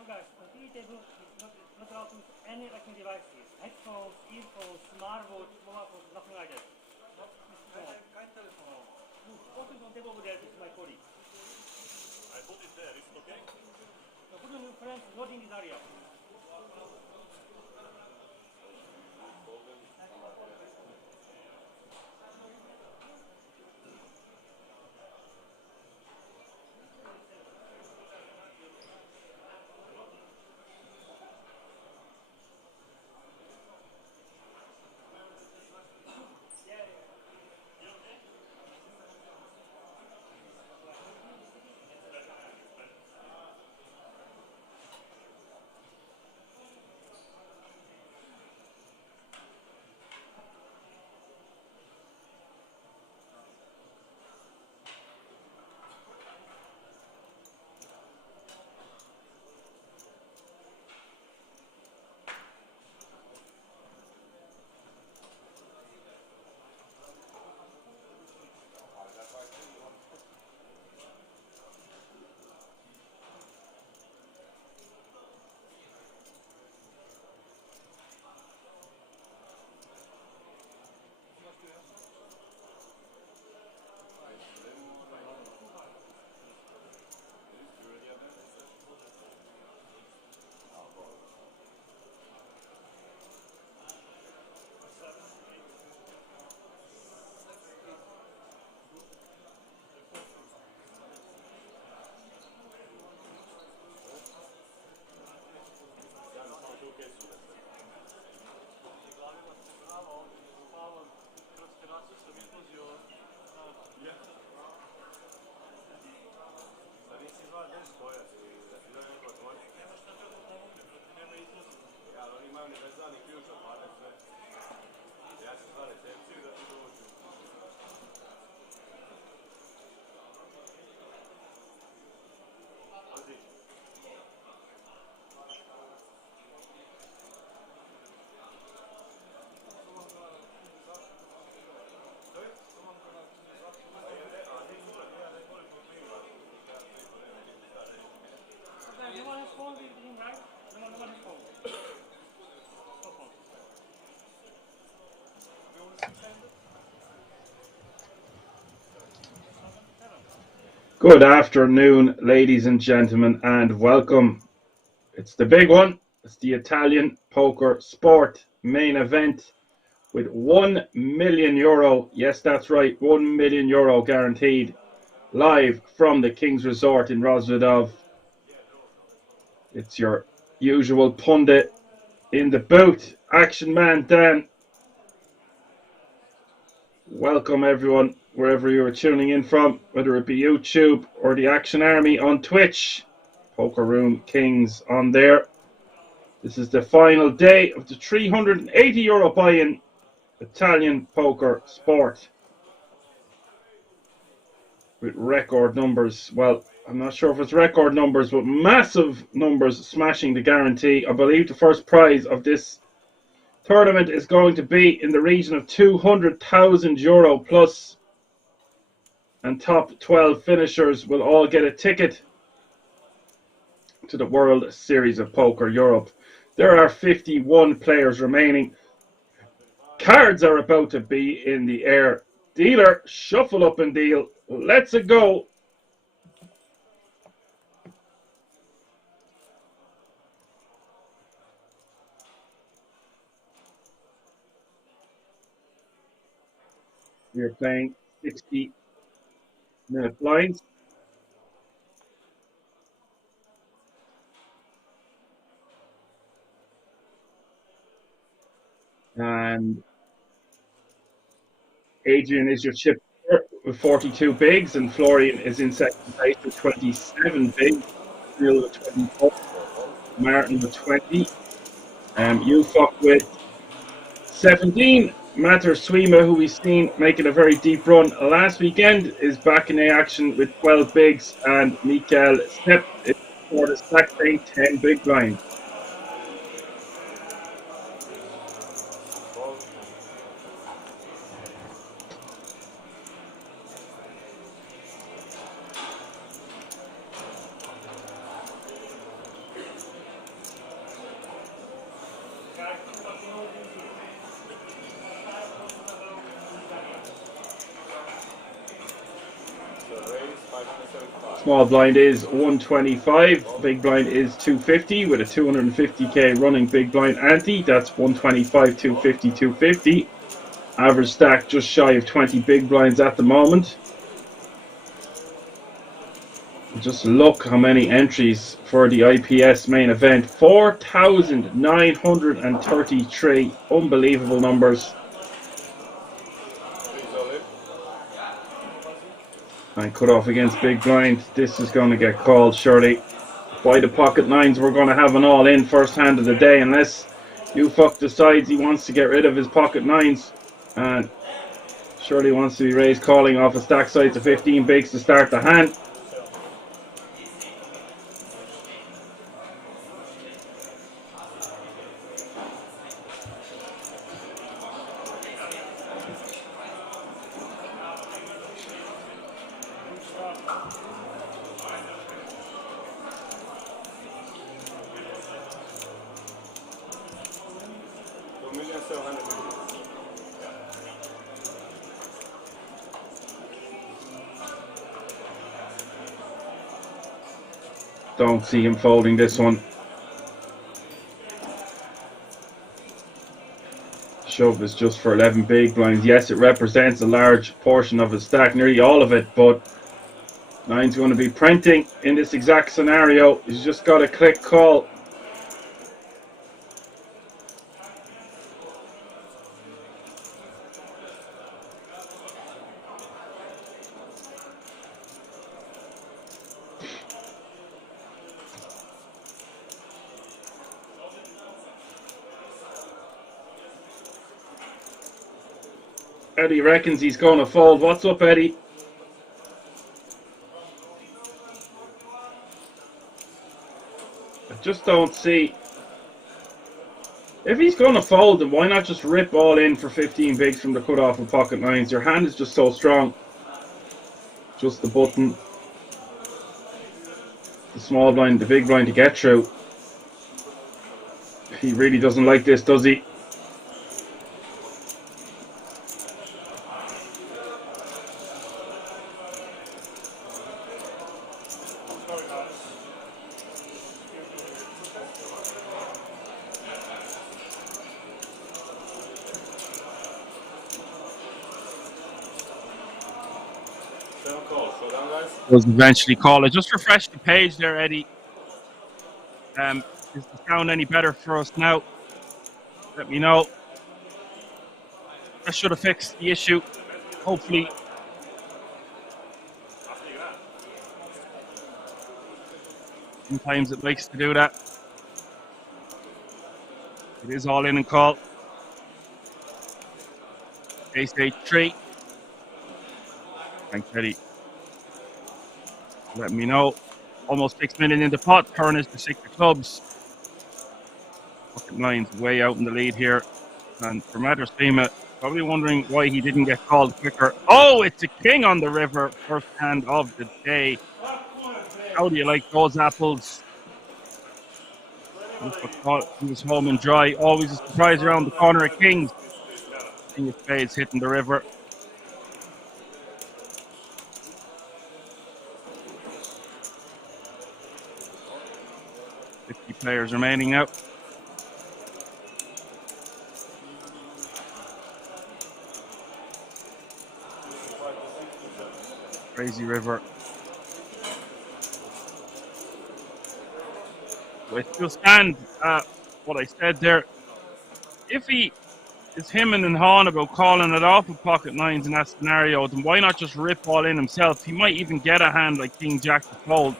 So guys, on TV table is not allowed to use any electronic devices. Headphones, earphones, smartwatch, mobile phones, nothing like that. Kein Telefon. Put it on the table over there, this is my colleague. I put it there, is it okay? So put on your friends, not in this area. You want his phone with him, right? No one his phone. No phone. Good afternoon, ladies and gentlemen, and welcome. It's the big one. It's the Italian Poker Sport main event with €1 million. Yes, that's right, €1 million guaranteed. Live from the King's Resort in Rosvedov. It's your usual pundit in the booth, Action Man Dan. Welcome everyone, wherever you are tuning in from, whether it be YouTube or the Action Army on Twitch. Poker Room Kings on there. This is the final day of the €380 buy-in Italian Poker Sport. With record numbers. Well, I'm not sure if it's record numbers, but massive numbers smashing the guarantee. I believe the first prize of this tournament is going to be in the region of €200,000 plus. And top 12 finishers will all get a ticket to the World Series of Poker Europe. There are 51 players remaining. Cards are about to be in the air. Dealer, shuffle up and deal. Let's go. We're playing 60-minute blinds. And Adrian is your chip with 42 bigs, and Florian is in second place with 27 bigs. Neil with 24, Martin with 20, Ufok with 17. Matter Swima, who we've seen making a very deep run last weekend, is back in action with 12 bigs, and Mikael Stepp is for the stack playing 10 big blinds. Small blind is 125, big blind is 250 with a 250k running big blind ante. That's 125, 250, 250. Average stack just shy of 20 big blinds at the moment. Just look how many entries for the IPS main event. 4,933. Unbelievable numbers. And cut off against big blind. This is going to get called surely. By the pocket nines, we're going to have an all in first hand of the day, unless Ufuk decides he wants to get rid of his pocket nines and surely wants to be raised calling off a stack size of 15 bigs to start the hand. Don't see him folding this one. Shove is just for 11 big blinds. Yes, it represents a large portion of his stack, nearly all of it, but nine's going to be printing in this exact scenario. He's just got a click call. Eddie reckons he's going to fold. What's up, Eddie? I just don't see. If he's going to fold, then why not just rip all in for 15 bigs from the cutoff of pocket nines? Your hand is just so strong. Just the button. The small blind, the big blind to get through. He really doesn't like this, does he? Was eventually call it. Just refresh the page there, Eddie. Is the sound any better for us now? Let me know. That should have fixed the issue. Hopefully. Sometimes it likes to do that. It is all in and call. Ace 8-3. Thanks, Eddie. Let me know. Almost 6 minutes in the pot. Turn is the 6 of clubs. Pocket nine's way out in the lead here. And for Mattersfima, probably wondering why he didn't get called quicker. Oh, it's a king on the river. First hand of the day. How do you like those apples? He was home and dry. Always a surprise around the corner of kings. King of spades hitting the river. 50 players remaining now. Crazy river. So I still stand what I said there. If he is hemming and hawing about calling it off with pocket nines in that scenario, then why not just rip all in himself? He might even get a hand like King Jack to fold.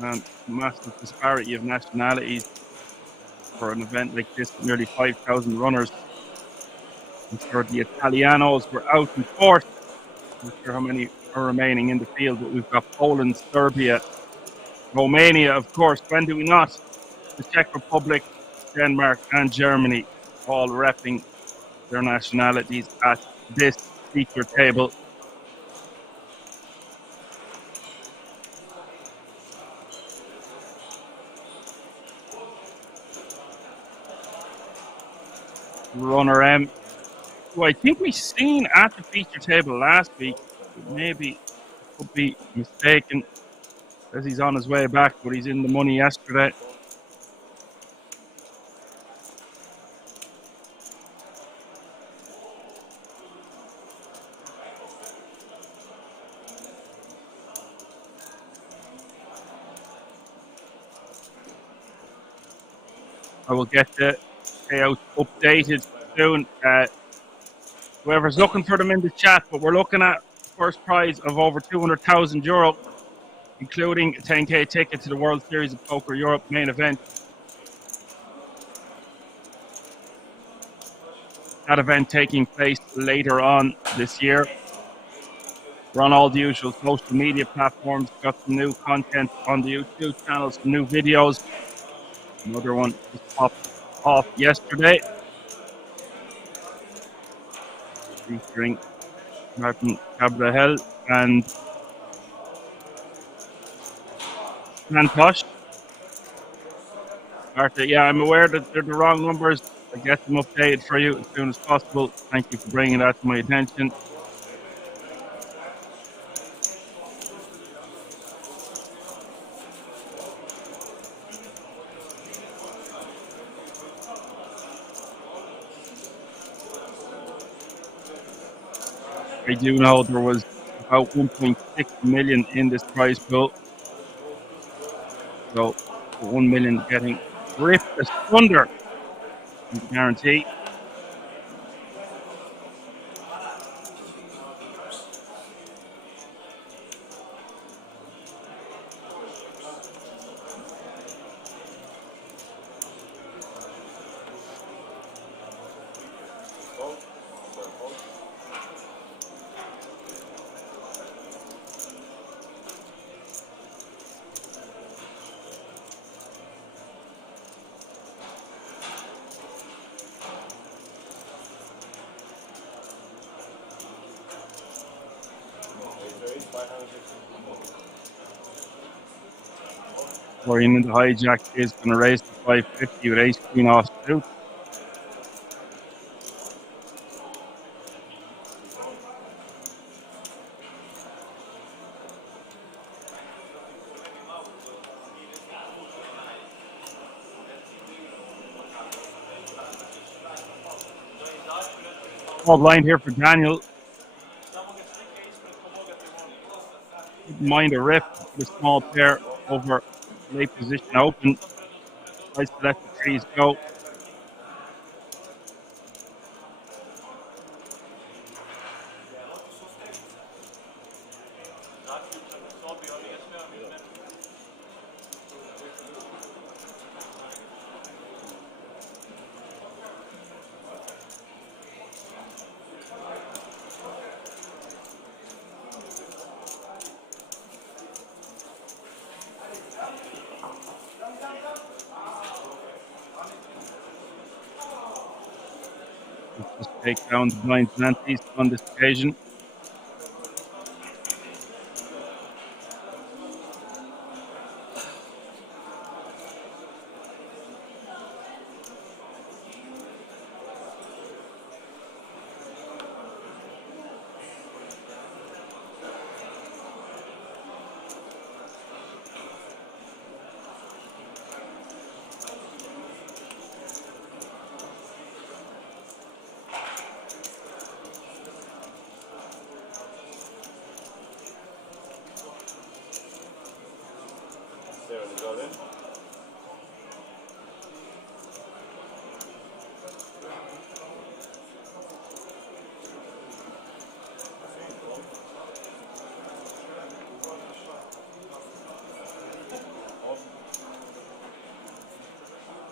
And massive disparity of nationalities for an event like this, nearly 5,000 runners. I'm sure the Italianos were out in fourth. I'm not sure how many are remaining in the field, but we've got Poland, Serbia, Romania, of course. When do we not? The Czech Republic, Denmark, and Germany, all repping their nationalities at this feature table. runner M, who I think we seen at the feature table last week. Maybe could be mistaken, as he's on his way back, but he's in the money yesterday. I will get the payout updated soon. Whoever's looking for them in the chat, but we're looking at first prize of over €200,000, including a 10k ticket to the World Series of Poker Europe main event. That event taking place later on this year. We're on all the usual social media platforms. Got some new content on the YouTube channel, some new videos. Another one just popped off yesterday, featuring Martin Cabrahel and Santosh. Marta, yeah, I'm aware that they're the wrong numbers. I'll get them updated for you as soon as possible. Thank you for bringing that to my attention. I do know there was about 1.6 million in this prize pool. So 1 million getting ripped asunder, guarantee. Florian in the hijack is going to raise to 550 with ace queen off suit. Small blind here for Daniel. Mind a rip with a small pair over late position open. Tries to let the trees go. Just take down the blind Nantes on this occasion.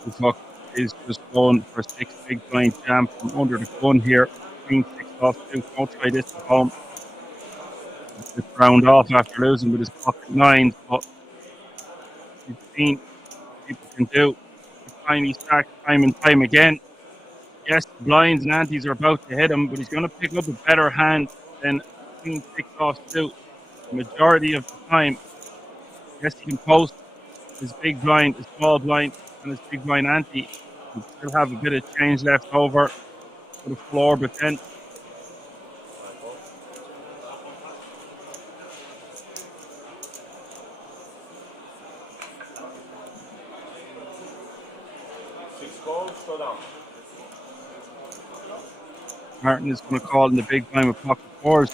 The fuck is just going for 6 big blind jam from under the gun here. Queen 6 off 2. Don't try this at home. Just round off after losing with his pocket 9s, but you've seen what people can do. Tiny stack time and time again. Yes, the blinds and antes are about to hit him, but he's going to pick up a better hand than Queen 6 off 2 the majority of the time. Yes, he can post his big blind, his small blind, and his big blind ante. He still have a bit of change left over. for the floor, but then 6 goals, go down. Martin is going to call in the big time of pocket fours.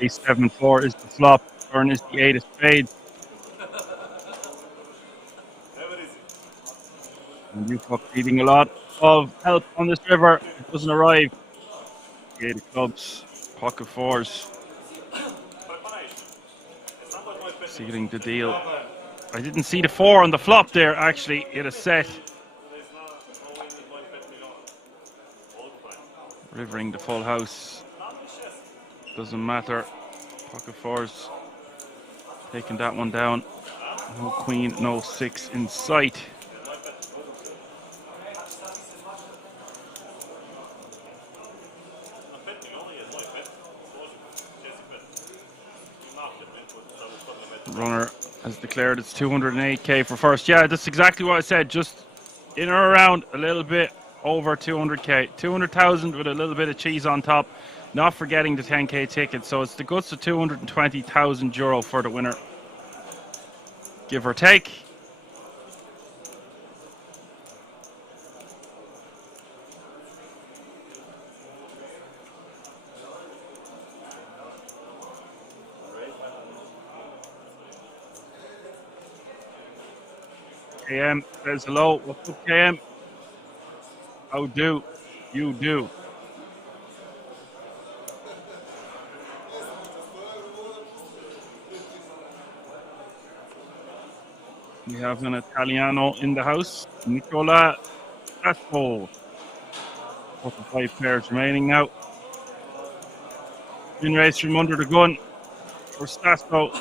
Ace 7-4 is the flop. Turn is the 8 of spades. And you fuck needing a lot of help on this river. It doesn't arrive. The 8 of clubs, pocket fours. Sealing the deal. I didn't see the 4 on the flop there, actually. It is set. Rivering the full house. Doesn't matter. Pocket fours. Taking that one down. No queen, no 6 in sight. Runner has declared it's 208k for first. Yeah, that's exactly what I said. Just in or around a little bit over 200k. 200,000 with a little bit of cheese on top. Not forgetting the 10k ticket. So it's the guts of 220,000 euro for the winner. Give or take. KM says hello. What's up, KM? How do you do? We have an Italiano in the house, Nicola Sasso. 45 players remaining now. In race from under the gun for Sasso.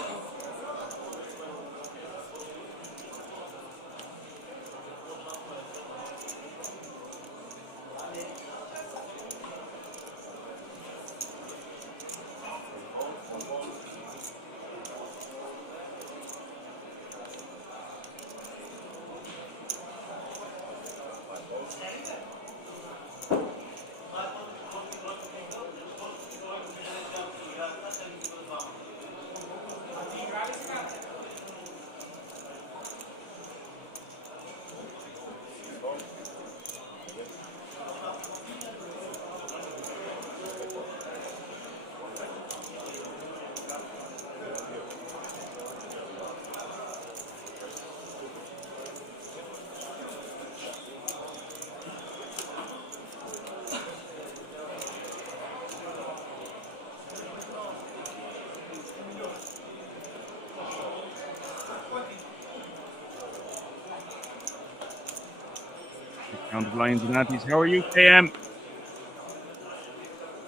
Round of lines and antes. How are you, KM?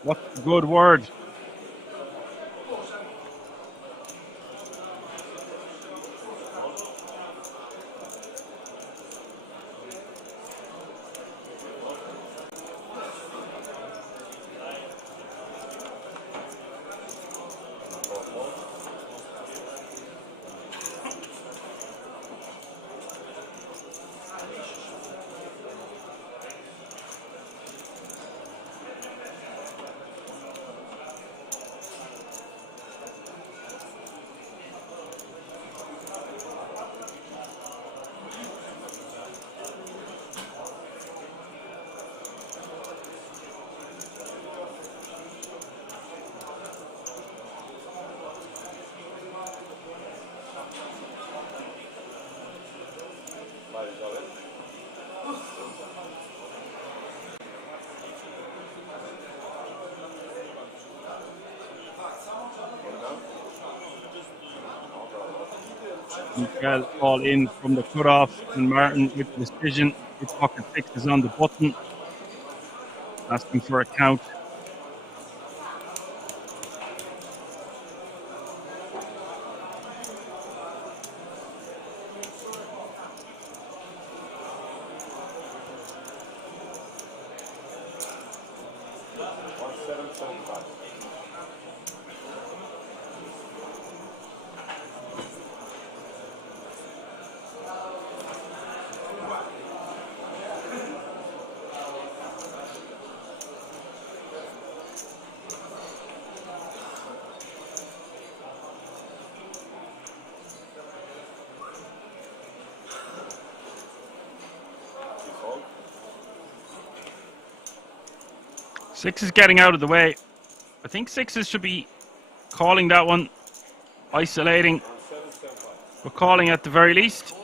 What's the good word? Miguel all in from the cutoff, and Martin with the decision. His pocket 6 is on the button. asking for a count. Six is getting out of the way. I think sixes should be calling that one, isolating, but calling at the very least.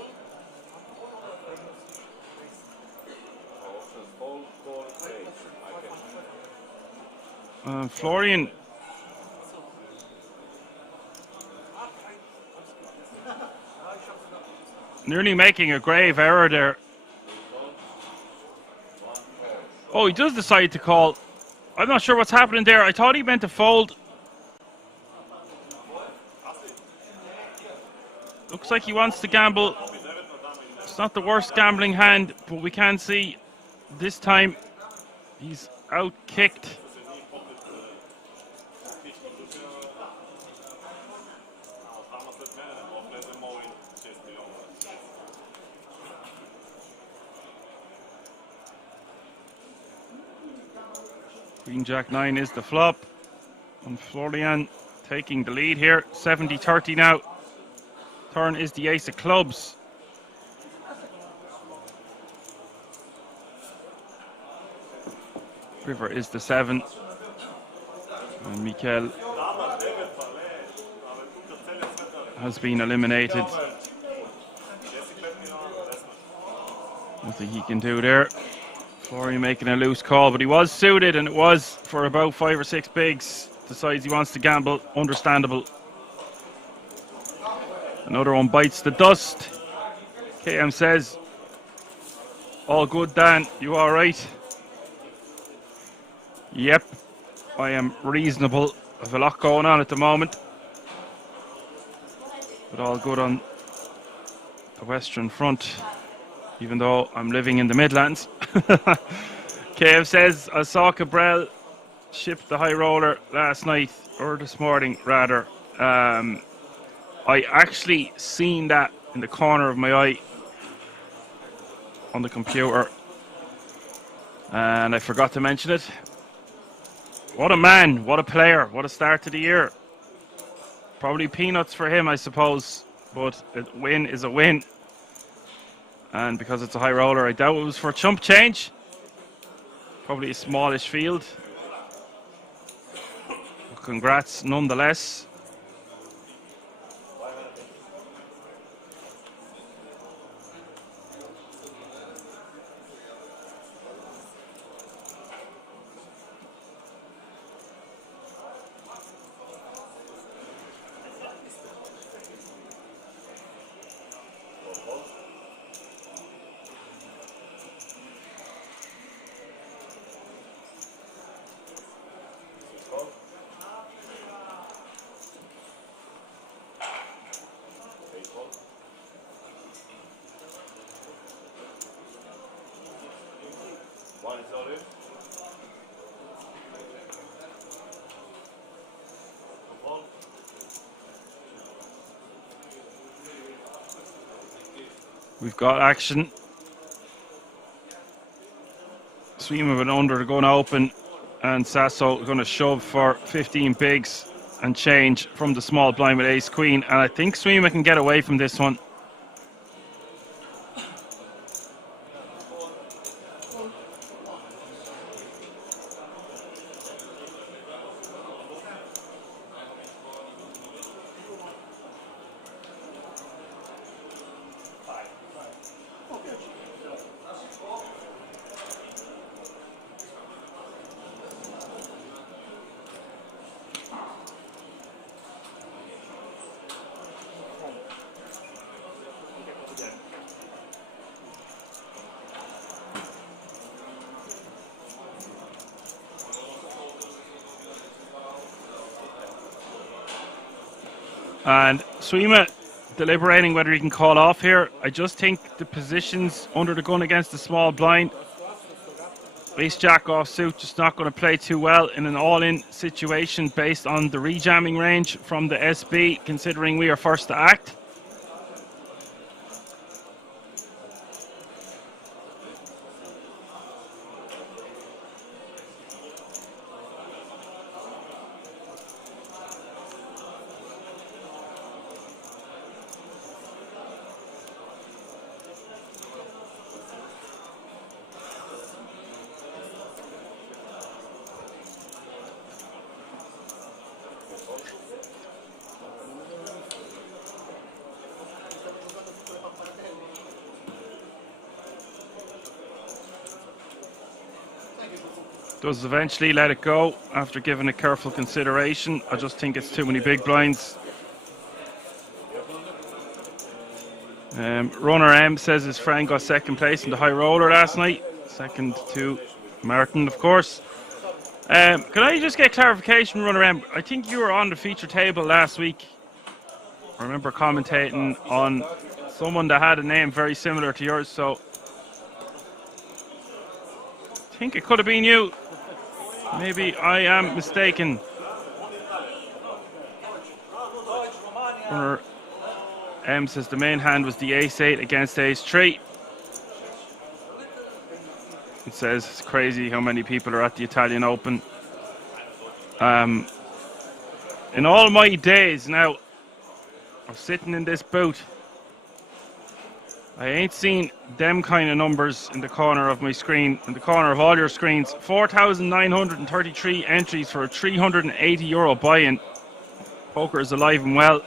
Florian nearly making a grave error there. Oh, he does decide to call. I'm not sure what's happening there. I thought he meant to fold. Looks like he wants to gamble. It's not the worst gambling hand, but we can see this time he's out kicked. Queen Jack 9 is the flop. And Florian taking the lead here. 70-30 now. Turn is the ace of clubs. River is the 7. And Mikel has been eliminated. Nothing he can do there. Florian making a loose call, but he was suited, and it was for about 5 or 6 bigs. Decides he wants to gamble. Understandable. Another one bites the dust. KM says, all good, Dan. You all right? Yep. I am reasonable. I have a lot going on at the moment. But all good on the Western Front, even though I'm living in the Midlands. KM says, I saw Cabral ship the high roller last night, or this morning rather. I actually seen that in the corner of my eye on the computer, and I forgot to mention it. What a man, what a player, what a start to the year. Probably peanuts for him, I suppose, but a win is a win. And because it's a high roller, I doubt it was for chump change. Probably a smallish field. But congrats nonetheless. We've got action. Swima and under going to open, and Sasso going to shove for 15 bigs and change from the small blind with ace queen. And I think Swima can get away from this one. And Suima deliberating whether he can call off here. I just think the positions under the gun against the small blind. Ace Jack offsuit just not going to play too well in an all-in situation based on the rejamming range from the SB, considering we are first to act. Does eventually let it go after giving it careful consideration. I just think it's too many big blinds. Runner M says his friend got second place in the high roller last night. Second to Martin, of course. Can I just get clarification, Runner M? I think you were on the feature table last week. I remember commentating on someone that had a name very similar to yours, so I think it could have been you. Maybe I am mistaken. Runner M says the main hand was the ace-8 against ace-3. It says it's crazy how many people are at the Italian Open. In all my days now of sitting in this booth, I ain't seen them kind of numbers in the corner of my screen, in the corner of all your screens. 4,933 entries for a €380 buy-in. Poker is alive and well.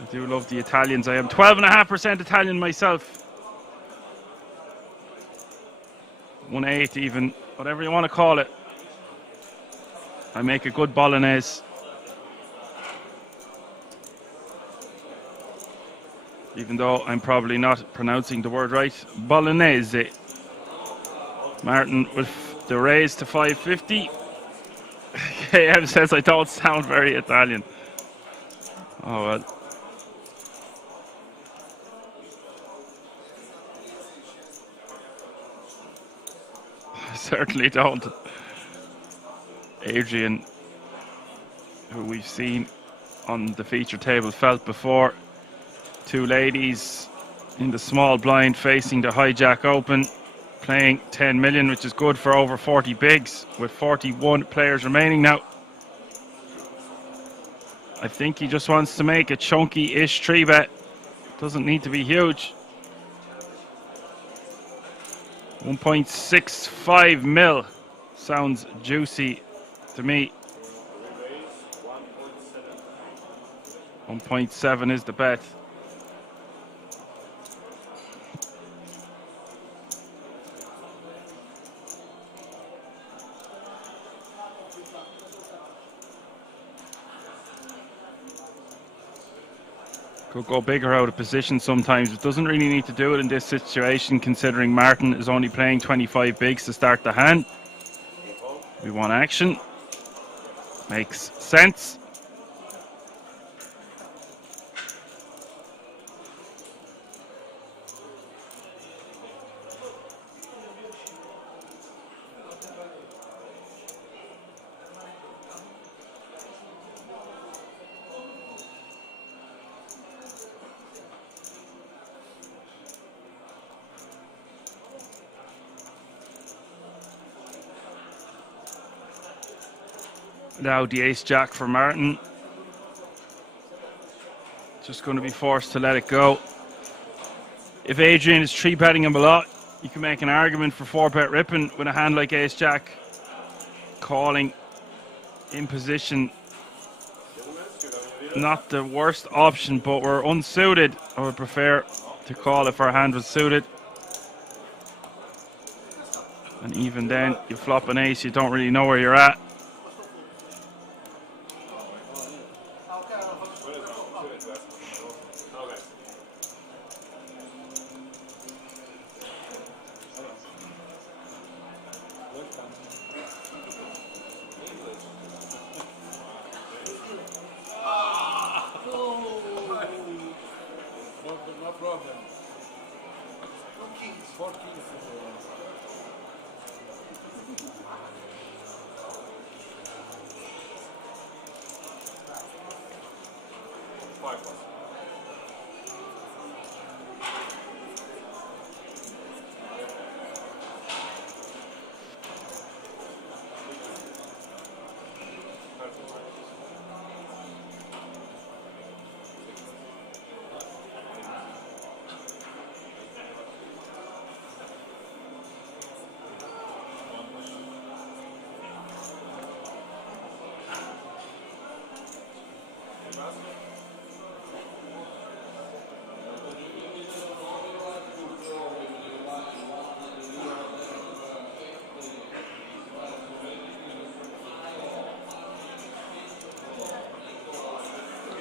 I do love the Italians. I am 12.5% Italian myself. 1/8 even, whatever you want to call it. I make a good bolognese. Even though I'm probably not pronouncing the word right. Bolognese. Martin with the raise to 550. KM says I don't sound very Italian. Oh well. I certainly don't. Adrian, who we've seen on the feature table, felt before. Two ladies in the small blind facing the hijack open, playing 10 million, which is good for over 40 bigs, with 41 players remaining now. I think he just wants to make a chunky-ish 3-bet. Doesn't need to be huge. 1.65 mil sounds juicy to me. 1.7 is the bet. Could go bigger out of position sometimes, but doesn't really need to do it in this situation, considering Martin is only playing 25 bigs to start the hand. We want action. Makes sense. Now the ace-jack for Martin. Just going to be forced to let it go. If Adrian is 3-betting him a lot, you can make an argument for 4-bet ripping with a hand like ace-jack. Calling in position. Not the worst option, but we're unsuited. I would prefer to call if our hand was suited. And even then, you flop an ace, you don't really know where you're at.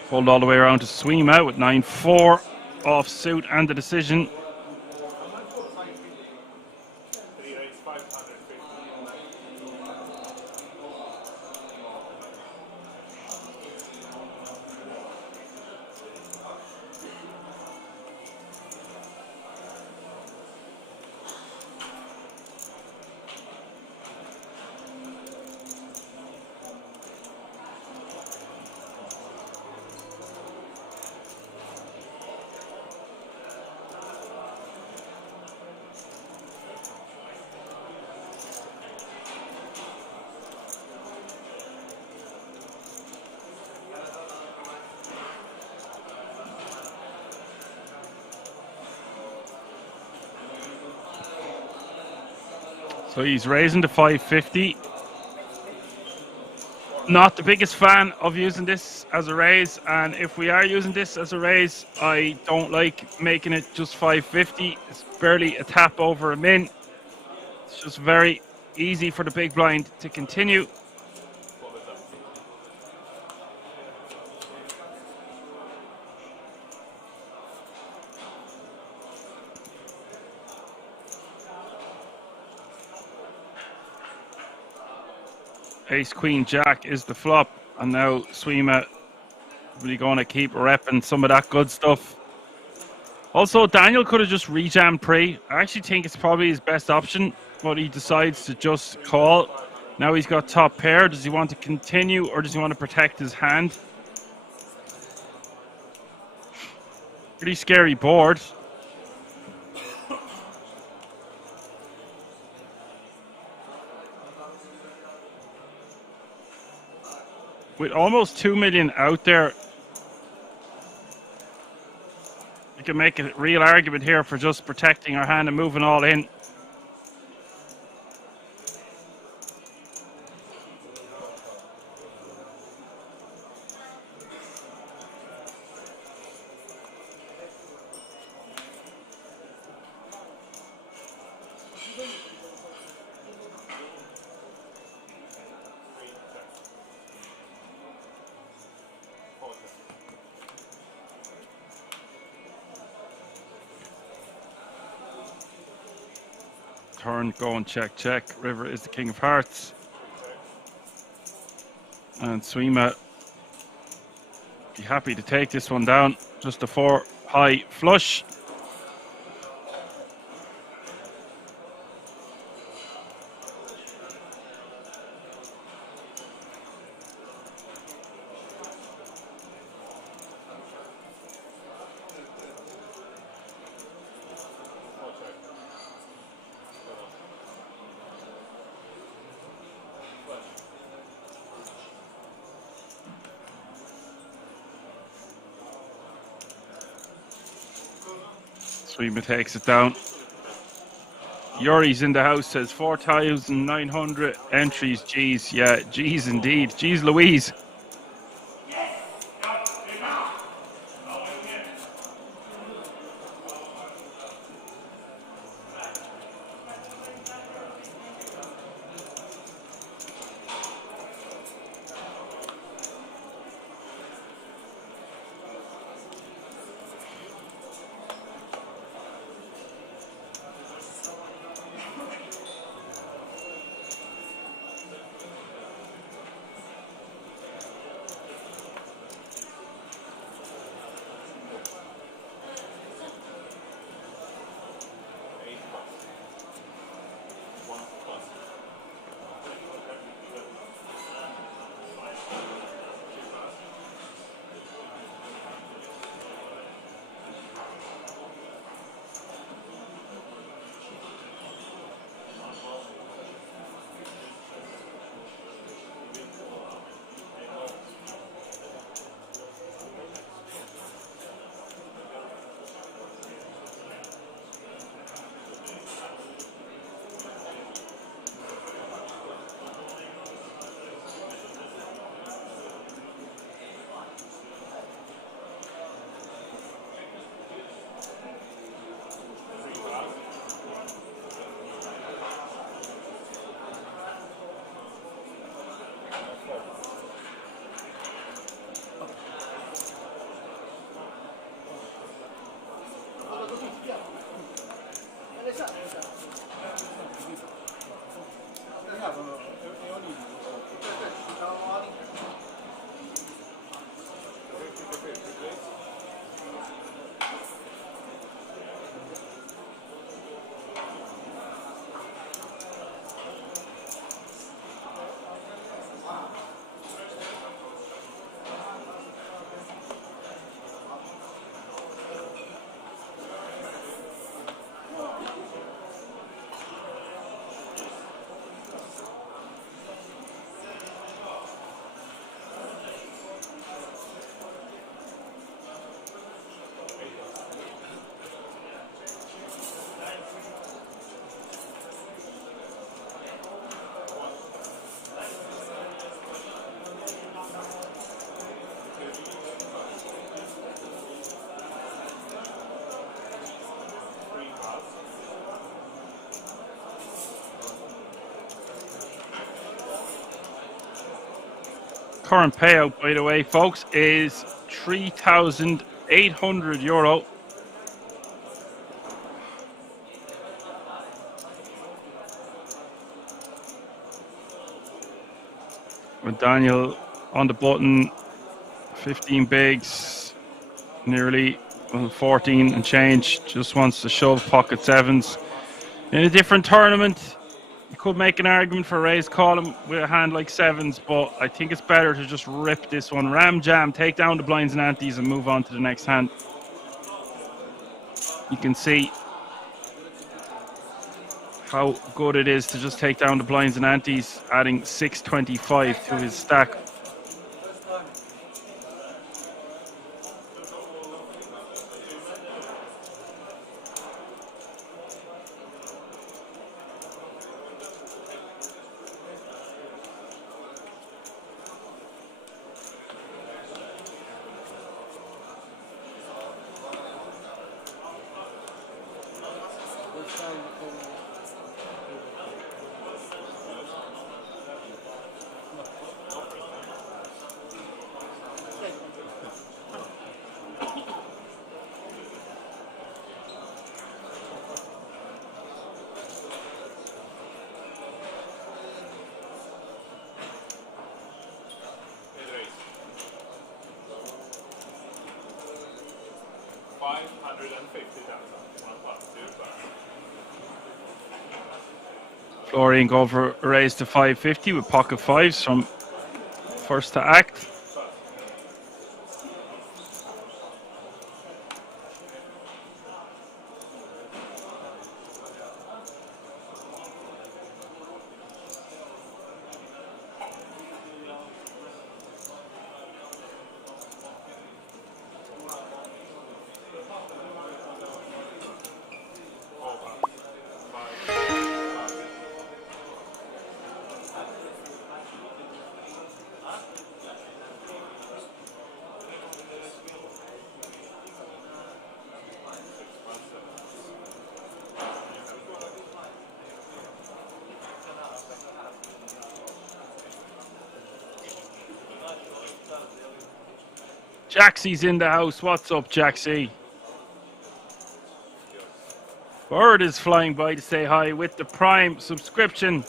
Pulled all the way around to Swima with 9-4 off suit and the decision. So he's raising to 550. Not the biggest fan of using this as a raise, and if we are using this as a raise, I don't like making it just 550. It's barely a tap over a min. It's just very easy for the big blind to continue. Ace, Queen, Jack is the flop, and now Swima really going to keep repping some of that good stuff. Also, Daniel could have just rejammed pre. I actually think it's probably his best option, but he decides to just call. Now he's got top pair. Does he want to continue, or does he want to protect his hand? Pretty scary board. With almost 2 million out there, you can make a real argument here for just protecting our hand and moving all in. Turn, going, check, check. River is the king of hearts. And Swima be happy to take this one down. Just a 4 high flush. Swima takes it down. Yuri's in the house, says 4,900 entries. Geez, yeah, geez indeed. Geez Louise. current payout, by the way, folks, is €3,800. With Daniel on the button, 15 bigs, nearly 14 and change, just wants to shove pocket sevens. In a different tournament, you could make an argument for a raise call him with a hand like sevens, but I think it's better to just rip this one. Ram jam, take down the blinds and antes and move on to the next hand. You can see how good it is to just take down the blinds and antes, adding 625 to his stack. Florian going for a raise to 550 with pocket fives from first to act. Jaxie's in the house. What's up, Jaxie? Bird is flying by to say hi with the Prime subscription.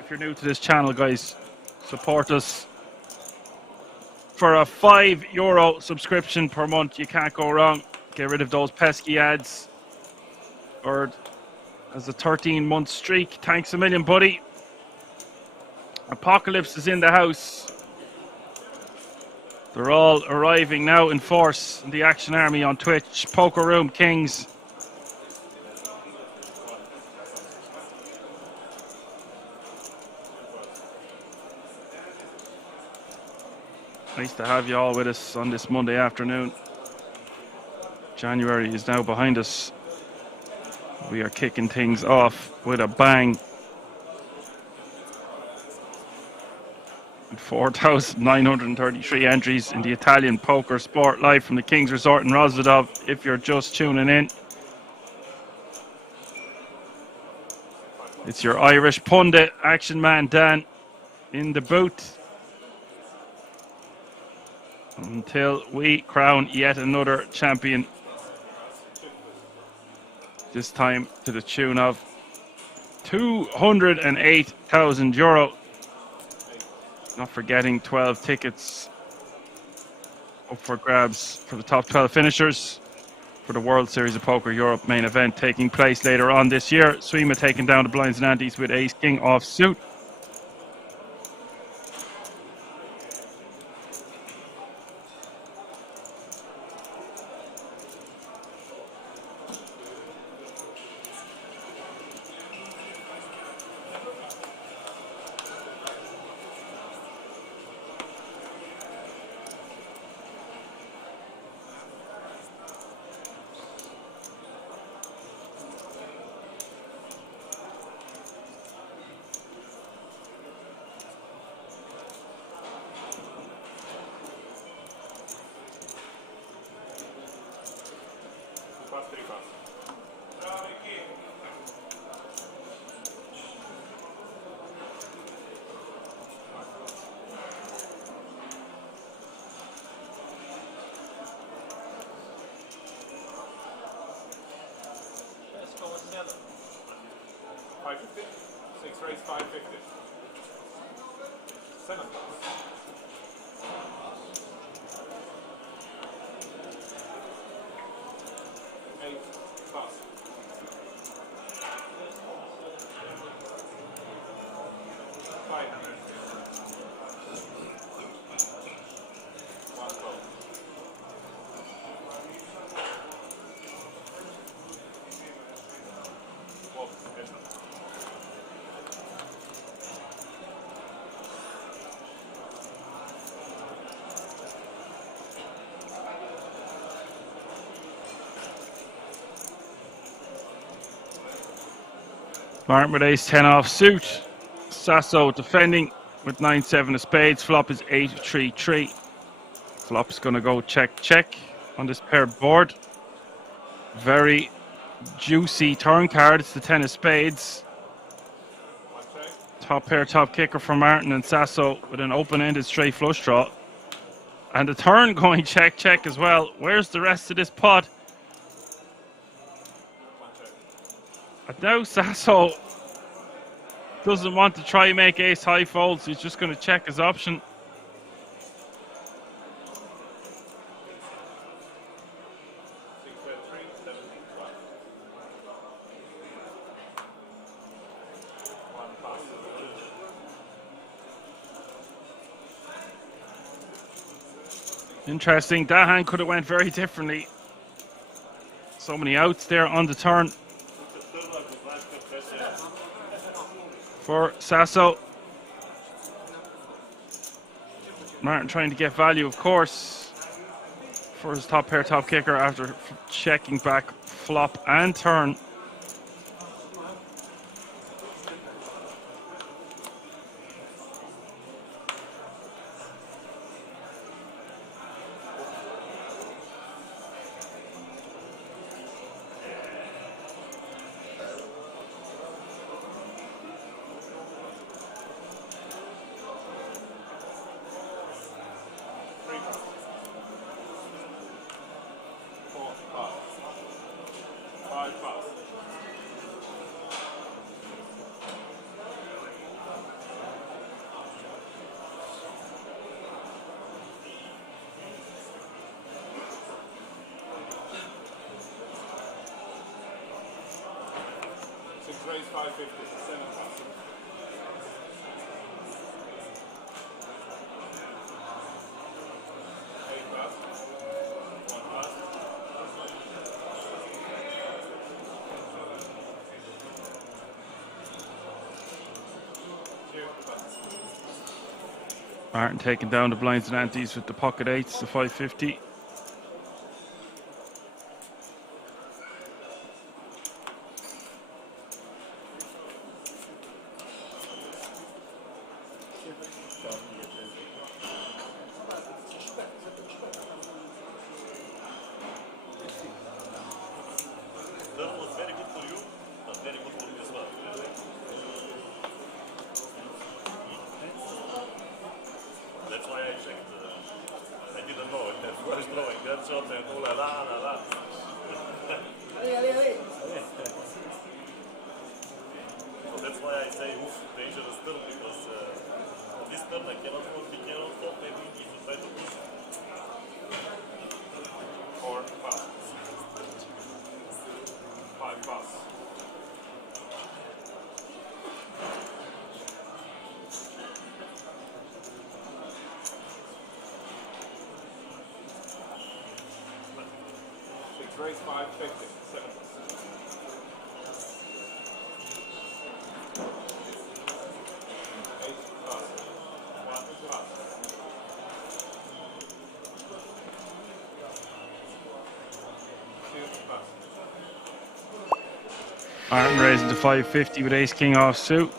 If you're new to this channel, guys, support us. For a €5 subscription per month, you can't go wrong. Get rid of those pesky ads. Bird has a 13-month streak. Thanks a million, buddy. Apocalypse is in the house. They're all arriving now in force in the Action Army on Twitch. Poker Room Kings. Nice to have you all with us on this Monday afternoon. January is now behind us. We are kicking things off with a bang. 4,933 entries in the Italian poker sport, live from the King's Resort in Rosvedov. If you're just tuning in, it's your Irish pundit, Action Man Dan, in the booth until we crown yet another champion. This time to the tune of €208,000. Not forgetting 12 tickets up for grabs for the top 12 finishers for the World Series of Poker Europe main event taking place later on this year. Swima taking down the blinds and antes with ace king off suit. Six raise 550. Seven pass. Eight pass. 500. One call. Whoa, yes. Martin with ace 10 off suit. Sasso defending with 9-7 of spades. Flop is 8-3-3. Flop's going to go check, check on this paired board. Very juicy turn card. It's the 10 of spades. Top pair, top kicker for Martin and Sasso with an open-ended straight flush draw. And the turn going check, check as well. Where's the rest of this pot? And now Sasso doesn't want to try and make ace high folds. He's just going to check his option. Interesting. That hand could have went very differently. So many outs there on the turn for Sasso. Martin trying to get value, of course, for his top pair, top kicker after checking back flop and turn. Raise 550, 7 pass. 8 pass. 1 pass. 2 pass. Martin taking down the blinds and antes with the pocket eights, the 550. Raise 550, 7 pass. 8 pass. 1 pass. 2 pass. Martin raising to 550 with ace king off suit.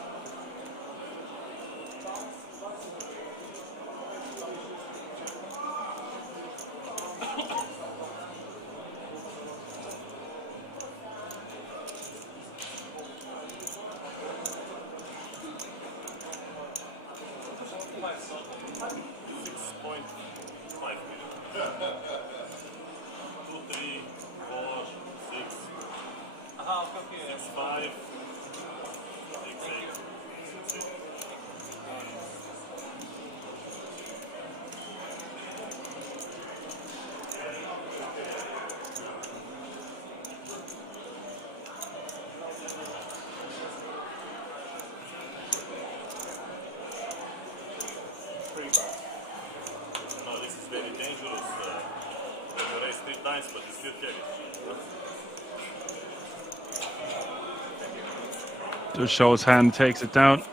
nice, but it's still shitty. Just shows hand, takes it down.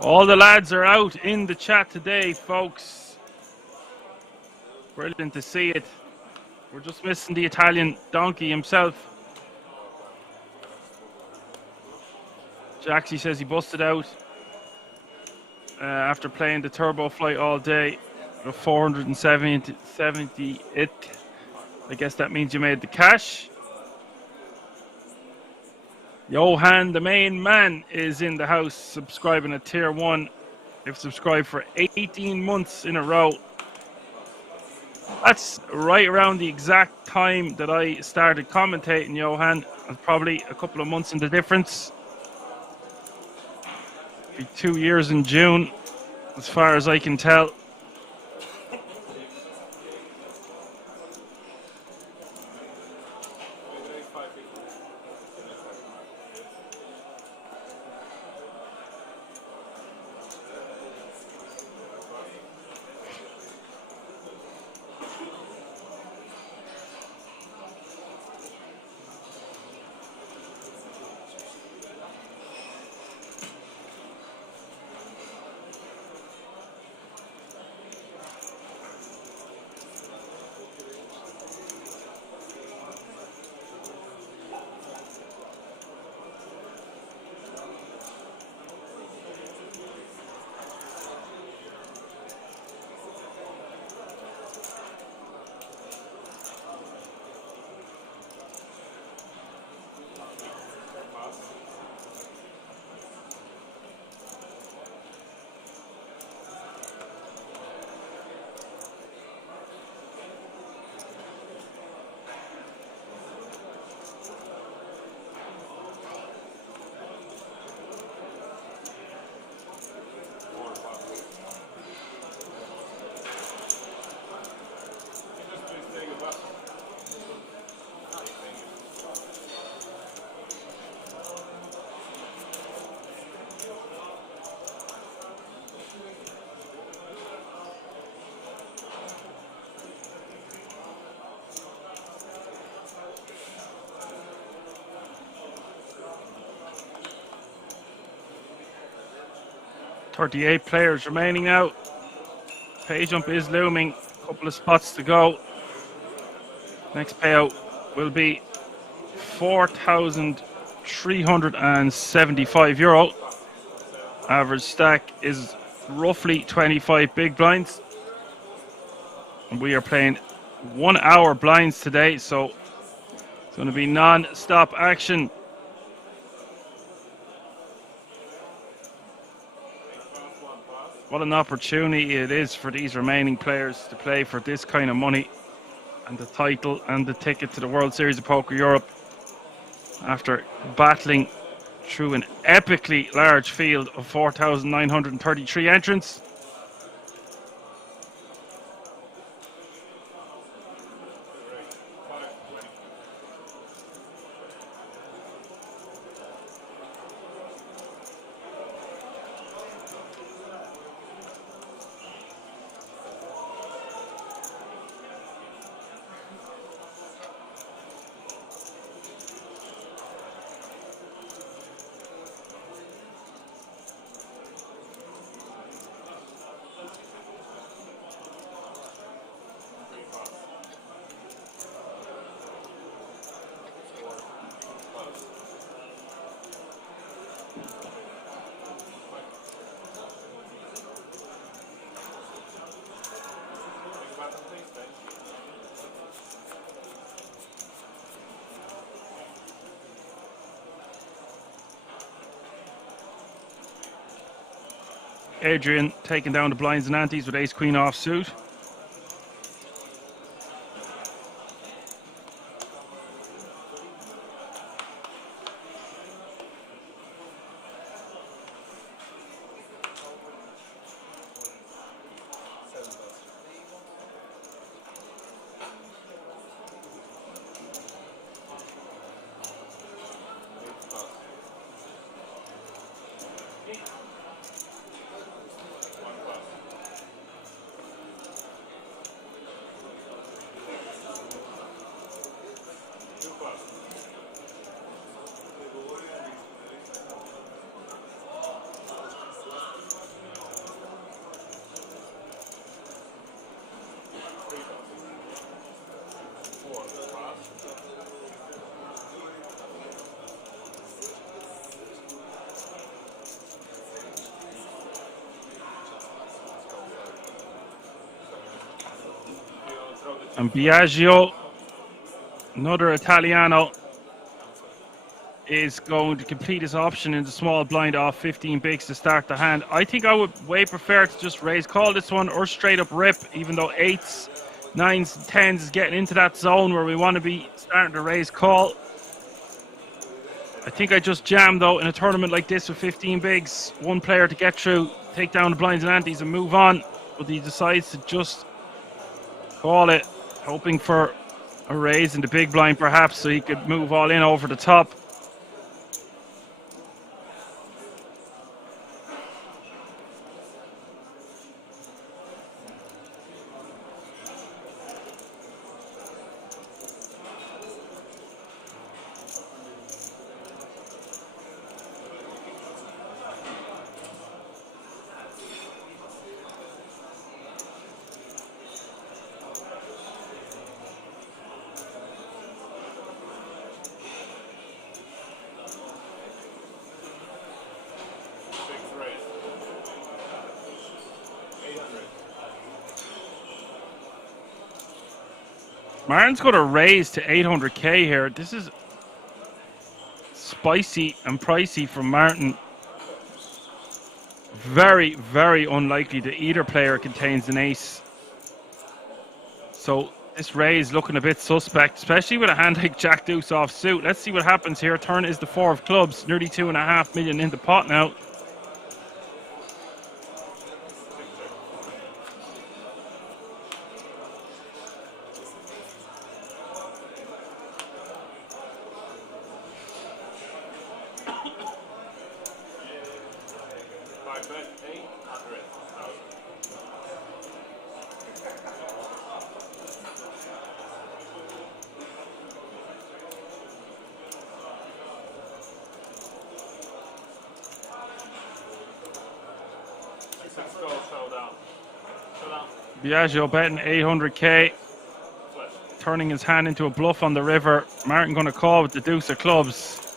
All the lads are out in the chat today, folks. Brilliant to see it. We're just missing the Italian donkey himself. Jaxie says he busted out after playing the turbo flight all day. 470 it. I guess that means you made the cash. Johan, the main man, is in the house subscribing at tier 1. They've subscribed for 18 months in a row. That's right around the exact time that I started commentating, Johan. And probably a couple of months in the difference. 2 years in June, as far as I can tell. .38 players remaining now. Pay jump is looming. A couple of spots to go. Next payout will be €4,375. Average stack is roughly 25 big blinds. And we are playing 1 hour blinds today, so it's going to be non-stop action. What an opportunity it is for these remaining players to play for this kind of money and the title and the ticket to the World Series of Poker Europe after battling through an epically large field of 4,933 entrants. Adrian taking down the blinds and antes with ace queen off suit. And Biagio, another Italiano, is going to complete his option in the small blind off 15 bigs to start the hand. I think I would way prefer to just raise call this one or straight up rip, even though 8s, 9s, and 10s is getting into that zone where we want to be starting to raise call. I think I just jam though in a tournament like this with 15 bigs, one player to get through, take down the blinds and antes and move on. But he decides to just call it, hoping for a raise in the big blind perhaps so he could move all in over the top. Martin's got a raise to 800k here. This is spicy and pricey from Martin. Very, very unlikely that either player contains an ace. So this raise looking a bit suspect, especially with a hand like Jack Deuce off suit. Let's see what happens here. Turn is the 4 of clubs. Nearly 2.5 million in the pot now. Biagio betting 800k, turning his hand into a bluff on the river. Martin going to call with the deuce of clubs.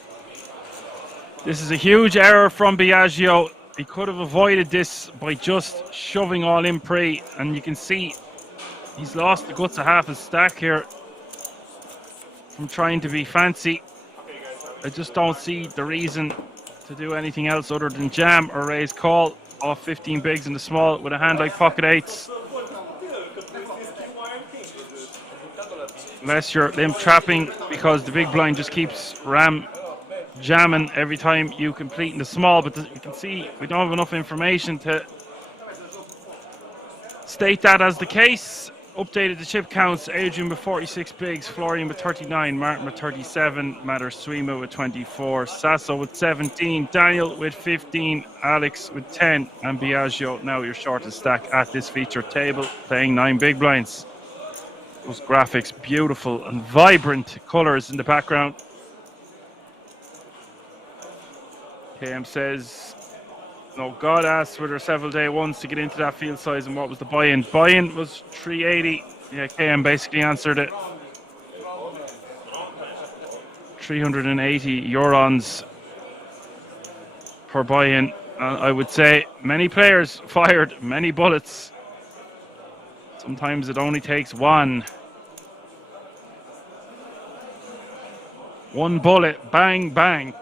This is a huge error from Biagio. He could have avoided this by just shoving all in pre, and you can see he's lost the guts of half his stack here from trying to be fancy. I just don't see the reason to do anything else other than jam or raise call off 15 bigs in the small with a hand like pocket 8s. Unless you're limp trapping, because the big blind just keeps jamming every time you complete in the small. But you can see we don't have enough information to state that as the case. Updated the chip counts. Adrian with 46 bigs, Florian with 39, Martin with 37, Matter Swima with 24, Sasso with 17, Daniel with 15, Alex with 10, and Biagio now your shortest stack at this feature table, playing 9 big blinds. Those graphics, beautiful and vibrant colours in the background. KM says, no, God asked were there several day ones to get into that field size, and what was the buy-in? Buy-in was 380. Yeah, KM basically answered it. 380 eurons per buy-in. I would say many players fired many bullets. Sometimes it only takes one. One bullet, bang, bang.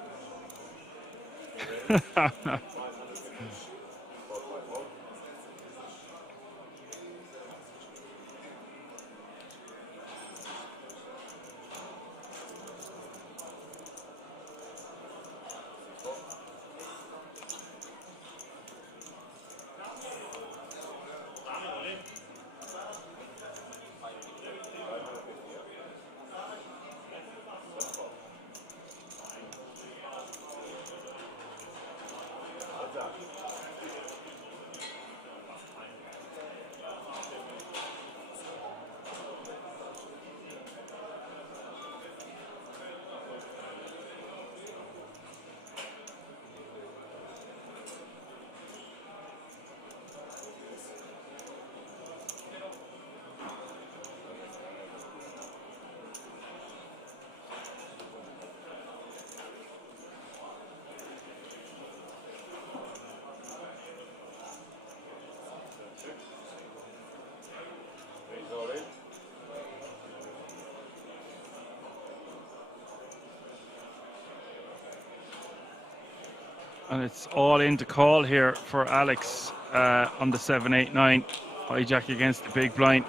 And it's all in to call here for Alex on the 7-8-9. Hijack against the big blind.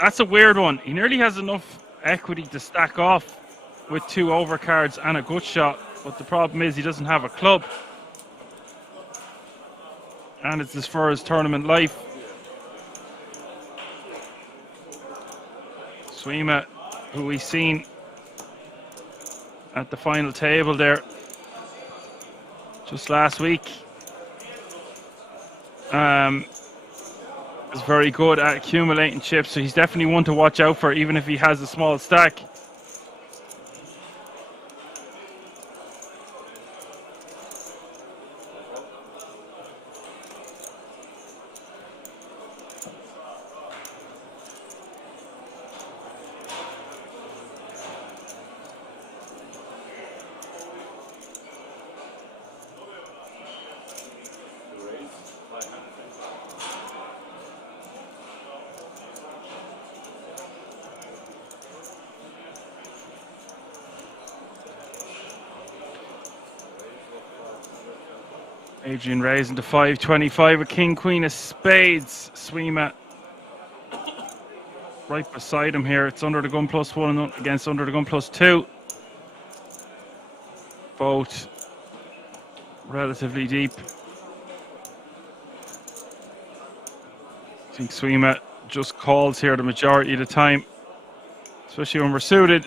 That's a weird one. He nearly has enough equity to stack off with 2 overcards and a gut shot. But the problem is he doesn't have a club. And it's for his tournament life. Swima, who we've seen at the final table there just last week, is very good at accumulating chips, so he's definitely one to watch out for, even if he has a small stack. Adrian raising to 525, a king, queen of spades. Swima right beside him here. It's under the gun +1 against under the gun +2. Both relatively deep. I think Swima just calls here the majority of the time, especially when we're suited.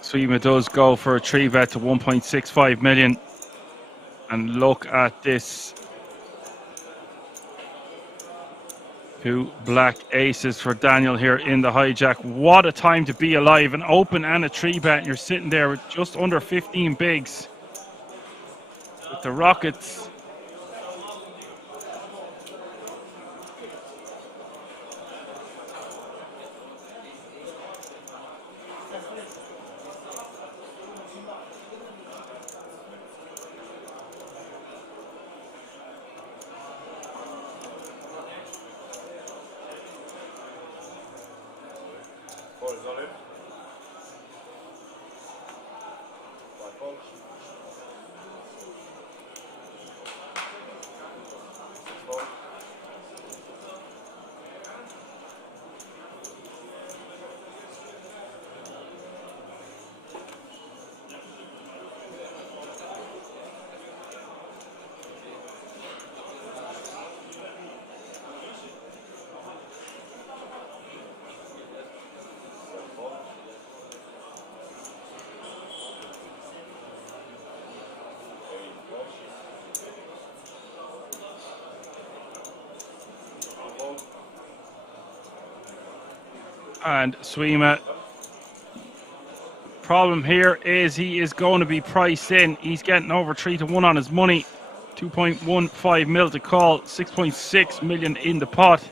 Swima does go for a 3-bet to 1.65 million. And look at this. 2 black aces for Daniel here in the hijack. What a time to be alive. An open and a 3-bet, and you're sitting there with just under 15 bigs. With the Rockets. And Swima, problem here is he is going to be priced in. He's getting over 3-1 on his money. 2.15 mil to call, 6.6 million in the pot.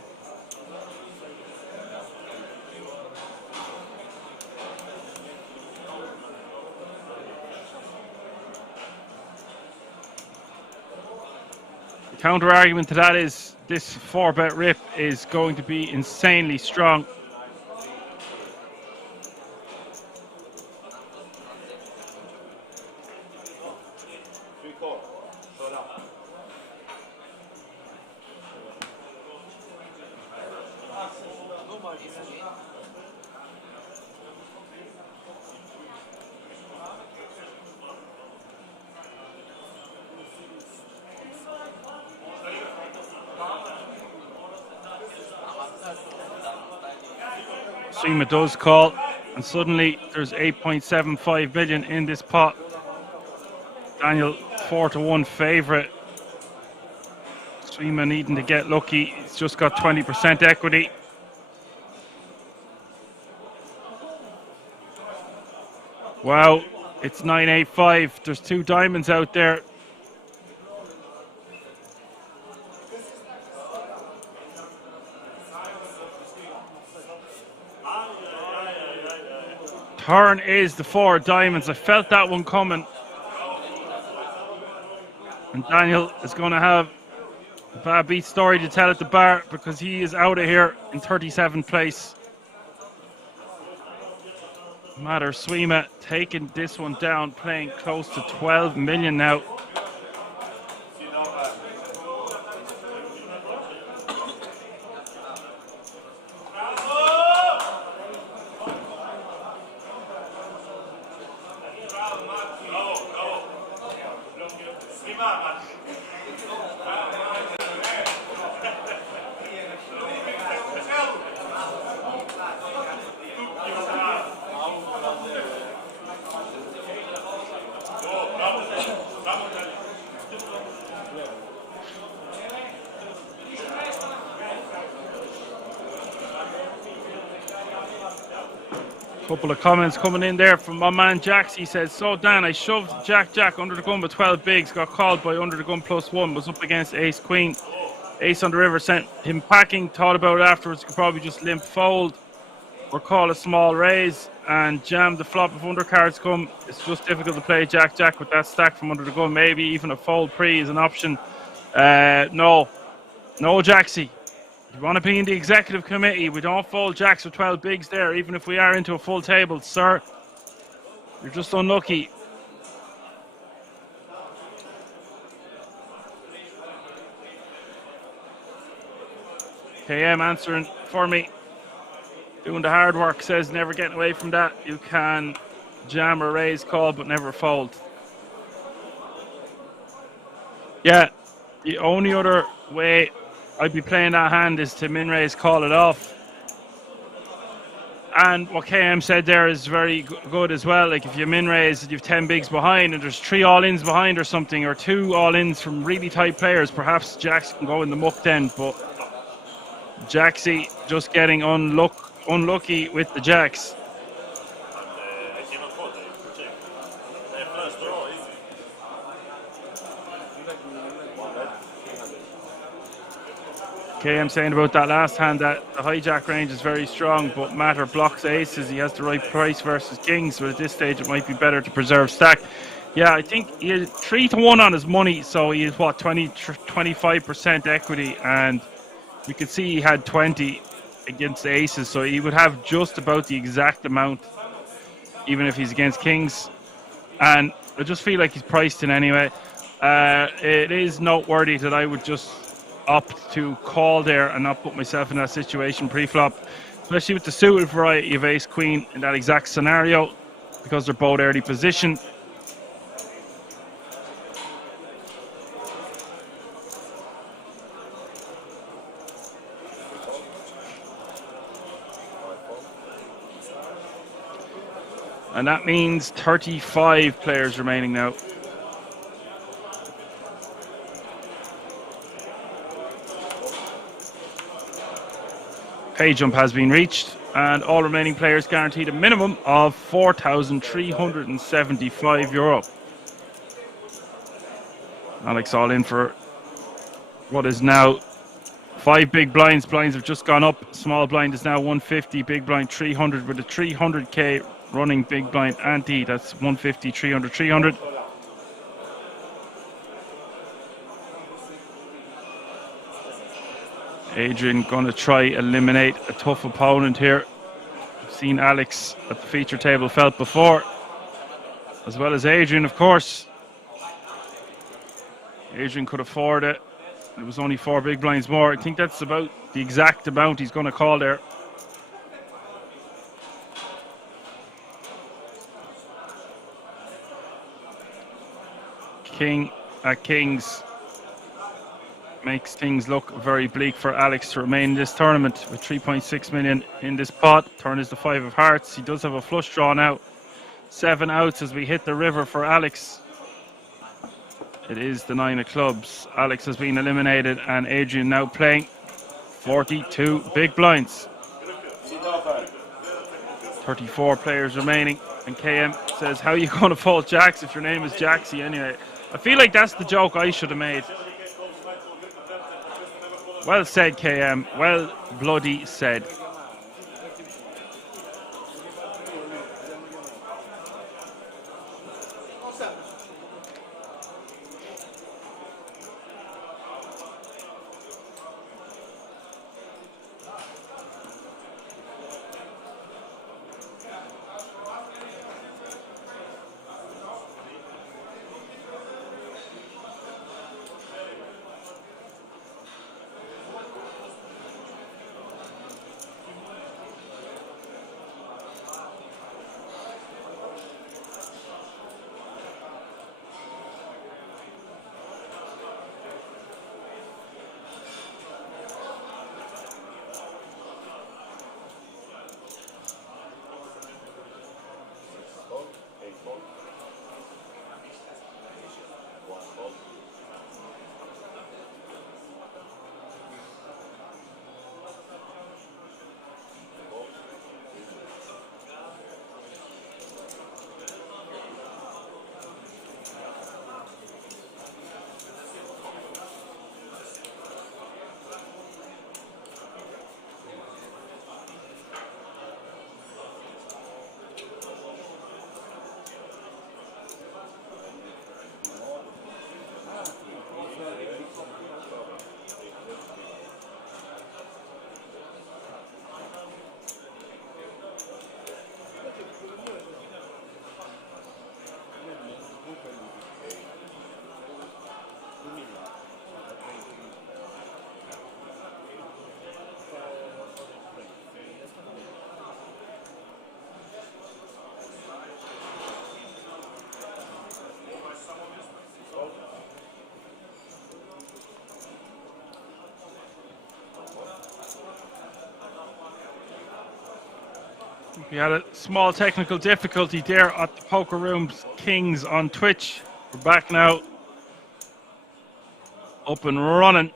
The counter argument to that is this 4-bet rip is going to be insanely strong. Swima does call, and suddenly there's 8.75 million in this pot. Daniel 4-1 favourite. Swima needing to get lucky. He's just got 20% equity. Wow, it's 985. There's 2 diamonds out there. Turn is the 4 diamonds. I felt that one coming. And Daniel is going to have a bad beat story to tell at the bar because he is out of here in 37th place. Matter Swima taking this one down, playing close to 12 million now. Couple of comments coming in there from my man Jax. He says, so Dan, I shoved Jack under the gun with 12 bigs, got called by under the gun +1, was up against ace queen. Ace on the river sent him packing, thought about it afterwards, could probably just limp fold or call a small raise and jam the flop if undercards come. It's just difficult to play Jack with that stack from under the gun. Maybe even a fold pre is an option. No Jaxie. You want to be in the executive committee. We don't fold jacks with 12 bigs there, even if we are into a full table, sir. You're just unlucky. KM answering for me. Doing the hard work, says never getting away from that. You can jam or raise, call, but never fold. Yeah, the only other way I'd be playing that hand is to min raise, call it off. And what KM said there is very good as well. Like if you min raise, you've 10 bigs behind and there's 3 all-ins behind or something, or 2 all-ins from really tight players, perhaps Jacks can go in the muck then. But Jaxie just getting unlucky with the jacks. KM saying about that last hand that the hijack range is very strong, but Matter blocks aces. He has the right price versus kings, but at this stage it might be better to preserve stack. Yeah, I think he had 3-1 on his money, so he is what, 25% equity, and we could see he had 20 against the aces, so he would have just about the exact amount, even if he's against kings. And I just feel like he's priced in anyway. It is noteworthy that I would just opt to call there and not put myself in that situation pre-flop, especially with the suited variety of ace queen in that exact scenario, because they're both early position. And that means 35 players remaining now. Pay jump has been reached, and all remaining players guaranteed a minimum of €4,375. Alex all in for what is now 5 big blinds. Blinds have just gone up. Small blind is now 150, big blind 300 with a 300k running big blind ante. That's 150, 300, 300. Adrian going to try eliminate a tough opponent here. We've seen Alex at the feature table felt before, as well as Adrian, of course. Adrian could afford it. It was only 4 big blinds more. I think that's about the exact amount he's going to call there. King at kings makes things look very bleak for Alex to remain in this tournament with 3.6 million in this pot. Turn is the 5 of hearts. He does have a flush draw now. 7 outs as we hit the river for Alex. It is the 9 of clubs. Alex has been eliminated, and Adrian now playing 42 big blinds. 34 players remaining. And KM says, how are you going to fold jacks if your name is Jaxie anyway? I feel like that's the joke I should have made. Well said, KM. Well bloody said. We had a small technical difficulty there at the Poker Rooms Kings on Twitch. We're back now. Up and running.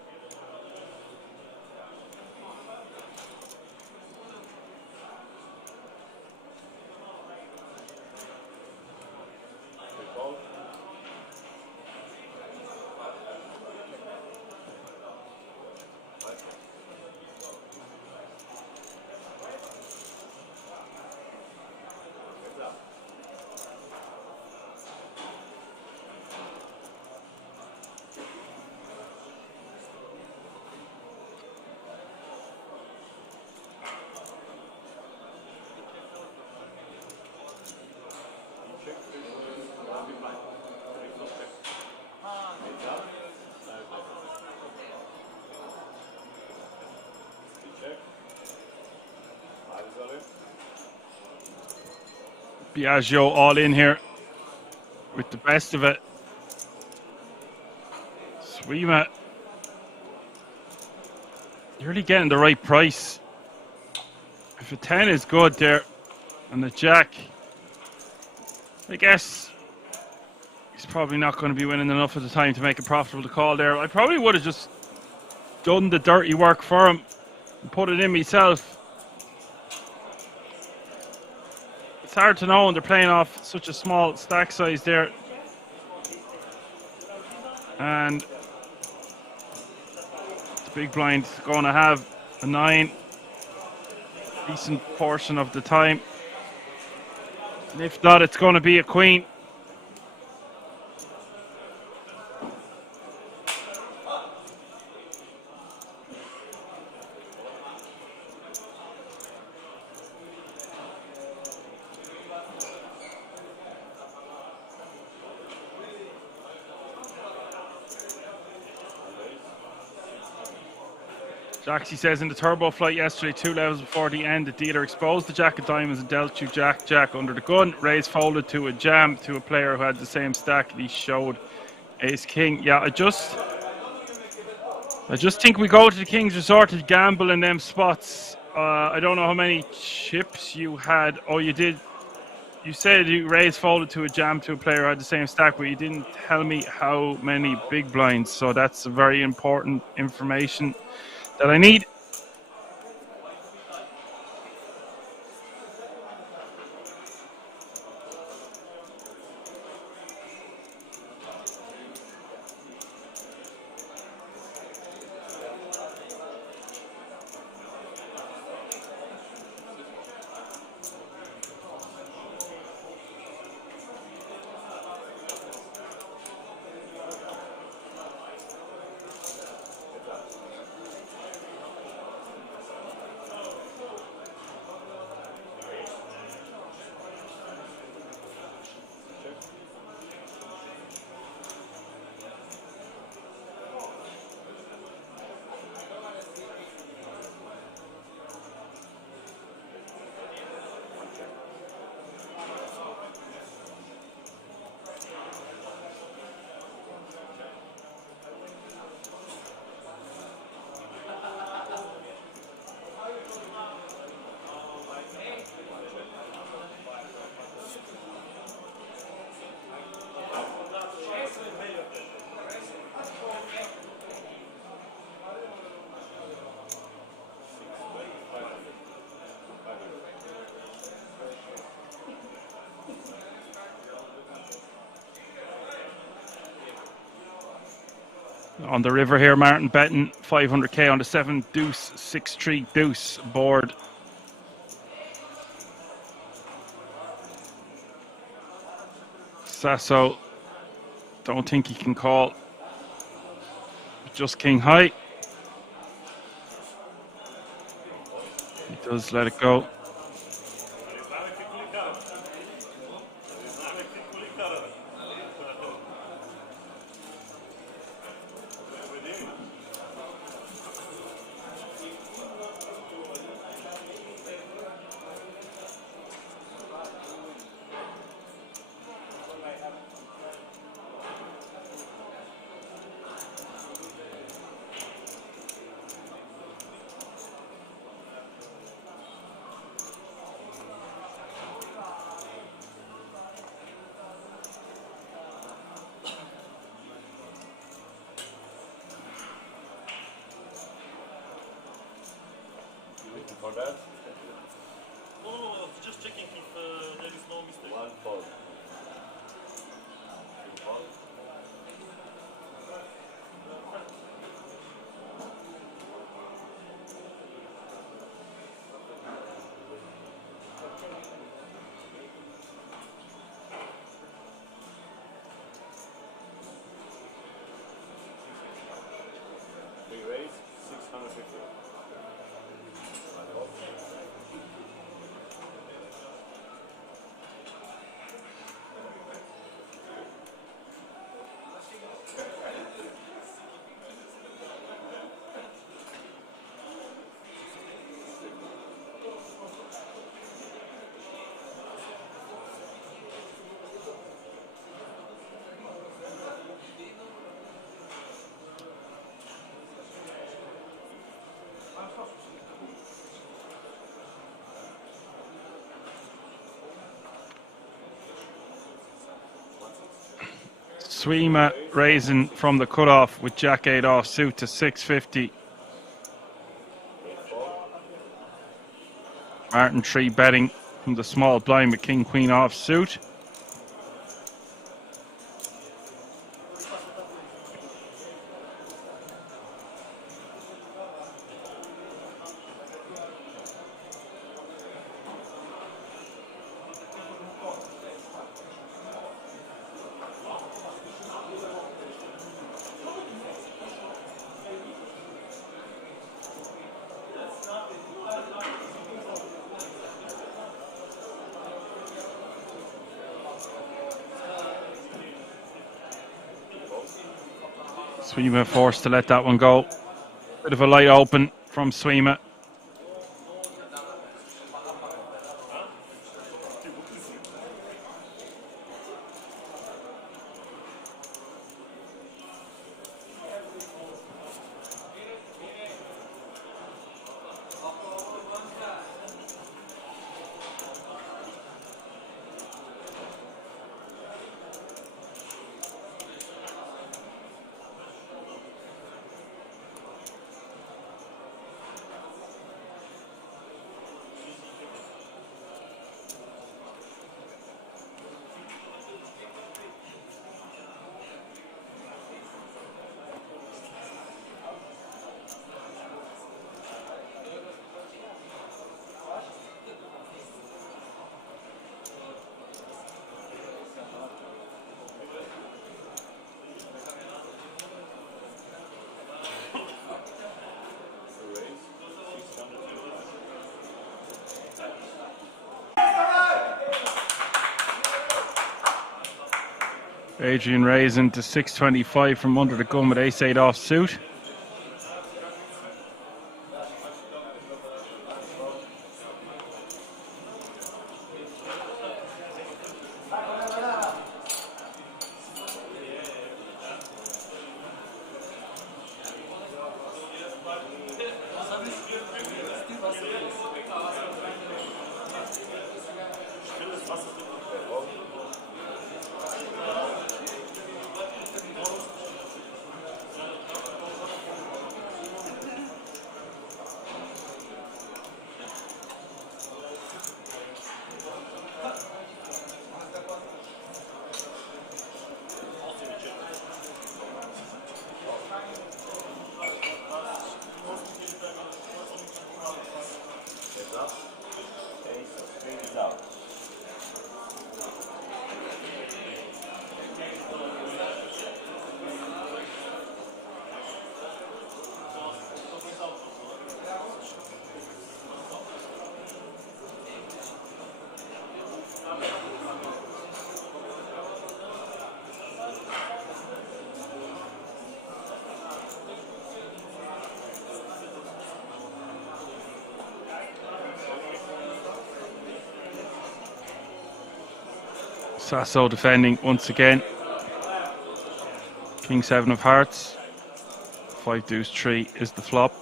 Biagio all in here with the best of it. Swima, you're really getting the right price. If a 10 is good there and the jack, I guess he's probably not going to be winning enough at the time to make it profitable to call there. I probably would have just done the dirty work for him and put it in myself. It's hard to know when they're playing off such a small stack size there. And the big blind is going to have a 9 decent portion of the time. And if not, it's going to be a queen. Jaxie says in the turbo flight yesterday, 2 levels before the end, the dealer exposed the jack of diamonds and dealt you jack under the gun. Raise folded to a jam to a player who had the same stack. He showed ace king. Yeah, I just think we go to the King's Resort to gamble in them spots. I don't know how many chips you had. Oh, you did. You said you raised folded to a jam to a player who had the same stack, but you didn't tell me how many big blinds. So that's very important information that I need. On the river here, Martin betting 500k on the 7 deuce 6-3 deuce board. Sasso, don't think he can call. Just king high. He does let it go. For that? No, just checking if there is no mistake. One fold. Two fold. Big raise, 650. Swima raising from the cutoff with Jack 8 off suit to 650. Martin 3 betting from the small blind with King Queen off suit. Swima forced to let that one go. Bit of a light open from Swima. Adrian raising to 625 from under the gun with ace 8 off suit. Sasso defending once again. King 7 of hearts. 5 deuce 3 is the flop.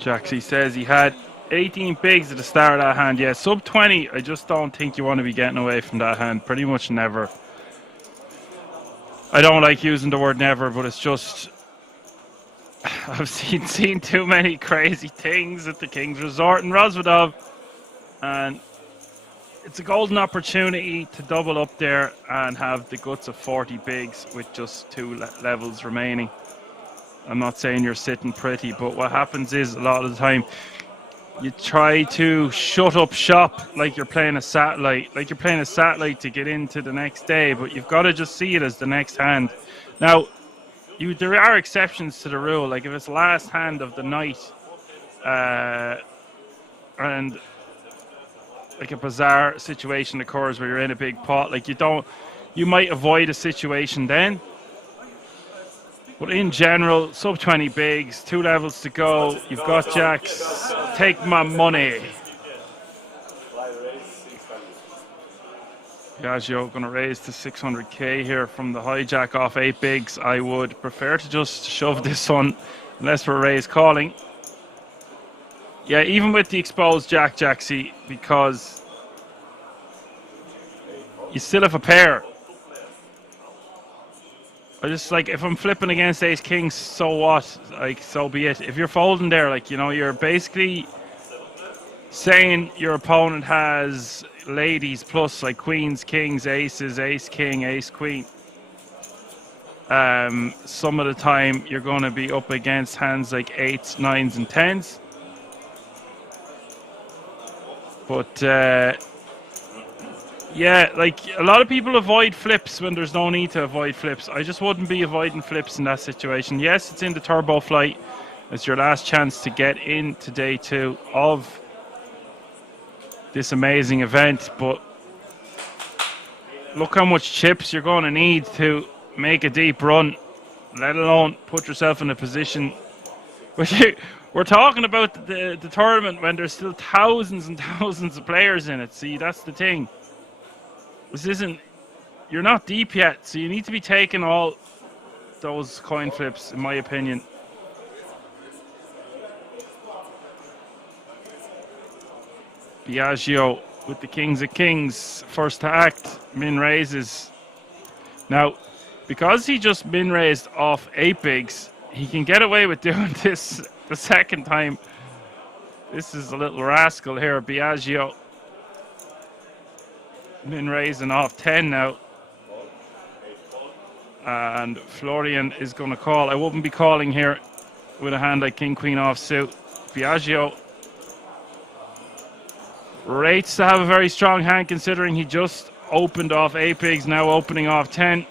Jaxie says he had 18 bigs at the start of that hand. Yeah, sub 20, I just don't think you want to be getting away from that hand. Pretty much never. I don't like using the word never, but it's just... I've seen too many crazy things at the King's Resort in Rosvedov. And it's a golden opportunity to double up there and have the guts of 40 bigs with just 2 levels remaining. I'm not saying you're sitting pretty, but what happens is a lot of the time you try to shut up shop like you're playing a satellite, to get into the next day, but you've got to just see it as the next hand. Now, there are exceptions to the rule, like if it's last hand of the night and like a bizarre situation occurs where you're in a big pot, like you might avoid a situation then. But in general, sub 20 bigs, 2 levels to go. You've got jacks. Take my money. Piaggio going to raise to 600k here from the hijack off 8 bigs. I would prefer to just shove this one unless we're raise calling. Yeah, even with the exposed Jaxie, because you still have a pair. I just, like, if I'm flipping against ace kings, so what? Like, so be it. If you're folding there, like, you know, you're basically saying your opponent has ladies plus, like, queens, kings, aces, ace king, ace queen. Some of the time you're going to be up against hands like 8s, 9s, and 10s. But yeah, like a lot of people avoid flips when there's no need to avoid flips. I just wouldn't be avoiding flips in that situation. Yes, it's in the turbo flight. It's your last chance to get into day 2 of this amazing event. But look how much chips you're going to need to make a deep run, let alone put yourself in a position where we're talking about the tournament when there's still thousands and thousands of players in it. See, that's the thing. This isn't, you're not deep yet, so you need to be taking all those coin flips, in my opinion. Piaggio with the kings of kings, first to act, min raises. Now, because he just min raised off 8 bigs, he can get away with doing this the second time. This is a little rascal here, Piaggio. Min raising off 10 now. And Florian is going to call. I wouldn't be calling here with a hand like king queen offsuit. Piaggio rates to have a very strong hand considering he just opened off 8 bigs, now opening off 10.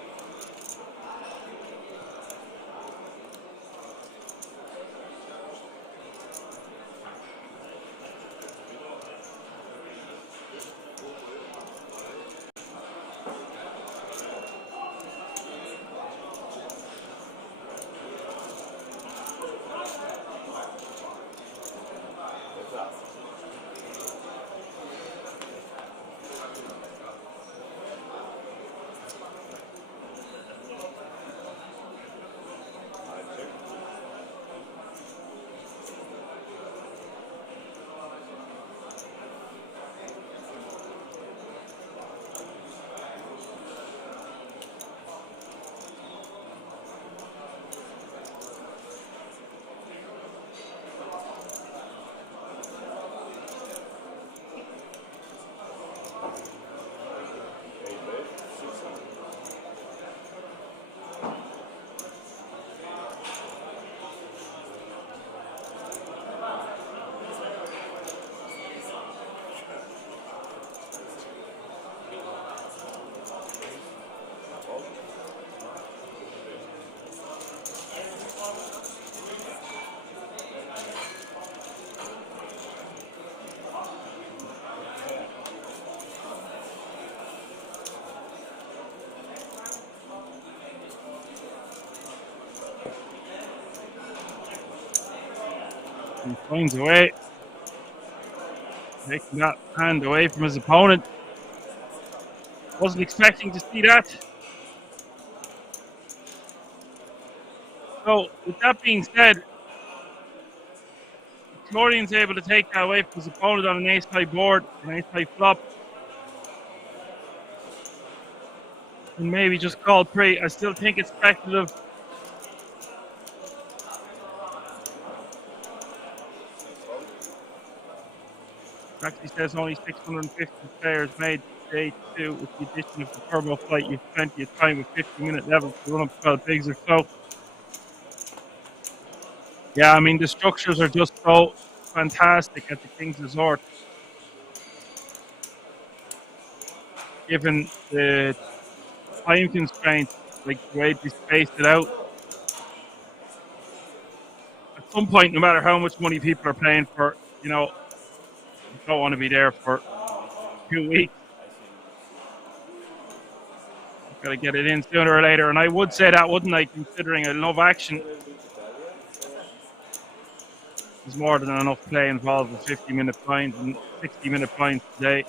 He finds a way. Taking that hand away from his opponent. Wasn't expecting to see that. So, with that being said, Florian's able to take that away from his opponent on an ace-high board, an ace-high flop. And maybe just call pre. I still think it's speculative. It actually says only 650 players made day 2 with the addition of the turbo flight. You've plenty of time with 50-minute levels to run up 12 bigs or so. Yeah, I mean, the structures are just so fantastic at the King's Resort. Given the time constraints, like the way they spaced it out. At some point, no matter how much money people are paying for, you don't want to be there for 2 weeks. Got to get it in sooner or later. And I would say that, wouldn't I, considering I love action. There's more than enough play involved with 50-minute blinds and 60-minute blinds today.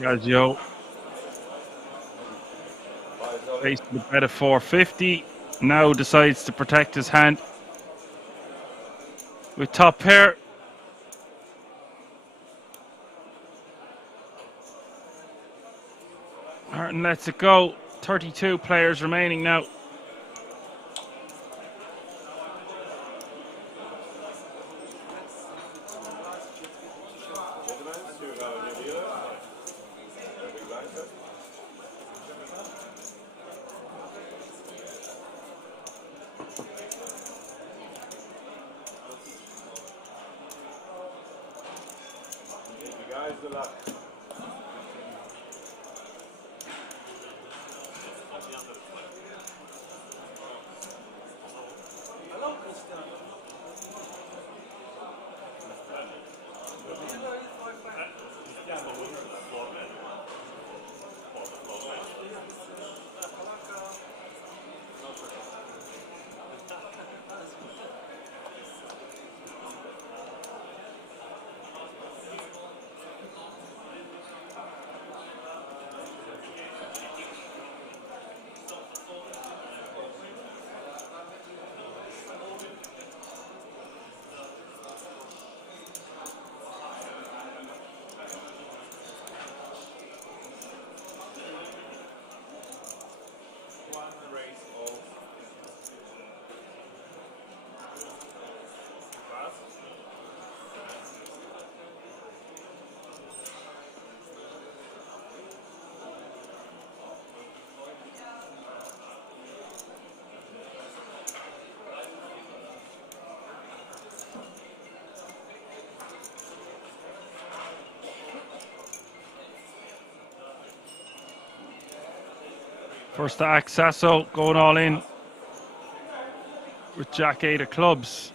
Gazio faced the bet of 450. Now decides to protect his hand with top pair. Martin lets it go. 32 players remaining now. Good luck. First to act, Sasso going all in with Jack 8 of clubs.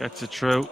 Gets it through.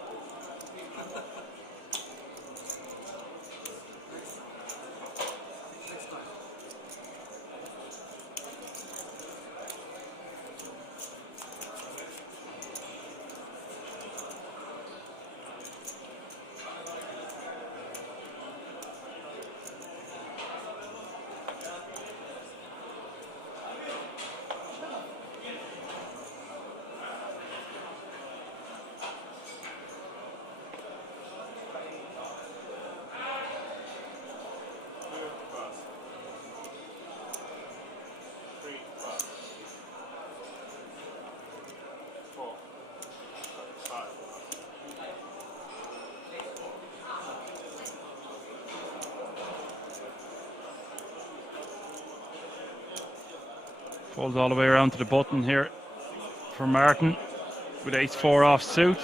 Folds all the way around to the button here for Martin with ace-4 off suit.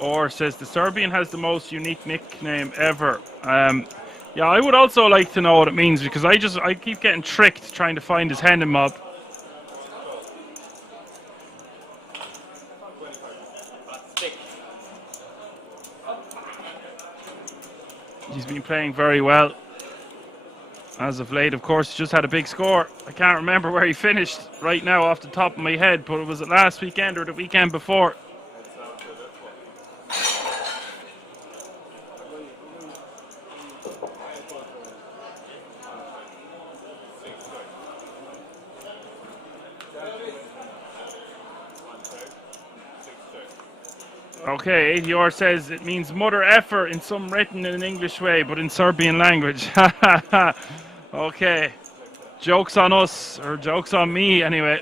Or says the Serbian has the most unique nickname ever. Yeah, I would also like to know what it means because I keep getting tricked trying to find his hand mob. He's been playing very well as of late. Of course, he just had a big score. I can't remember where he finished right now off the top of my head, but it was it last weekend or the weekend before. Okay, ADR says it means mother effer in some written in an English way, but in Serbian language. Okay. Joke's on us, or joke's on me anyway.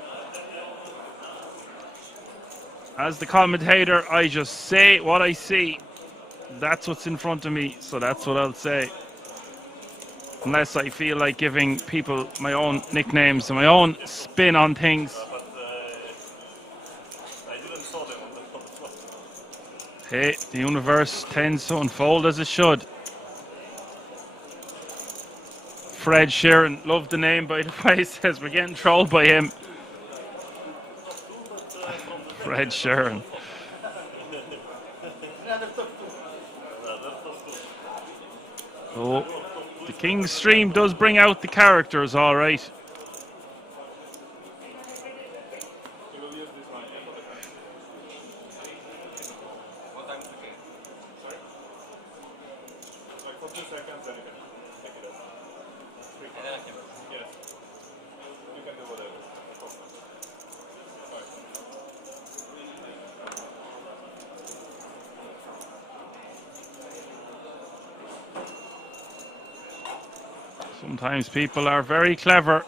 As the commentator, I just say what I see. That's what's in front of me, so that's what I'll say. Unless I feel like giving people my own nicknames and my own spin on things. Hey, the universe tends to unfold as it should. Fred Sheeran, love the name by the way, says we're getting trolled by him. Fred Sheeran. Oh, the King's stream does bring out the characters, all right. Sometimes people are very clever.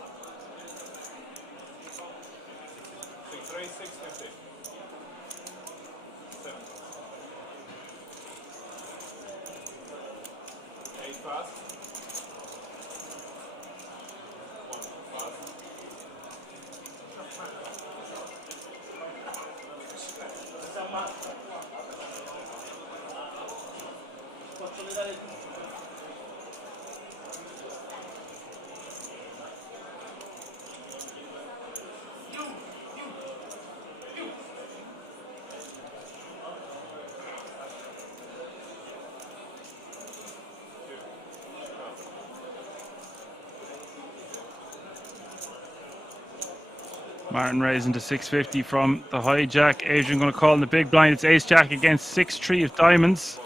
Martin raising to 650 from the hijack. Adrian going to call in the big blind. It's ace jack against 6-3 of diamonds.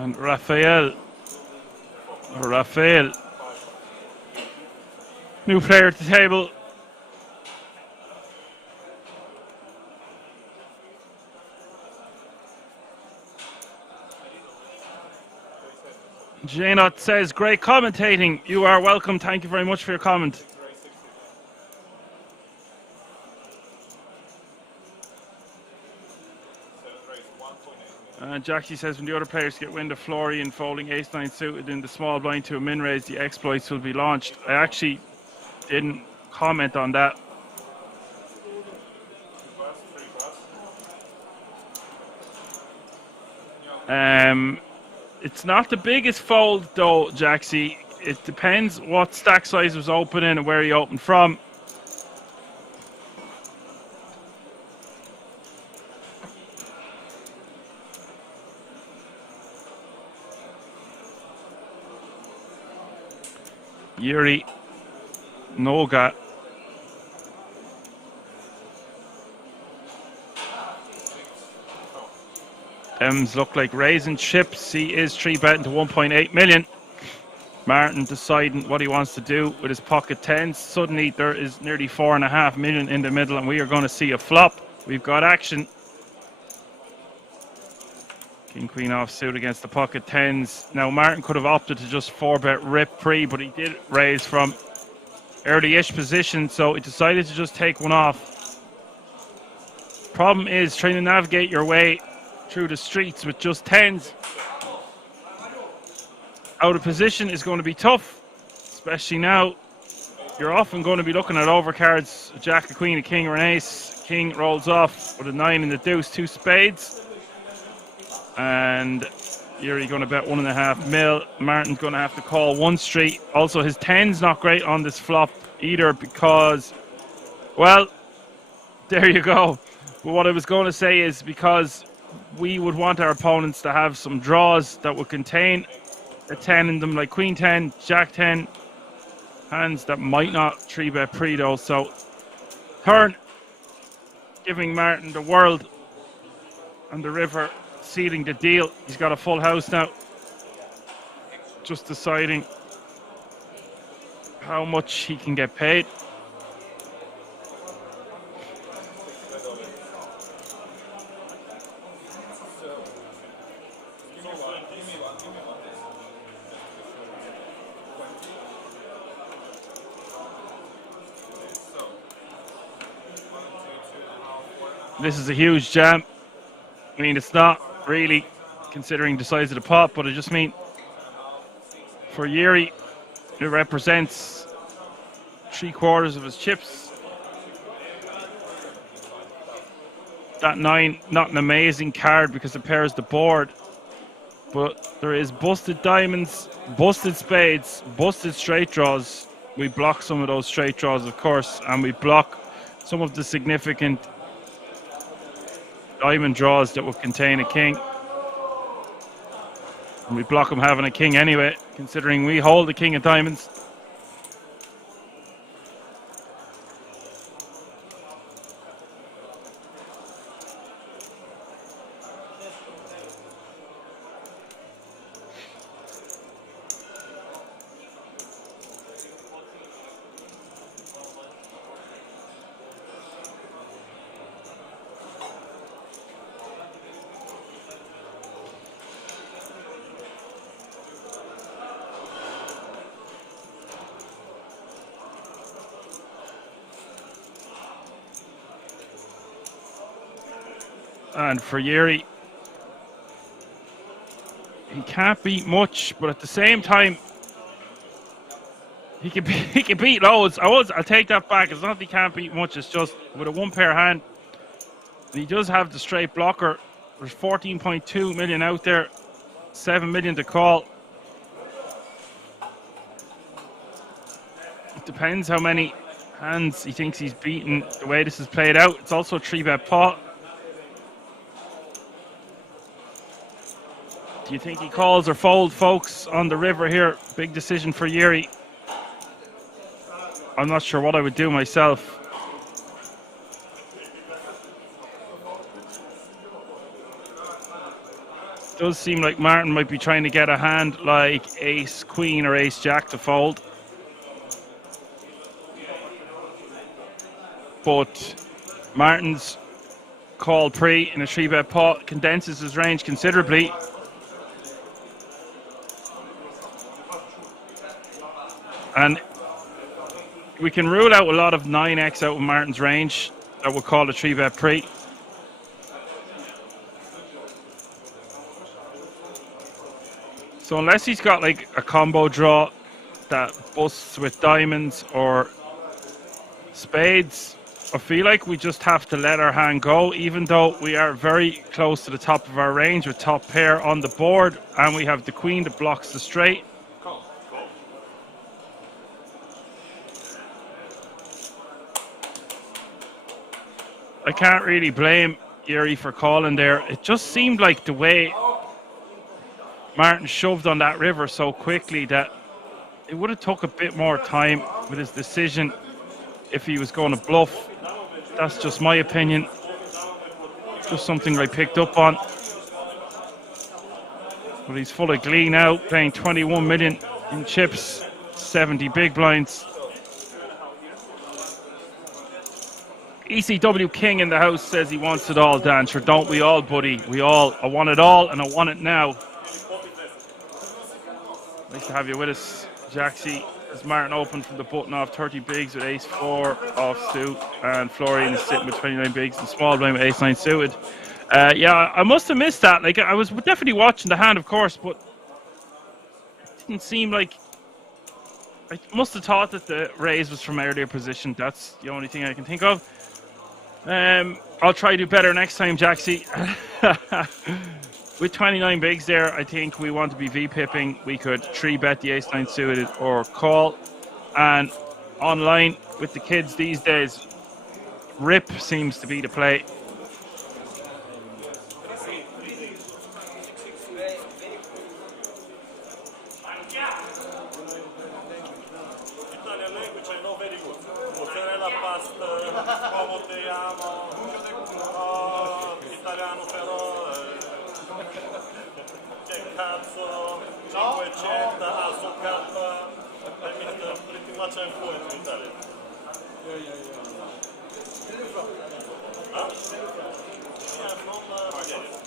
And Rafael, new player at the table. Janot says, great commentating. You are welcome. Thank you very much for your comment. Jaxie says, when the other players get wind of Florian folding ace-9 suited in the small blind to a min-raise, the exploits will be launched. I actually didn't comment on that. It's not the biggest fold though, Jaxie. It depends what stack size was opening and where he opened from. Yuri Noga. M's look like raising chips. He is 3-betting to 1.8 million. Martin deciding what he wants to do with his pocket tens. Suddenly there is nearly 4.5 million in the middle and we are going to see a flop. We've got action. King Queen offsuit against the pocket tens. Now Martin could have opted to just 4-bet rip pre, but he did raise from early-ish position, so he decided to just take one off. Problem is trying to navigate your way through the streets with just tens out of position is going to be tough, especially now. You're often going to be looking at overcards, a jack, a queen, a king, or an ace. King rolls off with a 9 in the deuce, 2 spades. And Yuri going to bet 1.5 mil. Martin's going to have to call 1 street. Also, his 10's not great on this flop either because, well, there you go. But what I was going to say is because we would want our opponents to have some draws that would contain a 10 in them, like Queen 10, Jack 10, hands that might not 3-bet pre though. So, turn, giving Martin the world and the river, sealing the deal. He's got a full house now. Just deciding how much he can get paid. This is a huge jam. I mean, it's not really considering the size of the pot, but I just mean for Yuri, it represents 3/4 of his chips. That 9, not an amazing card because it pairs the board, but there is busted diamonds, busted spades, busted straight draws. We block some of those straight draws, of course, and we block some of the significant diamond draws that would contain a king. And we block him having a king anyway, considering we hold the king of diamonds. And for Yuri, he can't beat much, but at the same time, he can beat loads. I'll take that back. It's not that he can't beat much. It's just with a 1-pair hand, he does have the straight blocker. There's 14.2 million out there, 7 million to call. It depends how many hands he thinks he's beaten. The way this is played out, it's also a 3-bet pot. Do you think he calls or folds, folks, on the river here? Big decision for Yuri. I'm not sure what I would do myself. does seem like Martin might be trying to get a hand like ace queen or ace jack to fold. But Martin's call pre in a 3-bet pot condenses his range considerably. And we can rule out a lot of 9x out of Martin's range that would call a 3-bet pre. So unless he's got like a combo draw that busts with diamonds or spades, I feel like we just have to let our hand go, even though we are very close to the top of our range with top pair on the board, and we have the queen that blocks the straight. I can't really blame Yuri for calling there. It just seemed like the way Martin shoved on that river so quickly that it would have took a bit more time with his decision if he was going to bluff. That's just my opinion. Just something I picked up on. But he's full of glee now, playing 21 million in chips, 70 big blinds. ECW King in the house says he wants it all, Dan. Sure, don't we all, buddy? I want it all, and I want it now. Nice to have you with us, Jaxie. As Martin opened from the button off 30 bigs with ace 4 off suit, and Florian is sitting with 29 bigs and small blind with ace 9 suited. Yeah, I must have missed that. Like, I was definitely watching the hand, of course, but it didn't seem like. I must have thought that the raise was from earlier position. That's the only thing I can think of. I'll try to do better next time, Jaxie. With 29 bigs there, I think we want to be V-pipping. We could 3-bet the ace-9 suited or call. And online with the kids these days, rip seems to be the play. Italian language I know very good. Mozzarella pasta, come te amo, italiano però, che cazzo, 500, also kappa, I mean pretty much I'm fluent in Italian. Huh? Yeah, from yeah.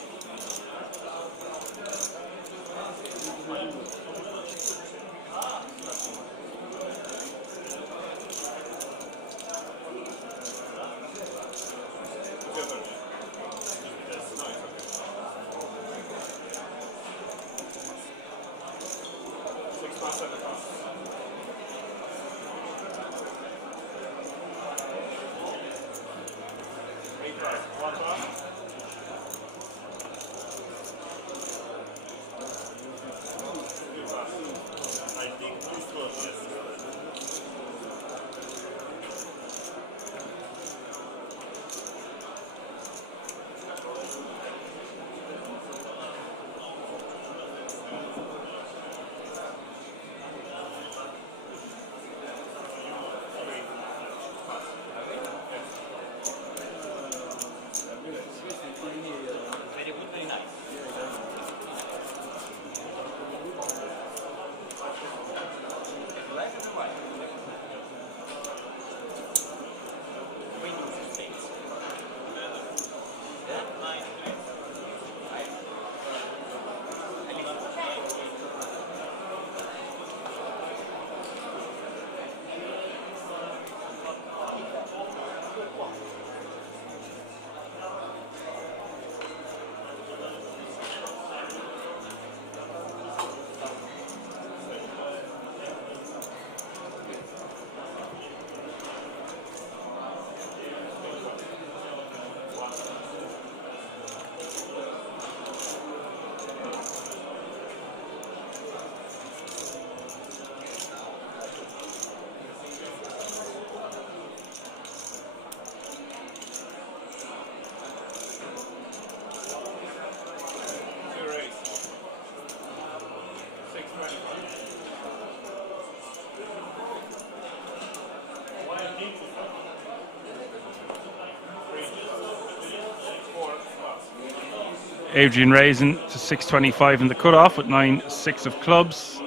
Adrian Raisin to 6.25 in the cutoff with 9.6 of clubs.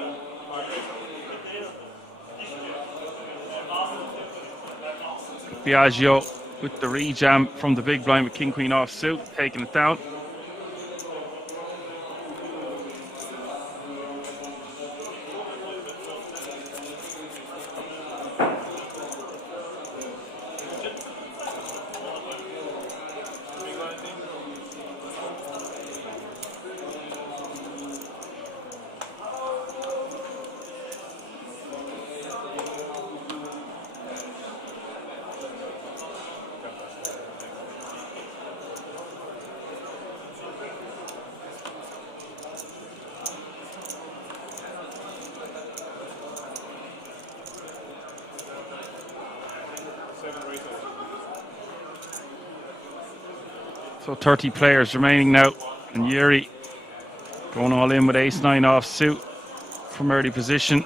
Biagio with the rejam from the big blind with King Queen off suit, taking it down. So 30 players remaining now, and Yuri going all in with ace-9 off suit from early position.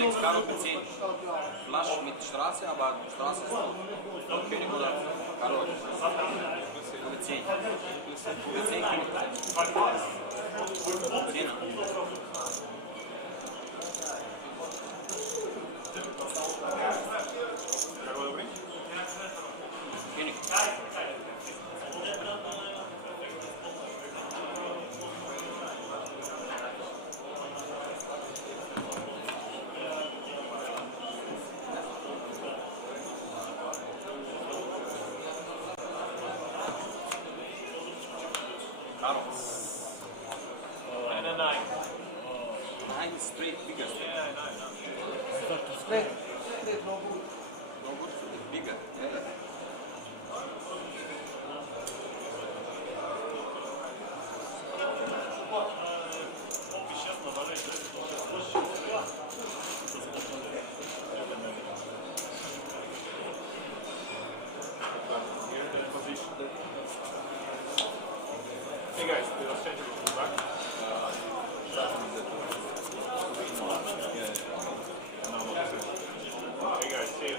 6 Karo für 10. Flasch mit Straße, aber Straße ist König oder Karo. Für 10. Für 10 König. 10er. König. Karo. And a 9. 9 is straight, biggest. Yeah, I know. No good, bigger. Yeah. Hey guys, let's change it back. Hey guys, see you.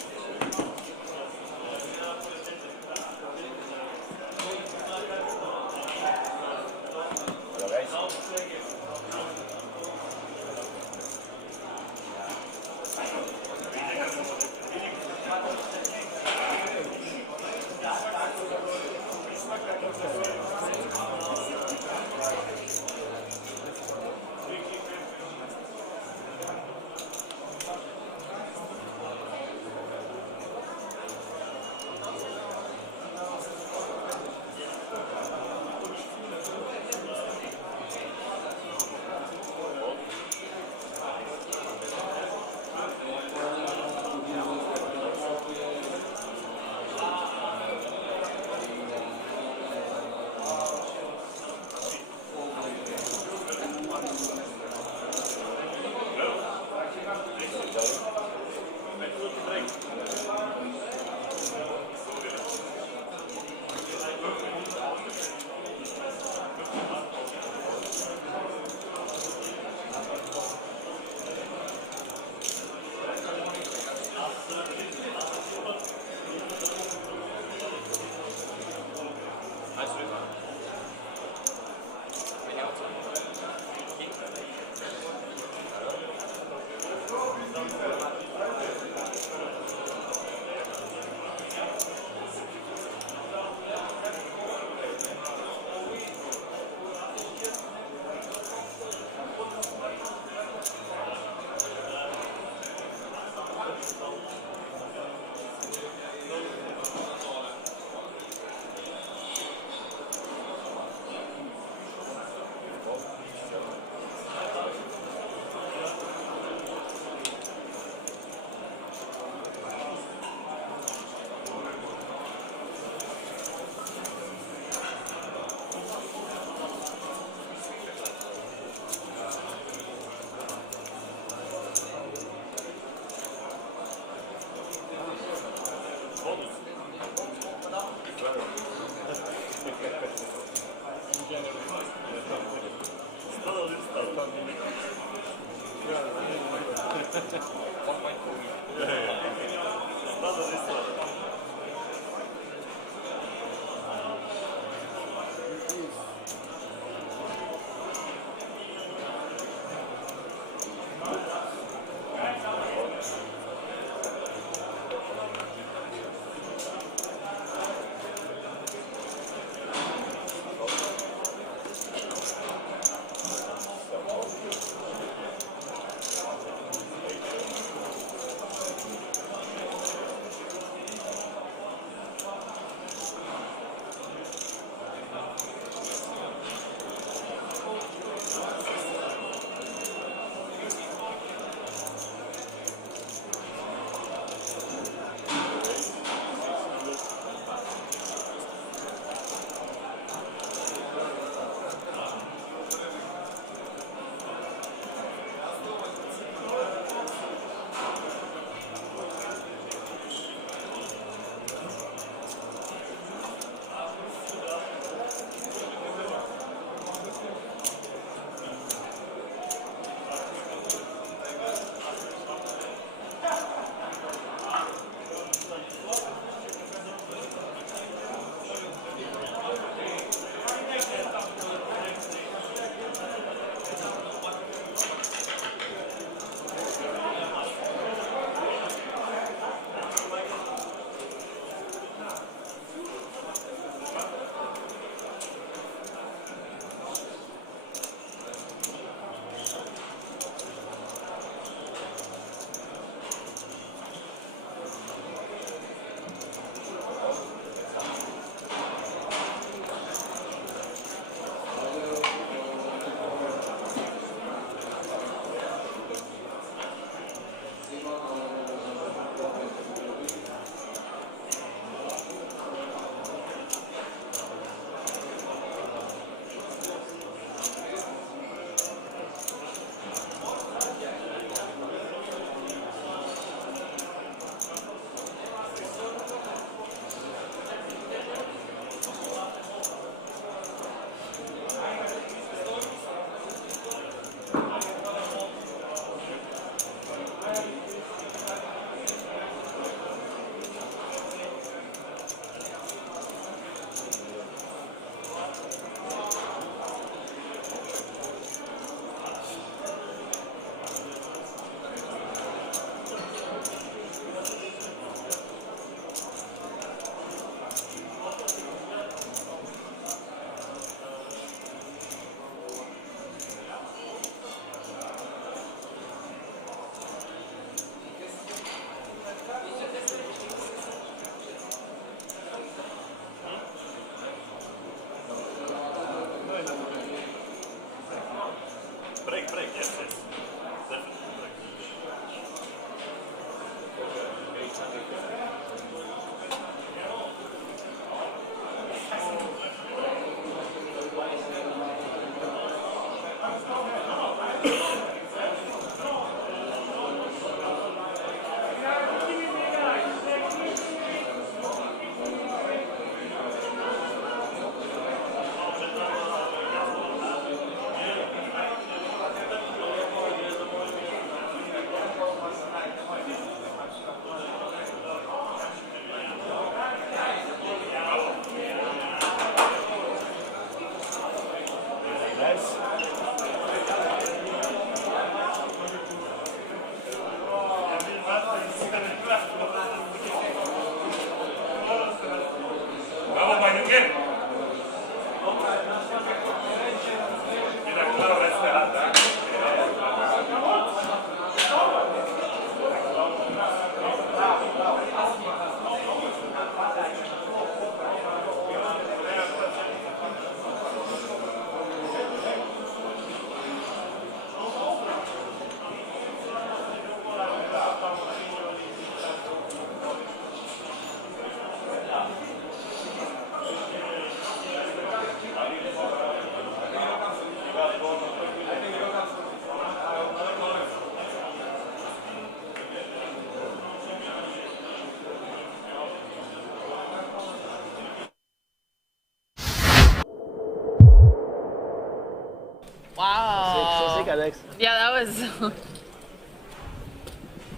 was.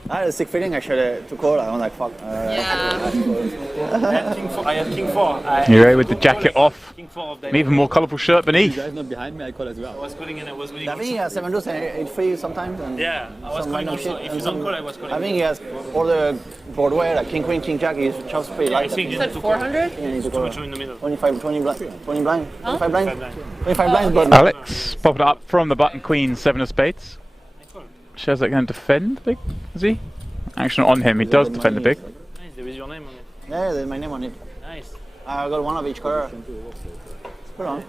I had a sick feeling I should have took all. I was like, fuck. Yeah. I had King 4. You're here with the jacket off. An even more colourful shirt beneath. You guys not behind me, I call as well. I was calling and I was really I think he has 7 deuce and 8-3 sometimes. And yeah, I was calling also. If you don't call, I was calling. I think he has all the Broadway, like King Queen, King Jack, he's just pretty light. I think You said 400? Yeah, he's too much in the middle. 25 blind. 25 blind. 25 Oh, blinds, but Alex popped it up from the button queen, 7 of spades. Shows that going to defend the big, is he? Action on him, he does defend the big. Nice, there is your name on it. yeah, there's my name on it. Nice. I got one of each color. Put on.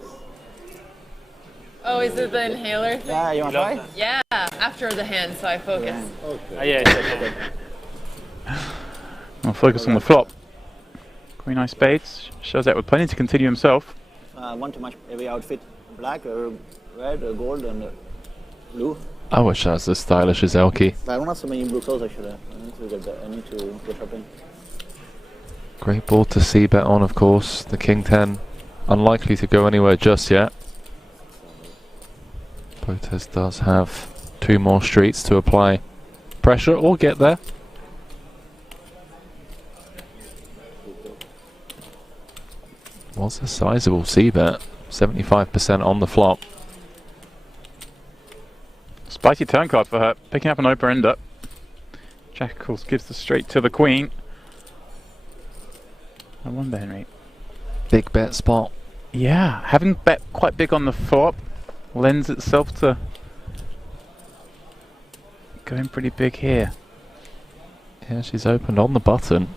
Oh, is it the inhaler thing? Yeah, you want to try? Yeah, after the hand, so I focus. Yeah, it's okay. I'll focus on the flop. Queen high spades, shows that with plenty to continue himself. One to match every outfit. Black, red, gold, and blue. I wish I was as stylish as Elke. I don't have so many blue clothes, I should have. I need to get up in. Great board to c-bet on, of course. The King 10, unlikely to go anywhere just yet. Botez does have 2 more streets to apply pressure or get there. Was a sizable c-bet, 75% on the flop. Spicy turn card for her, picking up an open ender. Jack, of course, gives the straight to the queen. I wonder, Henry. Big bet spot. Yeah, having bet quite big on the flop lends itself to going pretty big here. Yeah, she's opened on the button.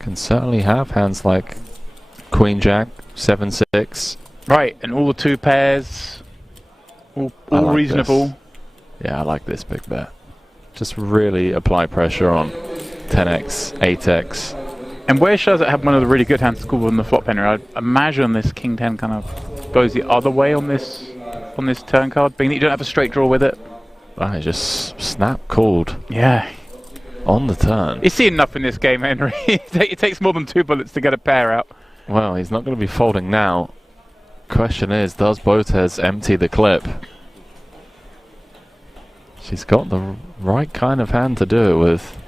Can certainly have hands like Queen Jack, 7-6. Right, and all the 2 pairs, all like reasonable. this. Yeah, I like this big bet. Just really apply pressure on 10x, 8x. And where shows it have one of the really good hands to call on the flop, Henry? I'd imagine this King 10 kind of goes the other way on this turn card, being that you don't have a straight draw with it. I just snap called. Yeah. On the turn. He's seen enough in this game, Henry. It takes more than 2 bullets to get a pair out. Well, he's not going to be folding now. Question is, does Botez empty the clip? She's got the right kind of hand to do it with.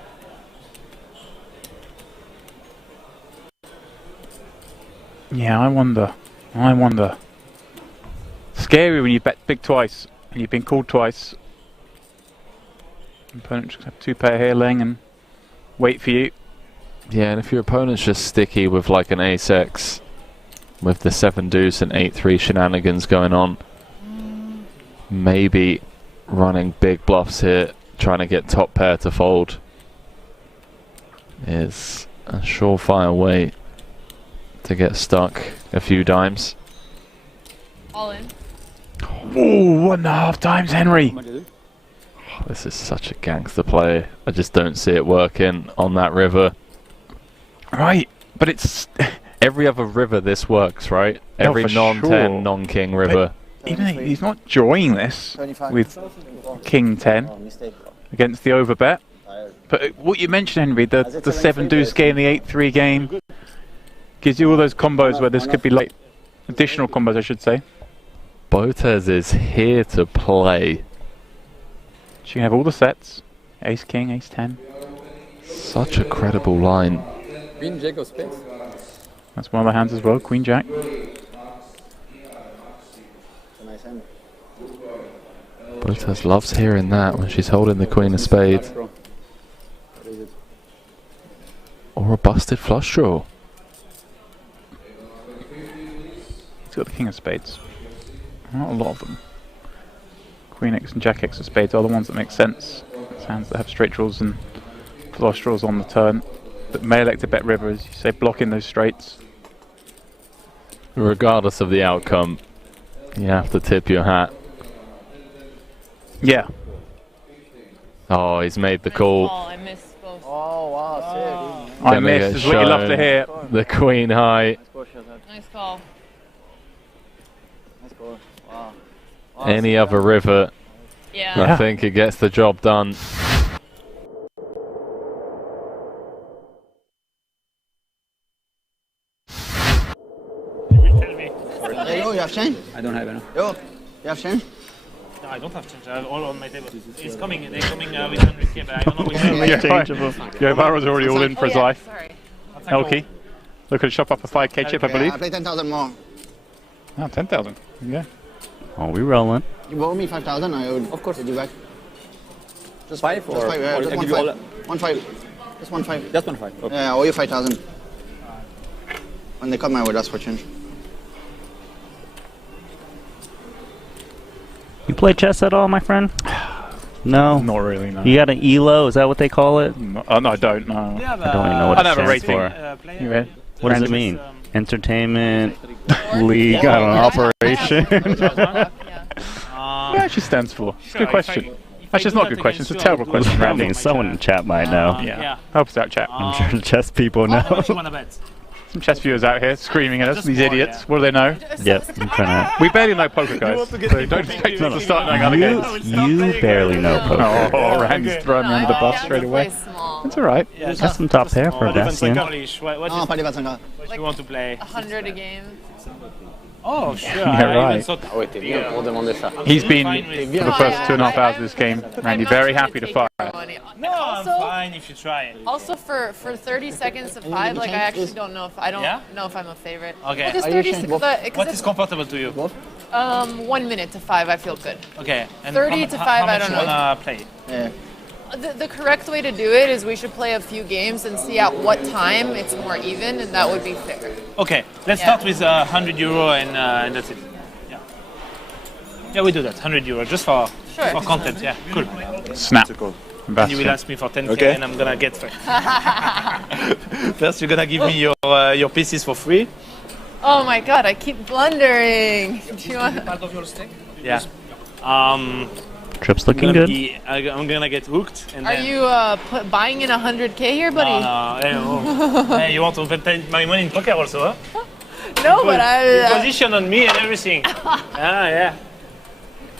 Yeah, I wonder. Scary when you bet big twice and you've been called twice. Opponent just have 2 pair here laying and wait for you. Yeah, and if your opponent's just sticky with like an ace-x, with the 7 deuce and 8-3 shenanigans going on, maybe running big bluffs here, trying to get top pair to fold, is a surefire way to get stuck a few dimes. All in. Ooh, 1.5 times, Henry. This is such a gangster play. I just don't see it working on that river. Right, but it's every other river this works, right? Every non-10, sure. non-king river. But even he's not drawing this with King 10 against the overbet. But what you mentioned, Henry, the 7 deuce game, the 8-3 game, gives you all those combos where this could be like additional combos, I should say. Botez is here to play. She can have all the sets. Ace King, Ace 10. Such a credible line. Queen Jack of spades. That's one of the hands as well, Queen Jack. Nice hand. Botez loves hearing that when she's holding the Queen of Spades. Or a busted flush draw. He's got the King of Spades. Not a lot of them. Queen X and Jack X of Spades are the ones that make sense. It's hands that have straight draws and flush draws on the turn. But may elect to bet river, as you say, blocking those straights. Regardless of the outcome, you have to tip your hat. Yeah. Oh, he's made the call. I missed both. Oh, wow, sick. I missed, is what you love to hear. The Queen high. Nice call. Nice call. Wow. Any other river, Yeah. I think it gets the job done. You will tell me. Hey, yo, you have chain? I don't have any. Yo, you have chain? No, I don't have change. I have all on my table. It's coming. They're coming with 100k, but I don't know which one. Yeah, Barro's already all in for his life. Sorry. Elkie, looking to shop up a 5k chip, I believe. I play 10,000 more. Oh, 10,000. Yeah. Oh, we rolling. You owe me 5,000, I would Of course. give you back. Just 5 or just 5, yeah, or just I 1 give you all 5. 1 5. Just 1 5. Just 1 5. Okay. Yeah, I owe you 5,000. When they come my way, that's for change. You play chess at all, my friend? No. Not really, no. You got an ELO? Is that what they call it? No, no, I don't, no. I don't even know what I it have a stands rating. for. You read? What does it mean? Entertainment, league, I don't know, operation. What it actually stands for? It's a good question. Actually, it's not a good question. It's a terrible question. Randy, someone in the chat might know. Yeah. Help us out, chat. I'm sure the chess people know. How much you want to bet? Some chess viewers out here screaming at us, these idiots. What do they know? Yep, I'm trying to. We barely know poker, guys. So don't expect us to start knowing other games. You barely know poker. Oh, Randy's throwing me under the bus straight away. That's alright. That's some top pair for Dacian. What Non, pas les 25 do you want to play? 100 a game. Oh, sure. Yeah, I right. even thought He's been, for the first 2.5 hours of this game, Randy, very happy to fire. No, I'm fine if you try it. Also, for 30 seconds to 5, like I actually don't know if know if I'm a favorite. Okay. What is 30 seconds? What is comfortable to you? 1 minute to 5, I feel good. Okay. And 30 to 5, I don't know. How much you wanna play? Yeah. The correct way to do it is we should play a few games and see at what time it's more even, and that would be fair. Okay, let's start with €100 and that's it. Yeah. Yeah, we do that. €100 just for content. Yeah, cool. Snap. And you will ask me for 10k, and I'm gonna get first. First, you're gonna give me your pieces for free. Oh my god, I keep blundering. Do you want Part of your stake? Yeah. Trip's looking good. I'm gonna get hooked. And Are then you buying in 100k here, buddy? No, hey, hey, you want to bet my money in poker also, huh? No, but You position on me and everything. Yeah.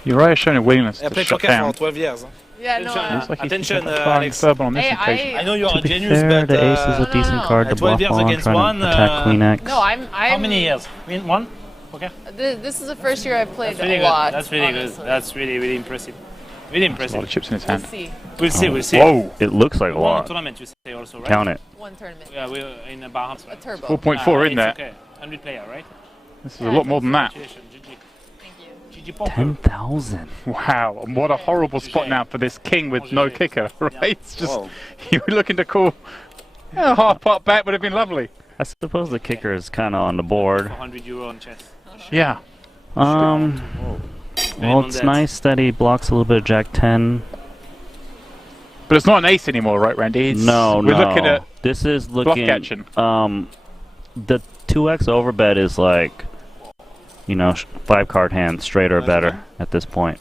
Uriah has shown a willingness I to played shut poker down. for 12 years. Yeah, no. Looks like he's Attention, firing Alex. further on this Hey, occasion. I know you are To be genius, fair, but the ace is a decent card to 12 bluff years on, against trying one. to attack Queen X. No, I'm. How many years? One? Okay. This is the first year I've played That's really a good. lot. That's really honestly. good. That's really impressive. Really A lot impressive. of chips in his We'll hand. see. We'll see. Whoa! It looks like a We won a lot. tournament, you say also, right? Count it. One tournament. Yeah, we're in a bar. A turbo. 4.4 in there. Okay. 100 player, right? This is a lot more than that. Congratulations, GG. Thank you. GG poker. 10,000. Wow, and what a horrible spot now for this king with no kicker, right? It's just, you were looking to call a half pot bet would have been lovely. I suppose the kicker is kind of on the board. €400 on chess. Yeah. Well, it's nice that he blocks a little bit of Jack 10. But it's not an ace anymore, right, Randy? It's, No. We're looking at this is bluff looking. catching. The 2x overbet is like, 5-card hand, straight or better at this point.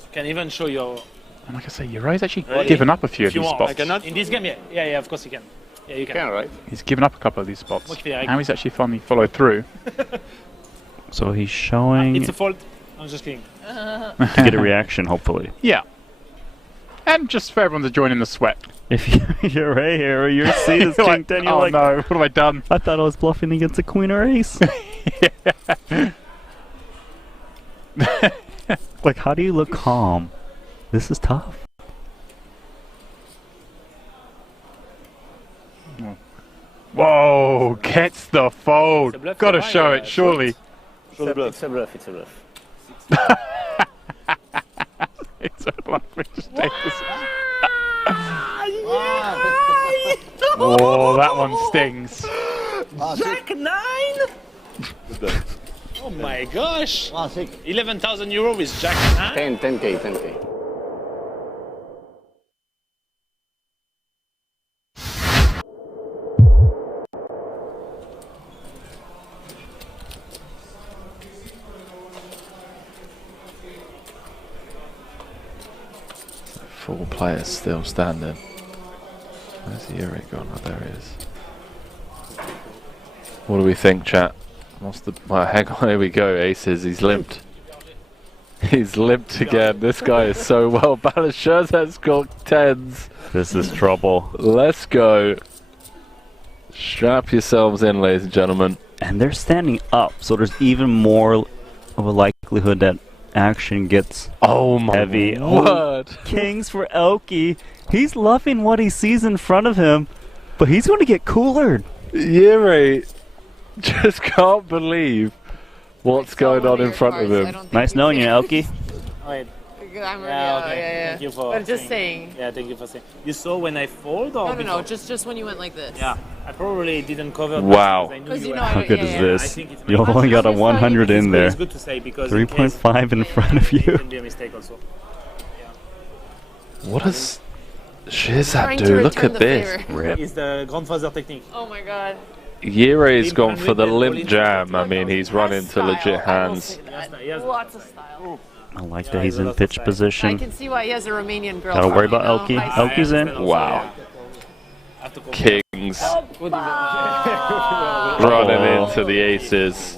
You can even show your. And like I say, Uriah's actually Really? given up a few If of you these want. spots. I cannot. In this game, yeah, of course you can. Yeah, you can. Right? He's given up a couple of these spots. Look here, Now he's actually finally followed through. So he's showing It's a fault. I'm just kidding. to get a reaction, hopefully. Yeah. And just for everyone to join in the sweat. If you're right here, you're seeing this You're king like, 10, you're oh like, no, what have I done? I thought I was bluffing against a queen or ace. Like, how do you look calm? This is tough. Whoa, gets the fold. It's a bluff, Gotta right? show it, surely. It's a bluff, it's a bluff. It's a bluff. We just take this. Oh, Oh, that one stings. Jack 9? Oh my gosh! €11,000 with Jack 9? 10k. Four players still standing. Where's the Yuri gone? Oh, there he is. What do we think, chat? What's the... Well, hang on, here we go, aces. He's limped. He's limped again. This guy is so well balanced. Scherzer's got tens. This is trouble. Let's go. Strap yourselves in, ladies and gentlemen. And they're standing up, so there's even more of a likelihood that action gets word. heavy. Oh, kings for Elky. He's loving what he sees in front of him, but he's going to get coolered. Yuri just can't believe what's going on in front of him. Nice knowing you, Elky. Thank you for But just saying. Yeah, thank you for saying. You saw when I fold or No, just when you went like this. Yeah, I probably didn't cover. Wow. How good is this? You only got a 100 in there. It's good to say because 3.5 in front of you. It can be a mistake also. What does Shirzad do? Look at this. It's the grandfather technique. Oh my god. Yuri's gone for the limp jam. I mean, he's run into legit hands. Lots of style. I like that he's in pitch I position. can see why he has a Romanian girl. Gotta worry about Elky. Elky's in. Wow. Kings running into the aces.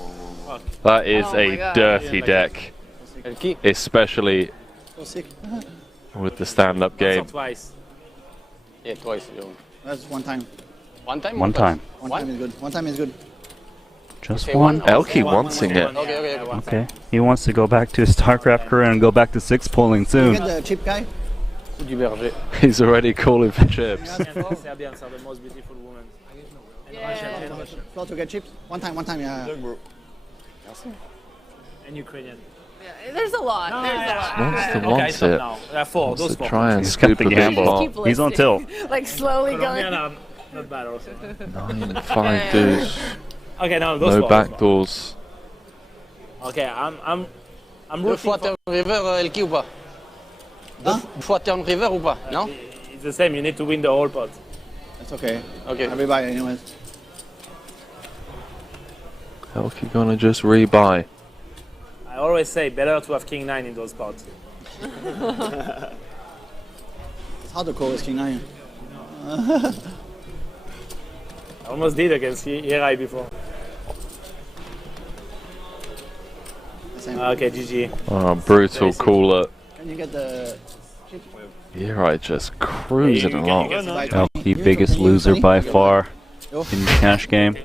That is a dirty deck, especially with the stand-up game. Twice. Yeah, twice. That's one time. One time? One time. One time is good. One time is good. Just one? Elky wanting it. Okay. He wants to go back to his StarCraft career and go back to 6 polling soon. You get the chip guy? He's already calling for chips. Serbians are the most beautiful women. Floor to get chips? One time, yeah. And Ukrainian. Yeah, there's a lot. Wants to want stop it. now. There are four. Wants Those to four. try and He's got scoop the a big gamble. pot. He's on tilt. Like slowly going. Colombian, not bad also. 9-5 deuce. Okay, now those No four. backdoors. Okay, I'm Deux fois turn river, Elky ou pas? Deux fois turn river ou pas? Non? It's the same. You need to win the whole pot. That's okay. Okay. Everybody, anyways. Elky gonna just rebuy. I always say better to have king 9 in those pots. It's hard to call with King 9. I almost did against Hirai before. Okay, GG. Oh, brutal caller. Can you get the... Yuri just cruising along. Elky, biggest loser by far in the cash game.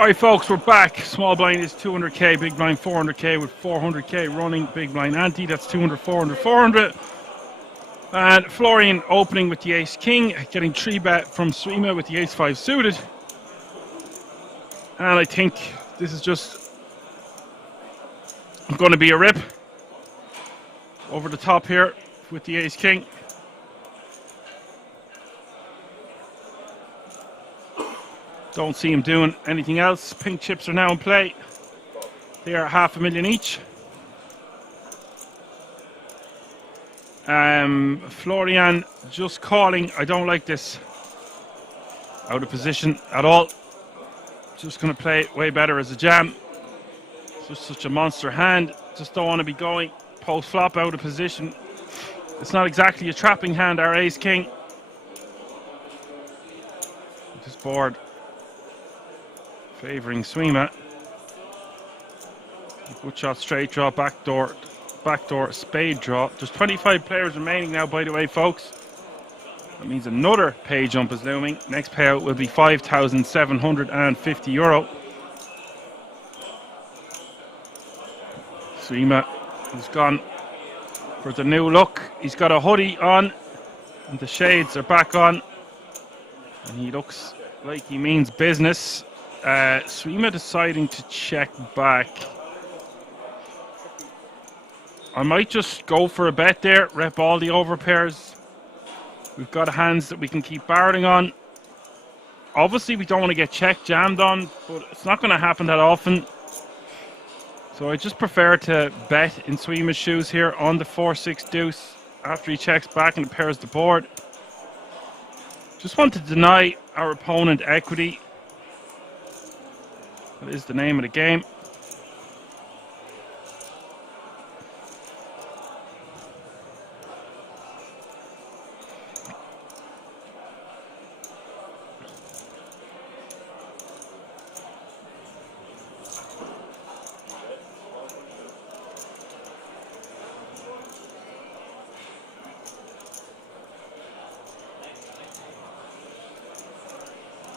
Alright folks, we're back. Small blind is 200k, big blind 400k with 400k running. Big blind ante, that's 200, 400, 400. And Florian opening with the ace king, getting 3-bet from Suima with the ace 5 suited. And I think this is just going to be a rip over the top here with the ace king. Don't see him doing anything else. Pink chips are now in play. They are $500,000 each. Florian just calling. I don't like this. Out of position at all. Just going to play it way better as a jam. Just such a monster hand. Just don't want to be going post flop out of position. It's not exactly a trapping hand, our ace king. This board favouring Suima. Good shot, straight draw, backdoor, spade draw. There's 25 players remaining now, by the way, folks. That means another pay jump is looming. Next payout will be €5,750. Suima has gone for the new look. He's got a hoodie on, and the shades are back on, and he looks like he means business. Suima deciding to check back. I might just go for a bet there, rep all the overpairs. We've got hands that we can keep barreling on. Obviously, we don't want to get check jammed on, but it's not going to happen that often. So I just prefer to bet in Suima's shoes here on the 4-6 deuce after he checks back and pairs the board. Just want to deny our opponent equity. That is the name of the game.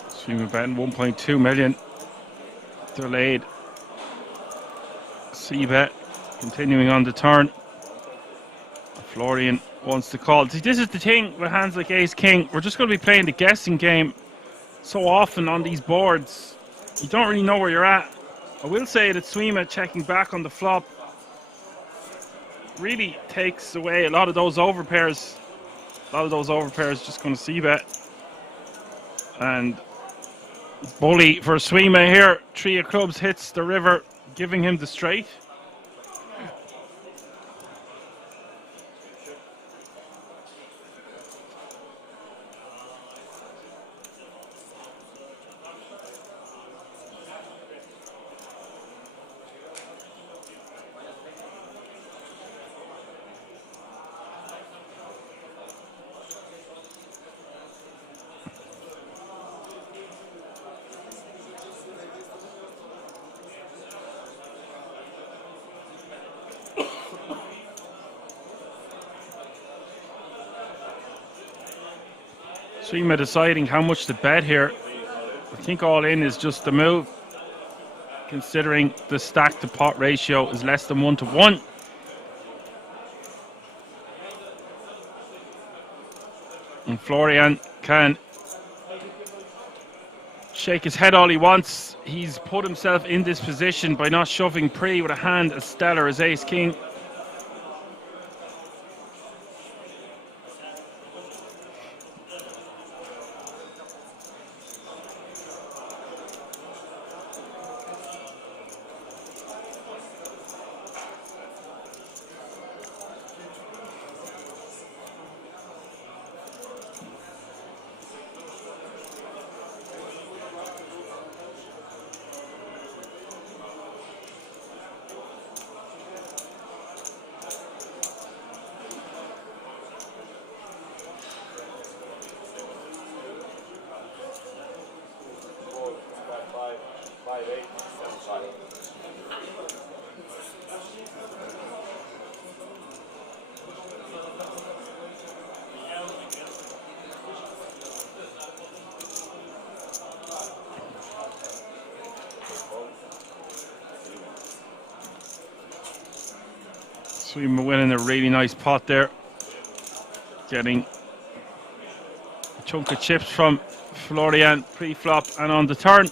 Suima betting 1.2 million. Delayed. C-bet continuing on the turn. Florian wants to call. See, this is the thing with hands like ace king. We're just going to be playing the guessing game so often on these boards. You don't really know where you're at. I will say that Suima checking back on the flop really takes away a lot of those overpairs. A lot of those overpairs just going to C-bet. And bully for Suima here. 3 of clubs hits the river, giving him the straight. Suima deciding how much to bet here. I think all in is just the move, considering the stack to pot ratio is less than 1-to-1. And Florian can shake his head all he wants. He's put himself in this position by not shoving pre with a hand as stellar as ace king. So we've been winning a really nice pot there. Getting a chunk of chips from Florian pre-flop and on the turn.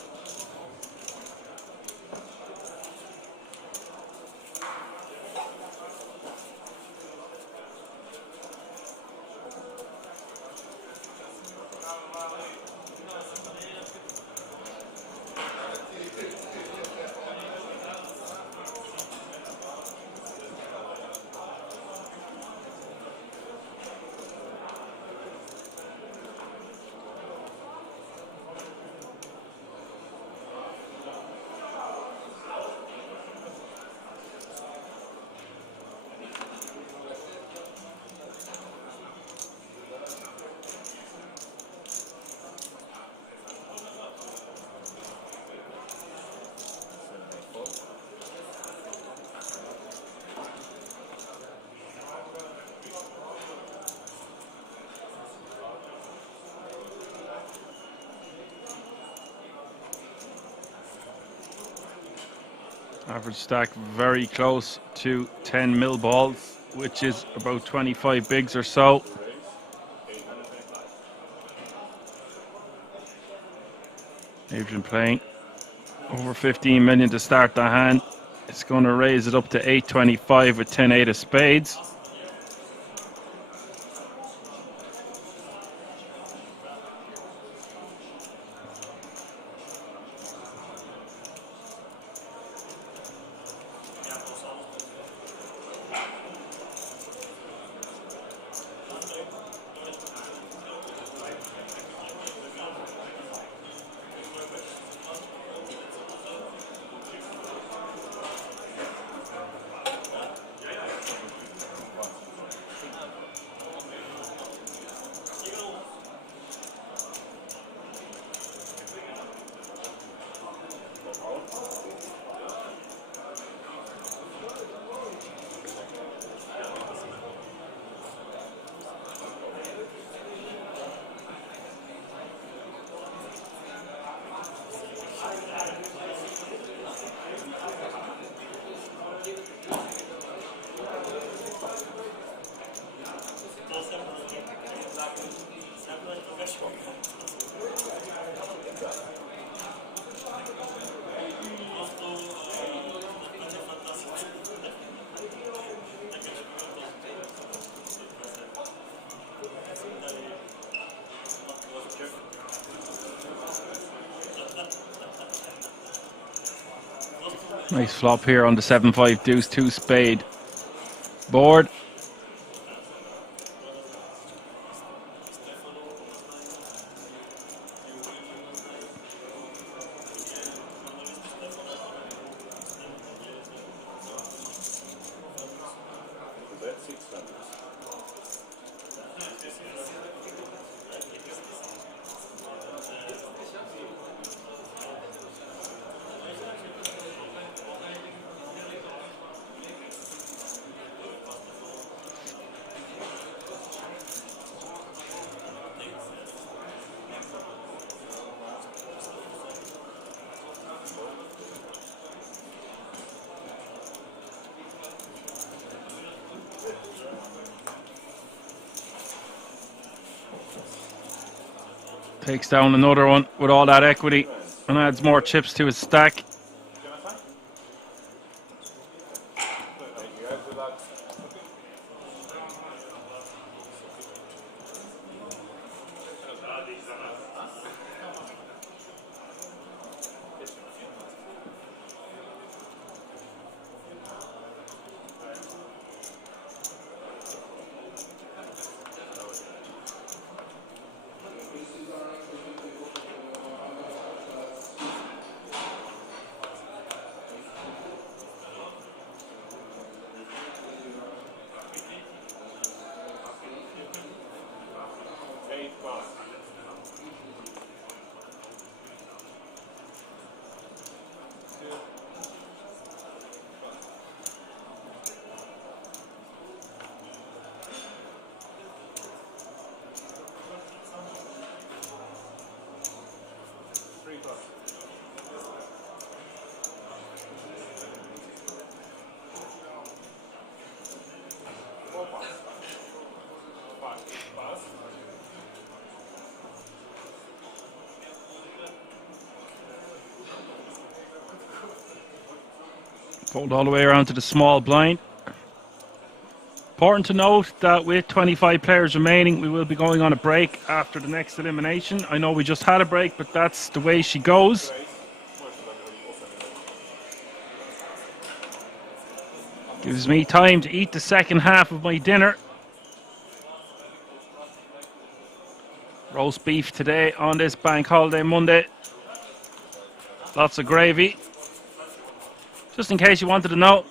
Average stack very close to 10 mil balls, which is about 25 bigs or so. Adrian playing over 15 million to start the hand. It's going to raise it up to 825 with 10-8 of spades. Nice flop here on the 7-5 deuce 2 spade board. Takes down another one with all that equity and adds more chips to his stack. Fold all the way around to the small blind. Important to note that with 25 players remaining, we will be going on a break after the next elimination. I know we just had a break, but that's the way she goes. Gives me time to eat the second half of my dinner. Roast beef today on this bank holiday Monday. Lots of gravy. Just in case you wanted to know.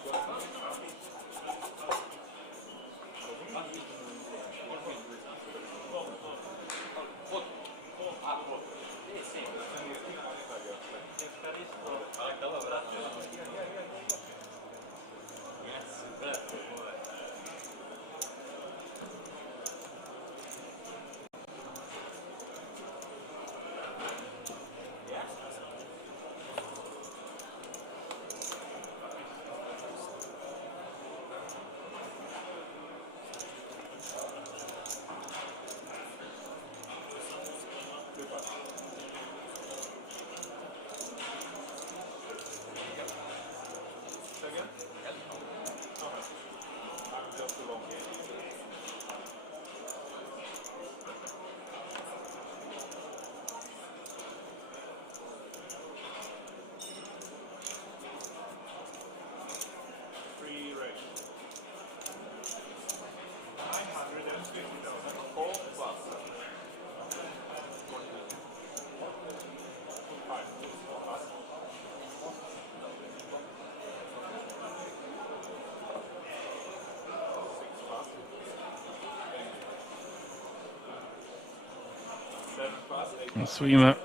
Swima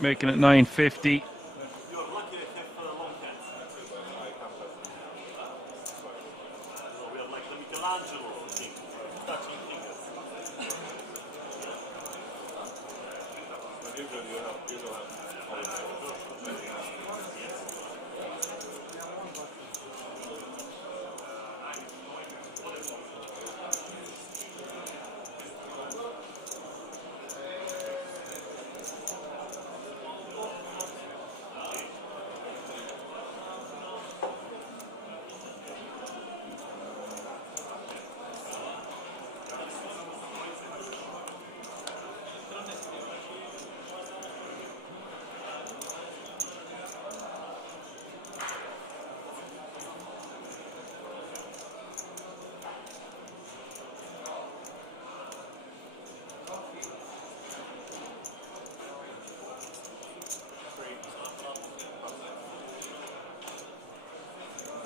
making it 950.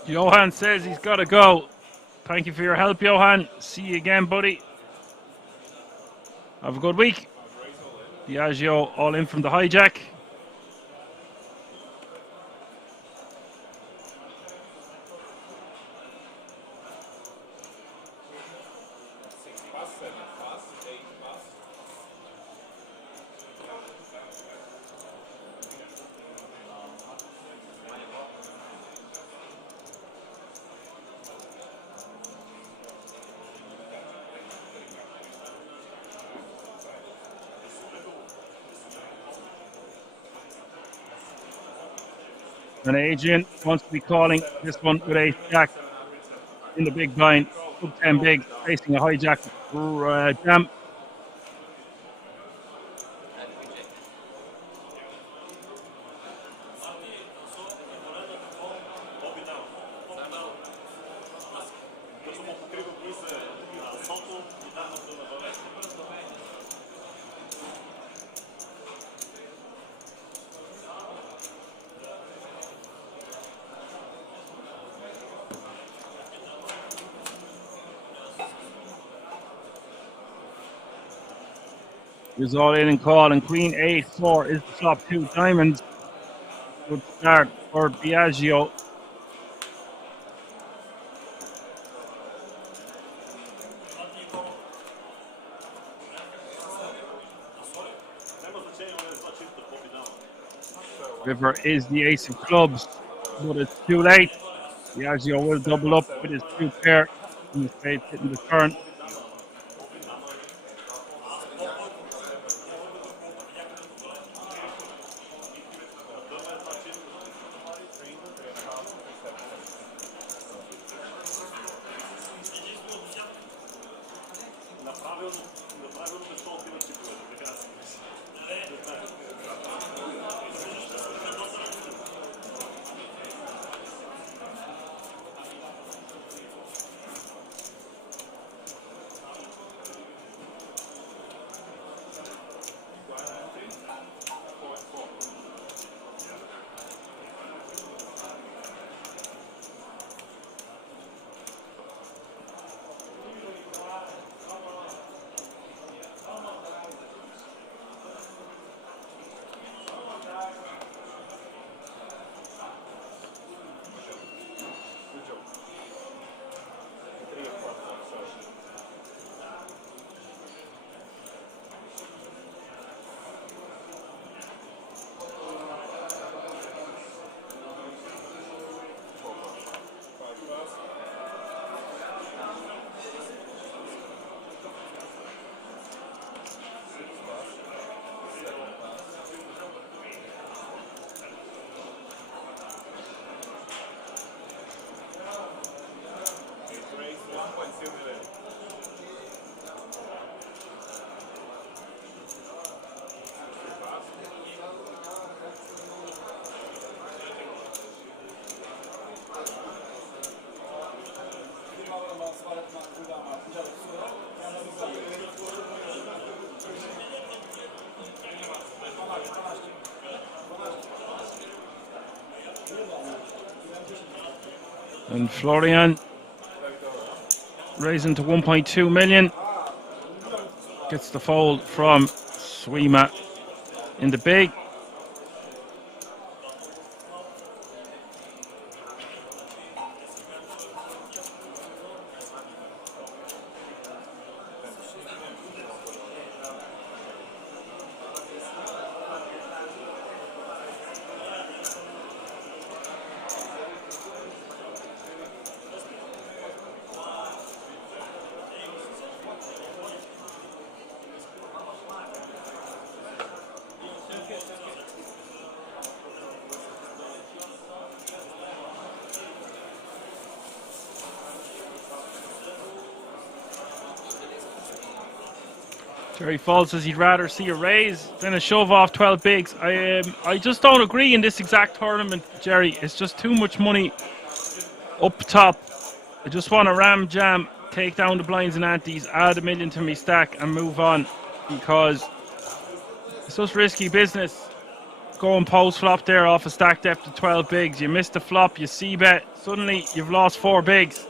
Johan says he's got to go. Thank you for your help, Johan. See you again, buddy. Have a good week. Diageo all in from the hijack. And Adrian wants to be calling this one with a jack in the big blind, sub 10 big, facing a hijack jam. Is all in and call, and Queen 8-4 is the flop 2 diamonds. Good start for Diageo. River is the ace of clubs, but it's too late. Diageo will double up with his 2 pair in the spade hitting the turn. And Florian raising to 1.2 million. Gets the fold from Swima in the big. Jerry Fall says he'd rather see a raise than a shove off 12 bigs. I just don't agree in this exact tournament, Jerry. It's just too much money up top. I just want to ram jam, take down the blinds and antes, add $1 million to me stack and move on, because it's just risky business. Going post flop there off a stack depth of 12 bigs. You miss the flop, you c-bet, suddenly you've lost 4 bigs.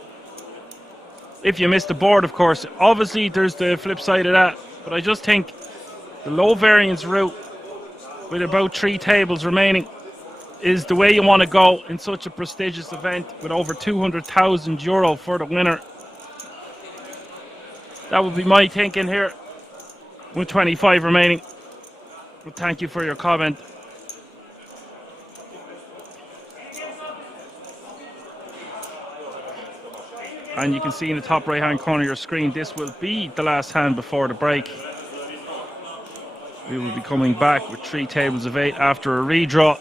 If you miss the board, of course. Obviously, there's the flip side of that. But I just think the low variance route with about 3 tables remaining is the way you want to go in such a prestigious event with over €200,000 for the winner. That would be my thinking here with 25 remaining. But thank you for your comment. And you can see in the top right hand corner of your screen, this will be the last hand before the break. We will be coming back with 3 tables of 8 after a redraw.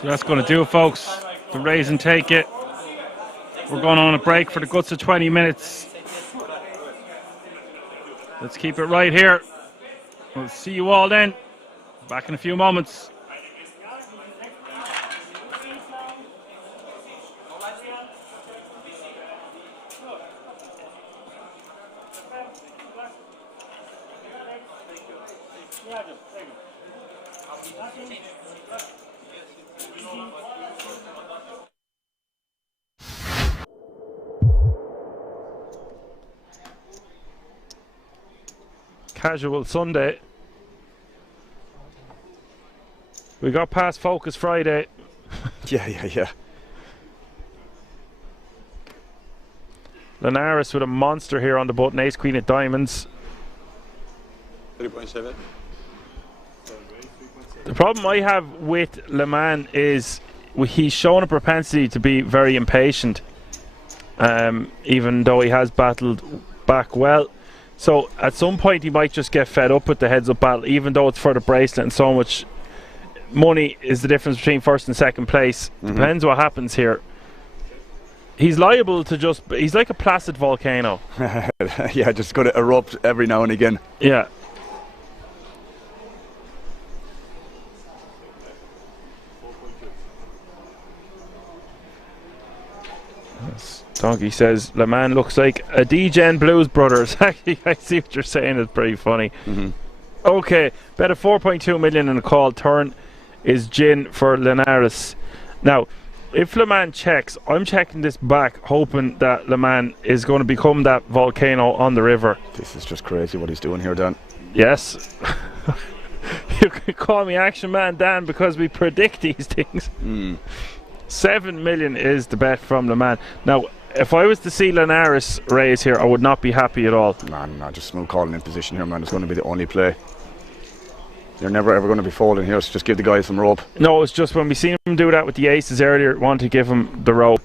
So that's going to do it, folks. The raise and take it. We're going on a break for the guts of 20 minutes. Let's keep it right here. We'll see you all then. Back in a few moments. Casual Sunday. We got past Focus Friday. Yeah. Linares with a monster here on the button. Ace Queen of Diamonds. 3.7. The problem I have with Le Mans is he's shown a propensity to be very impatient, even though he has battled back well. So at some point he might just get fed up with the heads up battle, even though it's for the bracelet and so much money is the difference between first and second place. Depends what happens here. He's liable to just, he's like a placid volcano. Yeah, just going to erupt every now and again. Yeah. Donkey says Le Mans looks like a D-Gen Blues Brothers. Actually, I see what you're saying. It's pretty funny. Okay, bet of 4.2 million in a call turn is gin for Linares. Now, if Le Mans checks, I'm checking this back, hoping that Le Mans is going to become that volcano on the river. This is just crazy what he's doing here, Dan. Yes. You can call me Action Man Dan because we predict these things. 7 million is the bet from Le Mans. Now, if I was to see Linares raise here, I would not be happy at all. No, just smooth calling in position here, man. It's going to be the only play. You're never ever going to be folding here, so just give the guy some rope. No, it's just when we seen him do that with the aces earlier, want to give him the rope.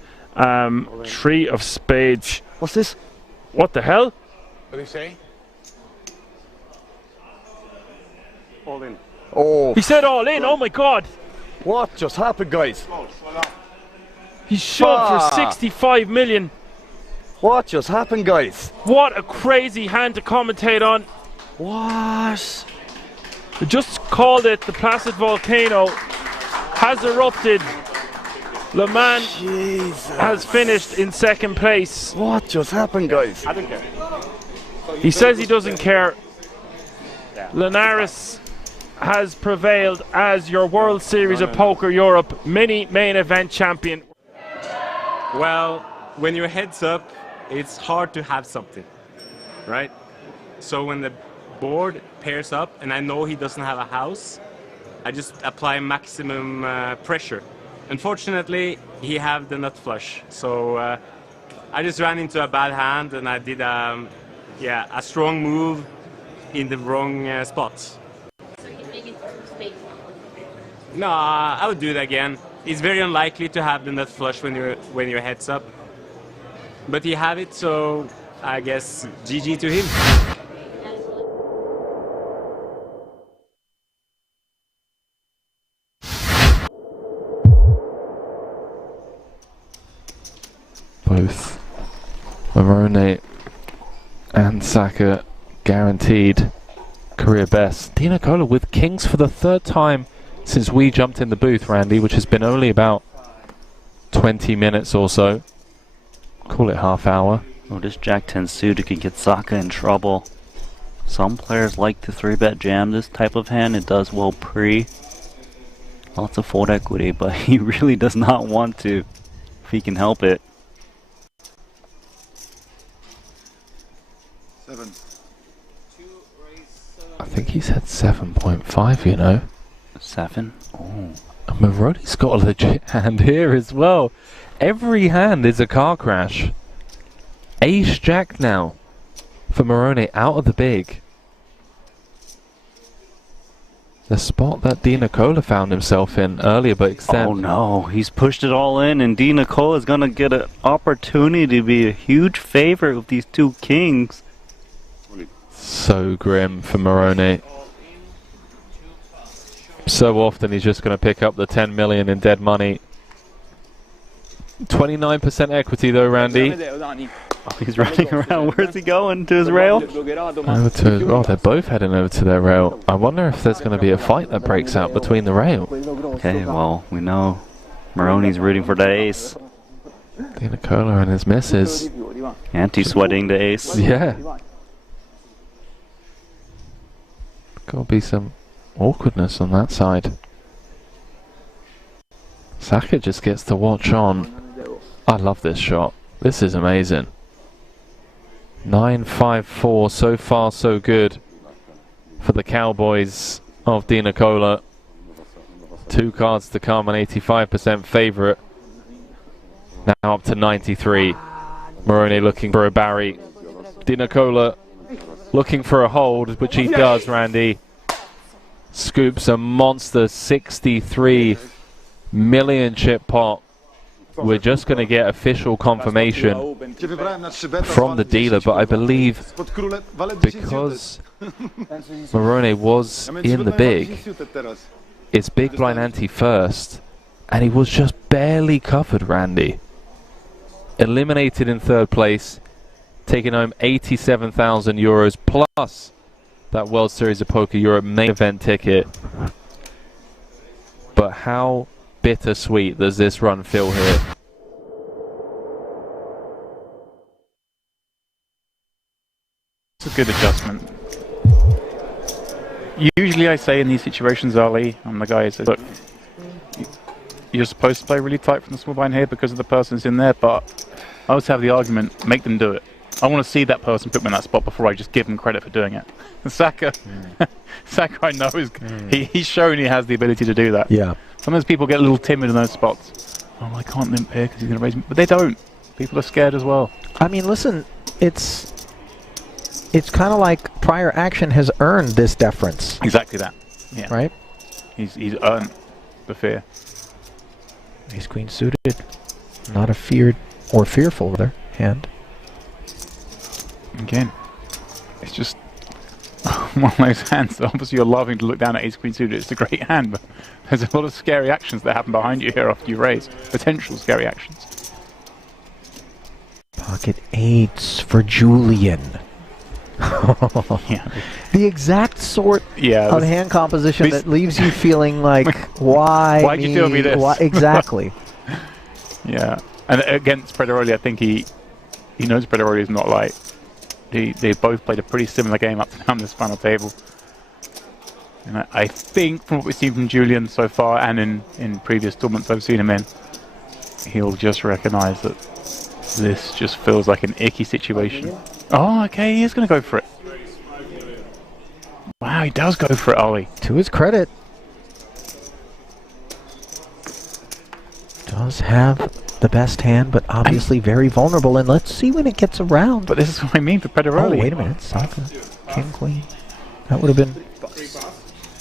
Three of spades. What's this? What the hell? What do you say? All in. Oh. He said all in. Oh my God. What just happened, guys? He shoved for 65 million. What just happened, guys? What a crazy hand to commentate on. What? We just called it. The Placid Volcano has erupted. Le Mans has finished in second place. What just happened, guys? I don't care. He says he doesn't care. Linares has prevailed as your World Series of Poker Europe mini main event champion. Well, when your head's up, it's hard to have something, right? So when the board pairs up and I know he doesn't have a house, I just apply maximum pressure. Unfortunately, he have the nut flush, so I just ran into a bad hand and I did a strong move in the wrong spot. No, I would do it again. It's very unlikely to have the nut flush when your head's up, but he have it, so I guess GG to him. Both Morone and Saka guaranteed career best. Di Nicola with kings for the third time since we jumped in the booth, Randy, which has been only about 20 minutes or so. Call it half hour. Oh, this Jack-10 suited could get Saka in trouble. Some players like to 3-bet jam this type of hand. It does well pre. Lots of fold equity, but he really does not want to if he can help it. 7. I think he said 7.5, you know. 7? Oh. And Morone's got a legit hand here as well. Every hand is a car crash. Ace Jack now for Morone out of the big. The spot that Di Nicola found himself in earlier, but extend. Oh no, he's pushed it all in, and Di Nicola is gonna get an opportunity to be a huge favorite with these two kings. So grim for Morone. So often he's just going to pick up the 10 million in dead money. 29% equity though, Randy. Oh, he's running around. Where's he going? To his rail? Over to, oh, they're both heading over to their rail. I wonder if there's going to be a fight that breaks out between the rail. Okay, well, we know Morone's rooting for the ace. Di Nicola and his missus. Anti-sweating the ace. Yeah. Gotta be some awkwardness on that side. Saka just gets to watch on. I love this shot. This is amazing. 9-5-4, so far so good for the Cowboys of Di Nicola. 2 cards to come, an 85% favourite. Now up to 93. Morone looking for a Barry. Di Nicola looking for a hold, which he does, Randy. Scoops a monster 63 million chip pot. We're just going to get official confirmation from the dealer, but I believe because Morone was in the big, it's big blind ante first, and he was just barely covered, Randy. Eliminated in third place, taking home 87,000 euros plus that World Series of Poker Europe main event ticket. But how bittersweet does this run feel here? It's a good adjustment. Usually I say in these situations early, I'm the guy who says, look, you're supposed to play really tight from the small blind here because of the person's in there, but I always have the argument, make them do it. I want to see that person put me in that spot before I just give them credit for doing it. Saka, Saka, I know, he's shown he has the ability to do that. Yeah. Sometimes people get a little timid in those spots. Oh, I can't limp here because he's going to raise me. But they don't. People are scared as well. I mean, listen, it's kind of like prior action has earned this deference. Exactly that. Yeah. Right? He's earned the fear. Ace Queen suited. Not a feared or fearful rather hand. Again, it's just one of those hands that obviously you're loving to look down at ace queen suited. It's a great hand, but there's a lot of scary actions that happen behind you here after you raise. Potential scary actions. Pocket eights for Julian. Yeah. The exact sort of hand composition that leaves you feeling like, why Why'd you do me this? Why? Exactly. Yeah. And against Prederoli, I think he knows Prederoli is not light. They both played a pretty similar game up to down this final table. And I think from what we've seen from Julian so far and in previous tournaments I've seen him in, he'll just recognise that this just feels like an icky situation. Oh, okay, he is going to go for it. Wow, he does go for it, Ollie. To his credit. Does have the best hand, but obviously very vulnerable. And let's see when it gets around. But this is what I mean for Prederoli. Oh, wait a minute. Saka, king, queen. That would have been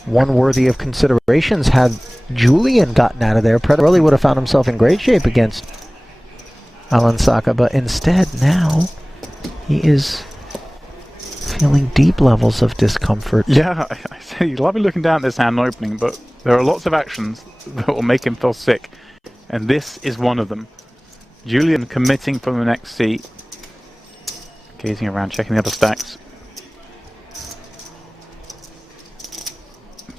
one worthy of considerations had Julian gotten out of there. Prederoli would have found himself in great shape against Alan Saka, but instead now he is feeling deep levels of discomfort. Yeah, I say he'll be looking down at this hand opening, but there are lots of actions that will make him feel sick, and this is one of them. Julian committing from the next seat, gazing around, checking the other stacks.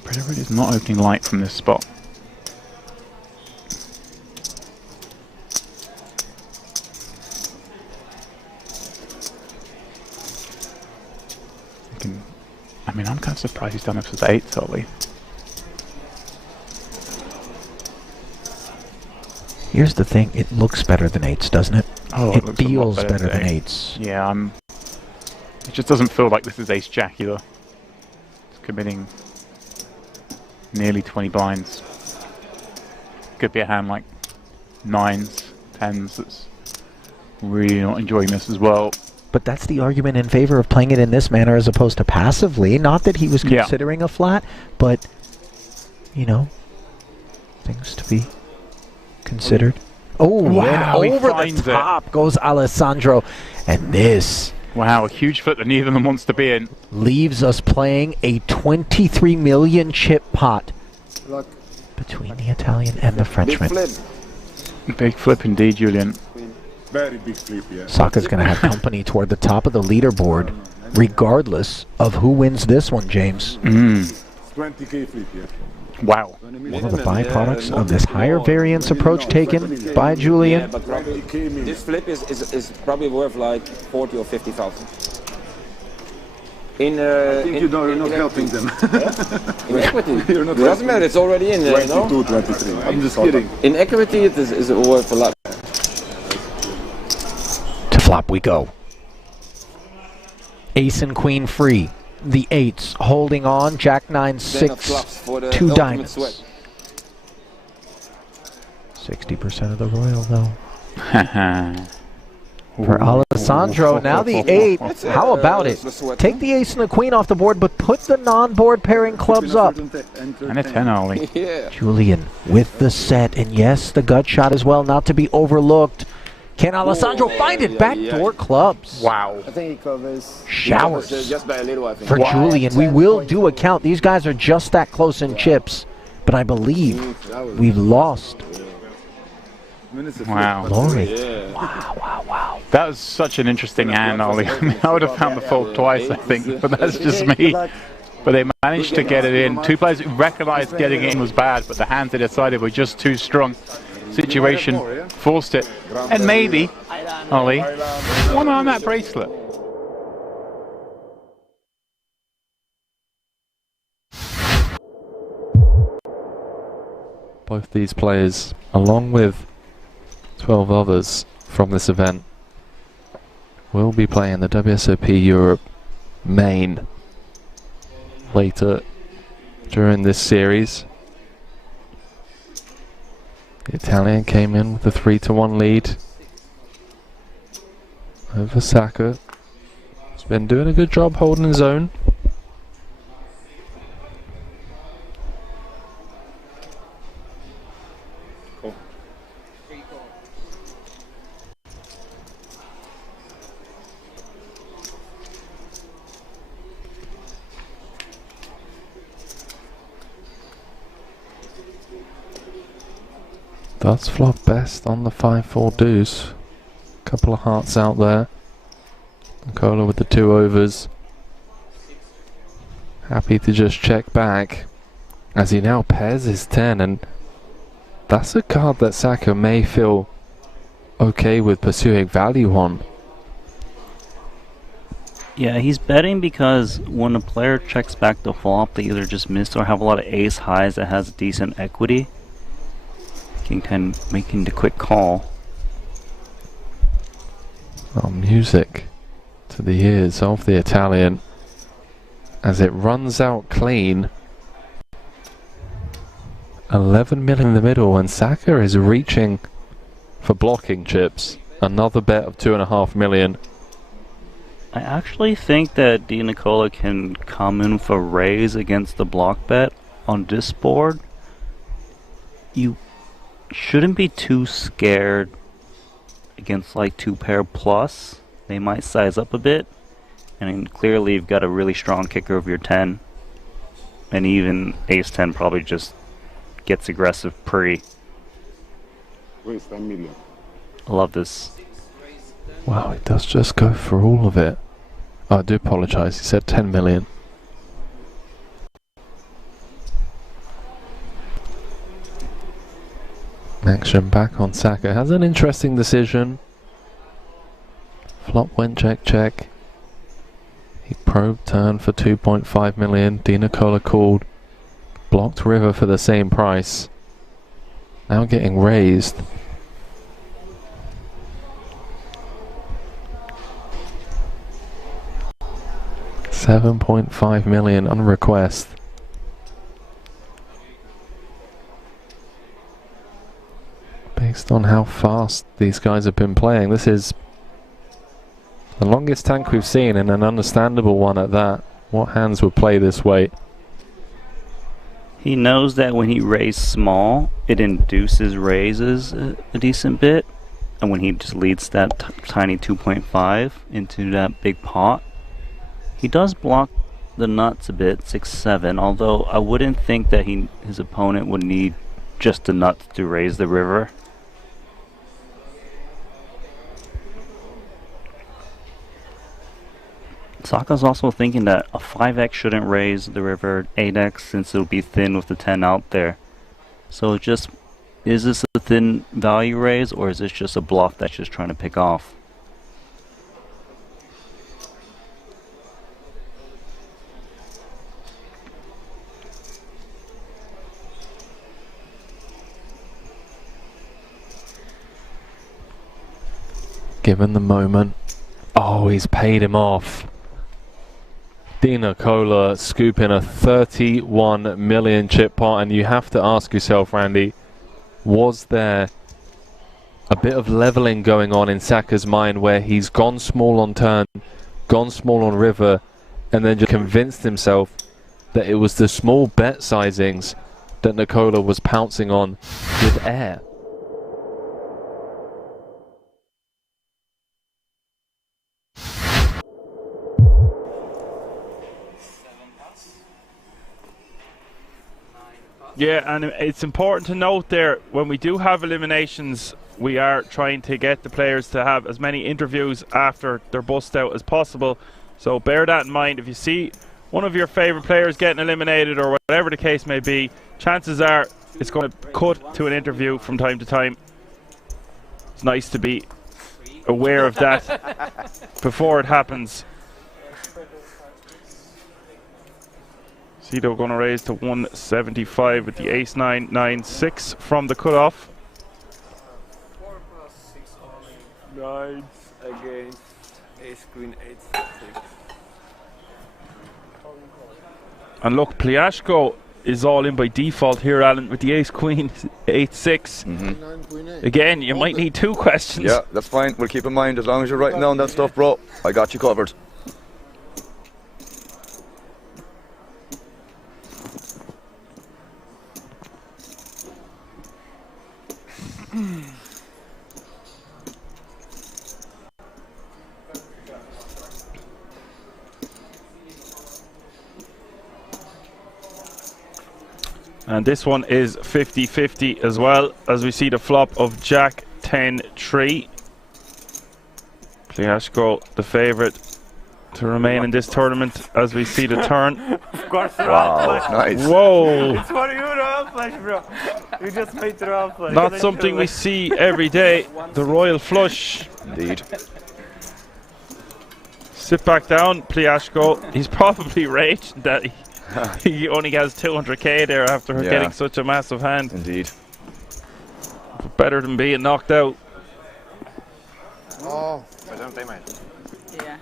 Prederoli is not opening light from this spot. I mean, I'm kind of surprised he's done this with 8, Ollie. Here's the thing, it looks better than 8s, doesn't it? Oh, it looks a lot feels better than than 8s. Yeah, it just doesn't feel like this is ace-jack either. It's committing nearly 20 blinds. Could be a hand like 9s, 10s that's really not enjoying this as well. But that's the argument in favor of playing it in this manner as opposed to passively. Not that he was considering a flat, but, you know, things to be considered. Oh, wow, and over the top goes Alessandro. And this... Wow, a huge flip that neither of them wants to be in. Leaves us playing a 23 million chip pot between the Italian and the Frenchman. Big flip indeed, Julian. Very big flip, yeah. Saka's going to have company toward the top of the leaderboard, regardless of who wins this one, James. 20k flip, yeah. Wow. One of the byproducts of this higher variance approach taken by Julian. Yeah, but probably this flip is probably worth like 40 or 50,000. I think you're not helping them. In equity. You're not it doesn't matter, it's already in there, 22, 23. I'm just kidding. In equity, it is worth a lot. To flop we go. Ace and queen free. The 8s holding on. Jack 9, 6, 2 diamonds. 60% of the royal though. For Alessandro, now the 8. How about it? Take the ace and the queen off the board, but put the non-board pairing clubs up. And a 10, Ollie. Julian with the set, and yes, the gut shot as well, not to be overlooked. Can Alessandro find it? Backdoor clubs. Wow. I think he covers. Showers. Just by a little, I think. For Julian, we will do a count. These guys are just that close in chips, but I believe we've lost. Wow. Glory. Wow. That was such an interesting hand, Ollie. I mean, I would have found the fold twice, I think, but that's just me. But they managed to get it in. Two players who recognized getting it in was bad, but the hands they decided were just too strong. Situation forced it. And maybe, Ollie, one on that bracelet. Both these players, along with 12 others from this event, will be playing the WSOP Europe main later during this series. The Italian came in with a 3-1 lead over Saka. He's been doing a good job holding his own. Does flop best on the 5-4 deuce. Couple of hearts out there. Nicola with the 2 overs. Happy to just check back as he now pairs his 10, and that's a card that Saka may feel okay with pursuing value on. Yeah, he's betting because when a player checks back the flop, they either just miss or have a lot of ace highs that has decent equity. King 10 making the quick call. Oh, music to the ears of the Italian as it runs out clean. 11 million in the middle, and Saka is reaching for blocking chips. Another bet of 2.5 million. I actually think that Di Nicola can come in for raise against the block bet on this board. You shouldn't be too scared against like 2 pair plus. They might size up a bit, and clearly you've got a really strong kicker of your 10, and even ace 10 probably just gets aggressive pre. Raise 10 million. I love this. Wow, it does just go for all of it. Oh, I do apologise, he said 10 million. Action back on Saka. Has an interesting decision. Flop went check check. He probed turn for 2.5 million. Di Nicola called. Blocked river for the same price. Now getting raised. $7.5 million on request. Based on how fast these guys have been playing, this is the longest tank we've seen, and an understandable one at that. What hands would play this way? He knows that when he raised small, it induces raises a decent bit, and when he just leads that tiny 2.5 into that big pot, he does block the nuts a bit, 6-7, although I wouldn't think that his opponent would need just the nuts to raise the river. Saka's also thinking that a 5x shouldn't raise the river 8x since it'll be thin with the 10 out there. So just, is this a thin value raise, or is this just a bluff that's just trying to pick off? Given the moment. Oh, he's paid him off. Di Nicola scooping a 31 million chip pot, and you have to ask yourself, Randy, was there a bit of leveling going on in Saka's mind where he's gone small on turn, gone small on river, and then just convinced himself that it was the small bet sizings that Nicola was pouncing on with air? Yeah, and it's important to note there, when we do have eliminations, we are trying to get the players to have as many interviews after their bust out as possible. So bear that in mind. If you see one of your favourite players getting eliminated, or whatever the case may be, chances are it's going to cut to an interview from time to time. It's nice to be aware of that before it happens. Cito going to raise to 175 with the ace 9, 9, 6 from the cutoff. 9 against ace queen 8, 6. And look, Pliashko is all in by default here, Alan, with the ace queen 8, 6. Again, you might need 2 questions. Yeah, that's fine. We'll keep in mind, as long as you're writing down that stuff, bro, I got you covered. And this one is 50-50 as well, as we see the flop of Jack 10-3. Pliashko, the favourite to remain in this tournament, as we see the turn. Of course, Wow, nice. Whoa! It's for you, round flush, bro. You just made the round flush. Not something we see every day. The royal flush. Indeed. Sit back down, Pliashko. He's probably raged that he only has 200k there after getting such a massive hand. Indeed. But better than being knocked out. Oh, presente, mate. Yeah.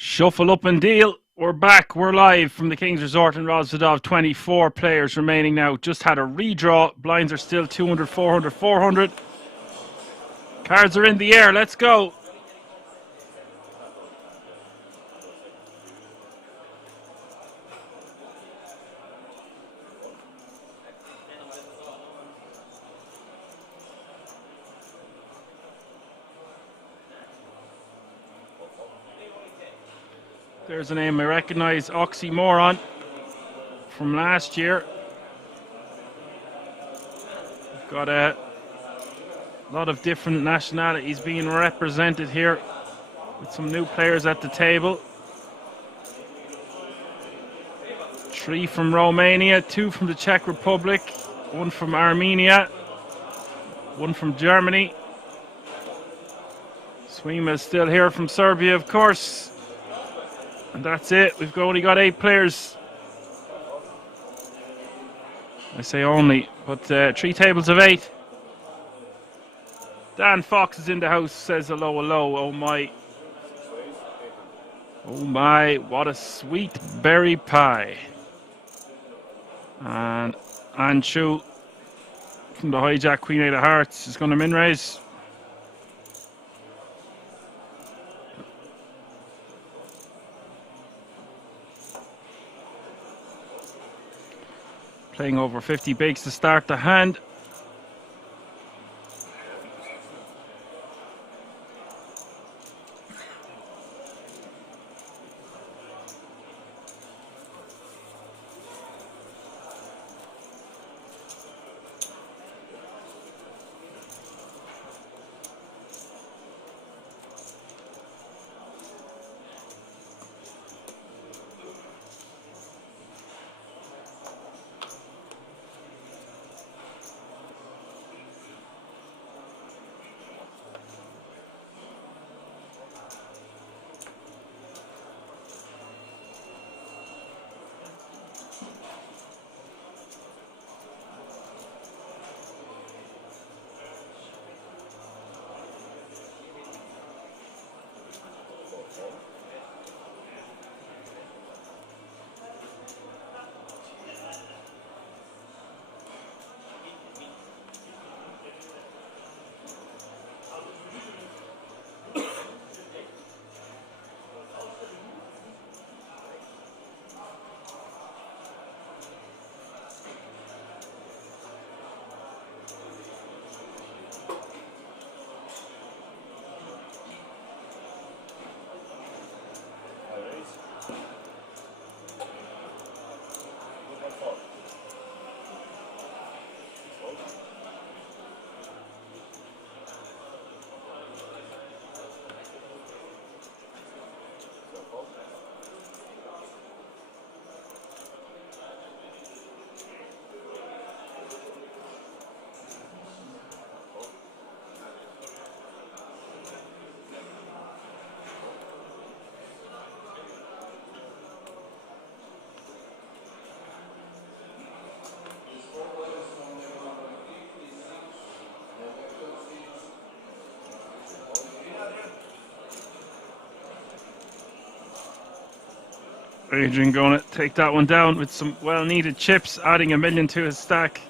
Shuffle up and deal. We're back. We're live from the King's Resort in Rozvadov. 24 players remaining now. Just had a redraw. Blinds are still 200, 400, 400. Cards are in the air. Let's go. There's a name I recognize, Oxymoron, from last year. We've got a lot of different nationalities being represented here, with some new players at the table. 3 from Romania, 2 from the Czech Republic, 1 from Armenia, 1 from Germany. Swima is still here from Serbia, of course. And that's it. We've only got 8 players. I say only, but 3 tables of 8. Dan Fox is in the house, says hello, hello. Oh my. Oh my, what a sweet berry pie. And Anshu from the hijack Queen 8 of Hearts is going to min raise. Playing over 50 bigs to start the hand. Adrian going to take that one down with some well-needed chips, adding $1 million to his stack.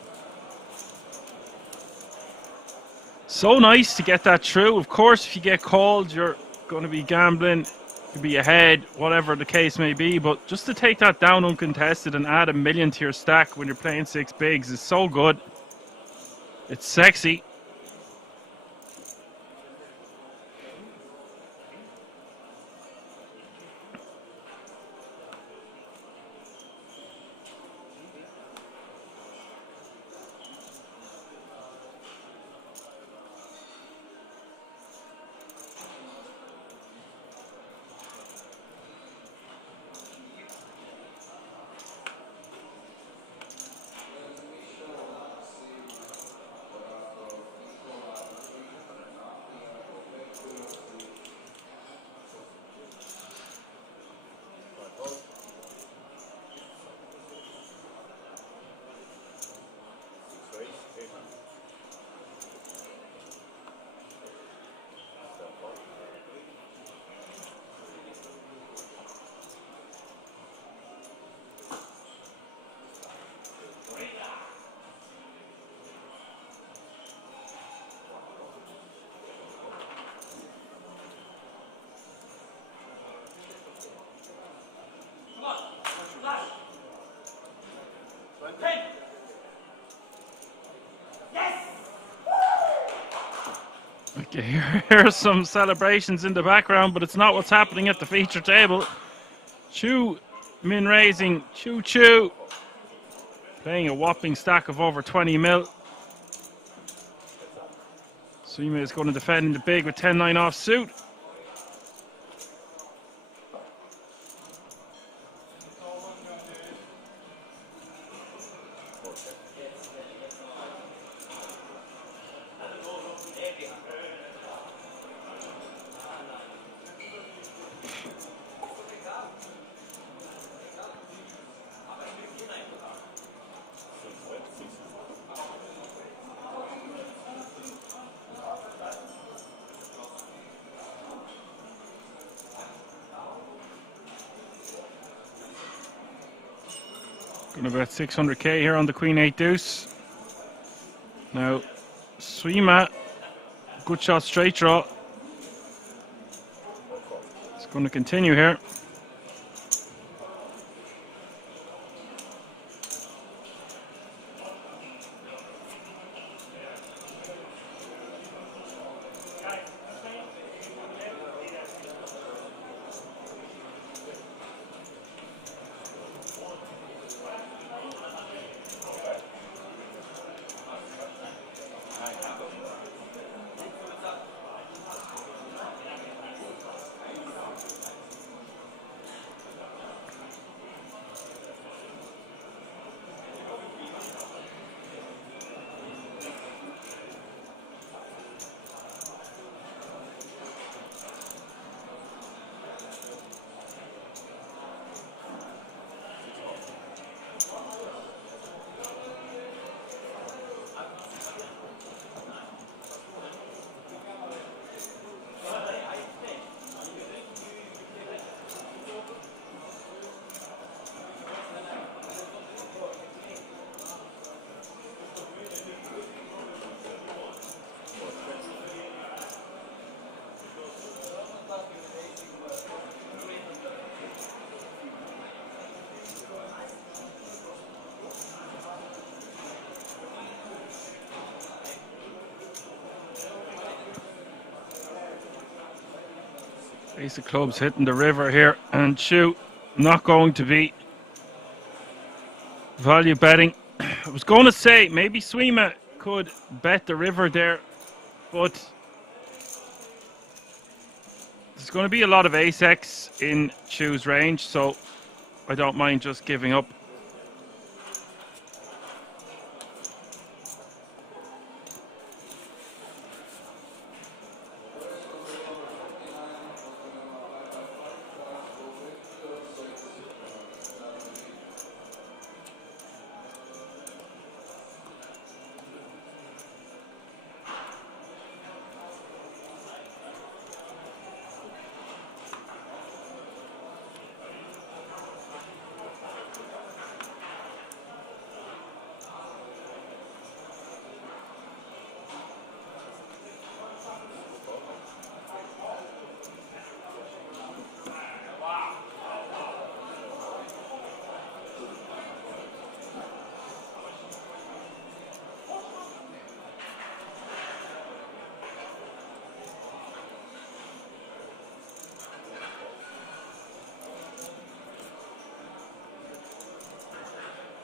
So nice to get that through. Of course, if you get called, you're going to be gambling, could be ahead, whatever the case may be. But just to take that down uncontested and add $1 million to your stack when you're playing 6 bigs is so good. It's sexy. Okay, here's some celebrations in the background, but it's not what's happening at the feature table. Chu min raising, Chu. Playing a whopping stack of over 20 mil. Suima is going to defend in the big with 10-9 off suit. Going to bet 600k here on the Queen 8 deuce. Now, Suima, good shot straight draw. It's going to continue here. Ace of clubs hitting the river here, and Chu not going to be value betting. I was going to say maybe Suima could bet the river there, but there's going to be a lot of ace-x in Chu's range, so I don't mind just giving up.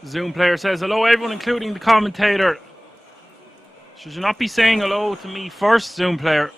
Zoom player says, hello everyone, including the commentator. Should you not be saying hello to me first, Zoom player?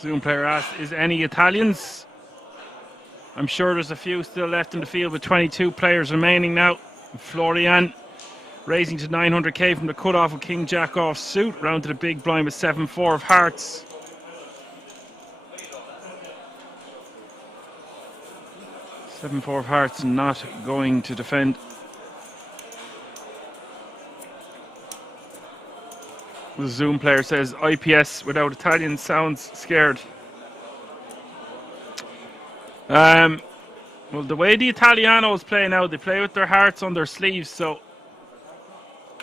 Zoom player asked, is any Italians? I'm sure there's a few still left in the field with 22 players remaining now. Florian raising to 900k from the cutoff of King Jack off suit. Round to the big blind with 7-4 of hearts. Seven-4 of hearts, not going to defend. The Zoom player says IPS without Italian sounds scared. Well, the way the Italianos play now, they play with their hearts on their sleeves, so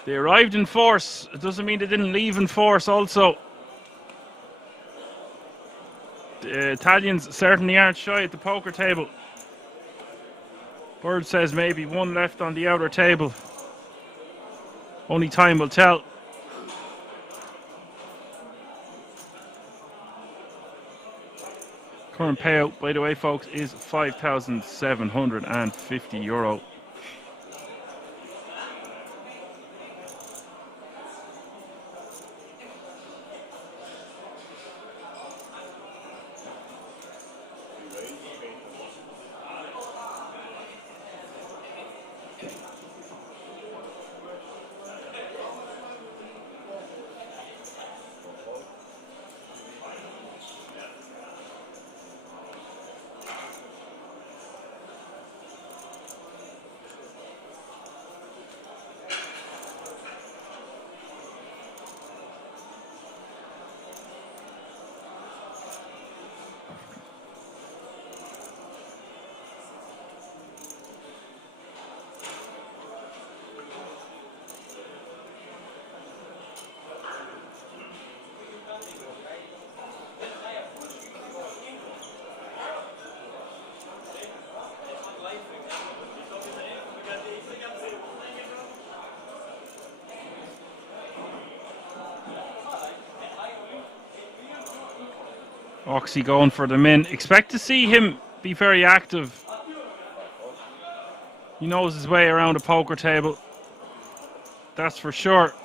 they arrived in force. It doesn't mean they didn't leave in force also. The Italians certainly aren't shy at the poker table. Bird says maybe one left on the outer table. Only time will tell. Current payout, by the way, folks, is €5,750. Oxy going for the min. Expect to see him be very active. He knows his way around a poker table. That's for sure.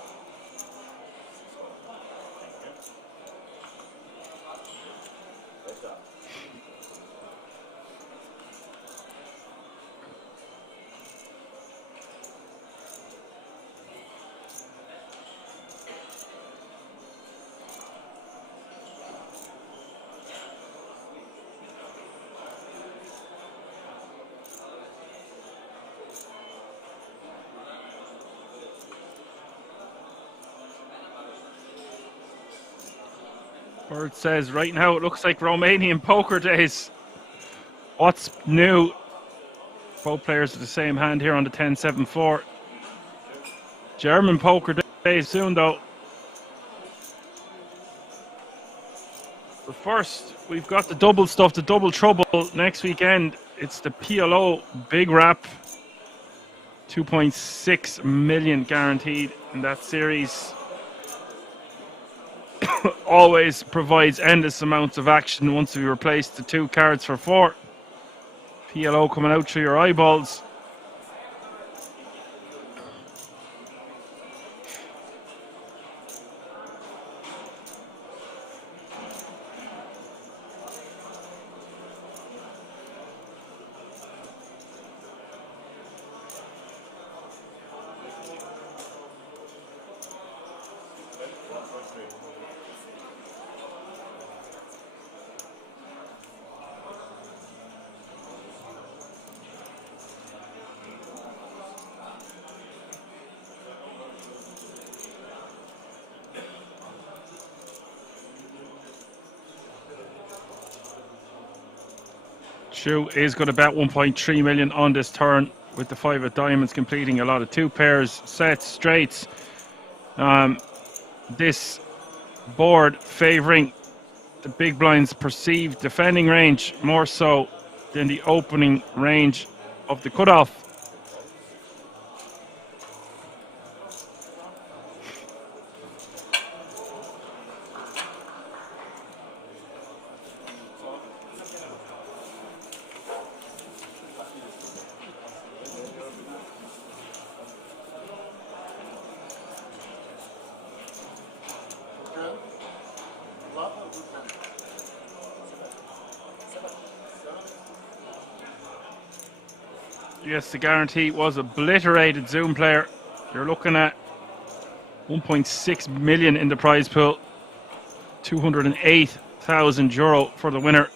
Bird says right now it looks like Romanian poker days. What's new? Both players at the same hand here on the 10-7-4. German poker days soon though. But first, we've got the double stuff, the double trouble next weekend. It's the PLO Big Wrap. 2.6 million guaranteed in that series. Always provides endless amounts of action once we replace the 2 cards for 4. PLO coming out through your eyeballs. Shu is going to bet 1.3 million on this turn, with the 5 of diamonds completing a lot of 2 pairs, sets, straights. This board favouring the big blind's perceived defending range more so than the opening range of the cutoff. Yes, the guarantee was obliterated, Zoom player. You're looking at 1.6 million in the prize pool, 208,000 euro for the winner.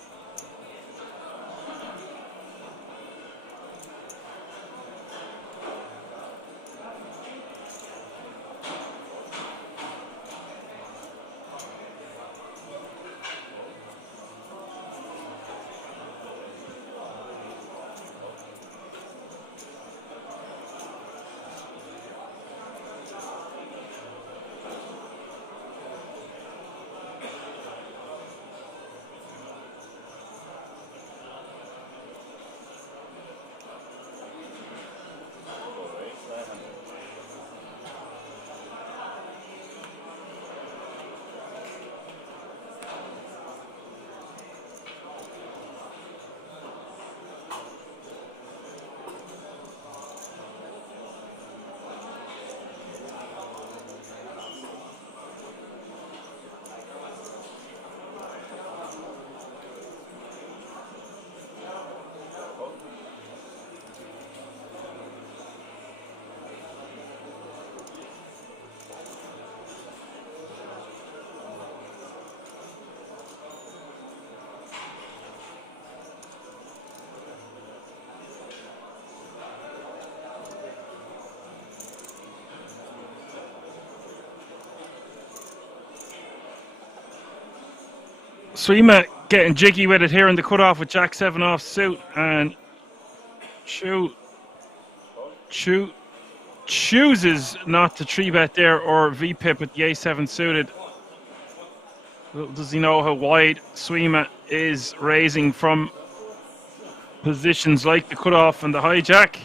Swima getting jiggy with it here in the cutoff with Jack 7 off suit, and Chu chooses not to 3-bet there or V-pip with the A7 suited. Little does he know how wide Swima is raising from positions like the cutoff and the hijack.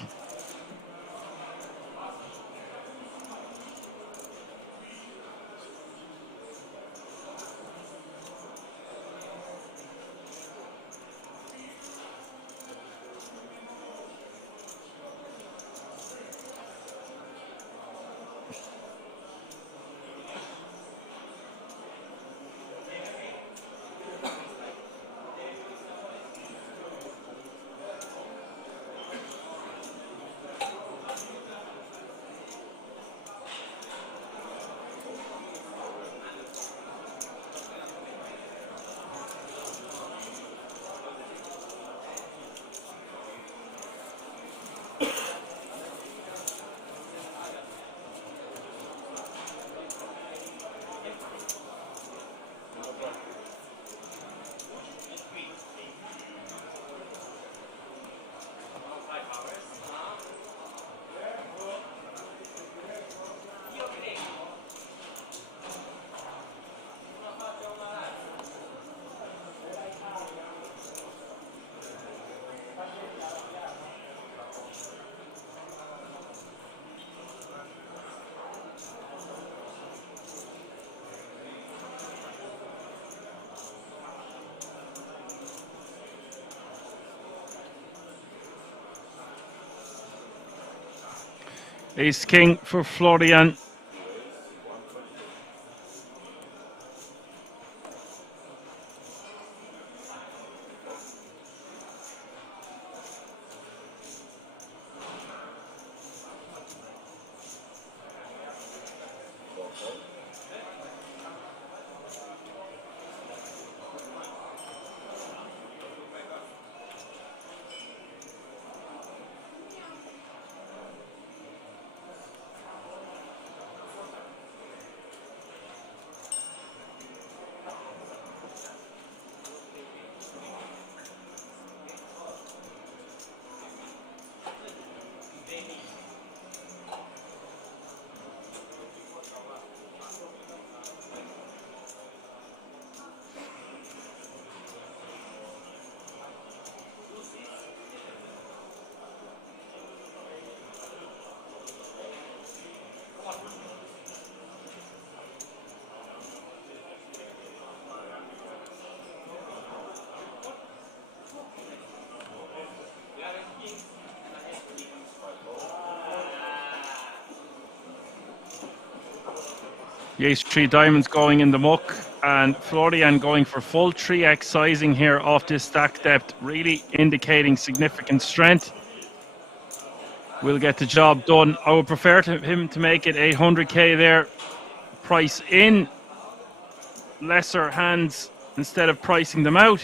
Ace King for Florian. The ace-3 diamonds going in the muck, and Florian going for full 3x sizing here off this stack depth, really indicating significant strength. Will get the job done. I would prefer him to make it 800k there. Price in lesser hands instead of pricing them out.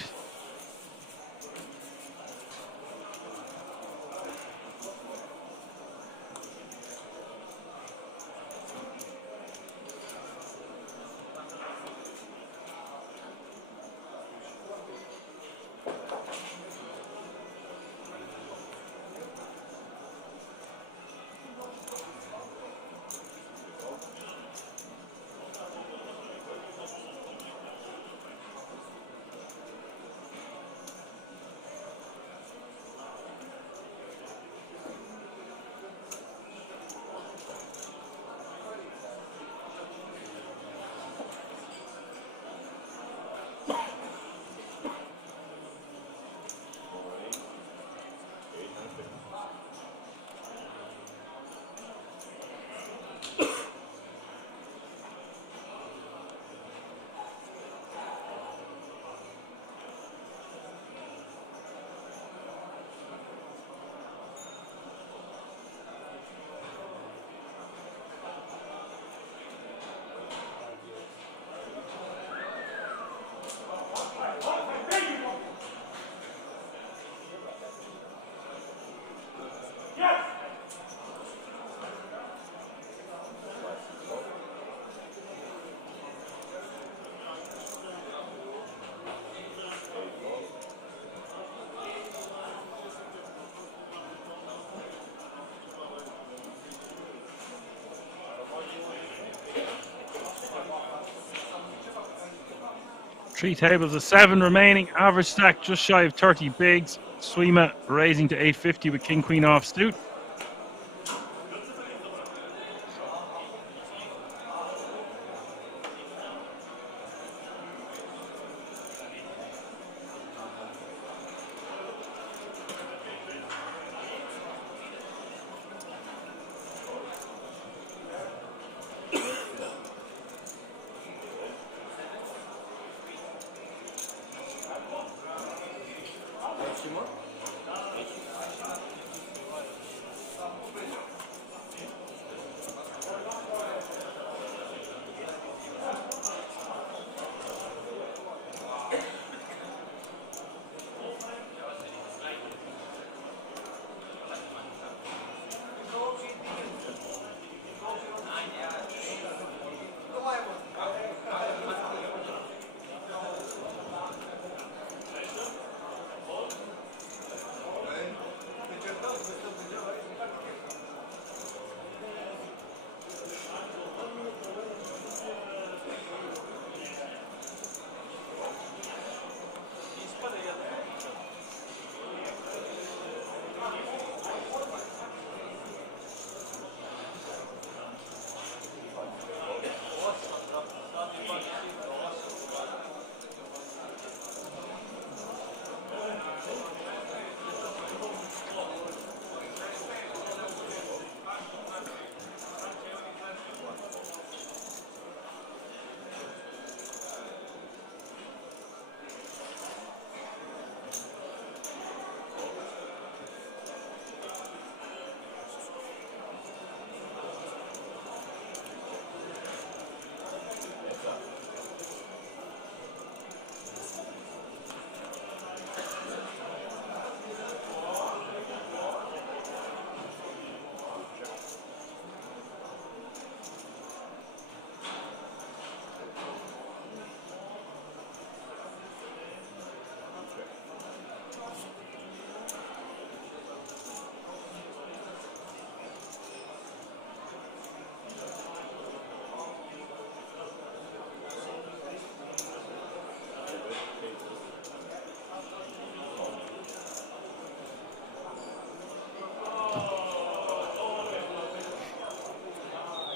Three tables of 7 remaining. Average stack just shy of 30 bigs. Swima raising to 850 with king queen off suit.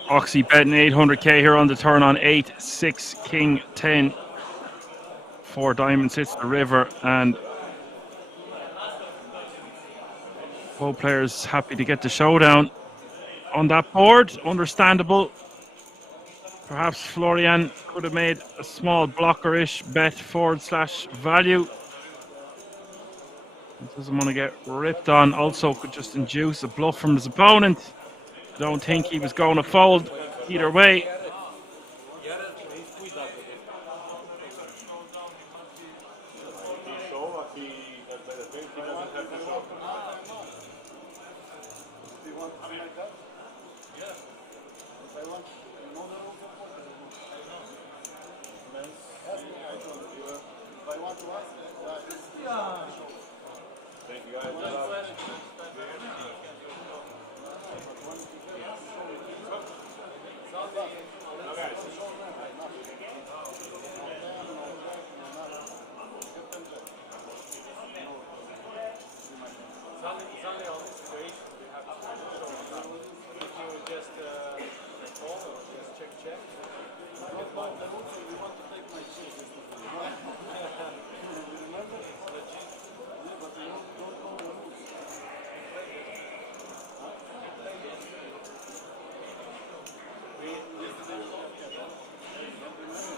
Oxy betting 800k here on the turn on 8, 6, king, 10. 4 diamonds hits the river, and both players happy to get the showdown on that board. Understandable. Perhaps Florian could have made a small blocker-ish bet /value. He doesn't want to get ripped on. Also could just induce a bluff from his opponent. Don't think he was going to fold either way.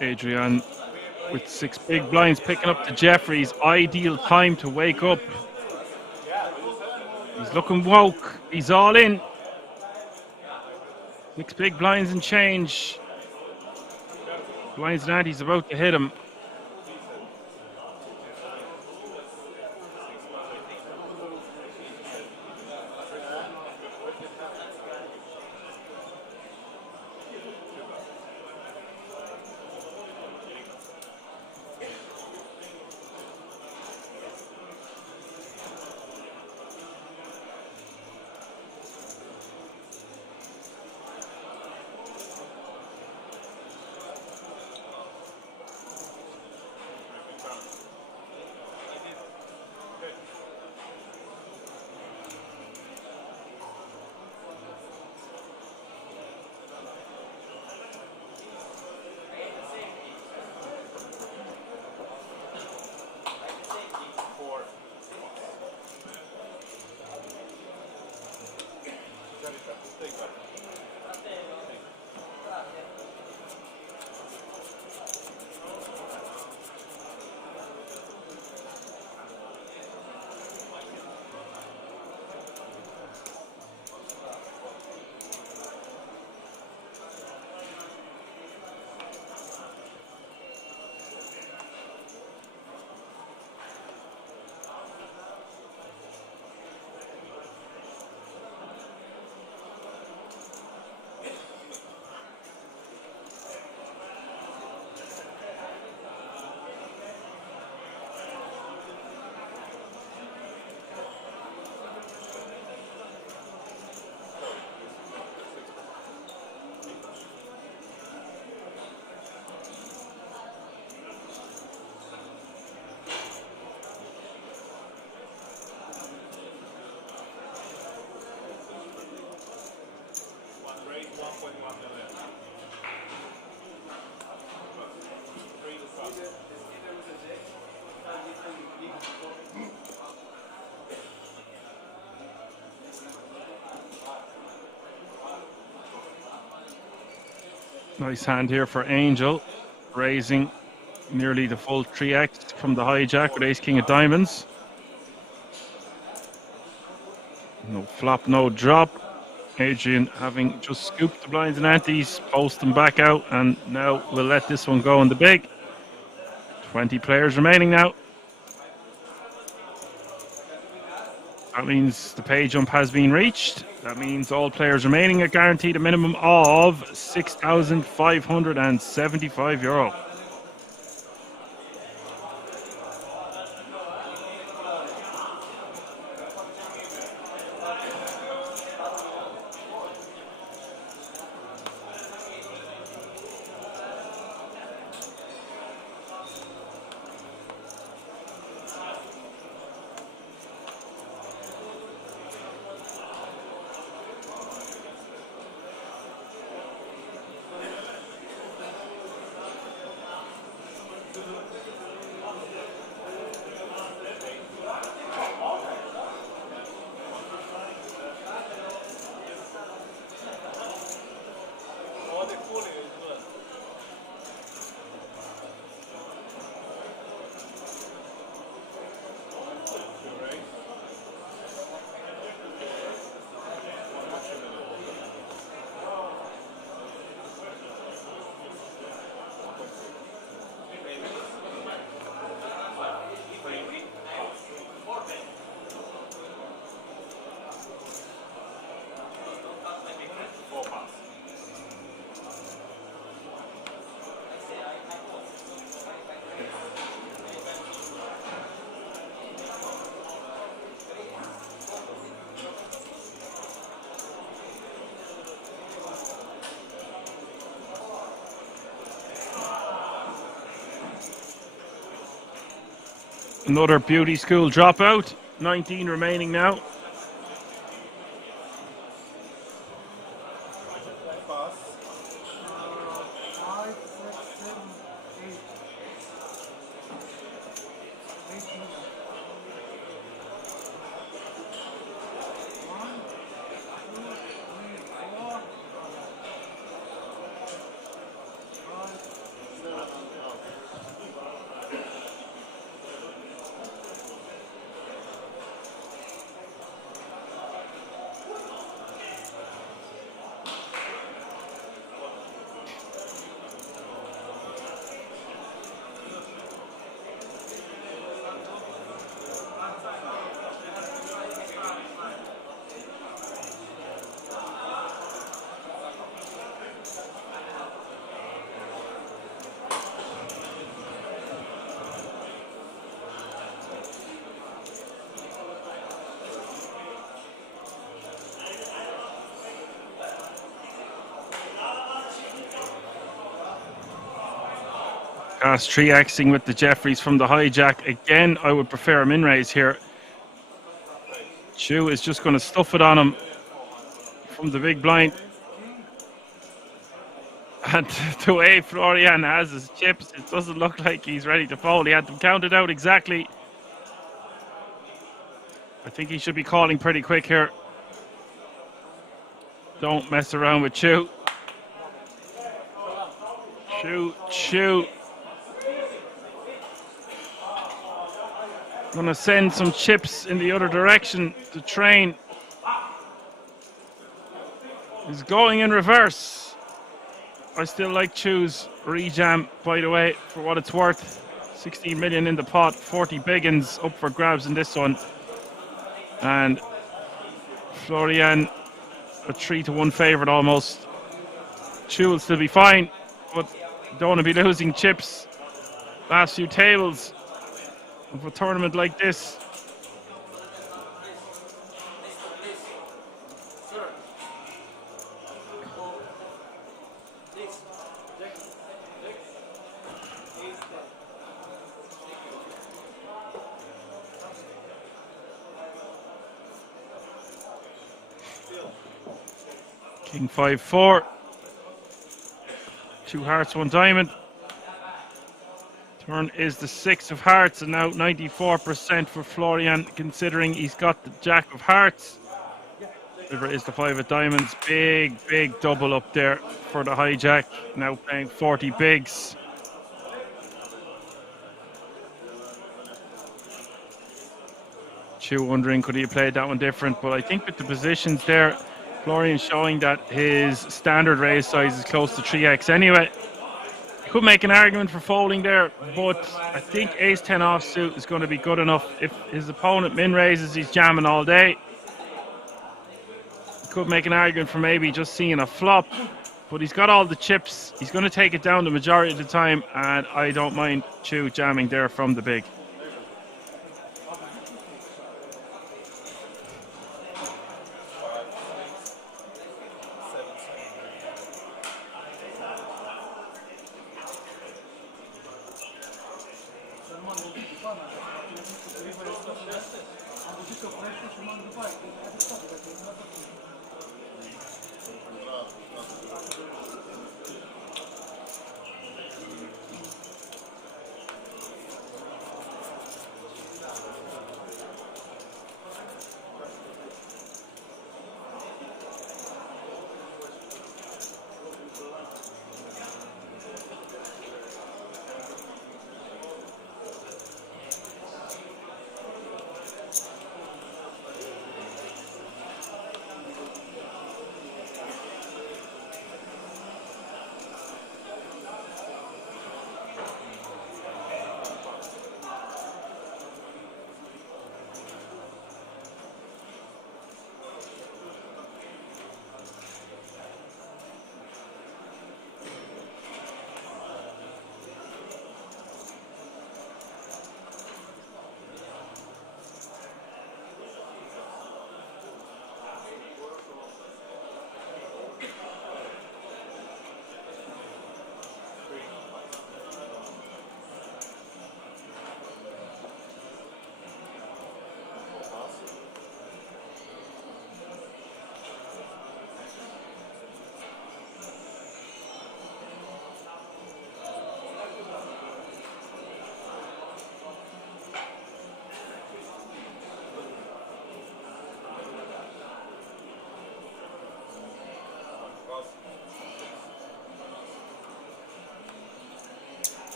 Adrian with 6 big blinds picking up to Jeffrey's ideal time to wake up. He's looking woke. He's all in. 6 big blinds and change. Blinds and ante's about to hit him. Nice hand here for Angel, raising nearly the full 3x from the hijack with ace-king of diamonds. No flop, no drop. Adrian having just scooped the blinds and antes, post them back out, and now we'll let this one go in the big. 20 players remaining now. That means the pay jump has been reached. That means all players remaining are guaranteed a minimum of €6,575. Another beauty school dropout. 19 remaining now. Gas 3xing with the Jeffries from the hijack. Again, I would prefer a min raise here. Chu is just going to stuff it on him from the big blind. And the way Florian has his chips, it doesn't look like he's ready to fold. He had them counted out exactly. I think he should be calling pretty quick here. Don't mess around with Chu. Chu. Gonna send some chips in the other direction. The train is going in reverse. I still like Chu's rejam, by the way, for what it's worth. 16 million in the pot, 40 biggins up for grabs in this one. And Florian, a 3-1 favourite almost. Chu will still be fine, but don't want to be losing chips. Last few tables of a tournament like this. King 5-4. 2 hearts, 1 diamond. Turn is the 6 of hearts, and now 94% for Florian, considering he's got the jack of hearts. River is the 5 of diamonds. Big double up there for the hijack. Now paying 40 bigs. Chu wondering could he have played that one different, but I think with the positions there, Florian showing that his standard raise size is close to 3x anyway. Could make an argument for folding there, but I think ace-10 offsuit is going to be good enough. If his opponent min raises, he's jamming all day. Could make an argument for maybe just seeing a flop, but he's got all the chips. He's going to take it down the majority of the time, and I don't mind Chu jamming there from the big.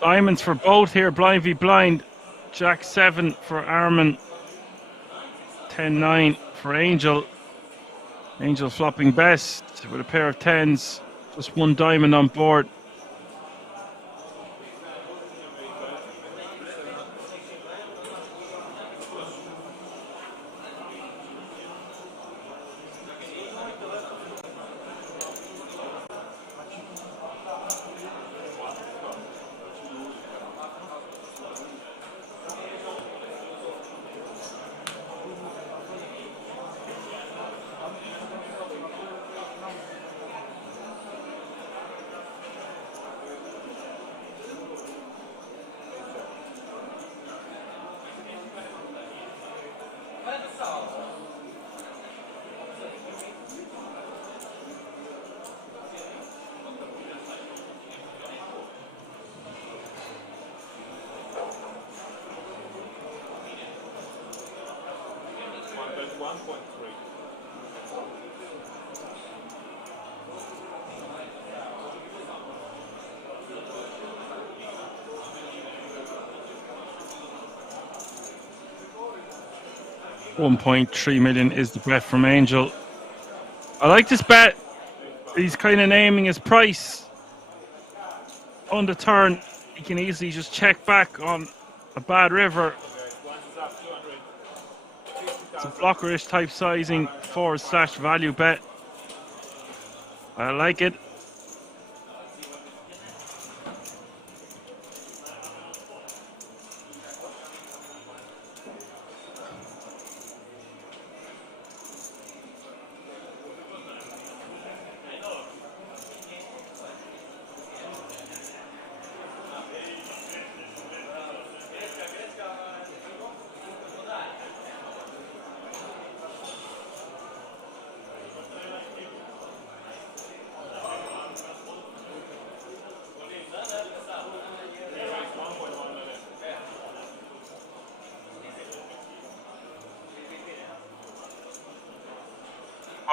Diamonds for both here, blind v blind. Jack 7 for Armin. 10-9 for Angel. Angel flopping best with a pair of 10s. Just one diamond on board. $1.3 million is the bet from Angel. I like this bet. He's kind of naming his price on the turn. He can easily just check back on a bad river. It's a blockerish type sizing /value bet. I like it.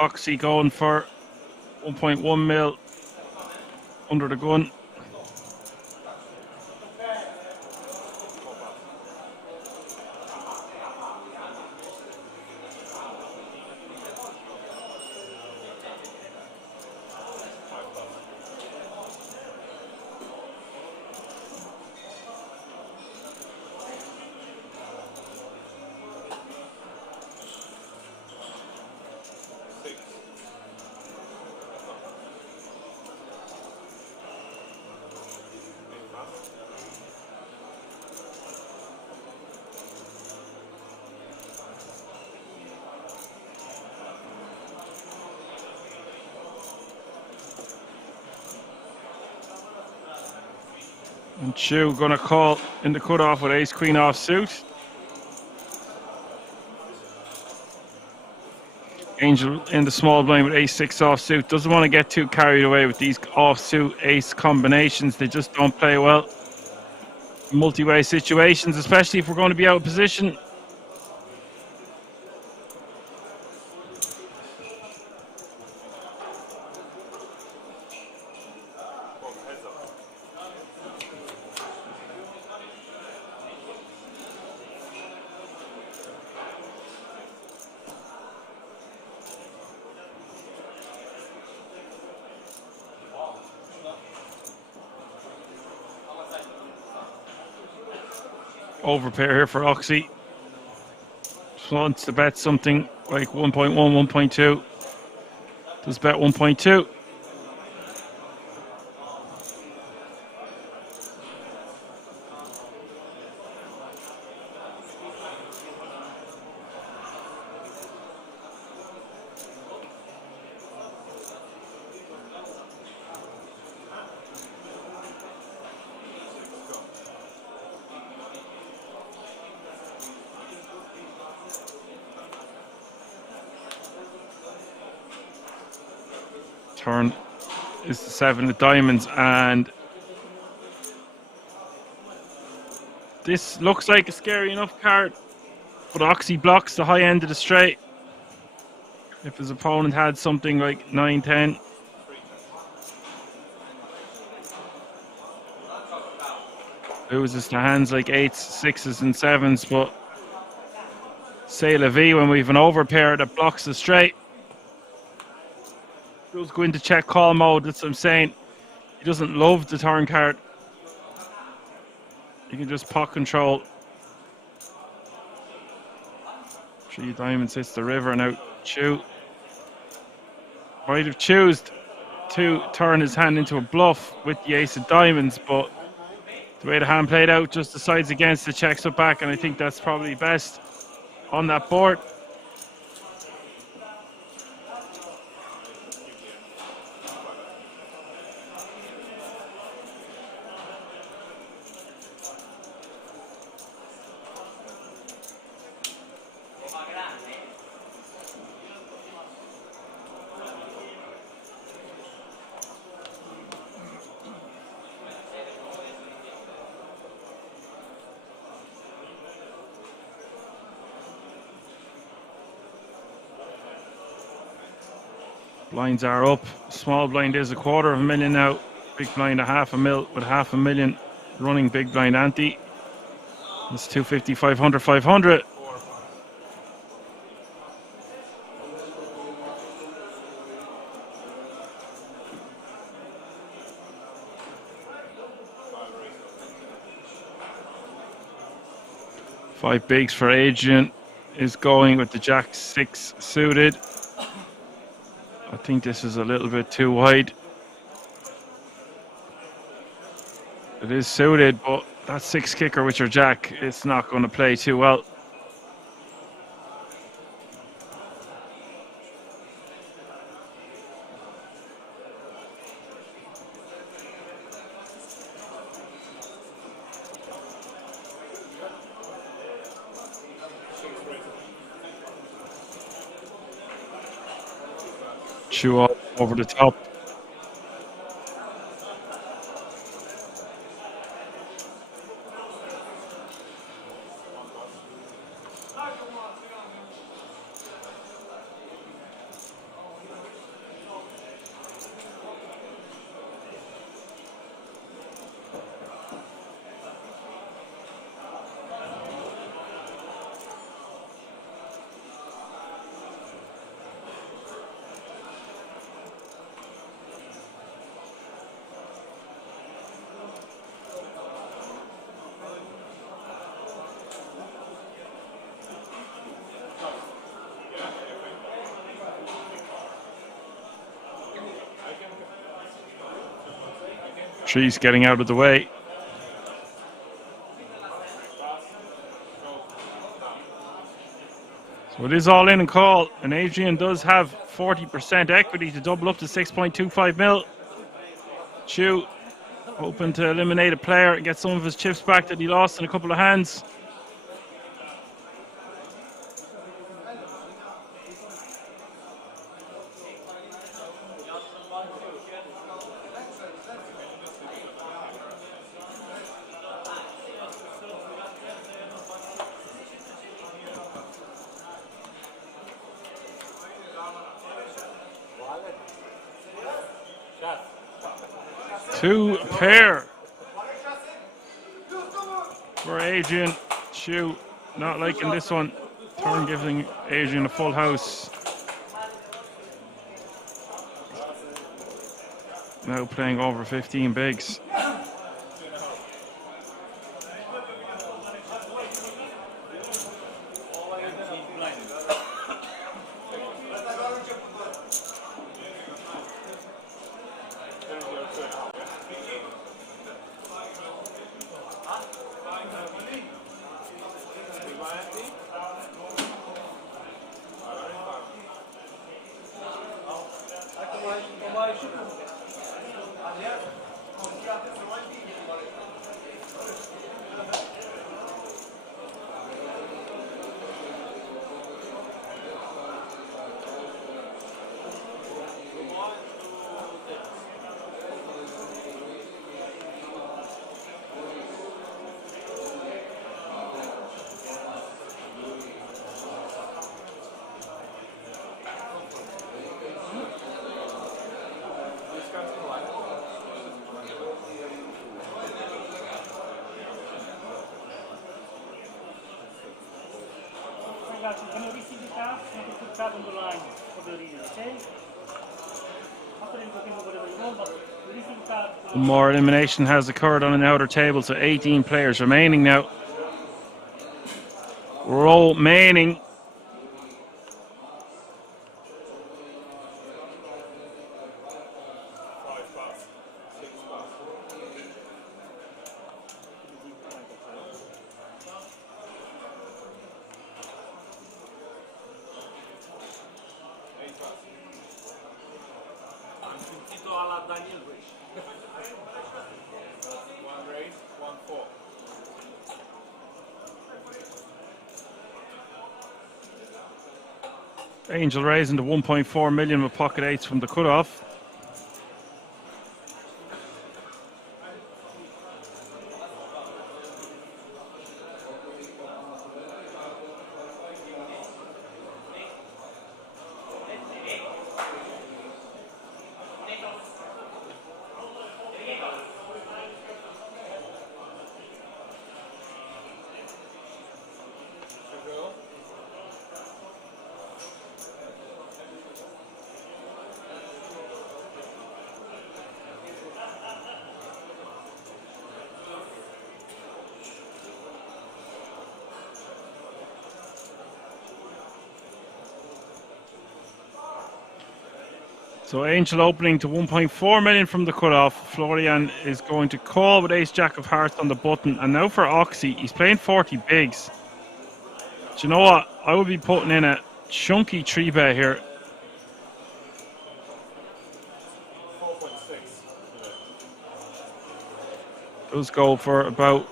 Oxy going for 1.1 mil under the gun. And Chu gonna call in the cutoff with ace queen off suit. Angel in the small blind with ace 6 off suit. Doesn't want to get too carried away with these off suit ace combinations. They just don't play well in multi-way situations, especially if we're going to be out of position. Overpair here for Oxy. Just wants to bet something like 1.1, 1.2. Does bet 1.2. Turn is the 7 of diamonds, and this looks like a scary enough card, but Oxy blocks the high end of the straight. If his opponent had something like 9-10. loses to hands like 8s, 6s and 7s, but c'est la vie when we've an overpair that blocks the straight. Blues go into check call mode, that's what I'm saying. He doesn't love the turn card. He can just pot control. 3 diamonds hits the river, now Chew might have chosen to turn his hand into a bluff with the ace of diamonds, but the way the hand played out just decides against the checks up back, and I think that's probably best on that board. Blinds are up. Small blind is $250,000 now. Big blind $500,000 with $500,000 running big blind ante. It's 250, 500, 500. Five bigs for Adrian is going with the Jack 6 suited. I think this is a little bit too wide. It is suited, but that 6 kicker with your Jack, it's not going to play too well. Chew up over the top. Trees getting out of the way. So it is all in and call, and Adrian does have 40% equity to double up to 6.25 mil. Chew hoping to eliminate a player and get some of his chips back that he lost in a couple of hands. Two pair for Adrian. Chew not liking this one. Turn giving Adrian a full house. Now playing over 15 bigs. card, when you receive the card, you can put card on the line for the reader, okay? After you can do whatever you want, but you receive the card. One more elimination has occurred on an outer table, so 18 players remaining now. Remaining. Angel raising to 1.4 million with pocket eights from the cutoff. So Angel opening to 1.4 million from the cutoff. Florian is going to call with ace jack of hearts on the button. And now for Oxy, he's playing 40 bigs. Do you know what? I would be putting in a chunky 3-bet here. Does go for about,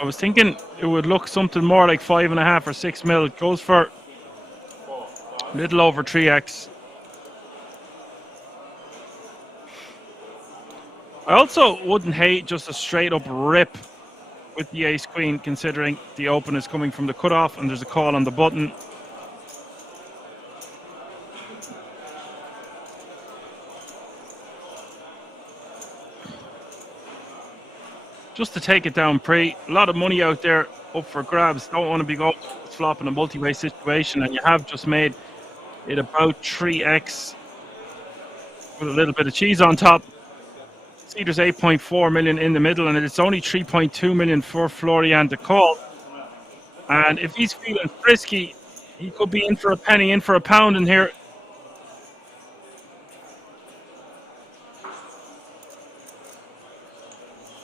I was thinking it would look something more like 5.5 or 6 mil. It goes for a little over 3x. I also wouldn't hate just a straight up rip with the ace queen, considering the open is coming from the cutoff and there's a call on the button. Just to take it down pre. A lot of money out there up for grabs. Don't want to be going flop in a multi-way situation, and you have just made it about 3x with a little bit of cheese on top. See, there's 8.4 million in the middle, and it's only 3.2 million for Florian to call. And if he's feeling frisky, he could be in for a penny, in for a pound in here.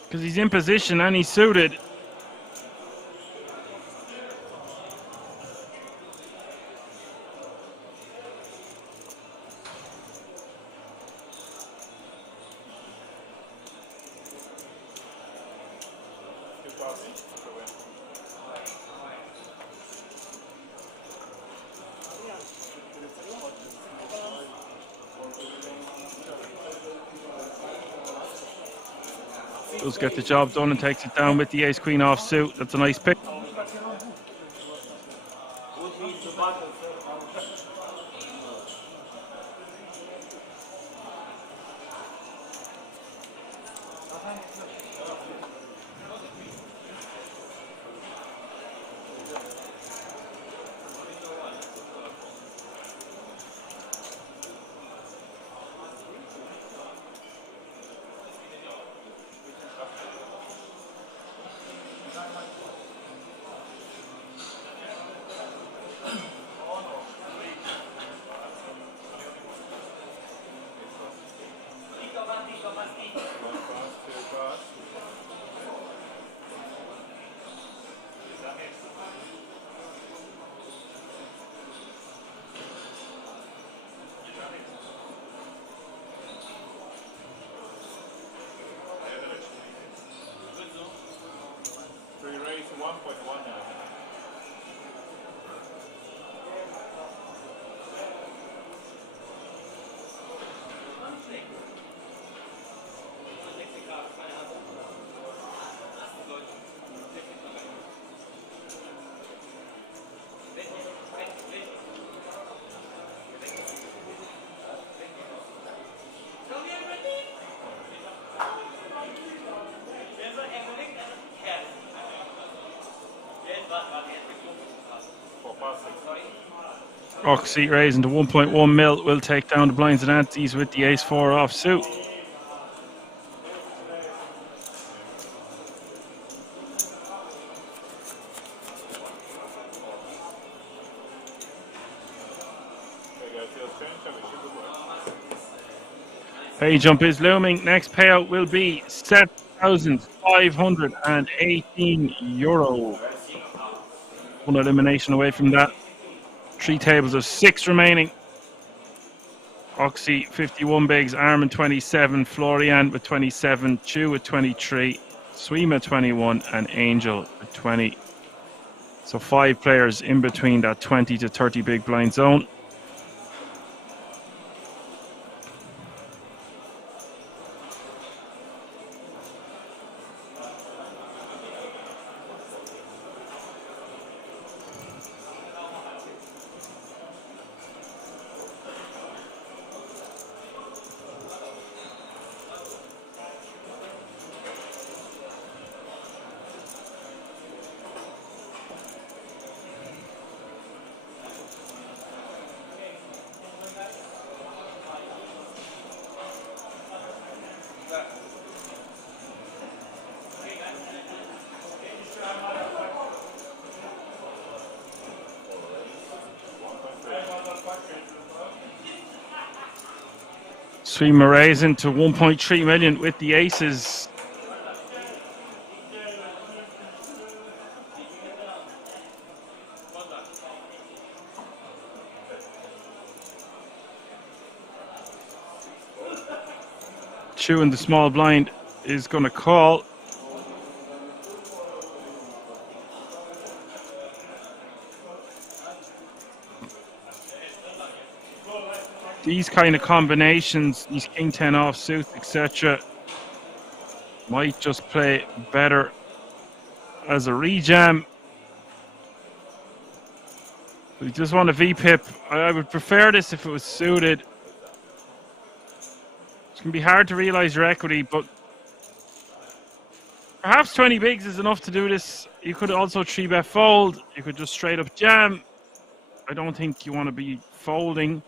Because he's in position and he's suited. Does get the job done and takes it down with the ace queen off suit. That's a nice pick. Oxy raising to 1.1 mil will take down the blinds and antes with the ace-4 off suit. Pay jump is looming. Next payout will be €7,518. One elimination away from that. 3 tables of 6 remaining. Oxy 51 bigs, Armin 27, Florian with 27, Chu with 23, Swima 21, and Angel with 20. So 5 players in between that 20 to 30 big blind zone. Swima raising to 1.3 million with the aces. Chu in the small blind is going to call. These kind of combinations, these king 10 off suit, etc., might just play better as a rejam. We just want a V-pip. I would prefer this if it was suited. It's going to be hard to realize your equity, but perhaps 20 bigs is enough to do this. You could also 3-bet fold. You could just straight up jam. I don't think you want to be folding.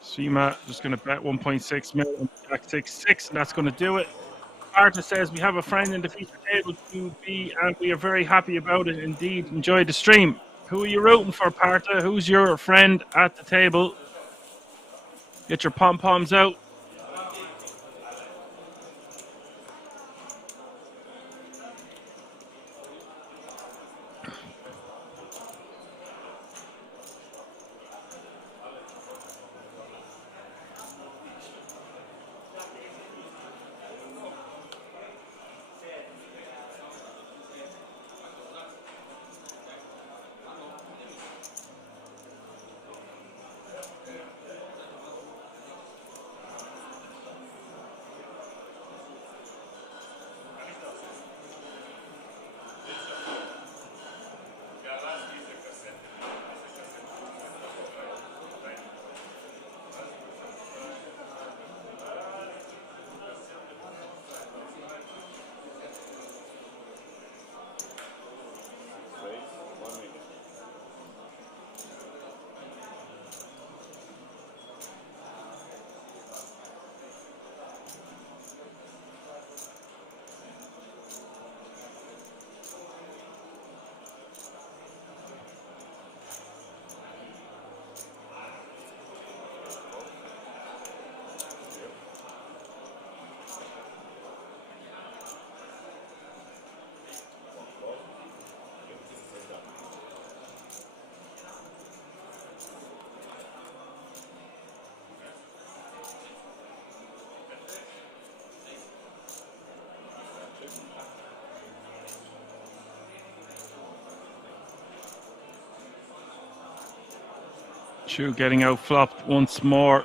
Swima just going to bet 1.6 million, Jack 6-6, and that's going to do it. Arta says we have a friend in the feature table to be, and we are very happy about it indeed. Enjoy the stream. Who are you rooting for, Parta? Who's your friend at the table? Get your pom-poms out. Chu getting out flopped once more,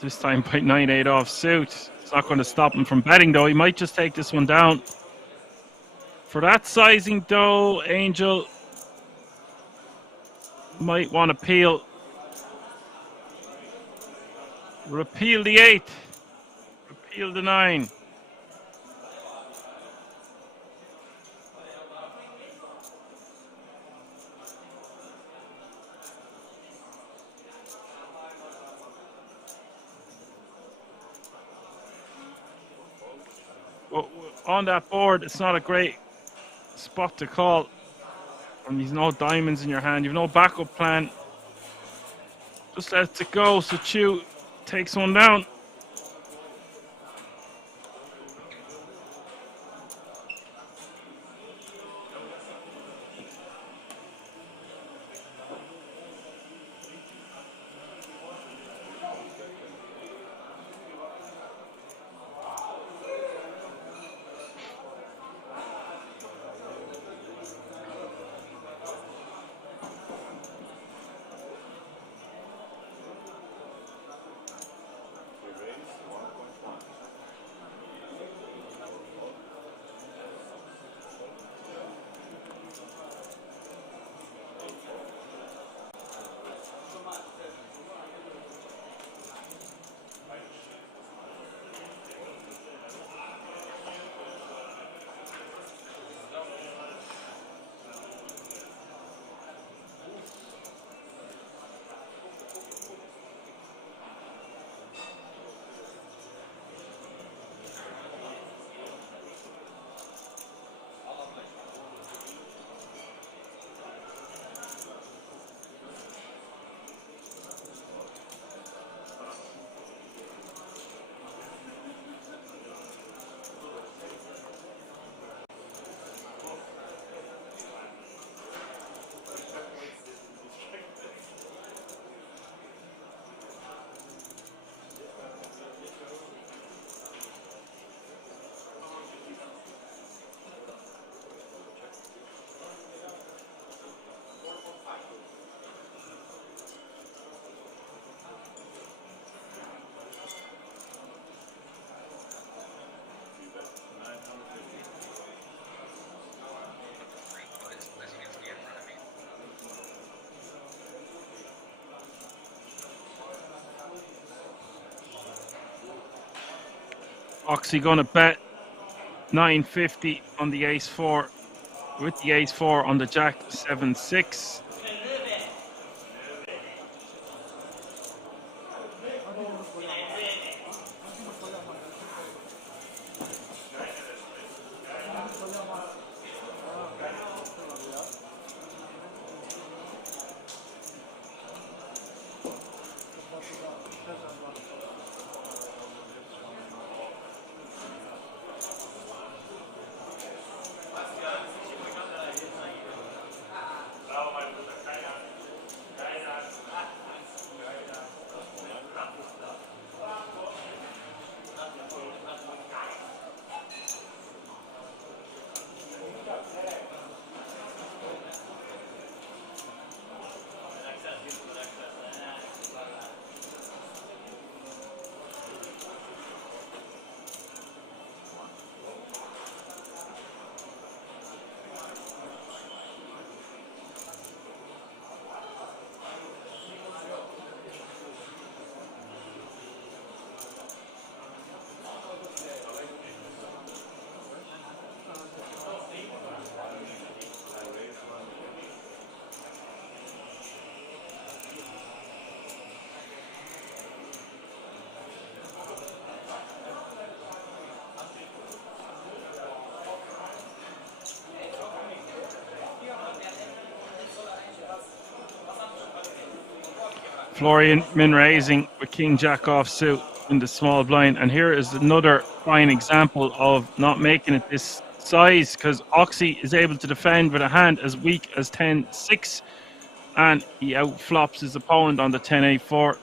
this time by 9-8 off suit. It's not going to stop him from betting though. He might just take this one down. For that sizing though, Angel, might want to repeal the 8, repeal the 9. Well, on that board, it's not a great spot to call. And there's no diamonds in your hand. You've no backup plan. Just lets it go. So Chu takes one down. Oxy gonna bet 950 on the ace 4 with the ace 4 on the jack 7-6. Florian min raising with King Jack off suit in the small blind, and here is another fine example of not making it this size, because Oxy is able to defend with a hand as weak as 10-6, and he outflops his opponent on the 10-8-4.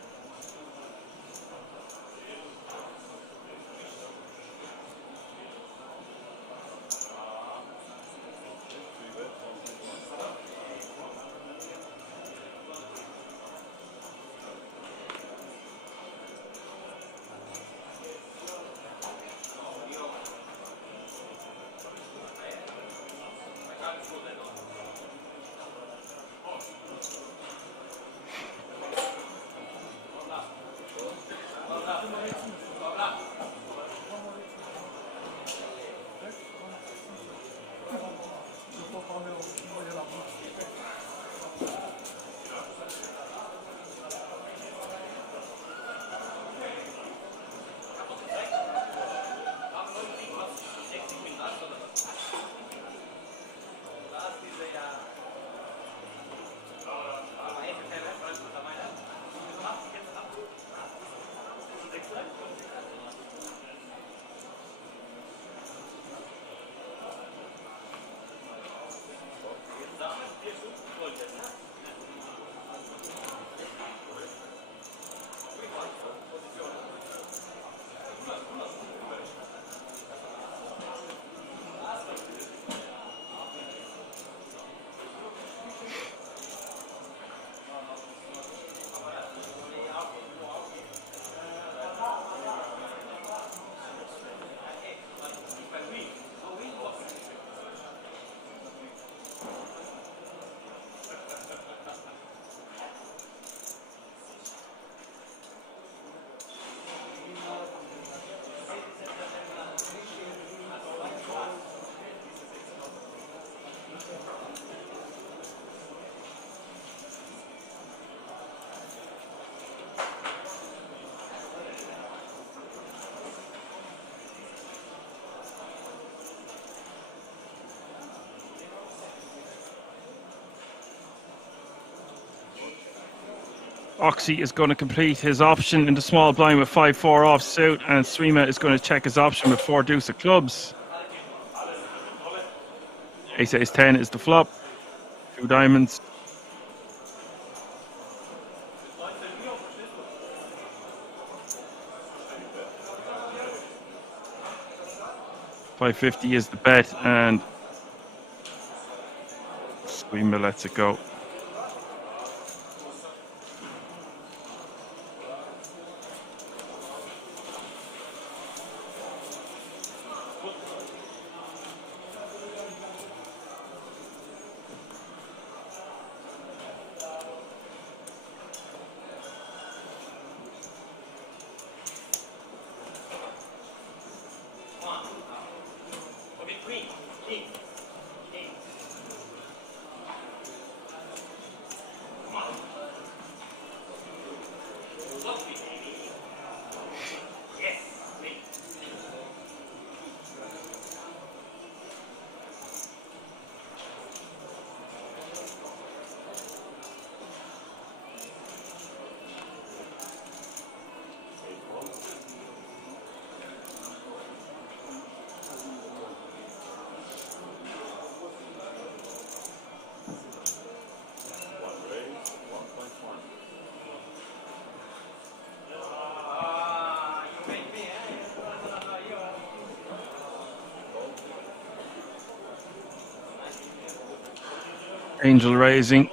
Oxy is going to complete his option in the small blind with 5-4 offsuit, and Swima is going to check his option with 4 deuce of clubs. Ace Ace 10 is the flop. 2 diamonds. $550 is the bet, and Swima lets it go. Angel raising.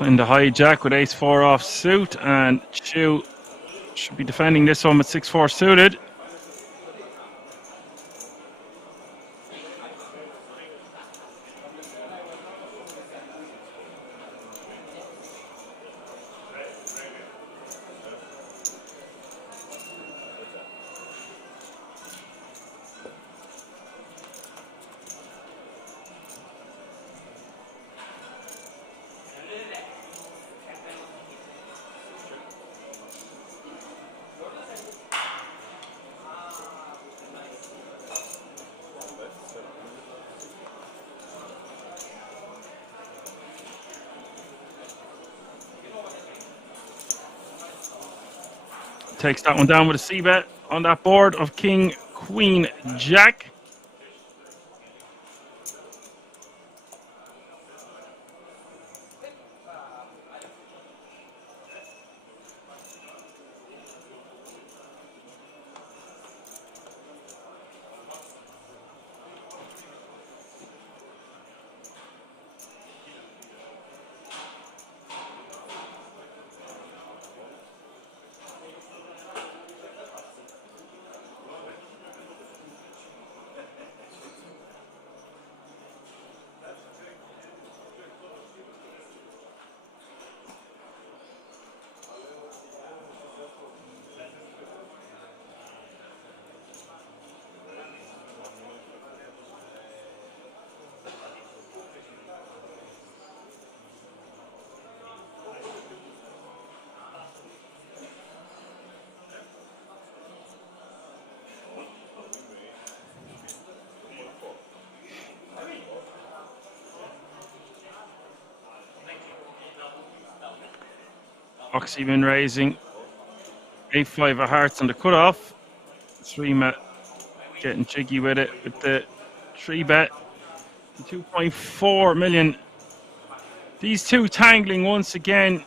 In the hijack with ace-4 off suit, and Chu should be defending this one with 6-4 suited. Takes that one down with a c-bet on that board of King, Queen, Jack. Oxy been raising. 8-5 of hearts on the cutoff. Swima getting jiggy with it with the 3-bet. 2.4 million. These two tangling once again.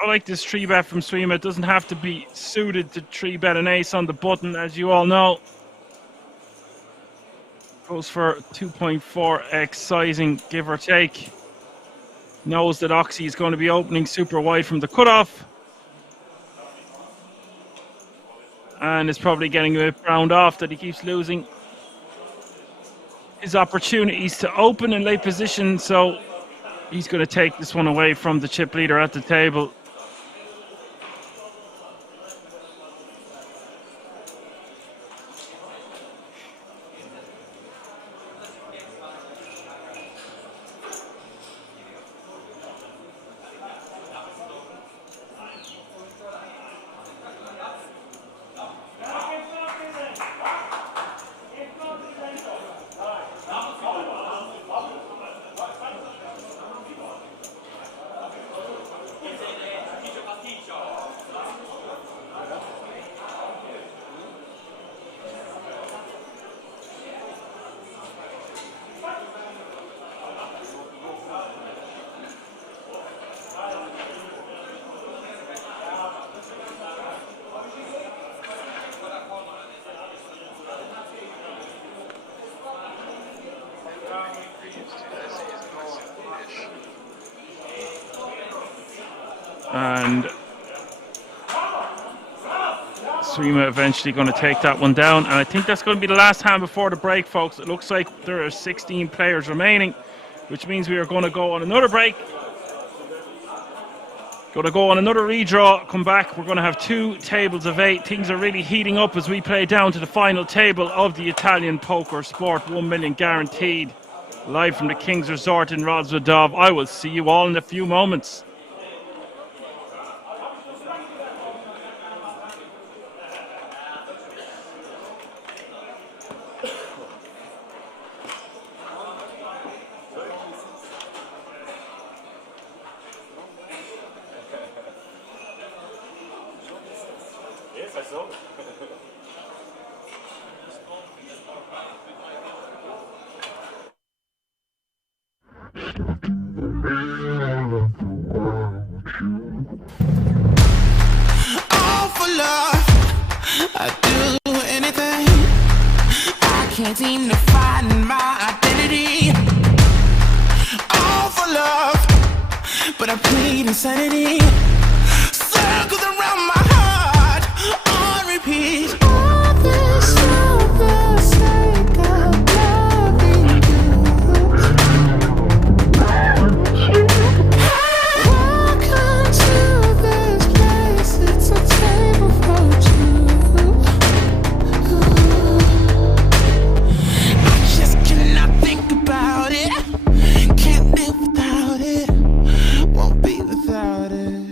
I like this 3-bet from Swima. It doesn't have to be suited to 3-bet an ace on the button, as you all know. Goes for 2.4x sizing, give or take. Knows that Oxy is going to be opening super wide from the cutoff. And is probably getting a bit round off that he keeps losing his opportunities to open in late position. So he's going to take this one away from the chip leader at the table. Swima eventually going to take that one down, and I think that's going to be the last hand before the break, folks. It looks like there are 16 players remaining, which means we are going to go on another break. Going to go on another redraw, come back. We're going to have 2 tables of 8. Things are really heating up as we play down to the final table of the Italian Poker Sport. 1 million guaranteed. Live from the King's Resort in Rozvadov. I will see you all in a few moments. Yes, I saw it. All for love, I'd do anything. I can't seem to find my identity. All for love, but I plead insanity. Circles around my heart on repeat. All this for the sake of loving you. Welcome to this place. It's a table for two. I just cannot think about it. Can't live without it. Won't be without it.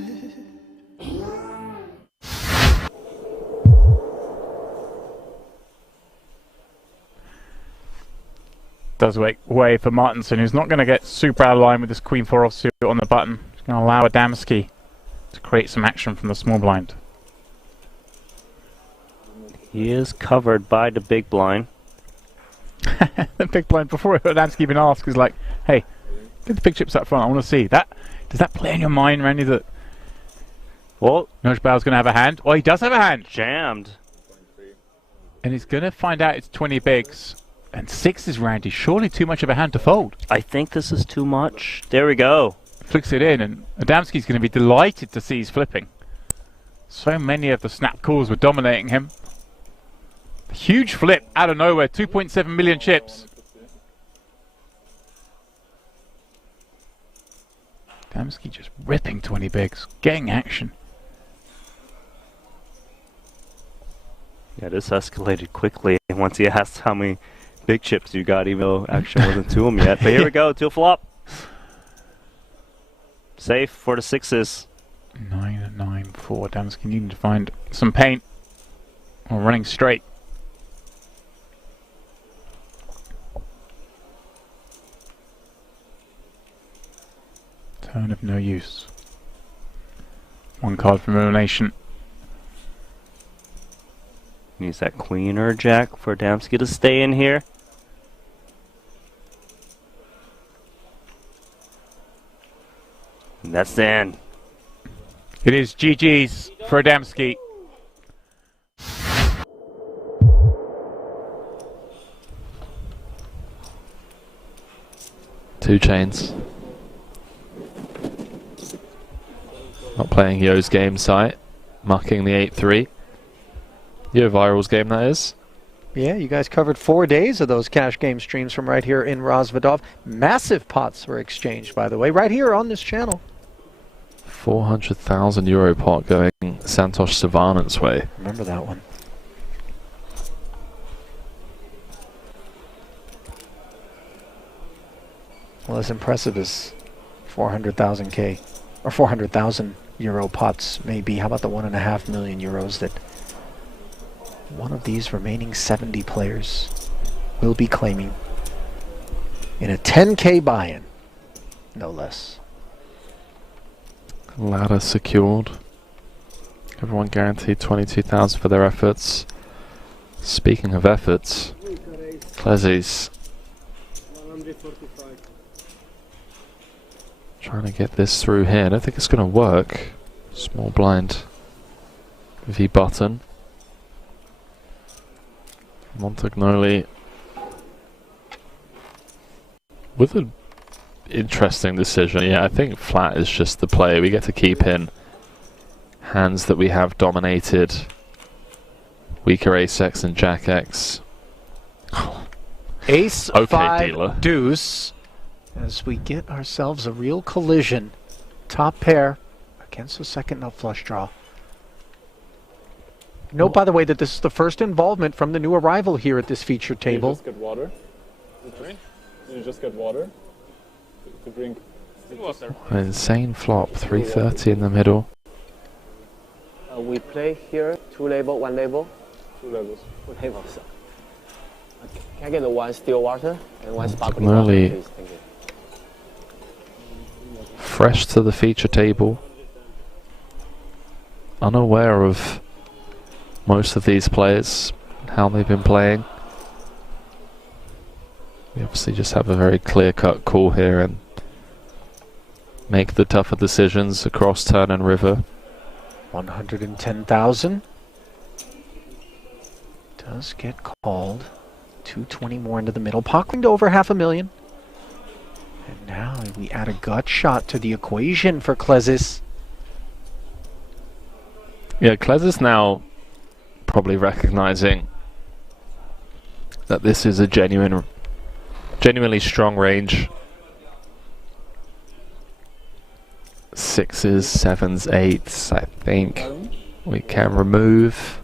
Does make way for Martinson, who's not going to get super out of line with this Queen 4 offsuit on the button. He's going to allow Adamski to create some action from the small blind. He is covered by the big blind. The big blind, before Adamski even asks, is like, hey, get the big chips up front, I want to see. That. Does that play in your mind, Randy, that... Well, Nojbal's going to have a hand? Oh, he does have a hand! Jammed. And he's going to find out it's 20 bigs. And 6 is Randy. Surely too much of a hand to fold. I think this is too much. There we go. Flicks it in, and Adamski's going to be delighted to see he's flipping. So many of the snap calls were dominating him. Huge flip out of nowhere. 2.7 million chips. Adamski just ripping 20 bigs. Getting action. Yeah, this escalated quickly once he asked how many big chips you got, even though action wasn't to him yet. But here we go, 2 flop. Safe for the 6s. 9-9-4. Adamski needing to find some paint. Or running straight. Turn of no use. 1 card from elimination. Needs that queen or jack for Adamski to stay in here. And that's the end. It is GG's for Adamski. Two chains. Not playing Yo's game site. Mucking the 8-3. Yo Viral's game, that is. Yeah, you guys covered 4 days of those cash game streams from right here in Rozvadov. Massive pots were exchanged, by the way, right here on this channel. 400,000 euro pot going Santosh Savanant's way. Remember that one. Well, as impressive as 400,000 K or 400,000 euro pots may be, how about the 1.5 million euros that one of these remaining 70 players will be claiming in a 10K buy-in, no less. Ladder secured. Everyone guaranteed 22,000 for their efforts. Speaking of efforts, Clezzy's trying to get this through here. I don't think it's going to work. Small blind V button. Montagnoli with an interesting decision. Yeah, I think flat is just the play. We get to keep in hands that we have dominated Weaker ace X and Jack X. Ace Okay, 5 dealer. deuce as we get ourselves a real collision. Top pair against the second nut flush draw. Note, by the way, that this is the first involvement from the new arrival here at this feature table. Did you just get water? Did you just get water? To drink? Insane flop, 330 in the middle. We play here 2 label, 1 label. 2 levels. 2 labels. Okay. Can I get 1 still water and 1 sparkling Merely water, please? Thank you. fresh to the feature table. Unaware of most of these players, how they've been playing. We obviously just have a very clear-cut call here and make the tougher decisions across turn and river. 110,000 does get called. 220 more into the middle, pockling to over $500,000. And now we add a gut shot to the equation for Klezis. Yeah, Klezis now probably recognizing that this is a genuinely strong range. 6s, 7s, 8s, I think we can remove.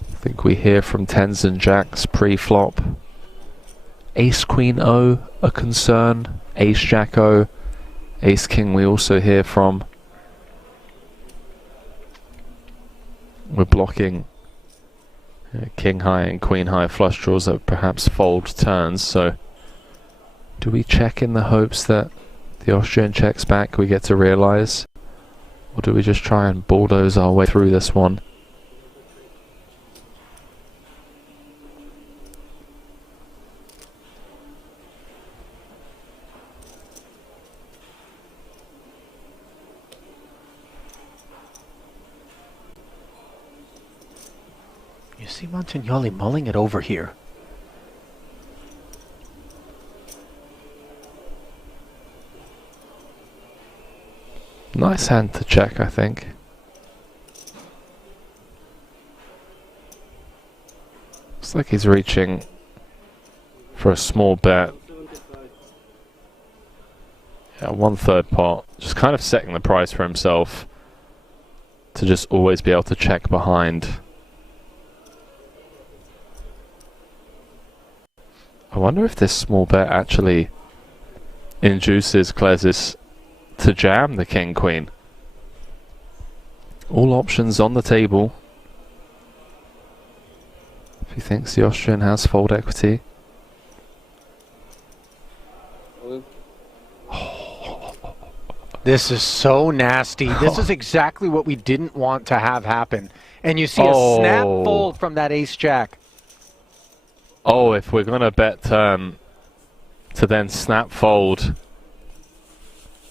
I think we hear from 10s and jacks pre-flop. Ace Queen O a concern. Ace Jack O. Ace King we also hear from. We're blocking King High and Queen High flush draws that perhaps fold turns, so do we check in the hopes that the Austrian checks back, we get to realise? Or do we just try and bulldoze our way through this one? You see Montagnoli mulling it over here. Nice hand to check, I think. Looks like he's reaching for a small bet. Yeah, 1/3 pot. Just kind of setting the price for himself to just always be able to check behind. I wonder if this small bet actually induces Klezis to jam the King Queen. All options on the table. If he thinks the Austrian has fold equity. This is so nasty. This is exactly what we didn't want to have happen. And you see a snap fold from that ace jack. Oh, if we're going to bet turn to then snap fold,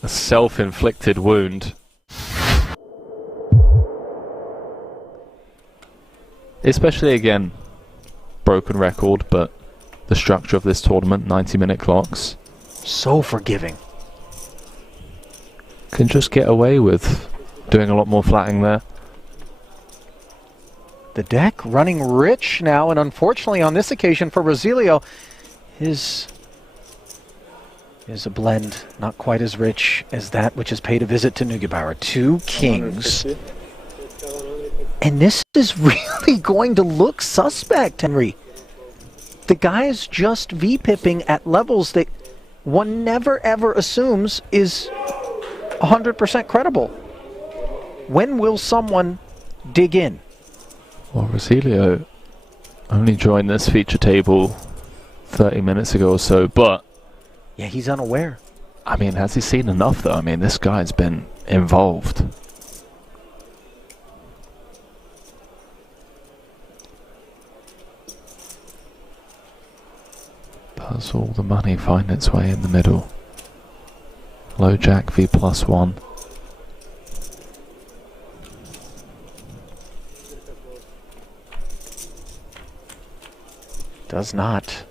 a self-inflicted wound. Especially again, broken record, but the structure of this tournament, 90-minute clocks. So forgiving. Can just get away with doing a lot more flatting there. The deck running rich now, and unfortunately on this occasion for Rosilio, his is a blend not quite as rich as that which has paid a visit to Neugebauer. 2 kings. And this is really going to look suspect, Henry. The guy is just V-pipping at levels that one never ever assumes is 100% credible. When will someone dig in? Well, Rosilio only joined this feature table 30 minutes ago or so, but yeah, he's unaware. I mean, has he seen enough though? I mean, this guy's been involved. Does all the money find its way in the middle? Low jack V +1. Does not.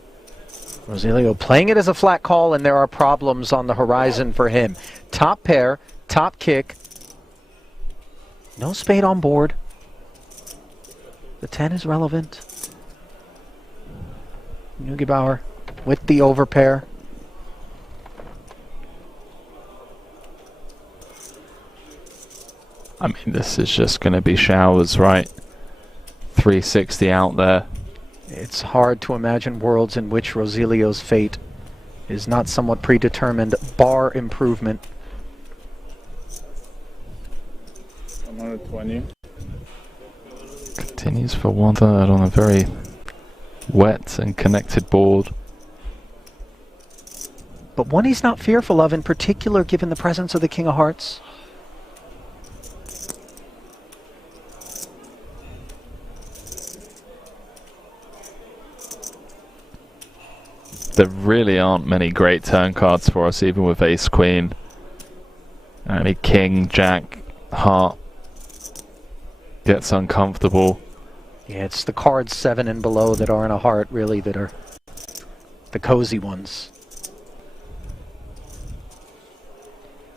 Rosilio playing it as a flat call, and there are problems on the horizon for him. Top pair, top kick. No spade on board. The 10 is relevant. Neugebauer with the overpair. I mean, this is just going to be showers, right? 360 out there. It's hard to imagine worlds in which Rosilio's fate is not somewhat predetermined, bar improvement. 120. Continues for 1/3 on a very wet and connected board. But one he's not fearful of, in particular given the presence of the King of Hearts. There really aren't many great turn cards for us, even with Ace Queen. Only King, Jack, Heart gets uncomfortable. Yeah, it's the cards 7 and below that are in a heart, really, that are the cozy ones.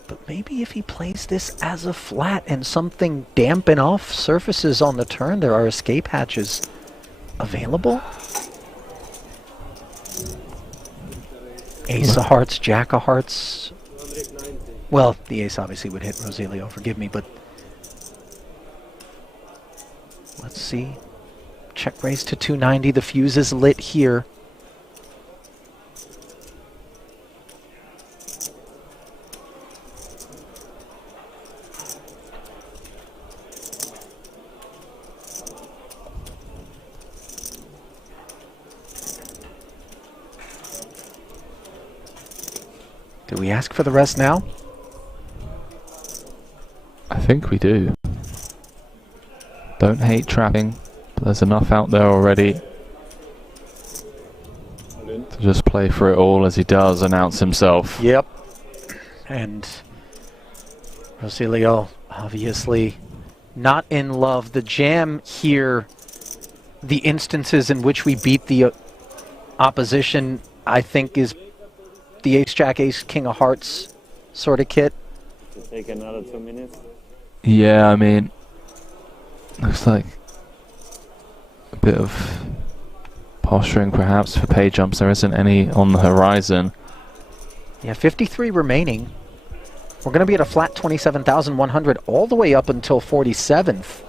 But maybe if he plays this as a flat and something dampen off surfaces on the turn, there are escape hatches available. Ace of Hearts, Jack of Hearts. Well, the ace obviously would hit Rosilio, forgive me, but let's see. Check raise to 290. The fuse is lit here. Do we ask for the rest now? I think we do. Don't hate trapping, but there's enough out there already to just play for it all as he does announce himself. Yep. And Rosilio, obviously not in love. The jam here, the instances in which we beat the opposition, I think is the Ace, Jack, Ace, King of Hearts sort of kit. Take another 2 minutes. Yeah, I mean, looks like a bit of posturing perhaps for pay jumps. There isn't any on the horizon. Yeah, 53 remaining. We're going to be at a flat 27,100 all the way up until 47th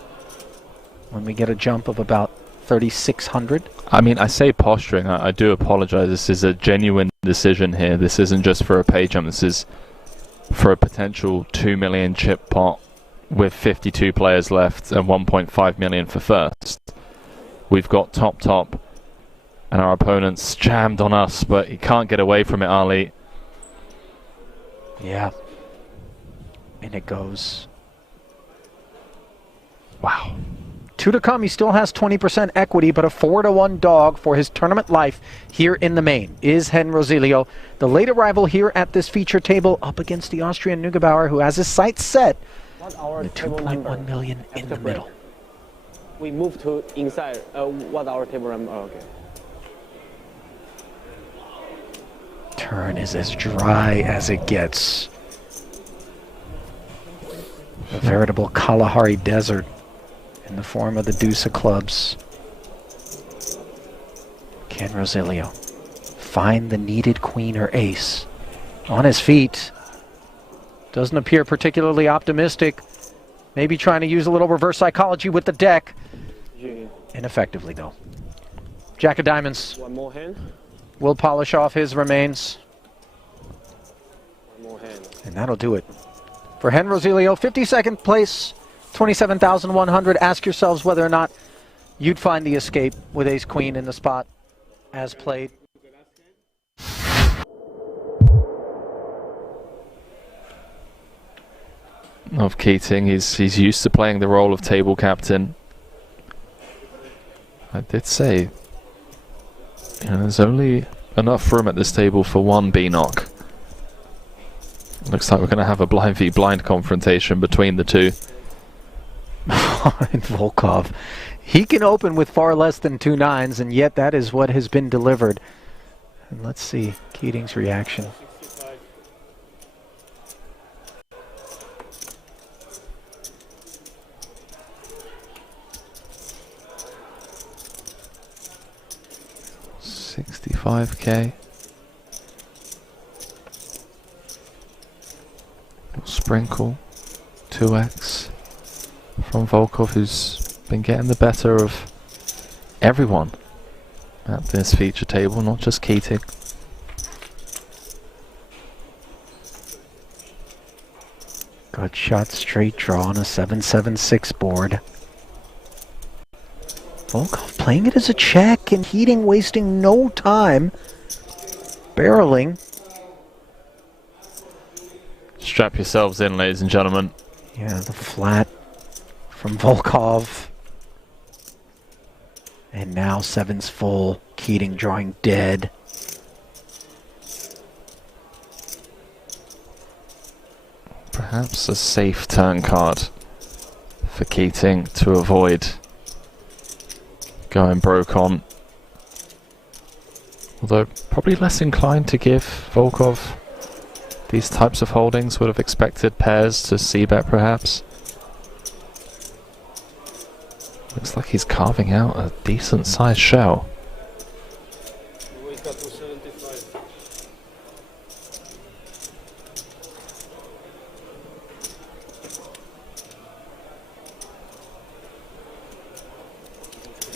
when we get a jump of about 3,600. I mean, I say posturing. I do apologize. This is a genuine decision here. This isn't just for a pay jump. This is for a potential 2 million chip pot with 52 players left and 1.5 million for first. We've got top, and our opponent's jammed on us, but he can't get away from it, Ali. Yeah. And it goes. Wow. 2 to come. He still has 20% equity, but a 4-1 dog for his tournament life here in the main is Hen Rosilio, the late arrival here at this feature table up against the Austrian Neugebauer, who has his sights set What our the table 2.1 number million in the break? middle. We move to inside. What our table number? Oh, okay. Turn is as dry as it gets. A veritable Kalahari desert in the form of the deuce of clubs. Can Rosilio find the needed queen or ace? On his feet. Doesn't appear particularly optimistic. Maybe trying to use a little reverse psychology with the deck. Ineffectively, though. Jack of diamonds. One more hand. Will polish off his remains. One more hand. And that'll do it. For Hen Rosilio, 52nd place, 27,100. Ask yourselves whether or not you'd find the escape with Ace Queen in the spot as played. Of Keating, he's used to playing the role of table captain. I did say, you know, there's only enough room at this table for one B-knock. Looks like we're going to have a blind v blind confrontation between the two. And Volkov, he can open with far less than 2 9s, and yet that is what has been delivered. And let's see Keating's reaction. 65k. Little sprinkle. 2x from Volkov, who's been getting the better of everyone at this feature table, not just Keating. Good shot, straight draw on a 7-7-6 board. Volkov playing it as a check, and Keating wasting no time barreling. Strap yourselves in, ladies and gentlemen. Yeah, the flat from Volkov. And now seven's full. Keating drawing dead. Perhaps a safe turn card for Keating to avoid going broke on. Although probably less inclined to give Volkov these types of holdings. Would have expected pairs to c-bet perhaps. Looks like he's carving out a decent sized shell.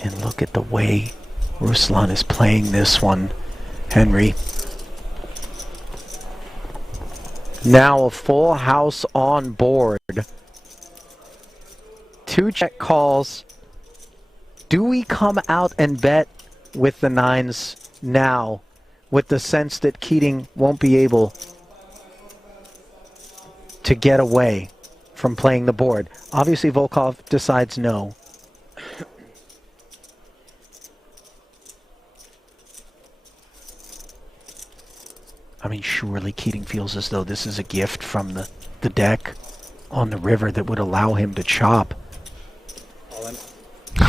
And look at the way Ruslan is playing this one, Henry. Now a full house on board. 2 check calls. Do we come out and bet with the 9s now, with the sense that Keating won't be able to get away from playing the board? Obviously Volkov decides no. I mean, surely Keating feels as though this is a gift from the deck on the river that would allow him to chop.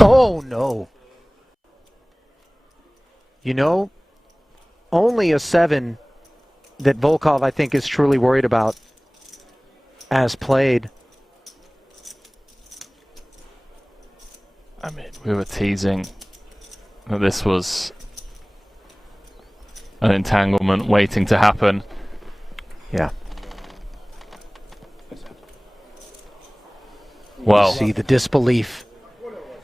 Oh, no. You know, only a 7 that Volkov, I think, is truly worried about as played. I mean, we were teasing that this was an entanglement waiting to happen. Yeah. Well, you see the disbelief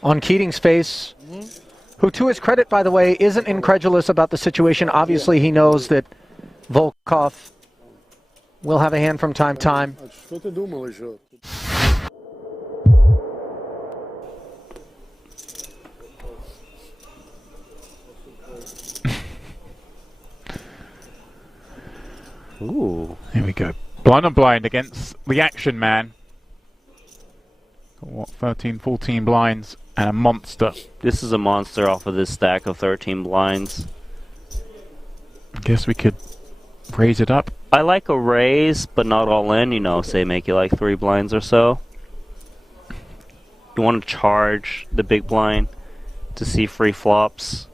on Keating's face, who, to his credit, by the way, isn't incredulous about the situation. Obviously, he knows that Volkov will have a hand from time to time. Ooh. Here we go. Blind on blind against the action man. What, 13, 14 blinds and a monster. This is a monster off of this stack of 13 blinds. I guess we could raise it up. I like a raise, but not all in, you know, say make it like 3 blinds or so. You want to charge the big blind to see free flops.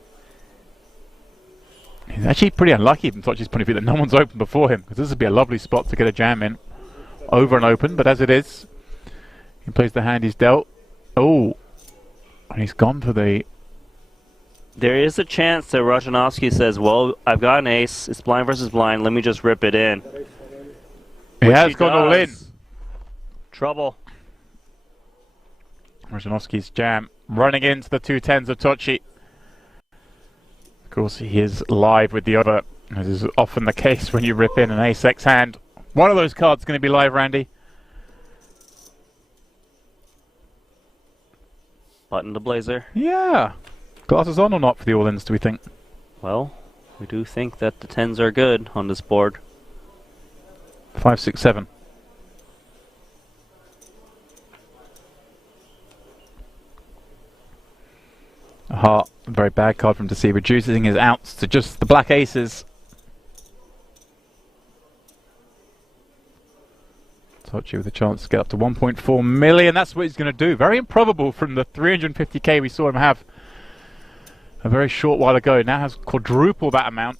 He's actually pretty unlucky from Tochi's point of view that no one's open before him, because this would be a lovely spot to get a jam in. Over and open, but as it is, he plays the hand he's dealt. Oh, and he's gone for the... There is a chance that Rajanovsky says, well, I've got an ace, it's blind versus blind, let me just rip it in. He has gone all in. Trouble. Rajanovsky's jam running into the 2 10s of Tochi. Of course, he is live with the other, as is often the case when you rip in an ace-x hand. One of those cards is going to be live, Randy. Button to blazer. Yeah. Glasses on or not for the all-ins, do we think? Well, we do think that the 10s are good on this board. 5, 6, 7. A heart, a very bad card from to see, reducing his outs to just the black aces. Tochi with a chance to get up to 1.4 million. That's what he's going to do. Very improbable from the 350k we saw him have a very short while ago. Now has quadrupled that amount.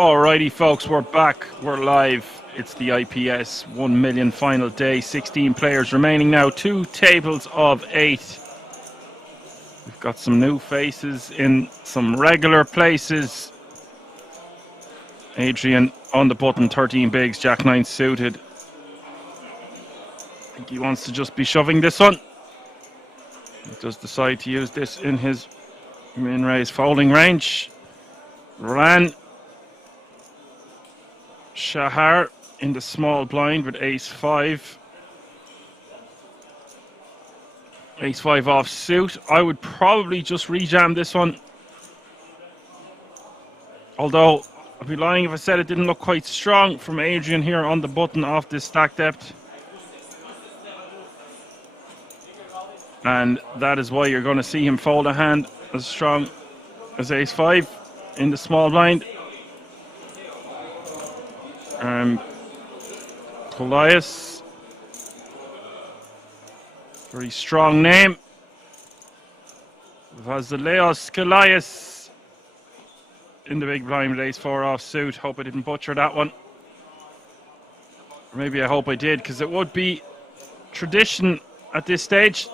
Alrighty, folks, we're back. We're live. It's the IPS 1 million final day. 16 players remaining now. 2 tables of 8. We've got some new faces in some regular places. Adrian on the button, 13 bigs, Jack 9 suited. I think he wants to just be shoving this one. He does decide to use this in his min-raise folding range. Ran Shahar in the small blind with ace-5. Ace-5 off suit. I would probably just rejam this one. Although, I'd be lying if I said it didn't look quite strong from Adrian here on the button off this stack depth. And that is why you're going to see him fold a hand as strong as ace-5 in the small blind. Kolias, very strong name. Vasileios Kolias in the big blind with ace-4 off suit. Hope I didn't butcher that one. Or maybe I hope I did, because it would be tradition at this stage.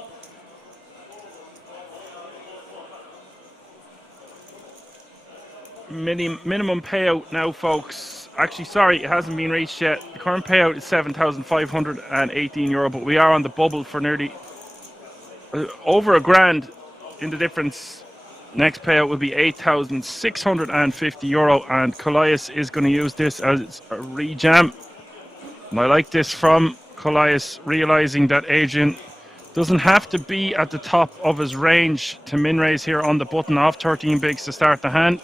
Minimum payout now, folks. Actually, sorry, it hasn't been reached yet. The current payout is €7,518, but we are on the bubble for nearly over £1,000 in the difference. Next payout will be €8,650, and Kolias is going to use this as a rejam. And I like this from Kolias, realizing that Adrian doesn't have to be at the top of his range to min-raise here on the button off 13 bigs to start the hand.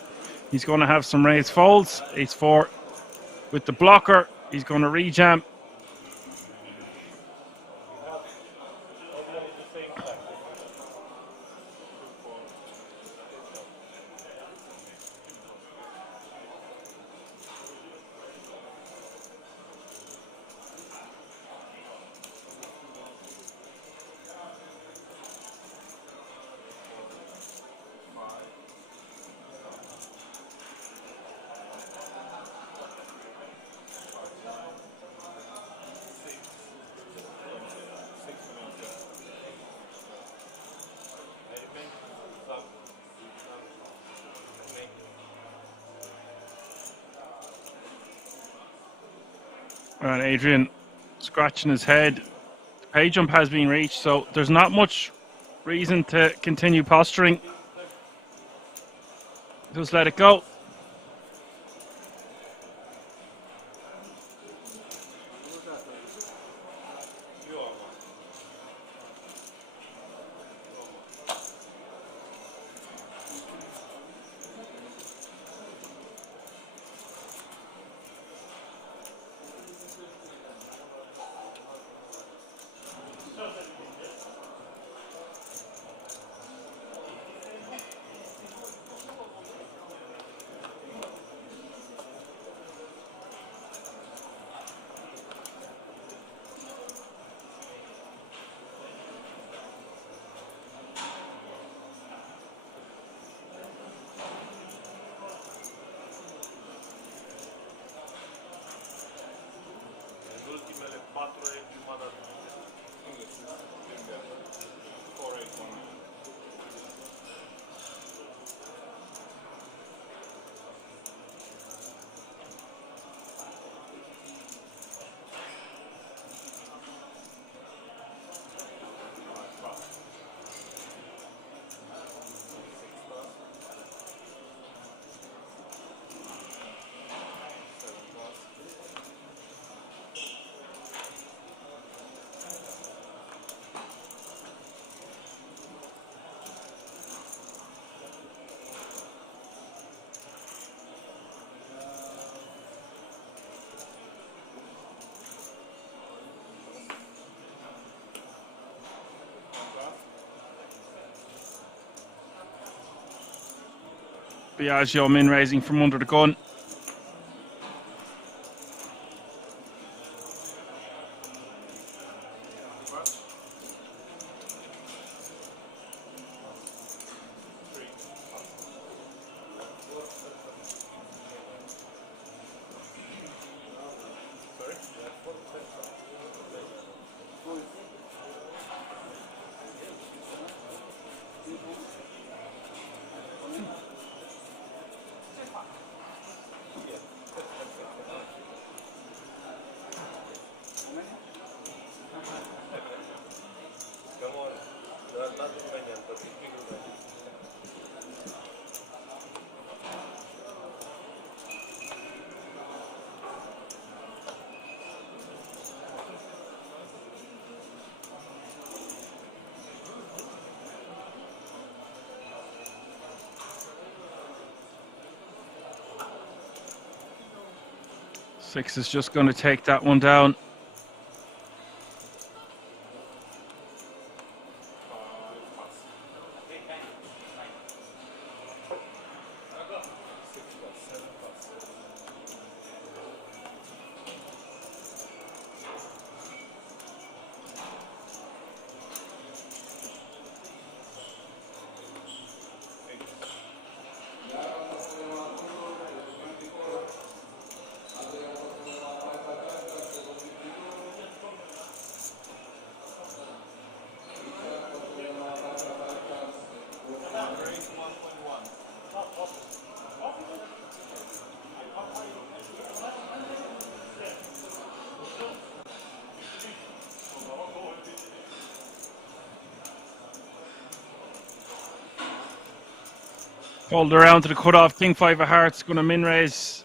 He's going to have some raise folds. Ace-4 with the blocker. He's going to rejam. And Adrian scratching his head. The pay jump has been reached, so there's not much reason to continue posturing. Just let it go. Biagio min-raising from under the gun. Six is just going to take that one down. Called around to the cutoff. King 5 of hearts going to min raise.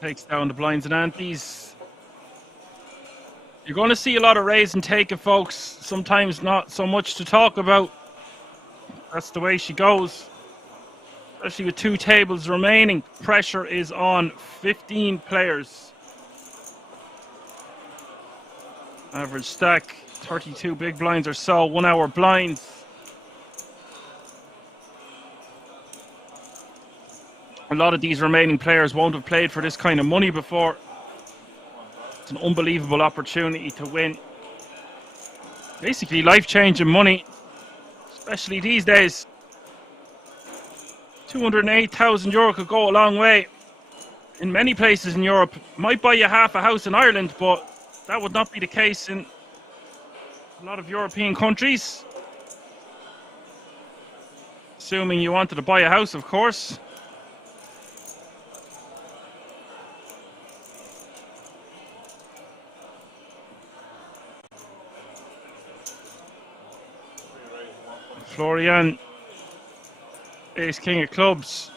Takes down the blinds and antes. You're going to see a lot of raise and take it, folks. Sometimes not so much to talk about. That's the way she goes. Especially with 2 tables remaining. Pressure is on 15 players. Average stack, 32 big blinds or so. 1 hour blinds. A lot of these remaining players won't have played for this kind of money before. It's an unbelievable opportunity to win. Basically life-changing money, especially these days. 208,000 euro could go a long way. In many places in Europe, might buy you half a house in Ireland, but that would not be the case in a lot of European countries. Assuming you wanted to buy a house, of course. Florian, ace king of clubs.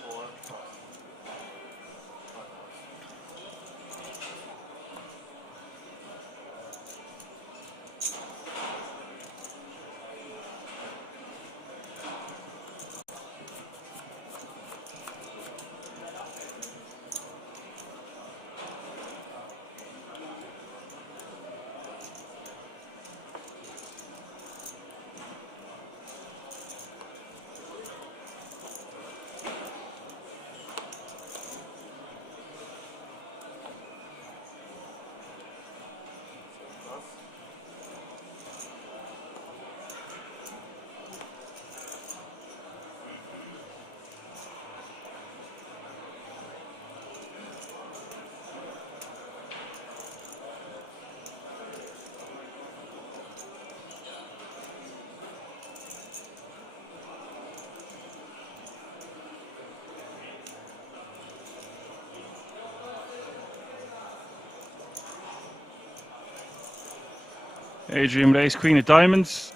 Adrian with ace queen of diamonds.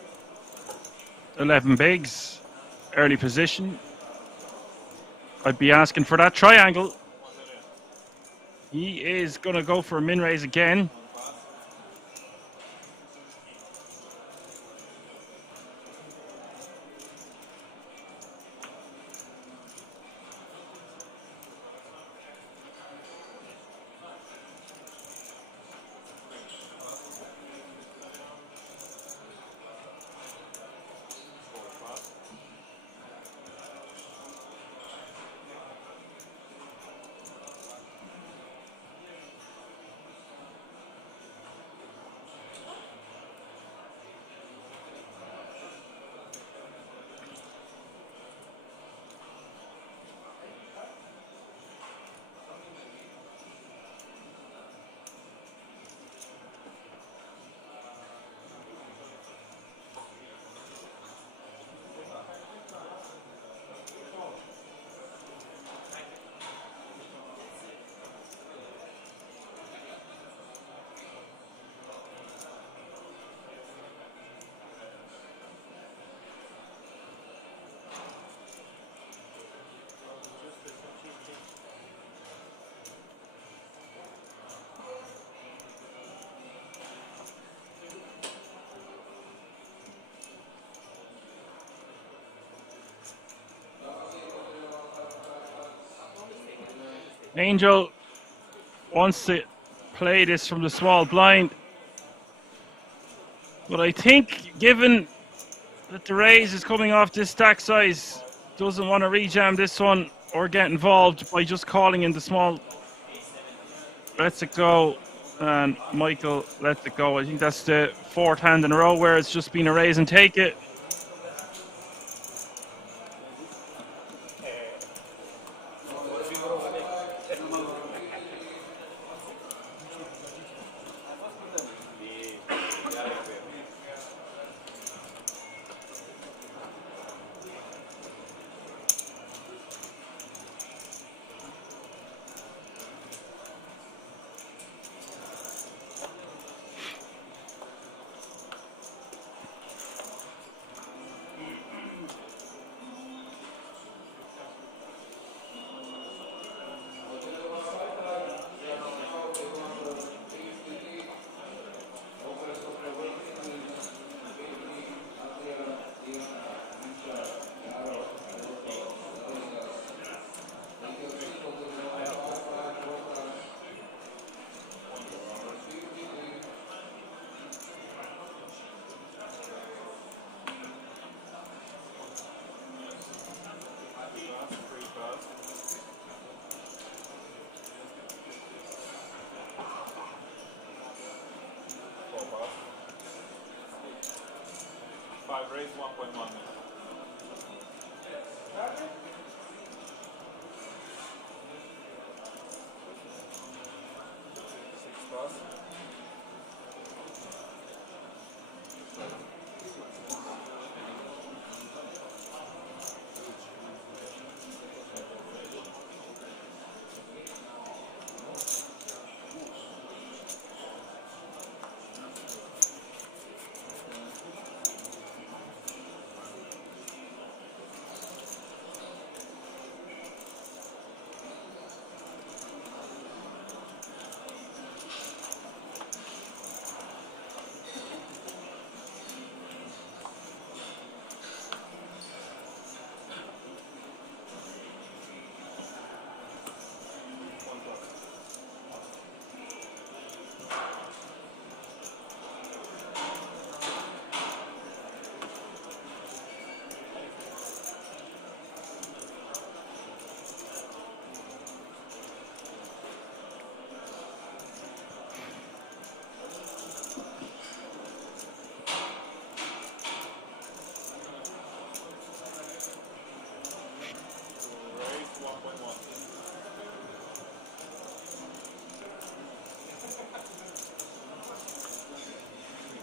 11 bigs. Early position. I'd be asking for that triangle. He is going to go for a min raise again. Angel wants to play this from the small blind. But I think, given that the raise is coming off this stack size, doesn't want to rejam this one or get involved by just calling in the small. Lets it go, and Michael lets it go. I think that's the fourth hand in a row where it's just been a raise and take it. Raise 1.1.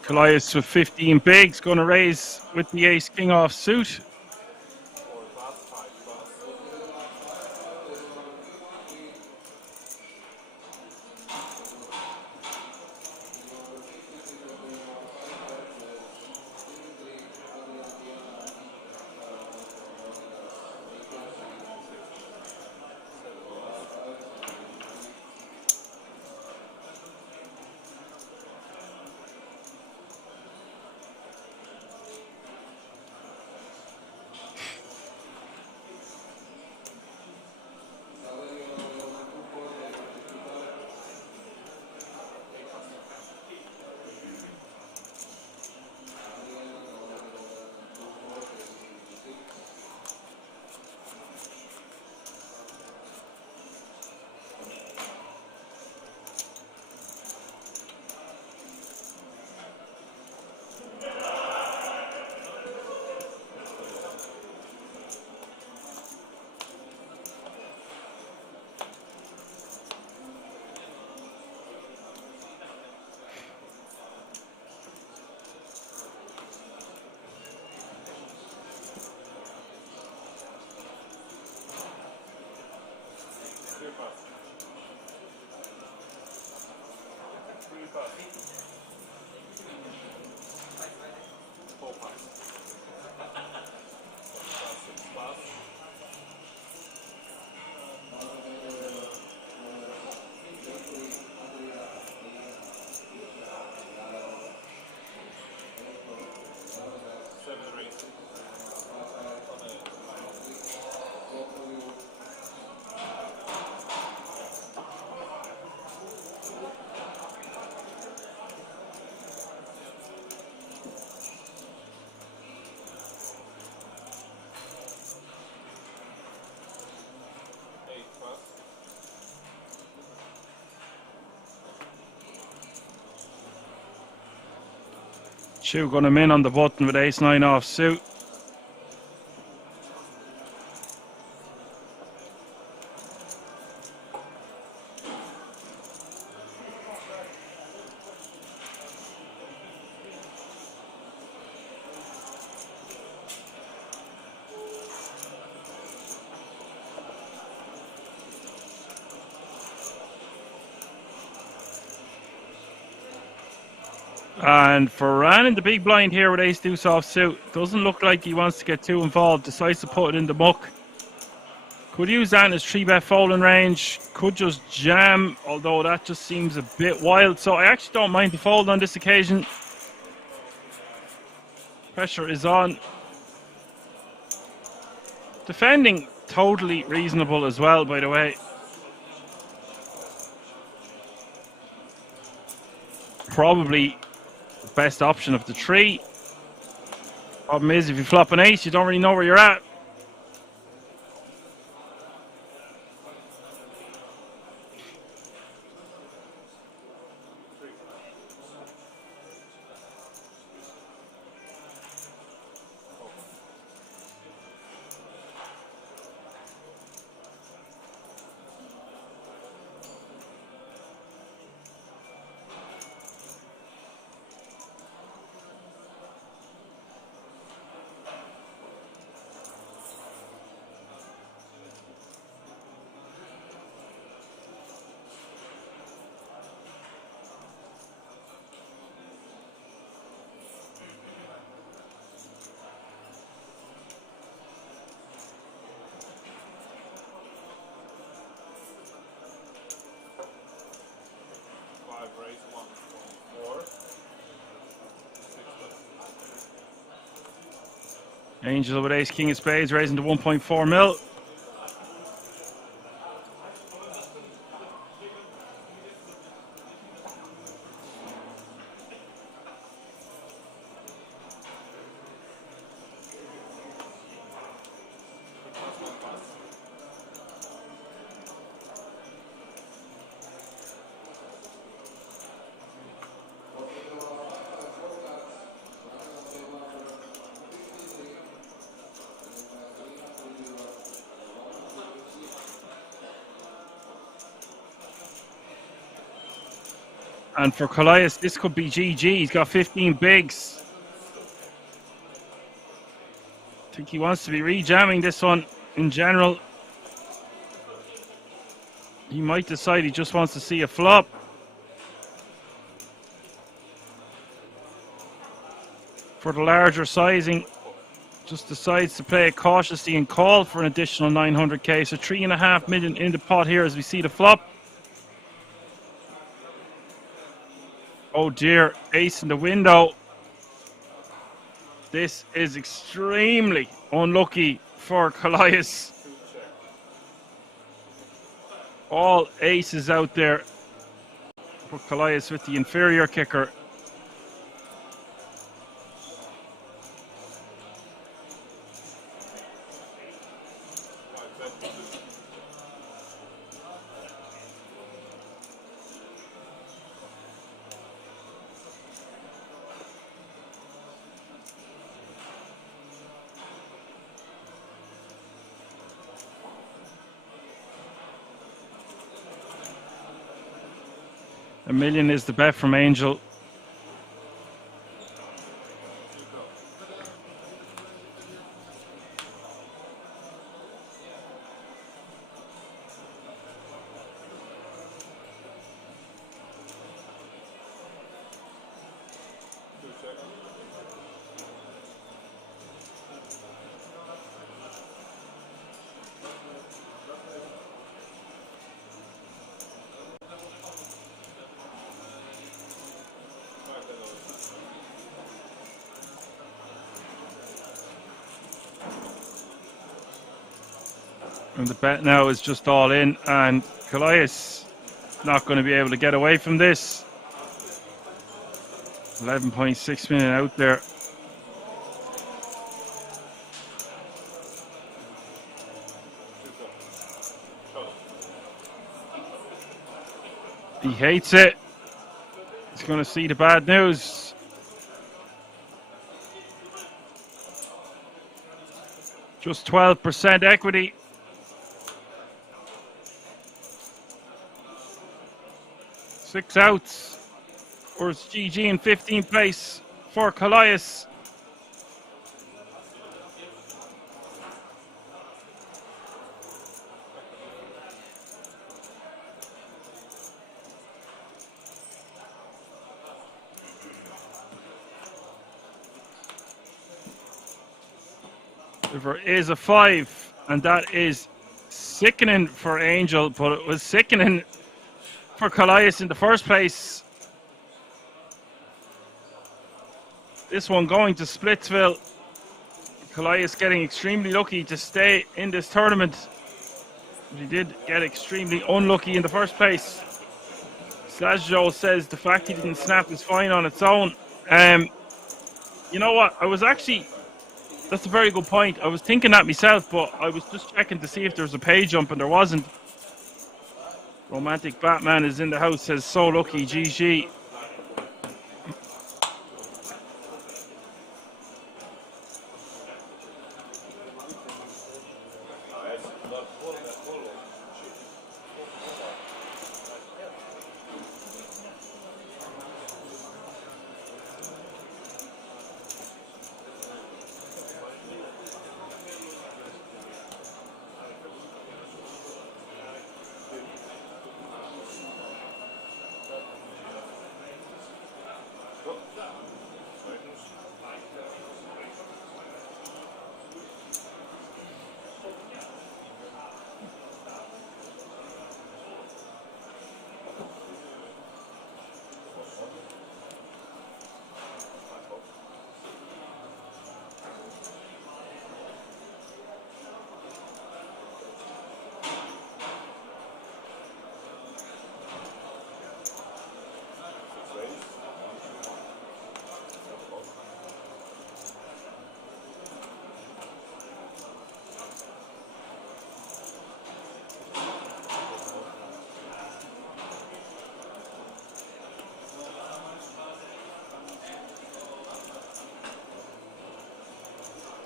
Callias with 15 bigs, going to raise with the ace king off suit. Chu got him in on the button with ace-9 off suit. And Ferran in the big blind here with ace-2 soft suit. Doesn't look like he wants to get too involved. Decides to put it in the muck. Could use that in his 3-bet folding range. Could just jam, although that just seems a bit wild. So I actually don't mind the fold on this occasion. Pressure is on. Defending totally reasonable as well, by the way. Probably the best option of the three. Problem is, if you flop an ace, you don't really know where you're at. Angel with ace king of spades, raising to 1.4 mil. And for Callias, this could be GG. He's got 15 bigs. I think he wants to be rejamming this one in general. He might decide he just wants to see a flop. For the larger sizing, just decides to play it cautiously and call for an additional 900k. So 3.5 million in the pot here as we see the flop. Oh dear, ace in the window. This is extremely unlucky for Callias. All aces out there for Callias with the inferior kicker. $1 million is the bet from Angel. And the bet now is just all in, and Callias not going to be able to get away from this. 11.6 million out there. He hates it. He's going to see the bad news. Just 12% equity. Six outs for GG in 15th place for Callias. There is a 5, and that is sickening for Angel, but it was sickening for Callias in the first place. This one going to Splitsville. Callias getting extremely lucky to stay in this tournament. But he did get extremely unlucky in the first place. Slash Joe says the fact he didn't snap is fine on its own. You know what? That's a very good point. I was thinking that myself, but I was just checking to see if there was a pay jump, and there wasn't. Romantic Batman is in the house, says so lucky, GG.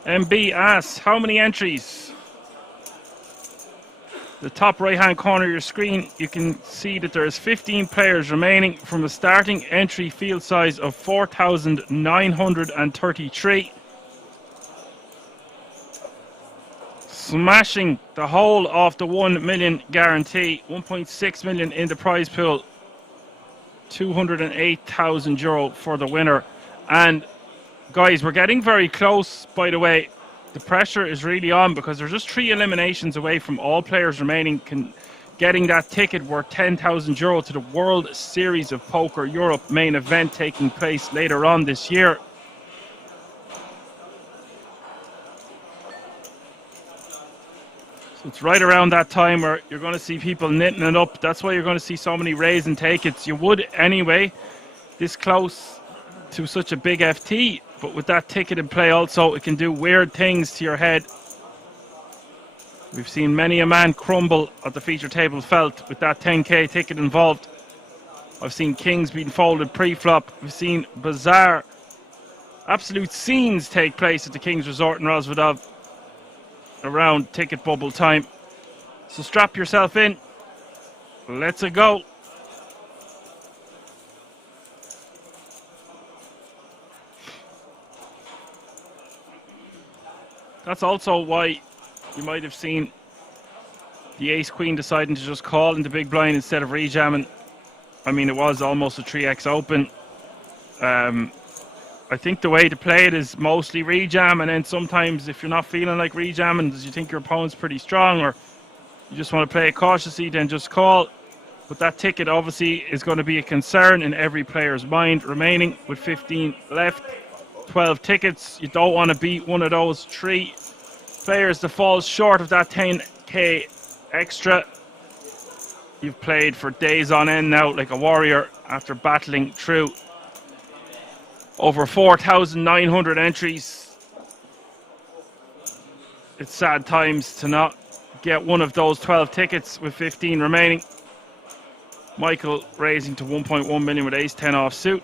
MB asks, how many entries? The top right hand corner of your screen, you can see that there is 15 players remaining from a starting entry field size of 4,933. Smashing the whole of the 1 million guarantee, 1.6 million in the prize pool, 208,000 euro for the winner. And guys, we're getting very close, by the way. The pressure is really on because there's just 3 eliminations away from all players remaining getting that ticket worth 10,000 euro to the World Series of Poker Europe main event taking place later on this year. So it's right around that time where you're going to see people knitting it up. That's why you're going to see so many raise and take it. You would anyway, this close to such a big FT. But with that ticket in play also, it can do weird things to your head. We've seen many a man crumble at the feature table felt with that 10k ticket involved. I've seen kings being folded pre-flop. We've seen bizarre, absolute scenes take place at the King's Resort in Rosvedov around ticket bubble time. So strap yourself in. Let's go. That's also why you might have seen the ace-queen deciding to just call in the big blind instead of rejamming. I mean, it was almost a 3x open. I think the way to play it is mostly rejam, and then sometimes if you're not feeling like rejamming, because you think your opponent's pretty strong, or you just want to play it cautiously, then just call. But that ticket obviously is going to be a concern in every player's mind remaining with 15 left. 12 tickets. You don't want to beat one of those 3 players that falls short of that 10k extra. You've played for days on end now like a warrior after battling through over 4,900 entries. It's sad times to not get one of those 12 tickets with 15 remaining. Michael raising to 1.1 million with ace-10 offsuit.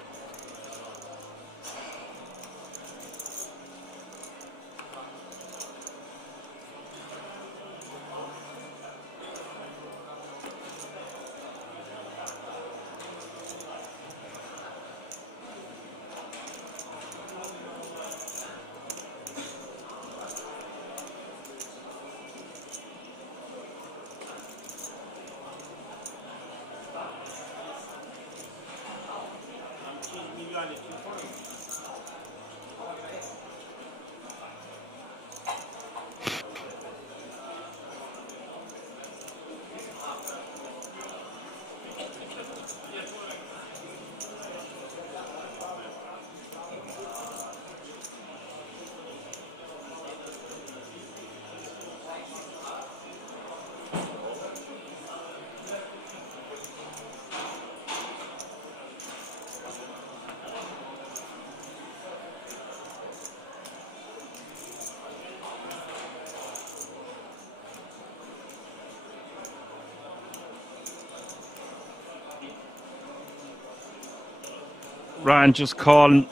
Ryan just calling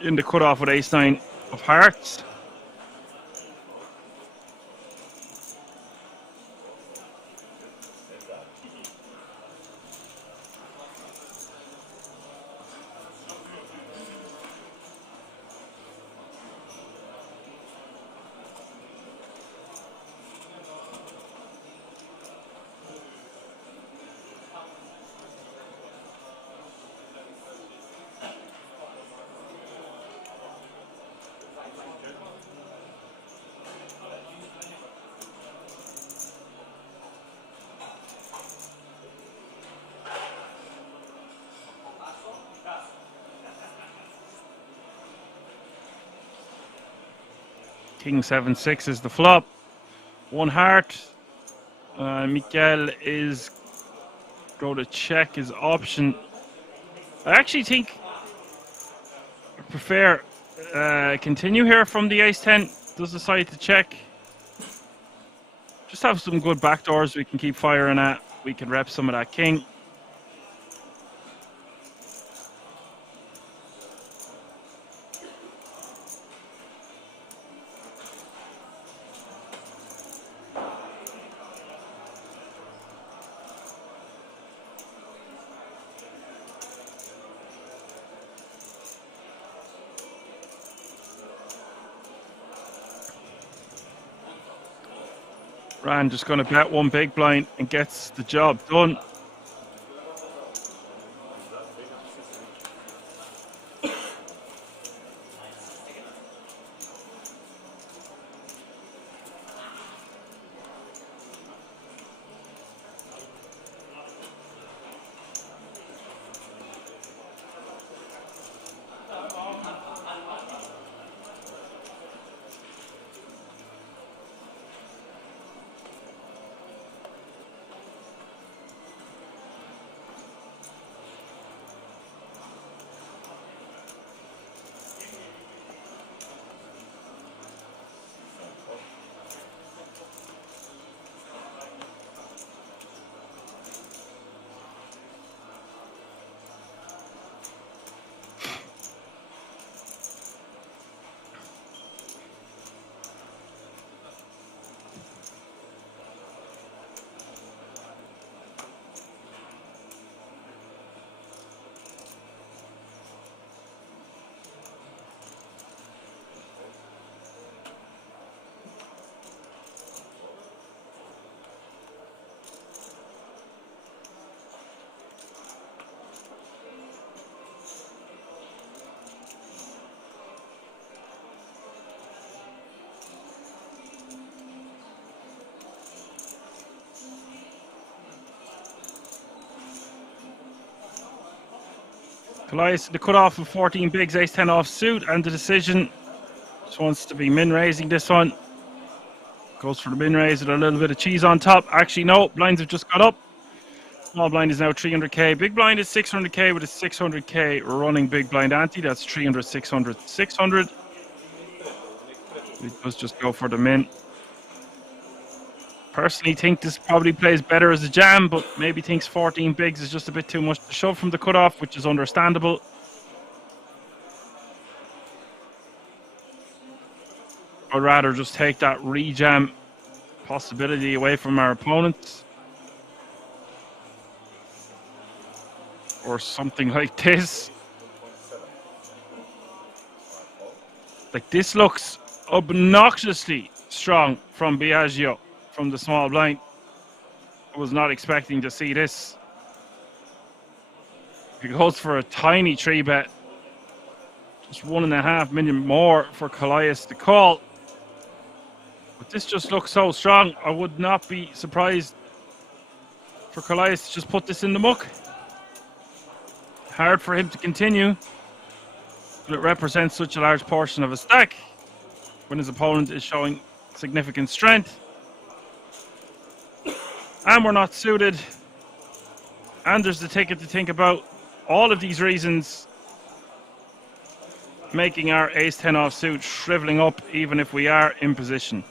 in the cutoff with ace-9 of hearts. King 7-6 is the flop. One heart. Mikael is going to check his option. I actually think I prefer continue here from the ace-10. Does decide to check. Just have some good backdoors we can keep firing at. We can rep some of that king. Ryan just going to bet one big blind and gets the job done. Elias, the cutoff of 14 bigs, ace-10 off suit, and the decision. Just wants to be min-raising this one. Goes for the min-raise with a little bit of cheese on top. Actually, no, blinds have just got up. Small blind is now 300k. Big blind is 600k with a 600k running big blind ante. That's 300, 600, 600. It does just go for the min. Personally think this probably plays better as a jam, but maybe thinks 14 bigs is just a bit too much to shove from the cutoff, which is understandable. I'd rather just take that rejam possibility away from our opponents. Or something like this. Like this looks obnoxiously strong from Biagio from the small blind. I was not expecting to see this. He goes for a tiny 3-bet Just 1.5 million more for Callias to call. But this just looks so strong. I would not be surprised for Callias to just put this in the muck. Hard for him to continue. But it represents such a large portion of a stack when his opponent is showing significant strength. And we're not suited. And there's the ticket to think about. All of these reasons making our ace-10 offsuit shriveling up even if we are in position.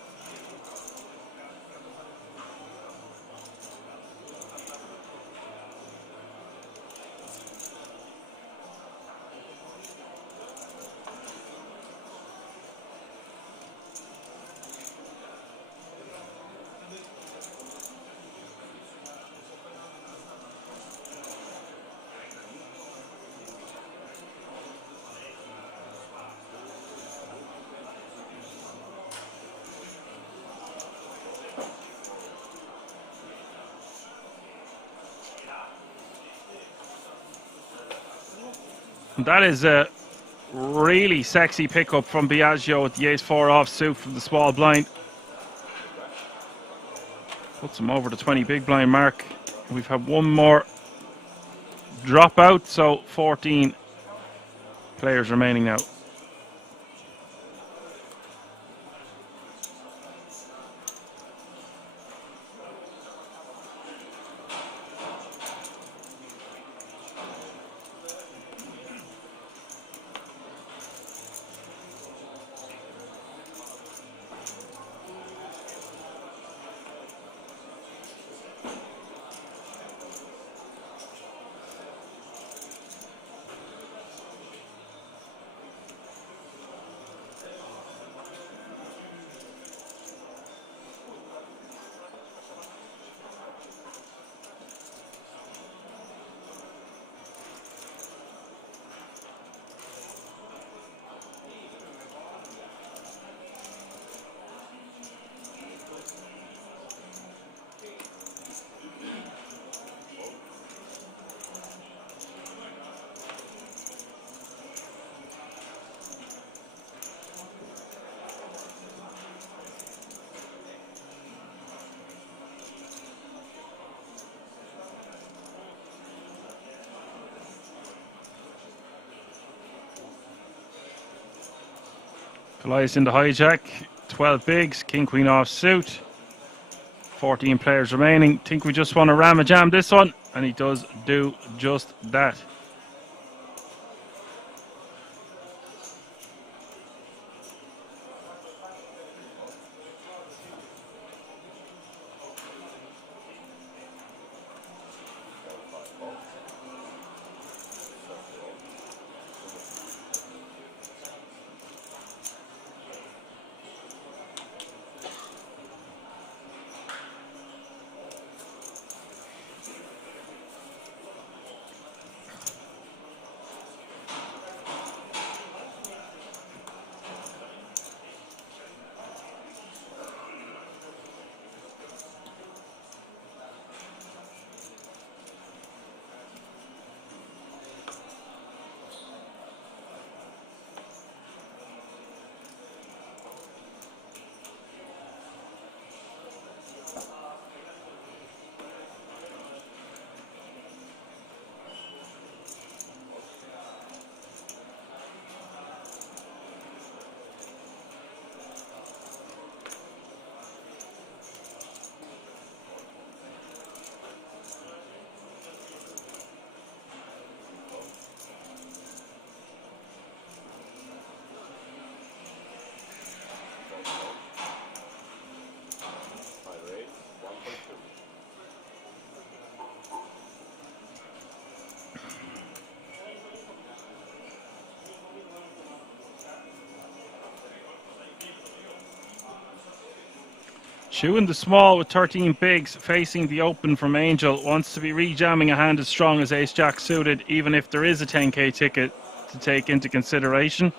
That is a really sexy pickup from Biagio with the ace-4 offsuit from the small blind. Puts him over the 20 big blind mark. We've had one more drop out, so 14 players remaining now. Callias in the hijack, 12 bigs, king queen offsuit, 14 players remaining. Think we just want to ram a jam this one, and he does do just that. Chewing the small with 13 bigs, facing the open from Angel, wants to be rejamming a hand as strong as ace-jack suited, even if there is a 10k ticket to take into consideration.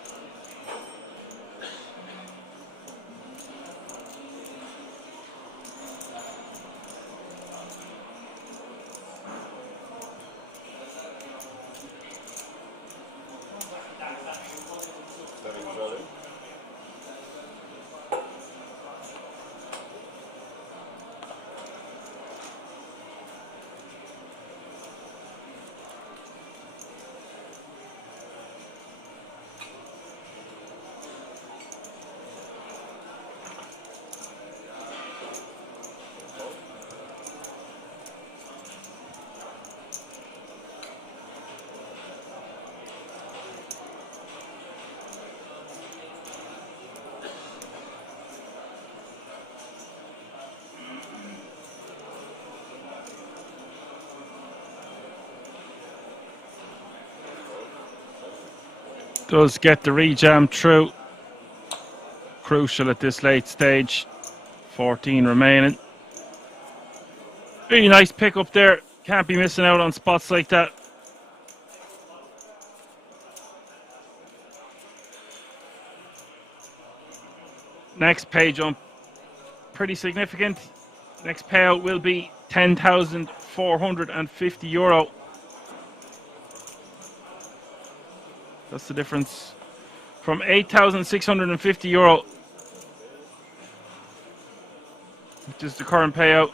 Does get the rejam through. Crucial at this late stage. 14 remaining. Really nice pick up there. Can't be missing out on spots like that. Next pay jump, pretty significant. Next payout will be €10,450. That's the difference from €8,650, which is the current payout.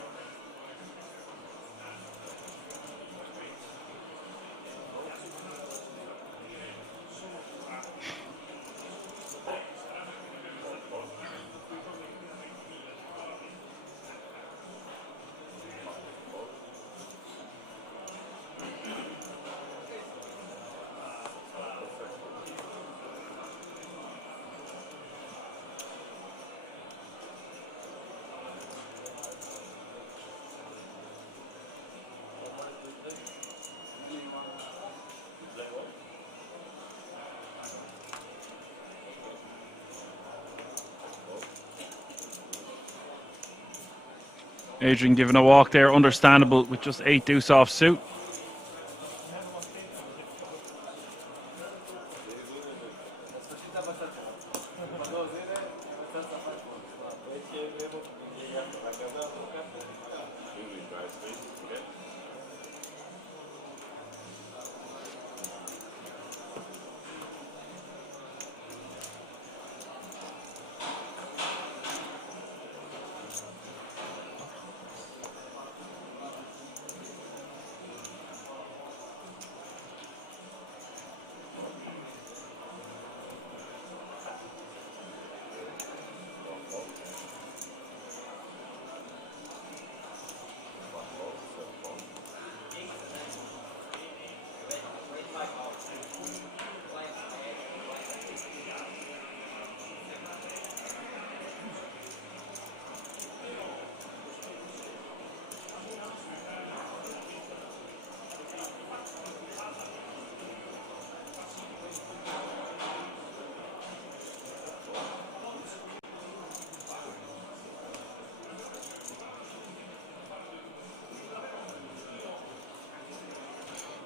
Adrian giving a walk there, understandable with just 8 deuce off suit.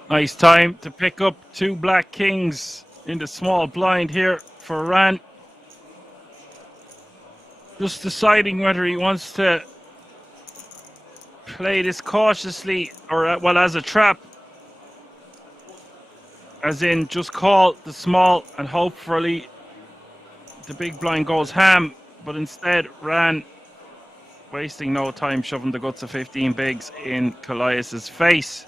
Nice time to pick up 2 black kings in the small blind here for Ran. Just deciding whether he wants to play this cautiously or, well, as a trap. As in, just call the small and hopefully the big blind goes ham. But instead, Ran wasting no time shoving the guts of 15 bigs in Callias's face.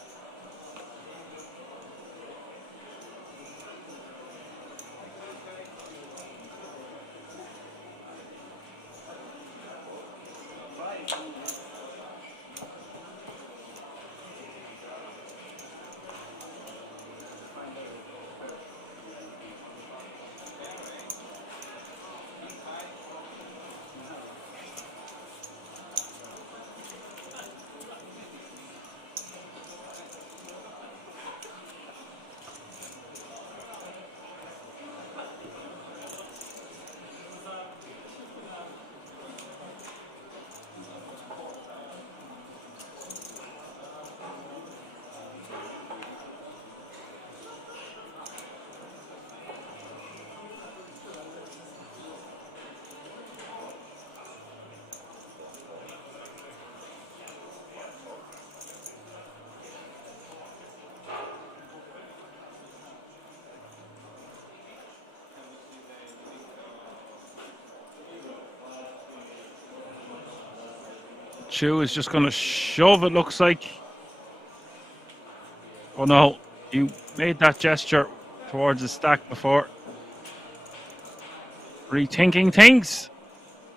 Chu is just going to shove, it looks like. Oh no, you made that gesture towards the stack before. Rethinking things.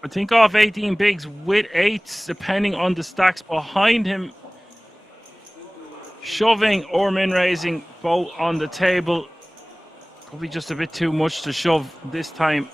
I think off 18 bigs with 8s, depending on the stacks behind him. Shoving or min raising both on the table. Probably just a bit too much to shove this time.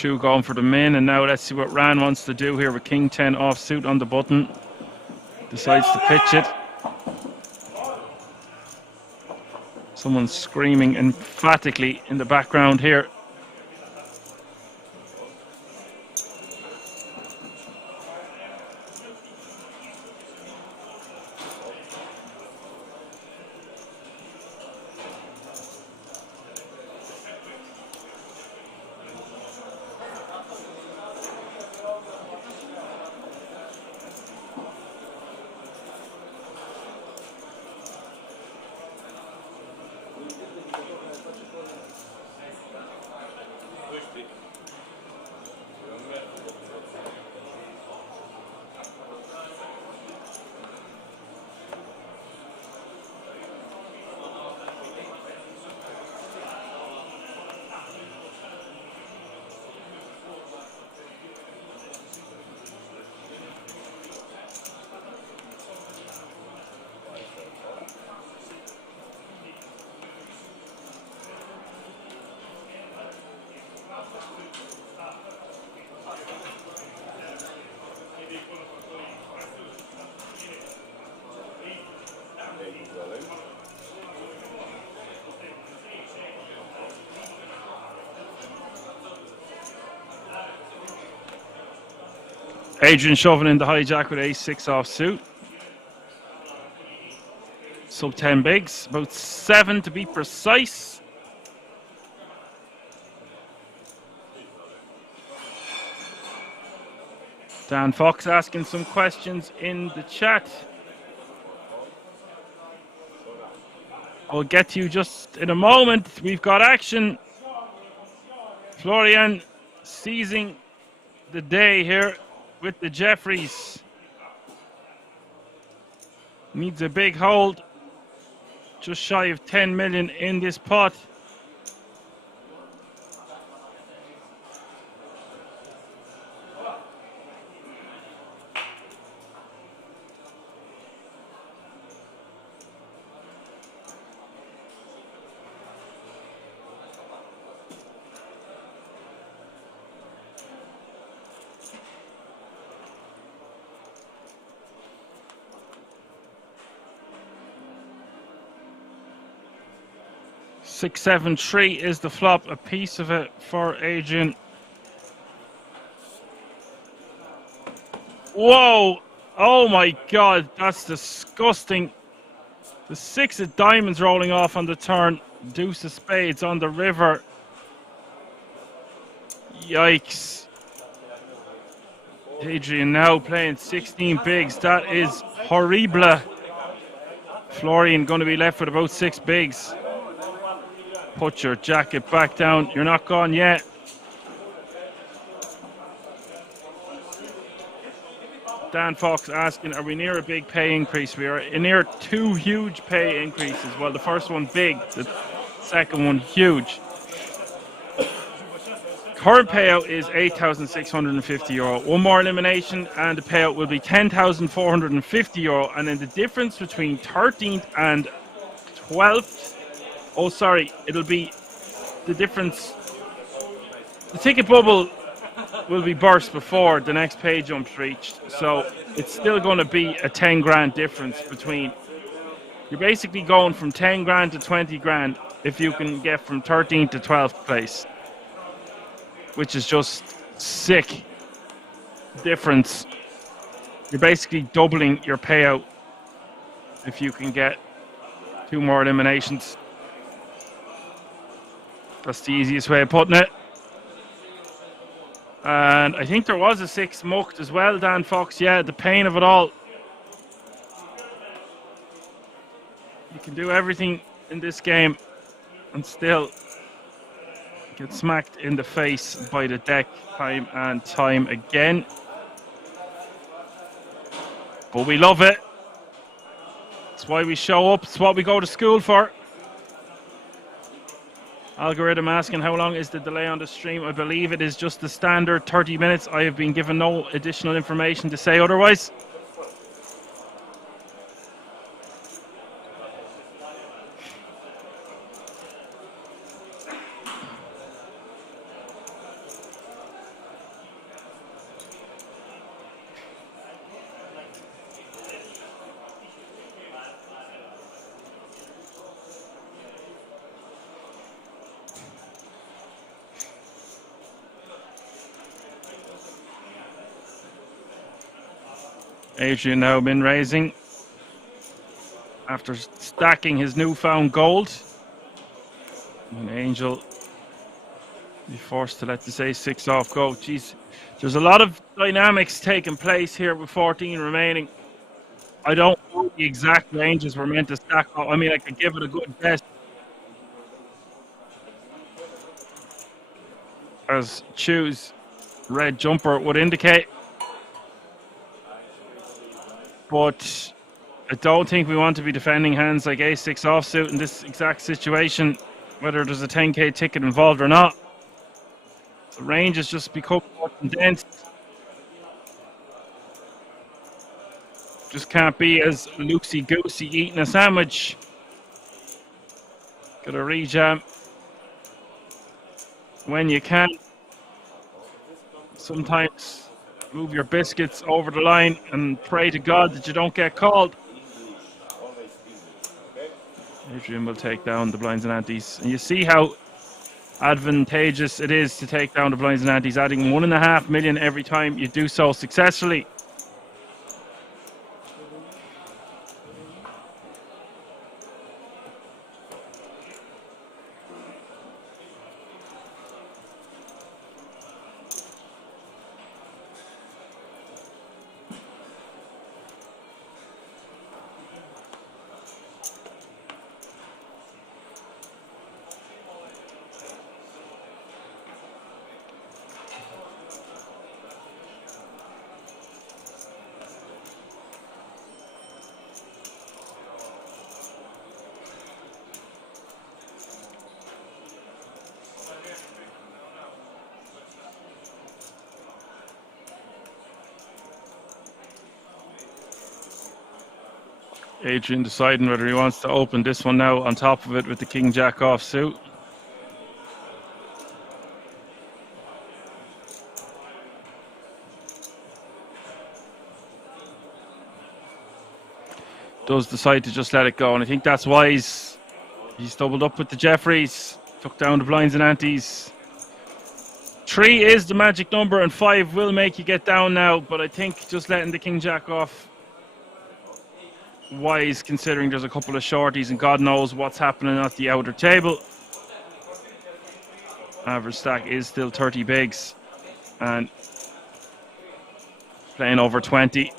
Chu going for the min, and now let's see what Ran wants to do here with King 10 offsuit on the button. Decides to pitch it. Someone's screaming emphatically in the background here. Adrian shoving in the hijack with ace-6 offsuit. Sub 10 bigs, about 7 to be precise. Dan Fox asking some questions in the chat. I'll get to you just in a moment. We've got action. Florian seizing the day here with the Jeffries. Needs a big hold. Just shy of 10 million in this pot. Six, 7, 3 is the flop. A piece of it for Adrian. Whoa! Oh my God, that's disgusting. The 6 of diamonds rolling off on the turn. Deuce of spades on the river. Yikes. Adrian now playing 16 bigs. That is horrible. Florian going to be left with about 6 bigs. Put your jacket back down. You're not gone yet. Dan Fox asking, are we near a big pay increase? We are near 2 huge pay increases. Well, the first one big, the second one huge. Current payout is €8,650. One more elimination and the payout will be €10,450. And then the difference between 13th and 12th, oh, sorry, it'll be the difference. The ticket bubble will be burst before the next pay jump's reached. So it's still going to be a 10 grand difference between. You're basically going from 10 grand to 20 grand if you can get from 13th to 12th place, which is just sick difference. You're basically doubling your payout if you can get 2 more eliminations. That's the easiest way of putting it. And I think there was a 6 mucked as well, Dan Fox. Yeah, the pain of it all. You can do everything in this game and still get smacked in the face by the deck time and time again. But we love it. It's why we show up. It's what we go to school for. Algorithm asking how long is the delay on the stream. I believe it is just the standard 30 minutes. I have been given no additional information to say otherwise. Adrian now been raising after stacking his newfound gold. And Angel be forced to let this ace-6 off go. Jeez, there's a lot of dynamics taking place here with 14 remaining. I don't know the exact ranges we're meant to stack up. I mean, I could give it a good guess. As Chu's red jumper would indicate. But I don't think we want to be defending hands like ace-6 offsuit in this exact situation, whether there's a 10k ticket involved or not. The range has just become more condensed. Just can't be as loosey-goosey eating a sandwich. Got a rejam when you can. Sometimes move your biscuits over the line and pray to God that you don't get called. Adrian will take down the blinds and antes. And you see how advantageous it is to take down the blinds and antes, adding 1.5 million every time you do so successfully. Adrian deciding whether he wants to open this one now on top of it with the king-jack offsuit. Does decide to just let it go, and I think that's wise. He's doubled up with the Jeffries, took down the blinds and antes. 3 is the magic number, and 5 will make you get down now, but I think just letting the king-jack off wise, considering there's a couple of shorties and God knows what's happening at the outer table. Average stack is still 30 bigs and playing over 20.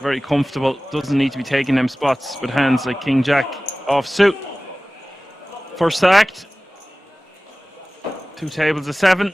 Very comfortable. Doesn't need to be taking them spots with hands like king jack offsuit. First act. 2 tables of 7.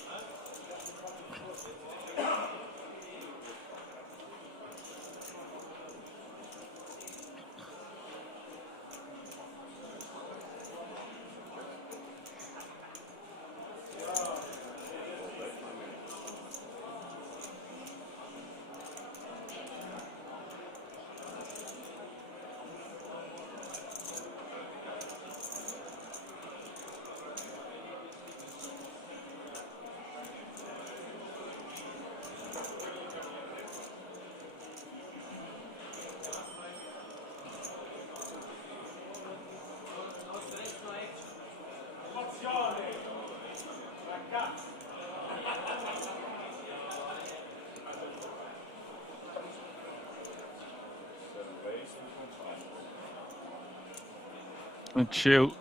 And Chu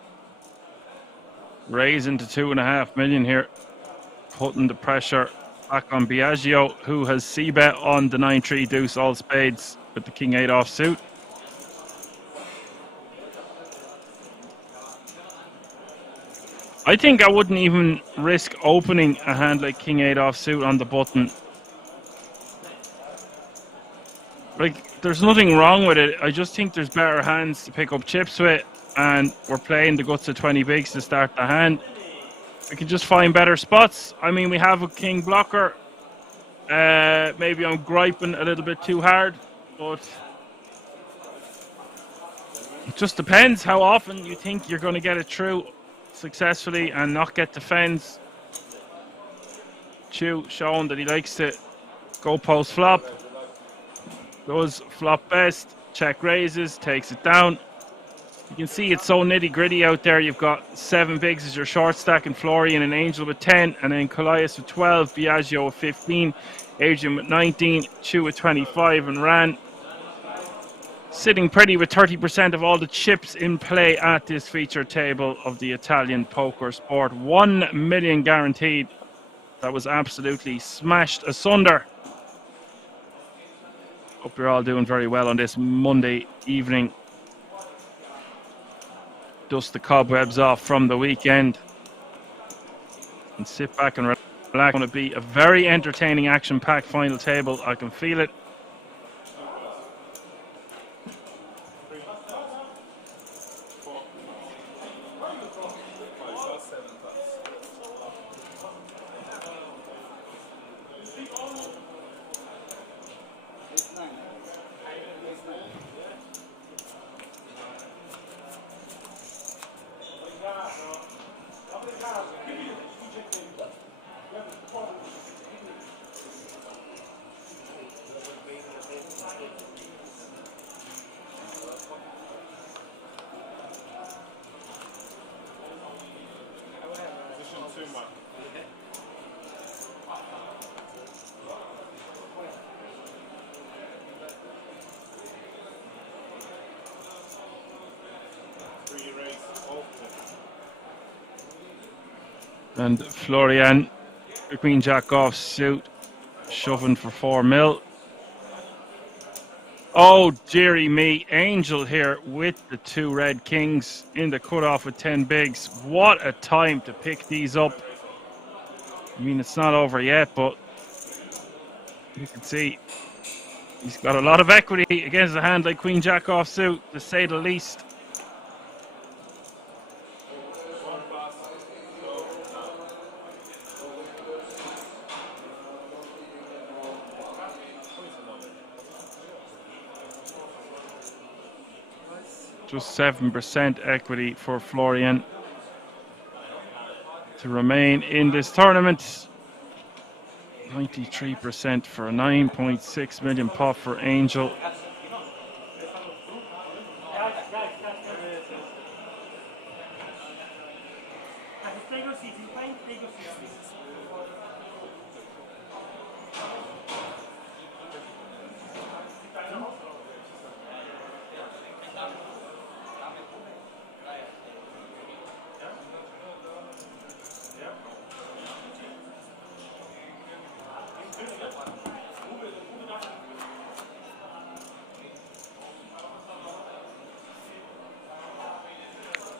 raising to 2.5 million here, putting the pressure back on Biagio, who has c-bet on the 9-3 deuce all spades with the king-8 offsuit. I think I wouldn't even risk opening a hand like king-8 offsuit on the button. Like, there's nothing wrong with it. I just think there's better hands to pick up chips with. And we're playing the guts of 20 bigs to start the hand. We can just find better spots. I mean, we have a king blocker. Maybe I'm griping a little bit too hard, but it just depends how often you think you're going to get it through successfully and not get defends. Chu showing that he likes to go post flop. Goes flop best, check raises, takes it down. You can see it's so nitty-gritty out there. You've got 7 bigs as your short stack, and Florian and Angel with 10, and then Callias with 12, Biagio with 15, Adrian with 19, Chu with 25, and Ran Sitting pretty with 30% of all the chips in play at this feature table of the Italian poker sport. 1 million guaranteed. That was absolutely smashed asunder. Hope you're all doing very well on this Monday evening. Dust the cobwebs off from the weekend and sit back and relax. It's going to be a very entertaining, action-packed final table. I can feel it. And Florian, the Queen Jack off suit, shoving for 4 mil. Oh, dearie me, Angel here with the 2 red kings in the cutoff with 10 bigs. What a time to pick these up. I mean, it's not over yet, but you can see he's got a lot of equity against a hand like Queen Jack off suit, to say the least. Just 7% equity for Florian to remain in this tournament. 93% for a 9.6 million pot for Angel.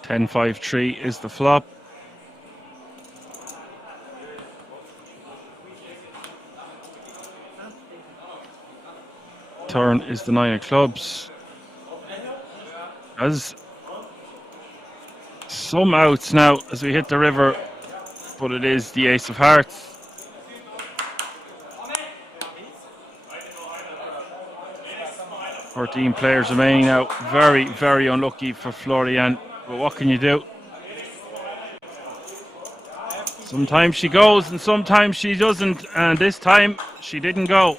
Ten 5-3 is the flop. Turn is the 9 of clubs. As some outs now as we hit the river, but it is the ace of hearts. Fourteen players remaining now. Very, very unlucky for Florian. But what can you do? Sometimes she goes and sometimes she doesn't. And this time she didn't go.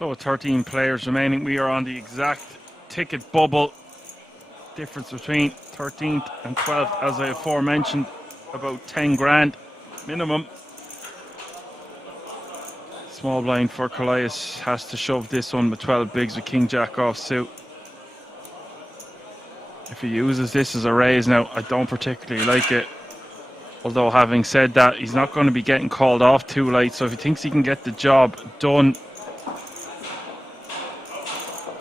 So with 13 players remaining, we are on the exact ticket bubble. Difference between 13th and 12th, as I aforementioned, about 10 grand minimum. Small blind for Callias has to shove this one with 12 bigs with King Jack off suit. If he uses this as a raise now, I don't particularly like it. Although having said that, he's not going to be getting called off too late, so if he thinks he can get the job done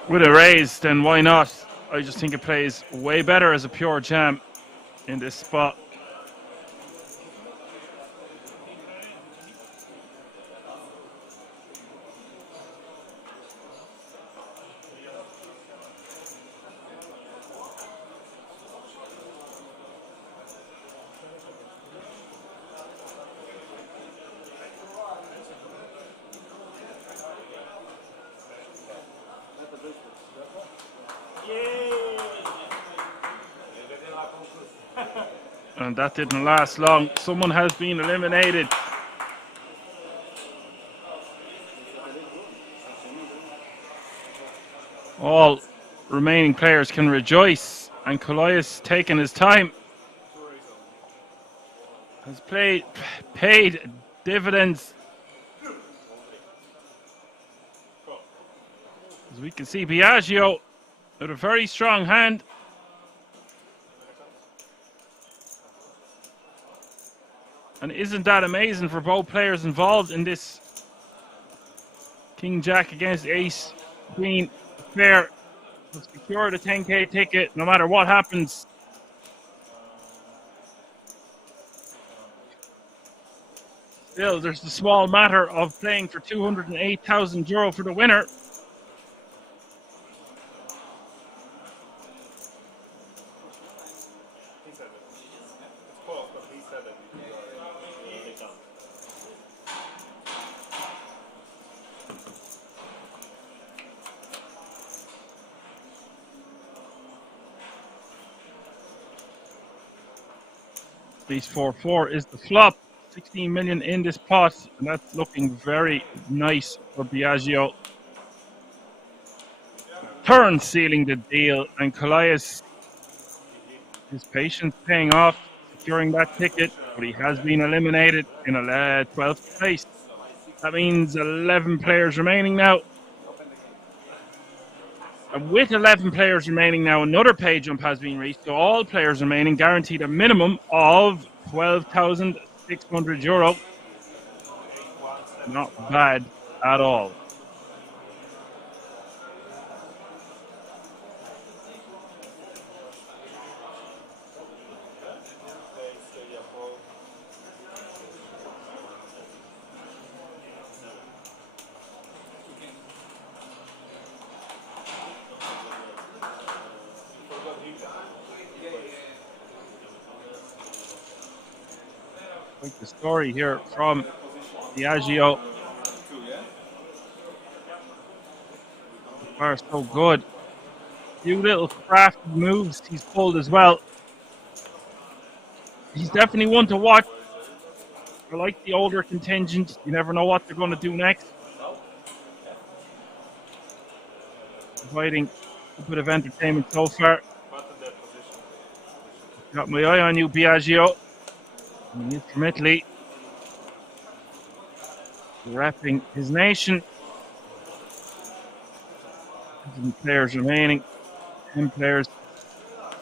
with a raise, then why not? I just think it plays way better as a pure jam in this spot. And that didn't last long. Someone has been eliminated. All remaining players can rejoice, and Callias, taking his time, has paid dividends. As we can see, Biagio with a very strong hand. And isn't that amazing for both players involved in this King Jack against Ace Queen affair to secure the 10k ticket no matter what happens. Still, there's the small matter of playing for €208,000 for the winner. Ace 4-4 is the flop. 16 million in this pot, and that's looking very nice for Biagio. Turn sealing the deal, and Callias, his patience paying off, securing that ticket, but he has been eliminated in a 12th place. That means 11 players remaining now. And with 11 players remaining now, another pay jump has been reached. So all players remaining guaranteed a minimum of €12,600. Not bad at all. Like the story here from Biagio. So far, so good. Few little crafty moves he's pulled as well. He's definitely one to watch. I like the older contingent. You never know what they're going to do next. Providing a bit of entertainment so far. Got my eye on you, Biagio. He is from Italy, repping his nation. 7 players remaining. 10 players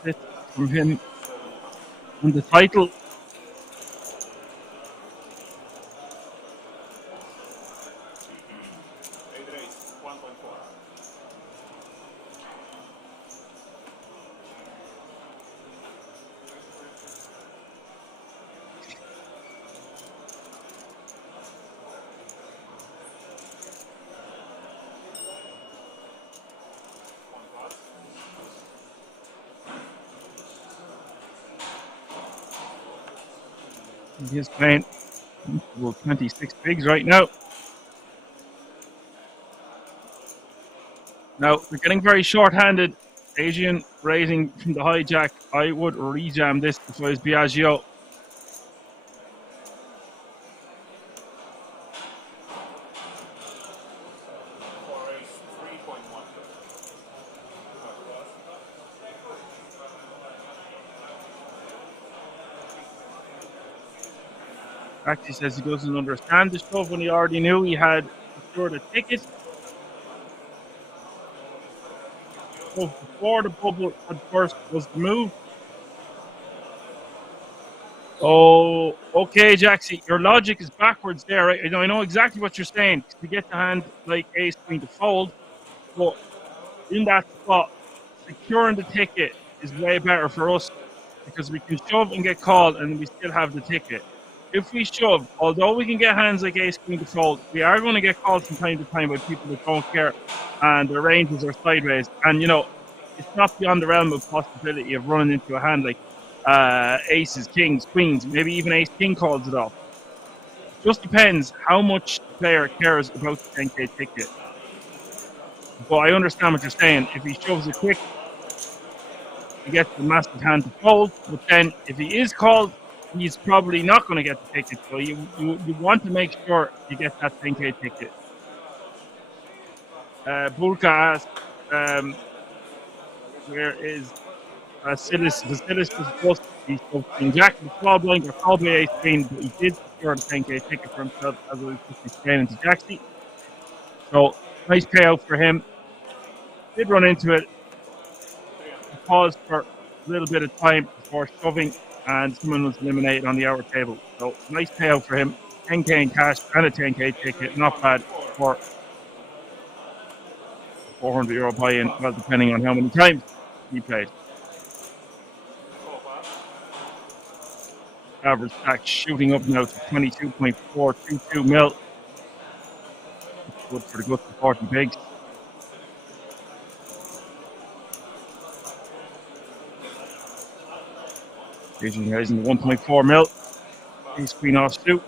sit from him on the title. He is playing 26 bigs right now. Now, they're getting very short-handed. Asian raising from the hijack. I would rejam this if I was Biagio. Actually says he doesn't understand the shove when he already knew he had secured a ticket. So before the bubble at first was the move. Oh, okay, Jaxie, your logic is backwards there. Right? I know exactly what you're saying. To get the hand like ace queen to fold, but in that spot, securing the ticket is way better for us because we can shove and get called and we still have the ticket. If we shove, although we can get hands like ace queen to fold, we are going to get called from time to time by people that don't care and their ranges are sideways. And it's not beyond the realm of possibility of running into a hand like aces, kings, queens, maybe even ace king calls it off. Just depends how much the player cares about the 10k ticket. But I understand what you're saying. If he shoves it quick, he gets the massive hand to fold. But then if he is called, he's probably not going to get the ticket. So you want to make sure you get that 10k ticket. Bulka asked, where is Silas? Silas was supposed to be in Jack the small blind or called by ace queen, but he did secure the 10k ticket for himself as I was just explaining to Jaxie. So nice payout for him. Did run into it. He paused for a little bit of time before shoving, and someone was eliminated on the hour table. So nice payout for him. 10k in cash and a 10k ticket. Not bad for €400 buy-in. Well, depending on how many times he played. Average stack shooting up now to 22.422 mil. Good for the good for 40 bigs. Asian guys in the 1.4 mil. Ace queen off suit.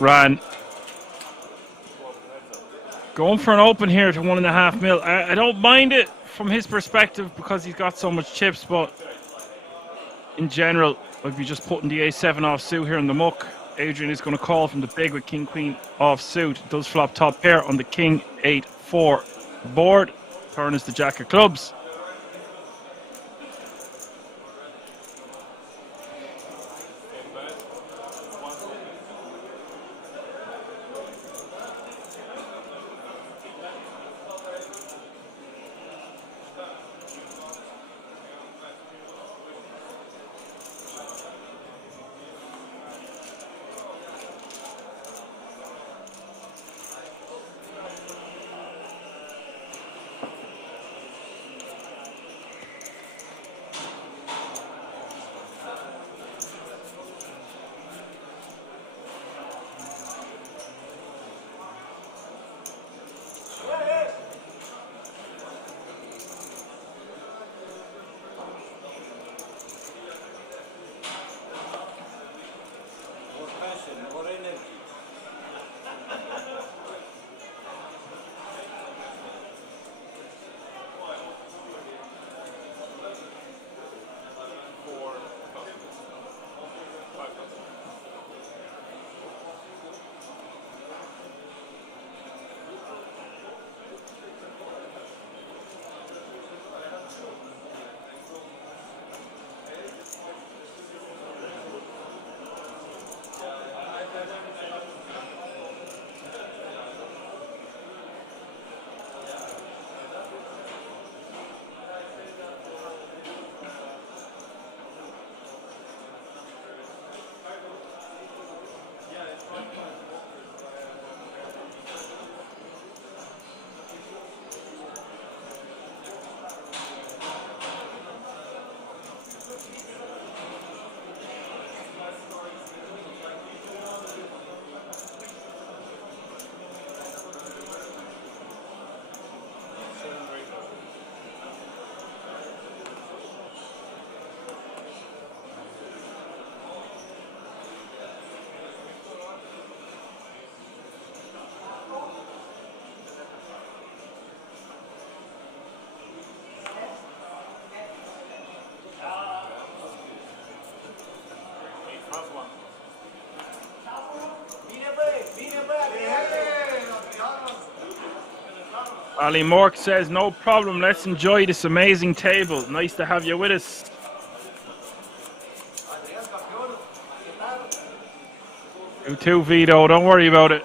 Ran. Going for an open here to 1.5 mil. I don't mind it from his perspective because he's got so much chips, but in general, if you're just putting the A7 off suit here in the muck, Adrian is going to call from the big with King Queen off suit. It does flop top pair on the King 8-4 board. Turn is the Jack of clubs. Ali Mork says, no problem, let's enjoy this amazing table. Nice to have you with us. You too, Vito, don't worry about it.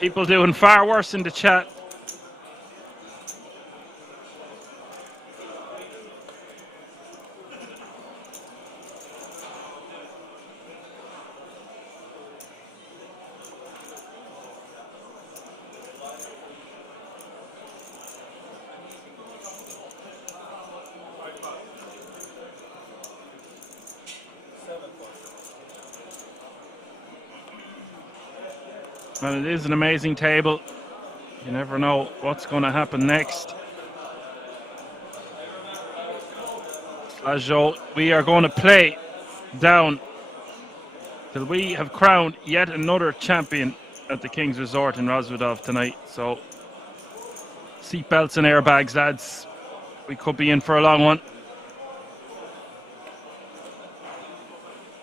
People doing far worse in the chat. And it is an amazing table. You never know what's going to happen next. Slajo, we are going to play down till we have crowned yet another champion at the King's Resort in Rozvadov tonight. So, seatbelts and airbags, lads. We could be in for a long one.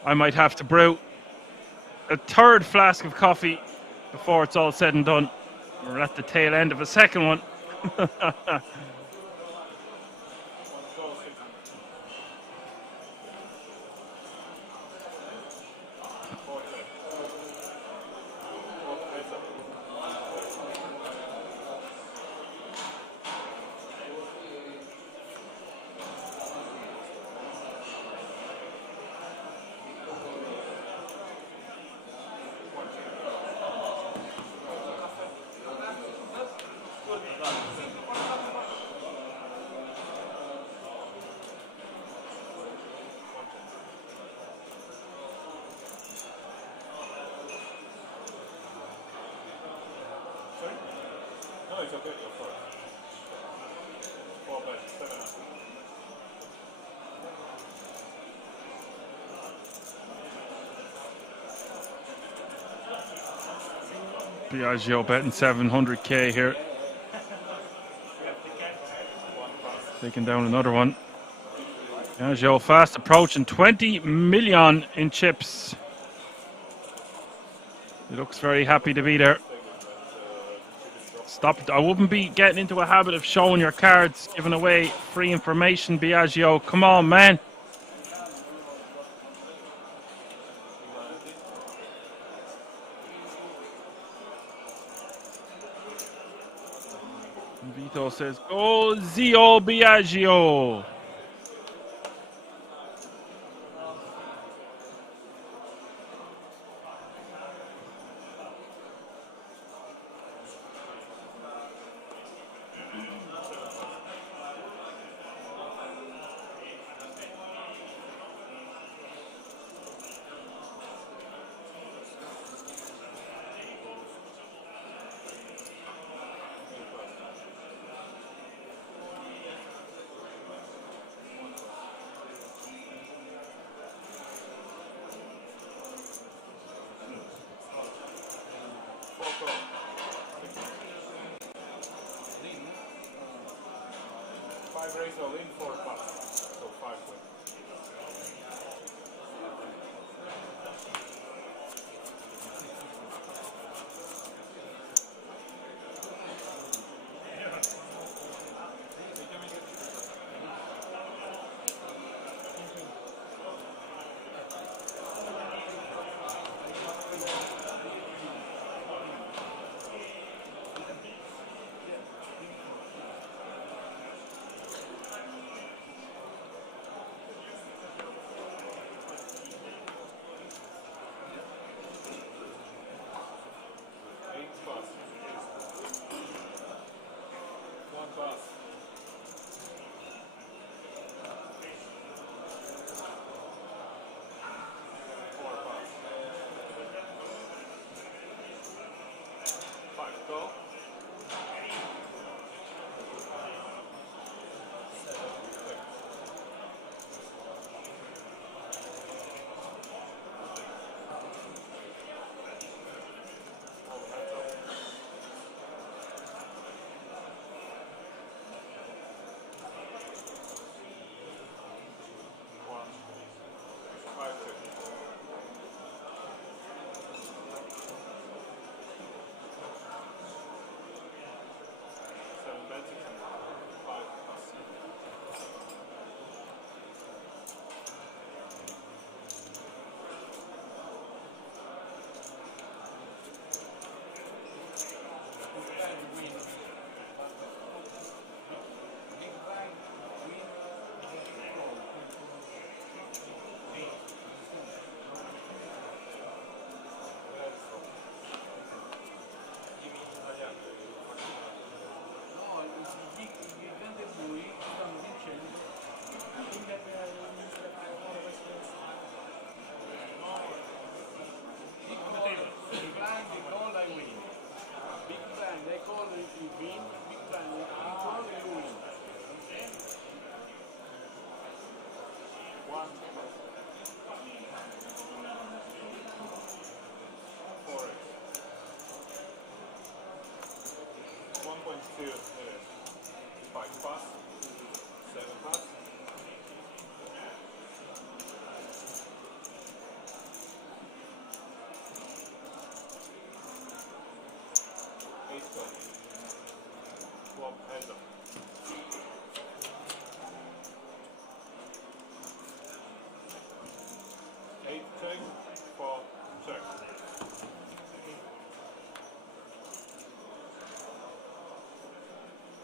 I might have to brew a third flask of coffee before it's all said and done. We're at the tail end of a second one. Biagio betting 700k here. Taking down another one. Biagio fast approaching 20 million in chips. He looks very happy to be there. Stop it. I wouldn't be getting into a habit of showing your cards, giving away free information, Biagio. Come on, man. Vito says, "Go Zio Biagio."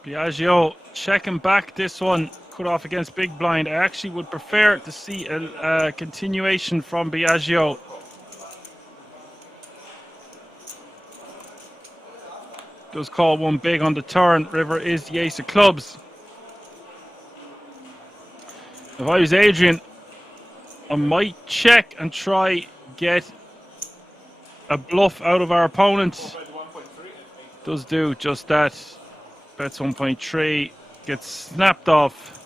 Biagio checking back this one. Cut off against big blind. I actually would prefer to see a continuation from Biagio. Does call one big on the turn. River is the ace of clubs. If I was Adrian, I might check and try get a bluff out of our opponent. Does do just that. Bets 1.3. Gets snapped off.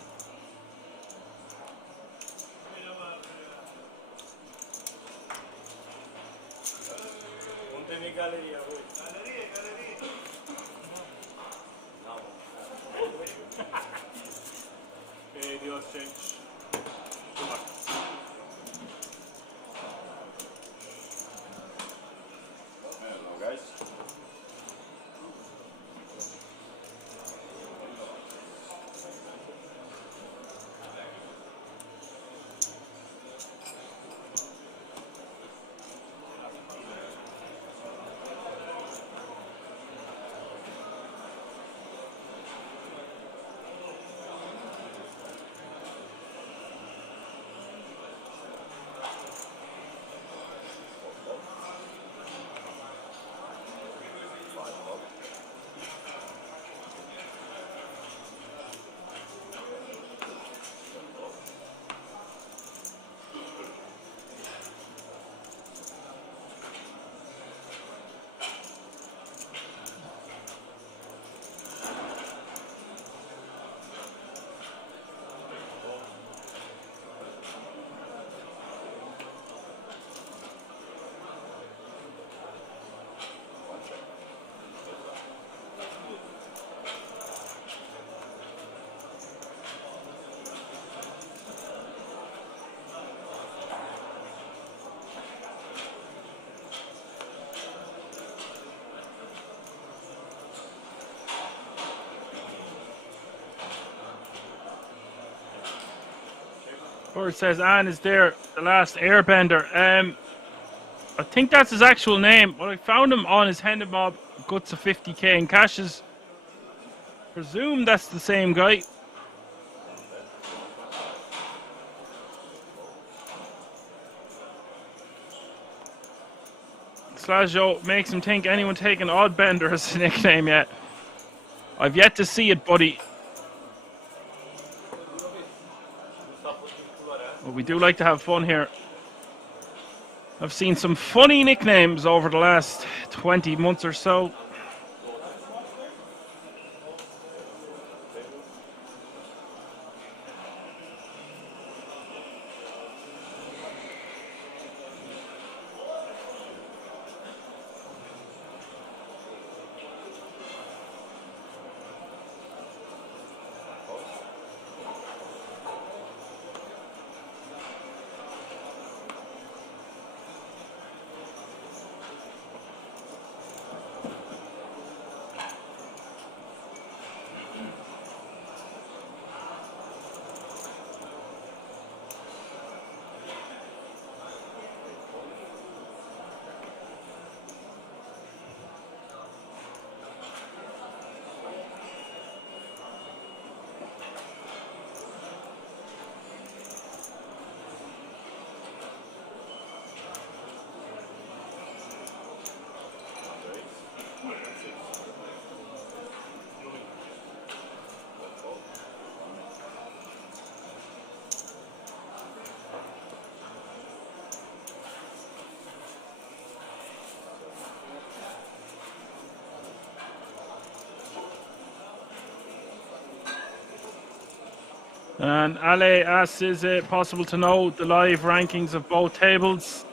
Or it says Anne is there, the last airbender. I think that's his actual name, but I found him on his Hendon Mob Guts of 50k in cashes. Presume that's the same guy. Slazio makes him think anyone taking Oddbender as a nickname yet. I've yet to see it, buddy. But we do like to have fun here. I've seen some funny nicknames over the last 20 months or so. And Ale asks, is it possible to know the live rankings of both tables?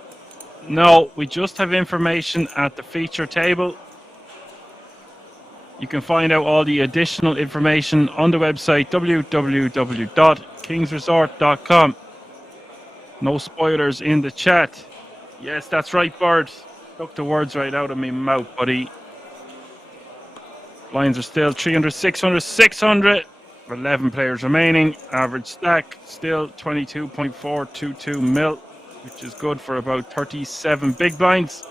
No, we just have information at the feature table. You can find out all the additional information on the website www.kingsresort.com. No spoilers in the chat. Yes, that's right, Bird. Took the words right out of my mouth, buddy. Lines are still 300, 600, 600. 11 players remaining. Average stack still 22.422 mil, which is good for about 37 big blinds.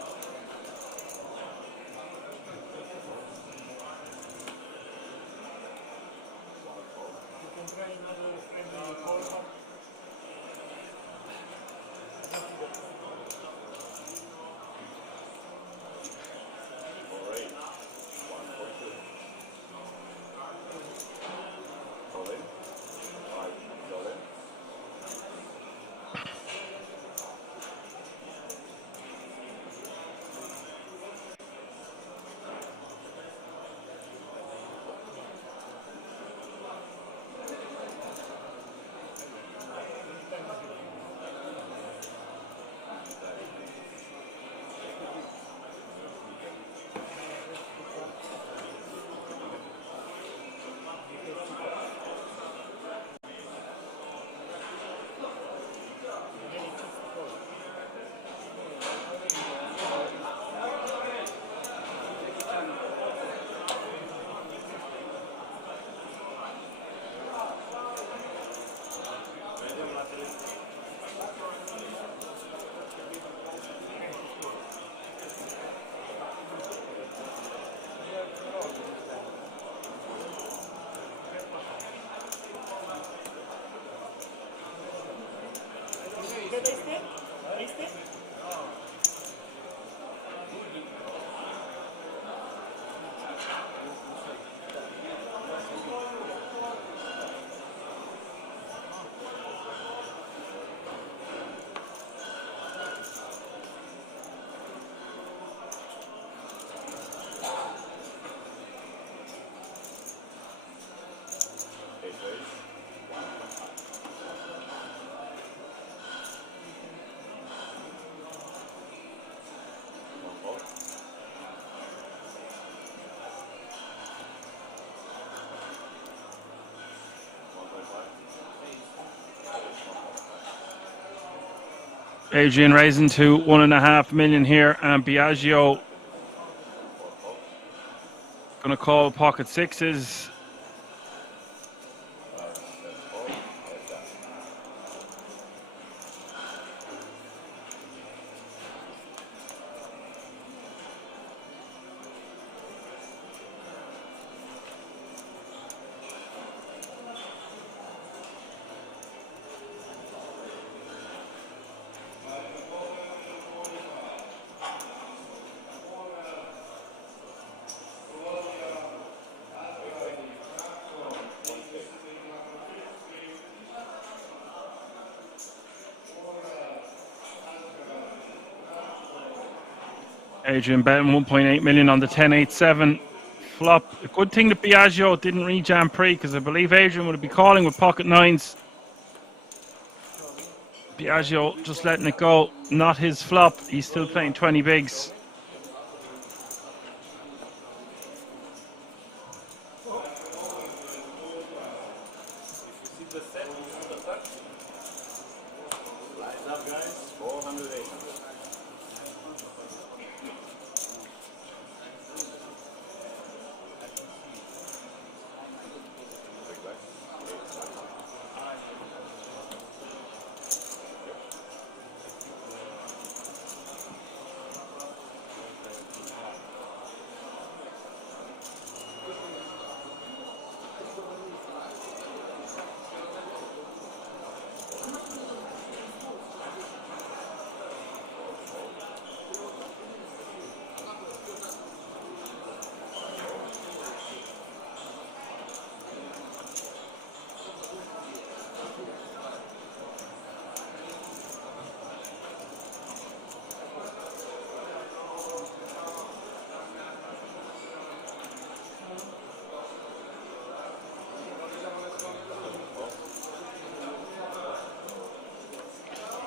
Adrian raising to 1.5 million here, and Biagio going to call pocket sixes. Adrian betting 1.8 million on the 10-8-7 flop. A good thing that Biagio didn't rejam pre, because I believe Adrian would be calling with pocket nines. Biagio just letting it go. Not his flop. He's still playing 20 bigs.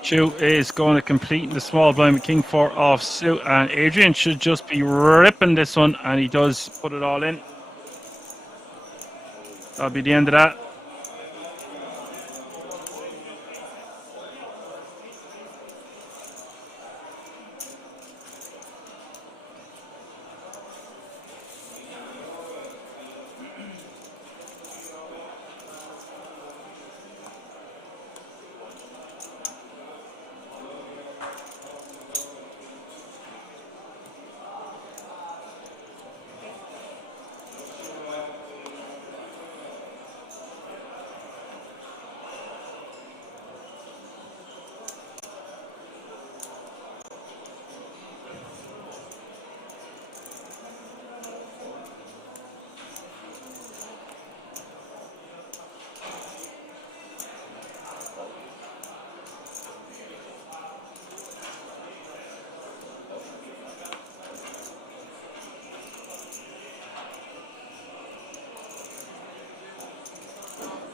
Chu is going to complete the small blind with King 4 offsuit, and Adrian should just be ripping this one, and he does put it all in. That'll be the end of that.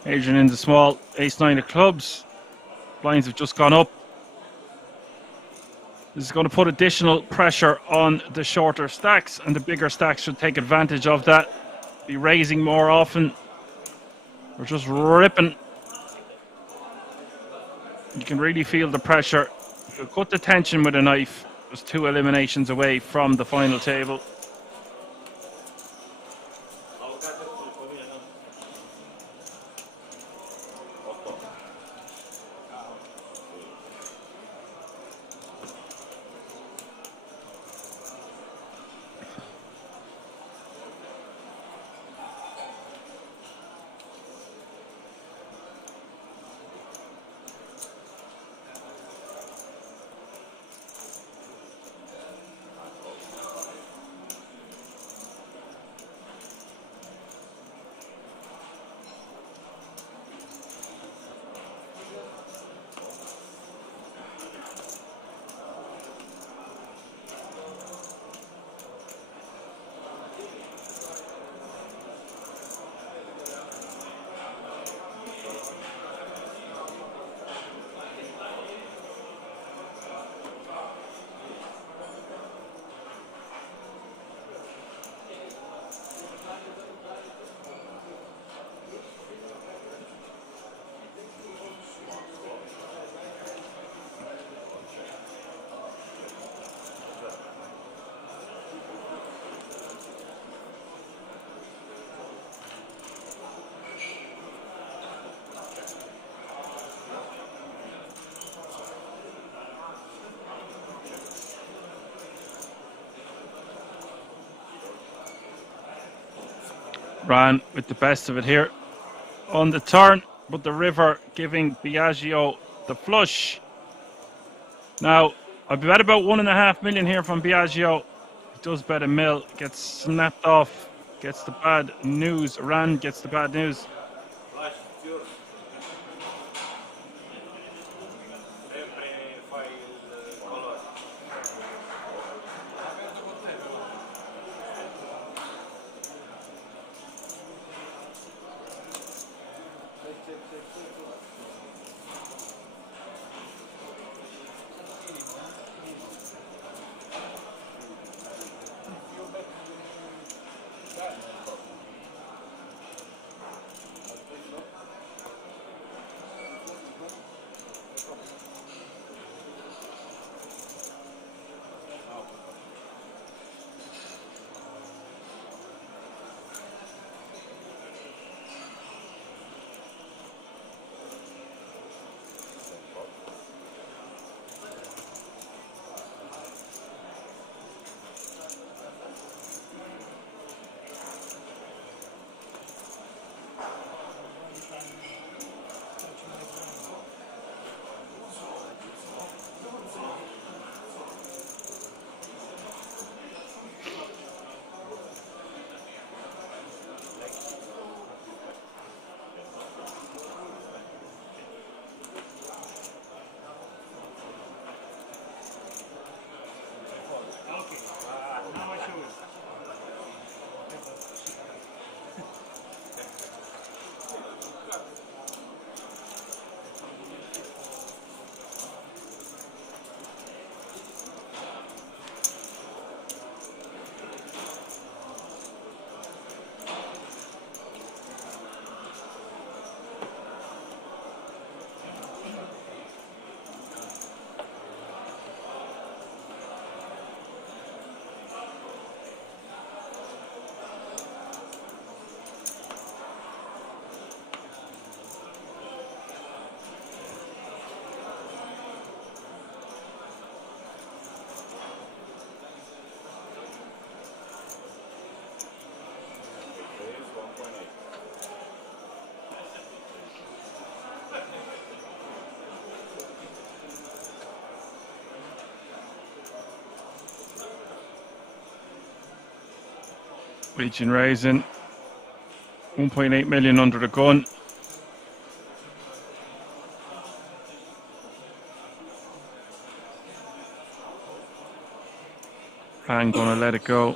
Adrian in the small, ace-9 of clubs. Blinds have just gone up. This is going to put additional pressure on the shorter stacks, and the bigger stacks should take advantage of that. Be raising more often. We're just ripping. You can really feel the pressure. If you cut the tension with a knife, there's 2 eliminations away from the final table. ran with the best of it here on the turn, but the river giving Biagio the flush. Now, I've bet about 1.5 million here from Biagio. He does bet a mil, gets snapped off, gets the bad news. Ran gets the bad news. Reaching raising 1.8 million under the gun. And gonna let it go.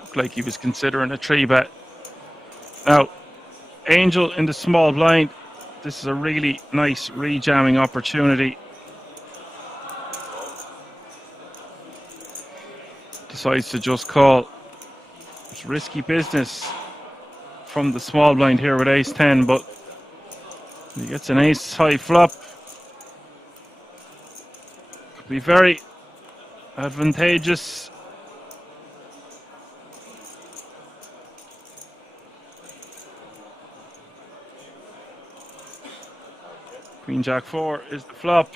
Looked like he was considering a 3-bet. Now, Angel in the small blind. This is a really nice rejamming opportunity. Decides to just call. It's risky business from the small blind here with ace 10, but he gets an ace high flop. Could be very advantageous. Queen Jack 4 is the flop.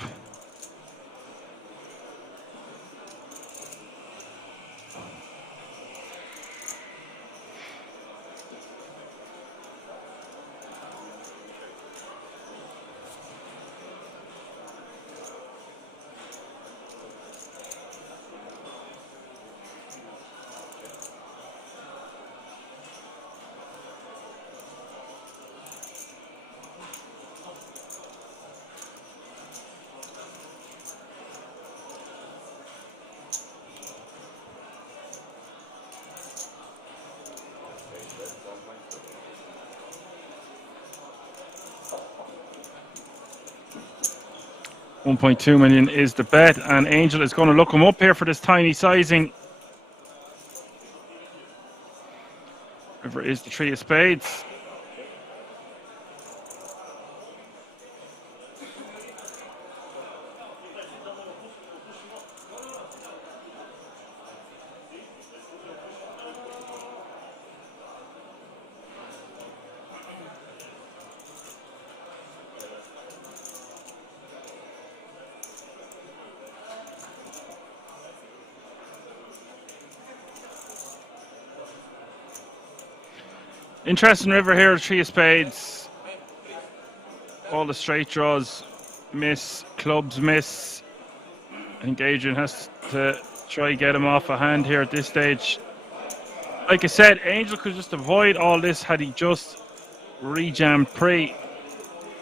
$1.2 million is the bet, and Angel is going to look him up here for this tiny sizing. River is the 3 of spades. Interesting river here, 3 of spades. All the straight draws miss, clubs miss. I think Adrian has to try get him off a hand here at this stage. Like I said, Angel could just avoid all this had he just rejammed pre.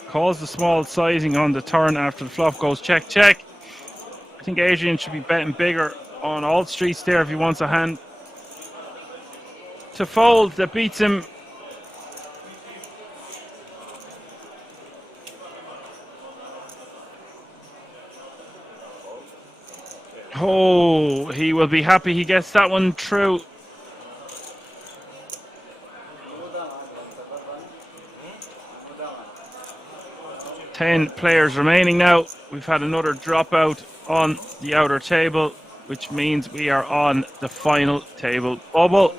Calls the small sizing on the turn after the flop goes check, check. I think Adrian should be betting bigger on all streets there if he wants a hand to fold that beats him. Oh, he will be happy he gets that one through. Ten players remaining now. We've had another dropout on the outer table, which means we are on the final table bubble.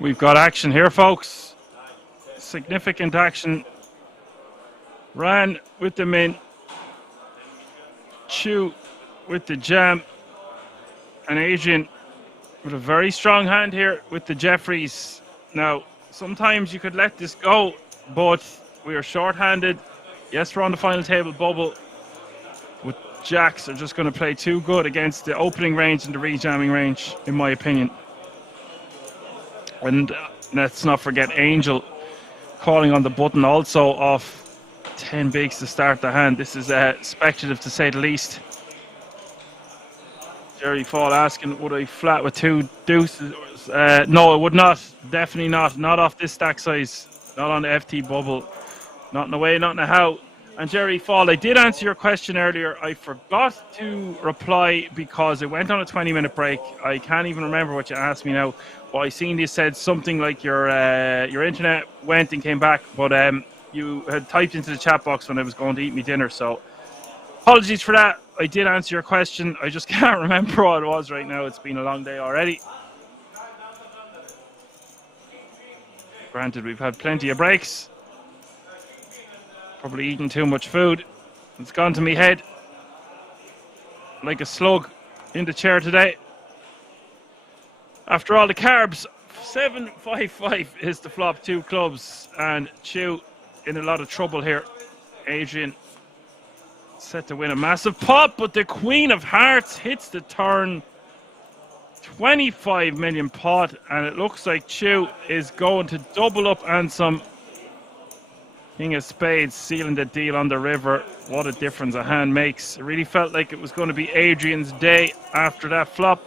We've got action here, folks. Significant action. Ran with the min. Chew with the jam. And Adrian with a very strong hand here with the Jeffries. Now, sometimes you could let this go, but we are short-handed. Yes, we're on the final table bubble. But jacks are just going to play too good against the opening range and the rejamming range, in my opinion. And let's not forget Angel calling on the button also off 10 bigs to start the hand. This is speculative to say the least. Jerry Fall asking, would I flat with 2 deuces? No, it would not. Definitely not. Not off this stack size. Not on the FT bubble. Not in the way, not in the how. And Jerry Fall, I did answer your question earlier. I forgot to reply because it went on a 20-minute break. I can't even remember what you asked me now. But I seen you said something like your internet went and came back, but you had typed into the chat box when I was going to eat my dinner. So apologies for that. I did answer your question. I just can't remember what it was right now. It's been a long day already. Granted, we've had plenty of breaks. Probably eaten too much food. It's gone to me head like a slug in the chair today. After all the carbs, 7-5-5 is the flop, 2 clubs, and Chew in a lot of trouble here. Adrian set to win a massive pot, but the Queen of Hearts hits the turn. 25 million pot, and it looks like Chew is going to double up and some. King of Spades sealing the deal on the river. What a difference a hand makes. It really felt like it was going to be Adrian's day after that flop.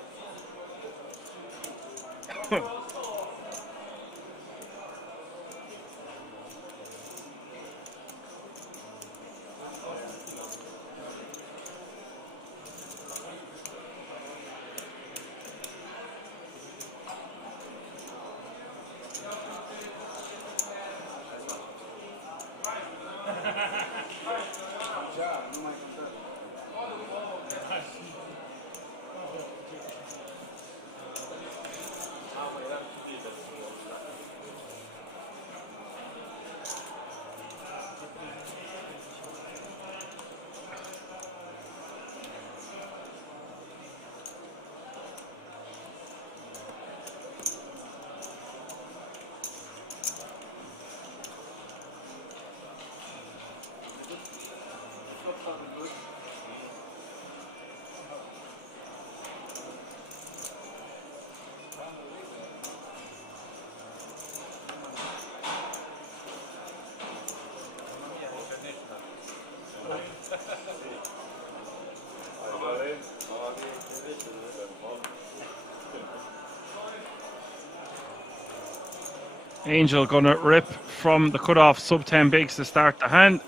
Angel gonna rip from the cutoff sub 10 bigs to start the hand.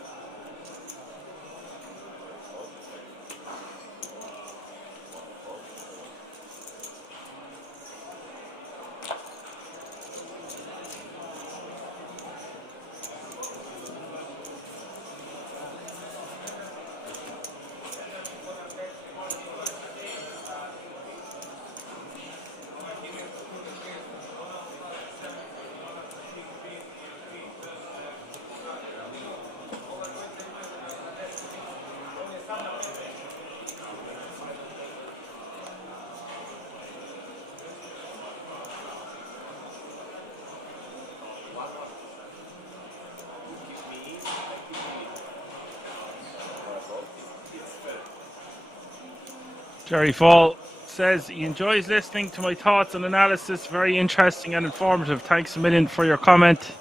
Jerry Fall says he enjoys listening to my thoughts and analysis. Very interesting and informative. Thanks a million for your comment.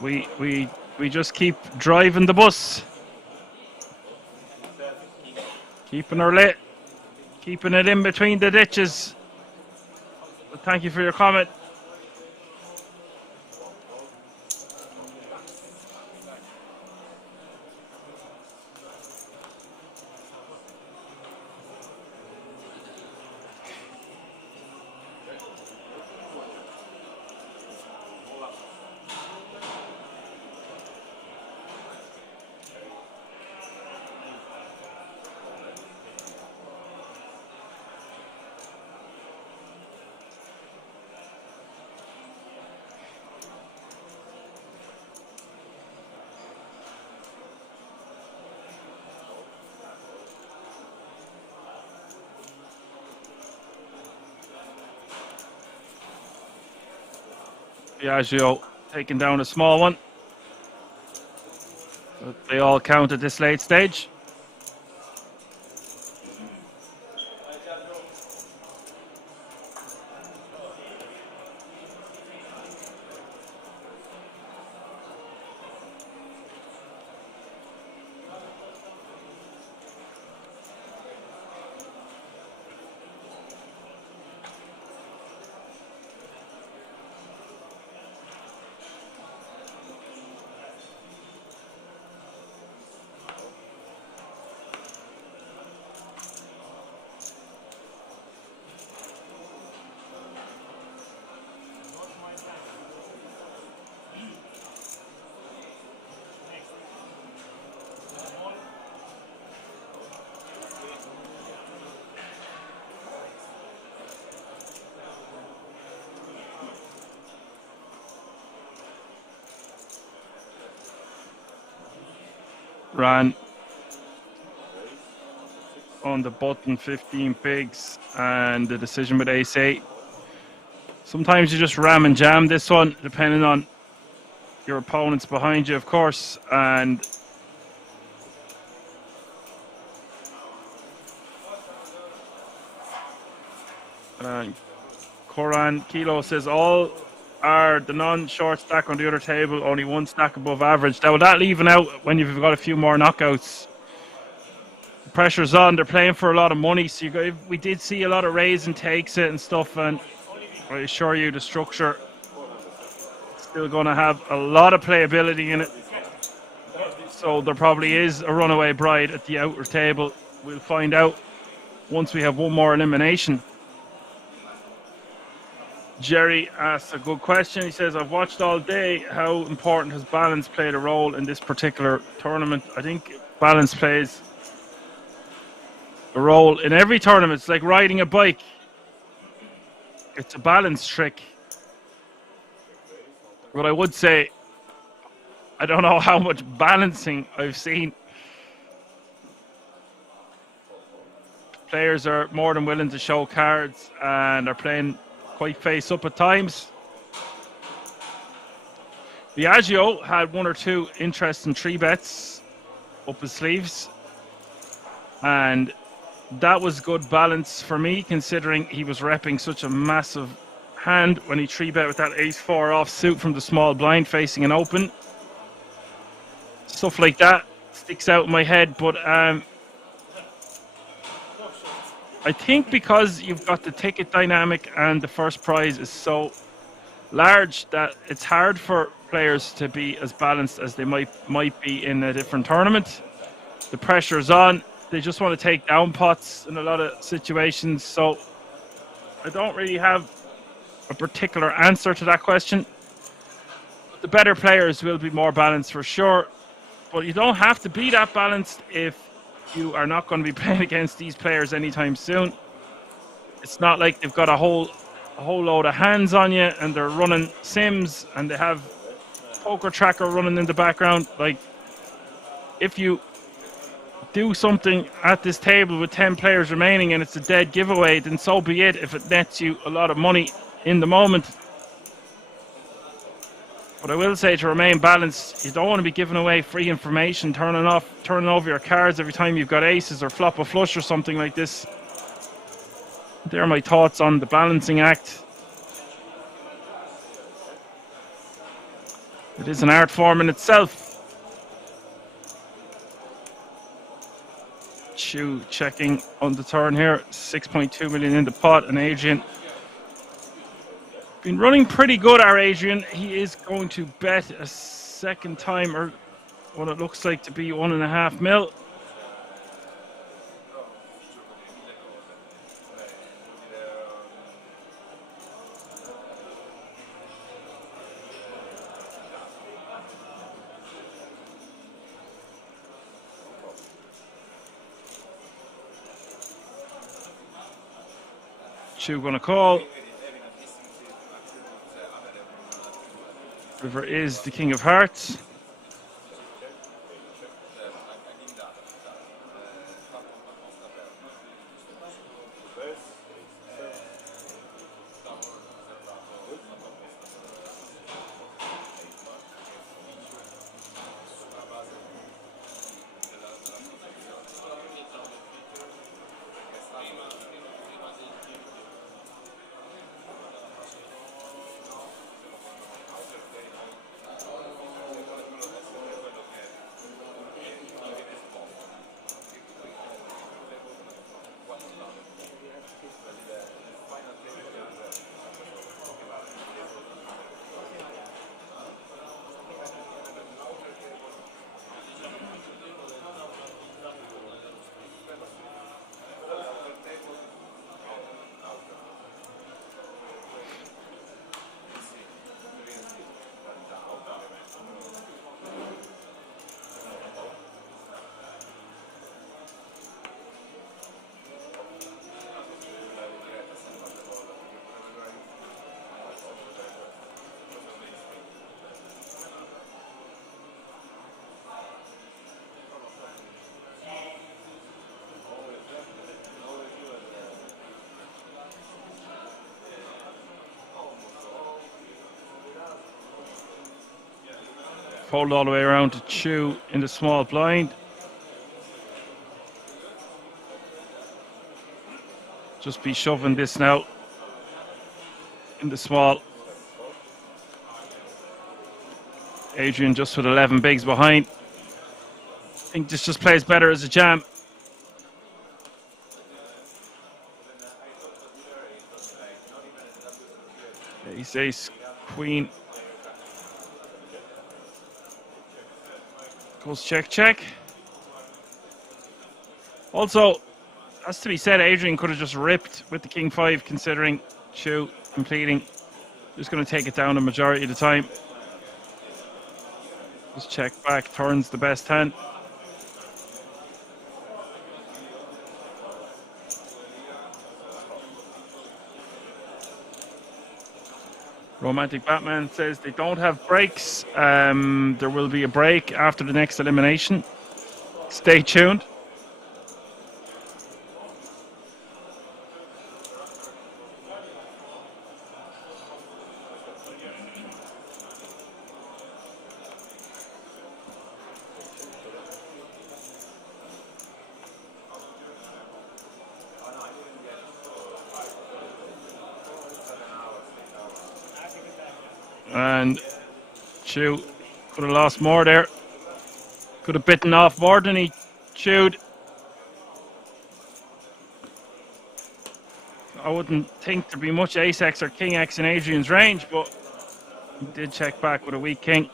We just keep driving the bus, keeping her lit, keeping it in between the ditches. But thank you for your comment. Biagio taking down a small one. But they all count at this late stage. Ran on the button 15 bigs and the decision with ace 8. Sometimes you just ram and jam this one depending on your opponents behind you, of course, and Koran Kilo says all are the non-short stack on the other table, only one stack above average. Now, that leaving out when you've got a few more knockouts. The pressure's on. They're playing for a lot of money, so we did see a lot of raise and takes it and stuff, and I assure you the structure is still going to have a lot of playability in it. So there probably is a runaway bride at the outer table. We'll find out once we have one more elimination. Jerry asks a good question. He says, I've watched all day. How important has balance played a role in this particular tournament? I think balance plays a role in every tournament. It's like riding a bike. It's a balance trick. But I would say, I don't know how much balancing I've seen. Players are more than willing to show cards and are playing quite face up at times. Biagio had one or two interesting 3-bets up his sleeves, and that was good balance for me considering he was repping such a massive hand when he 3-bet with that ace-4 offsuit from the small blind facing an open. Stuff like that sticks out in my head, but I think because you've got the ticket dynamic and the first prize is so large that it's hard for players to be as balanced as they might be in a different tournament. The pressure's on. They just want to take down pots in a lot of situations. So I don't really have a particular answer to that question. The better players will be more balanced for sure, but you don't have to be that balanced if you are not going to be playing against these players anytime soon. It's not like they've got a whole load of hands on you and they're running sims and they have poker tracker running in the background. Like, if you do something at this table with 10 players remaining and it's a dead giveaway, then so be it if it nets you a lot of money in the moment. But I will say, to remain balanced, you don't want to be giving away free information, turning over your cards every time you've got aces or flop a flush or something like this. There are my thoughts on the balancing act. It is an art form in itself. Chu checking on the turn here, 6.2 million in the pot, and Adrian been running pretty good. Our Adrian, he is going to bet a second time, or what it looks like to be 1.5 mil. Chu gonna call. River is the king of hearts. Fold all the way around to Chu in the small blind. Just be shoving this now in the small. Adrian just with 11 bigs behind. I think this just plays better as a jam. Ace, ace, queen. Goes check, check. Also, has to be said, Adrian could have just ripped with the king 5, considering Chu completing. Just going to take it down the majority of the time. Just check back, turns the best hand. Romantic Batman says they don't have breaks. There will be a break after the next elimination. Stay tuned. And Chu could have lost more there. Could have bitten off more than he chewed. I wouldn't think there'd be much ace-x or king-x in Adrian's range, but he did check back with a weak king.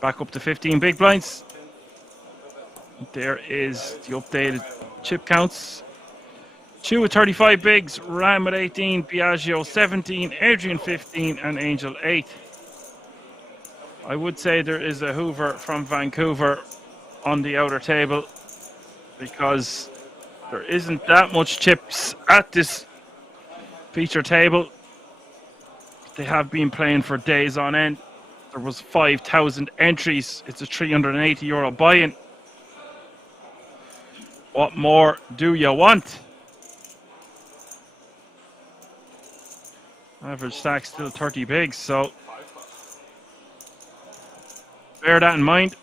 Back up to 15 big blinds. There is the updated chip counts. Chu with 35 bigs, Ram with 18, Biagio 17, Adrian 15, and Angel 8. I would say there is a Hoover from Vancouver on the outer table because there isn't that much chips at this feature table. They have been playing for days on end. There was 5,000 entries. It's a €380 buy-in. What more do you want? Average stack still 30 bigs, so bear that in mind.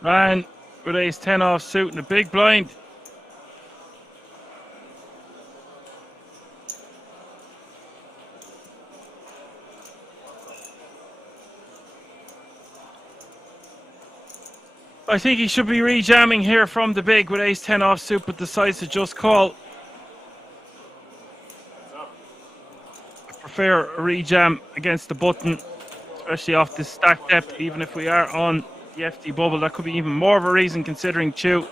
Ryan with ace 10 off suit and a big blind. I think he should be rejamming here from the big with ace 10 off suit, but decides to just call. I prefer a rejam against the button, especially off this stack depth, even if we are on the FD bubble. That could be even more of a reason considering Chu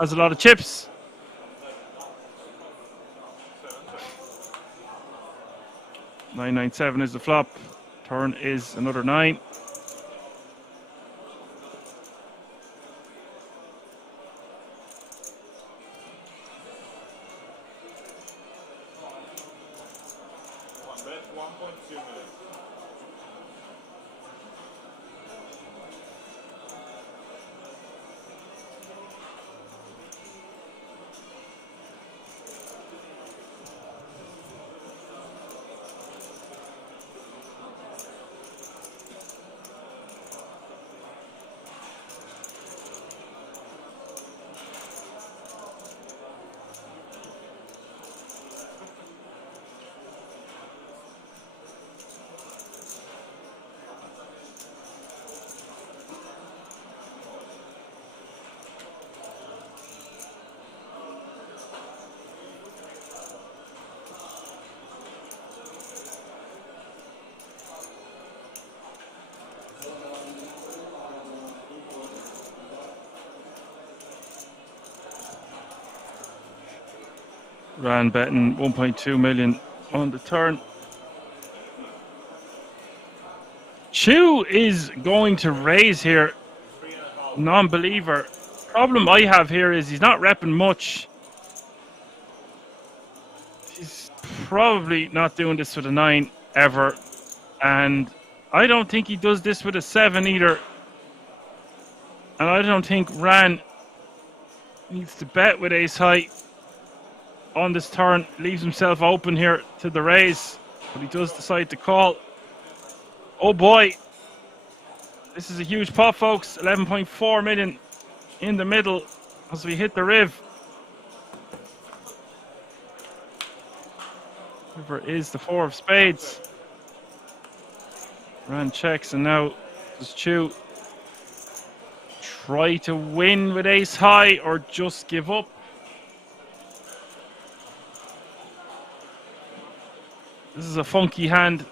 has a lot of chips. $997 is the flop. Turn is another 9. Ran betting 1.2 million on the turn. Chu is going to raise here. Non-believer. Problem I have here is he's not repping much. He's probably not doing this with a 9 ever. And I don't think he does this with a 7 either. And I don't think Ran needs to bet with ace high on this turn. Leaves himself open here to the raise, but he does decide to call. Oh boy, this is a huge pot, folks. 11.4 million in the middle as we hit the riv. River is the 4 of spades. Ran checks, and now does Chu try to win with ace high or just give up? This is a funky hand.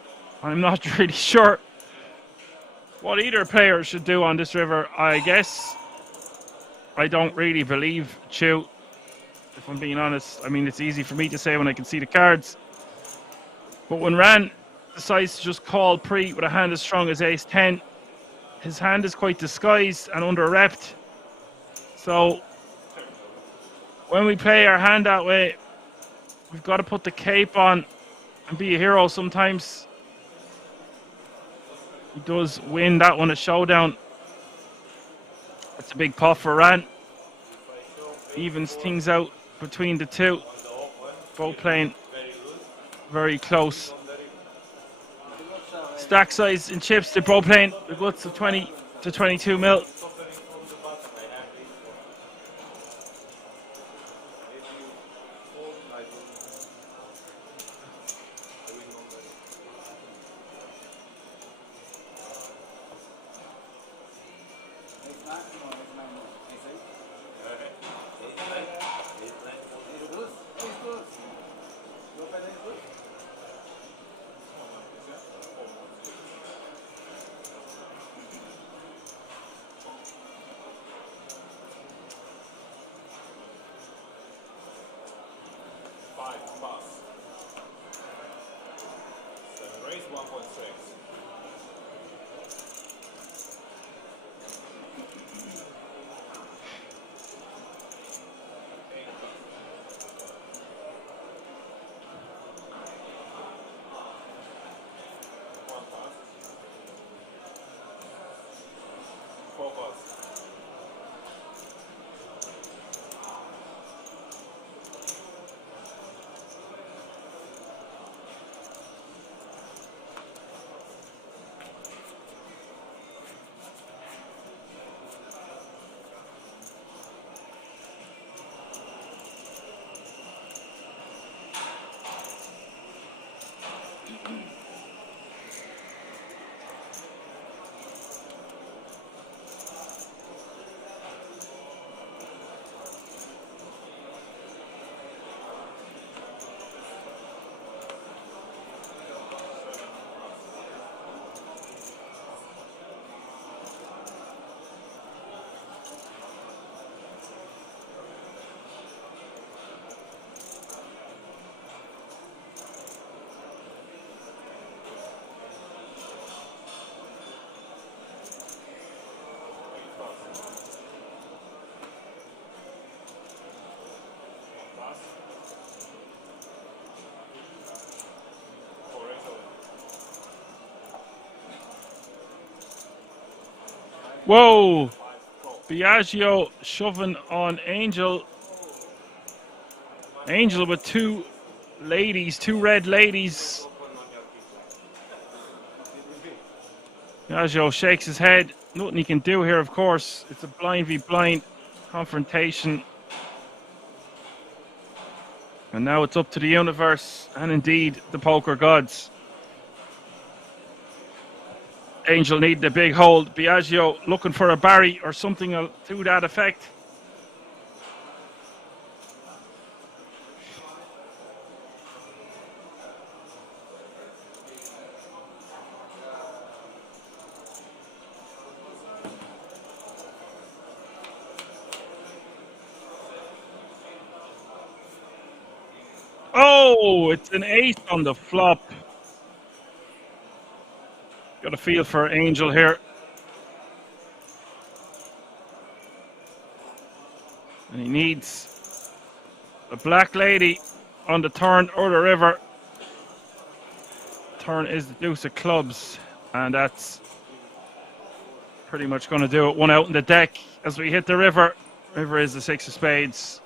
I'm not really sure what either player should do on this river. I guess I don't really believe Chu, if I'm being honest. I mean, it's easy for me to say when I can see the cards. But when Ran decides to just call pre with a hand as strong as ace-10, his hand is quite disguised and under-repped. So when we play our hand that way, we've got to put the cape on and be a hero sometimes. He does win that one at showdown. That's a big puff for Ran. Evens things out between the two. Both playing very close. Stack size in chips, they're both playing the guts of 20 to 22 mil. Whoa! Biagio shoving on Angel. Angel with two red ladies. Biagio shakes his head. Nothing he can do here, of course. It's a blind v blind confrontation. And now it's up to the universe and indeed the poker gods. Angel needed a big hold. Biagio looking for a Barry or something to that effect. Oh, it's an ace on the flop. Got a feel for Angel here. And he needs a black lady on the turn or the river. Turn is the deuce of clubs. And that's pretty much going to do it. One out in the deck as we hit the river. River is the six of spades.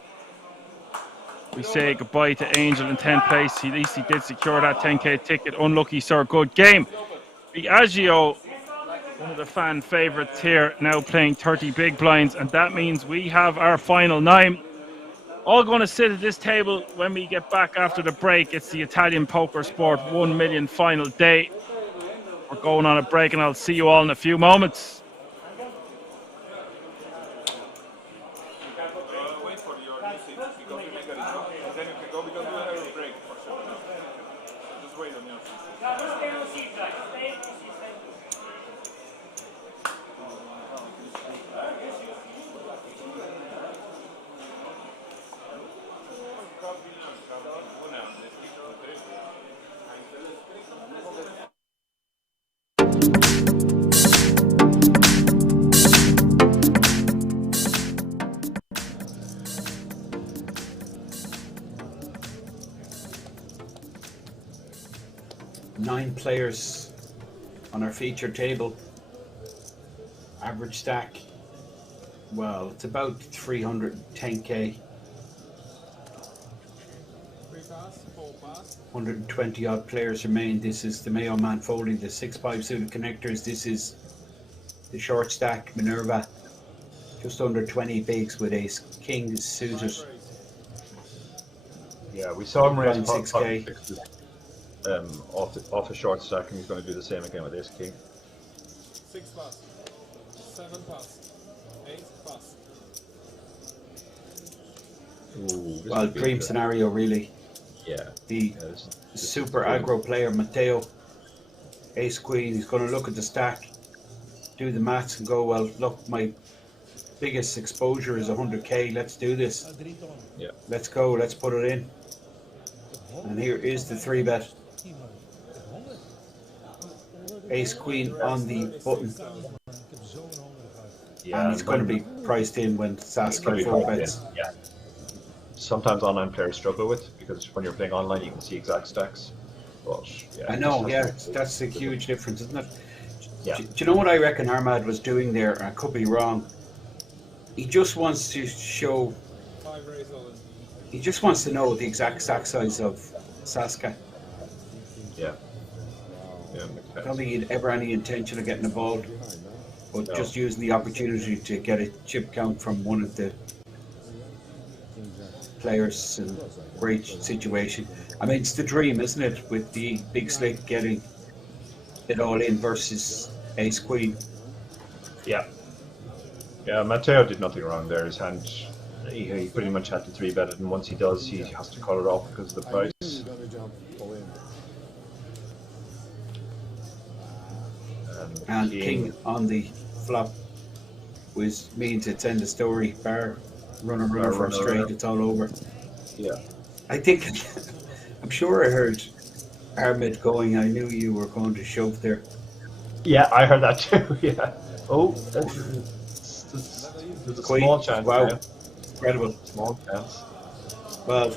We say goodbye to Angel in 10th place. At least he did secure that 10k ticket. Unlucky, sir. Good game. Biagio, one of the fan favourites here, now playing 30 big blinds, and that means we have our final 9. All going to sit at this table when we get back after the break. It's the Italian Poker Sport 1 million final day. We're going on a break, and I'll see you all in a few moments. 9 players on our feature table. Average stack, well, it's about 310k. 120 odd players remain. This is the Mayo man folding the 6-5 suited connectors. This is the short stack Minerva, just under 20 bigs with ace king suited. Yeah, we saw him raise 6k. Off a short stack, and he's going to do the same again with ace king. 6 pass, 7 pass, 8 pass. Ooh, Well, dream scenario really. Yeah. The super aggro player Matteo, ace queen, he's going to look at the stack, do the maths and go, well, look, my biggest exposure is 100k, let's do this. Yeah. Let's go, let's put it in. And here is the 3-bet. Ace queen on the button. Yeah, and he's going to be priced in when Saskia 4-bets. Yeah. Sometimes online players struggle with, because when you're playing online you can see exact stacks. But yeah, I know, yeah, that's a huge difference, isn't it? Yeah. Do you know what I reckon Armad was doing there? I could be wrong. He just wants to show. He just wants to know the exact stack size of Saskia. Yeah. Yeah. I don't think he'd ever any intention of getting involved, but No. just using the opportunity to get a chip count from one of the players in a great situation. I mean, it's the dream, isn't it? With the big slick getting it all in versus ace queen. Yeah. Yeah, Matteo did nothing wrong there. His hand, he pretty much had to 3-bet it, and once he does, he has to call it off because of the price. And king on the flop, which means it's end of story. Bar runner for a straight, it's all over. Yeah. I think, I'm sure I heard Armid going, I knew you were going to shove there. Yeah, I heard that too, yeah. Oh, there's a Queen. small chance. Wow, Yeah. incredible. Small chance. Well,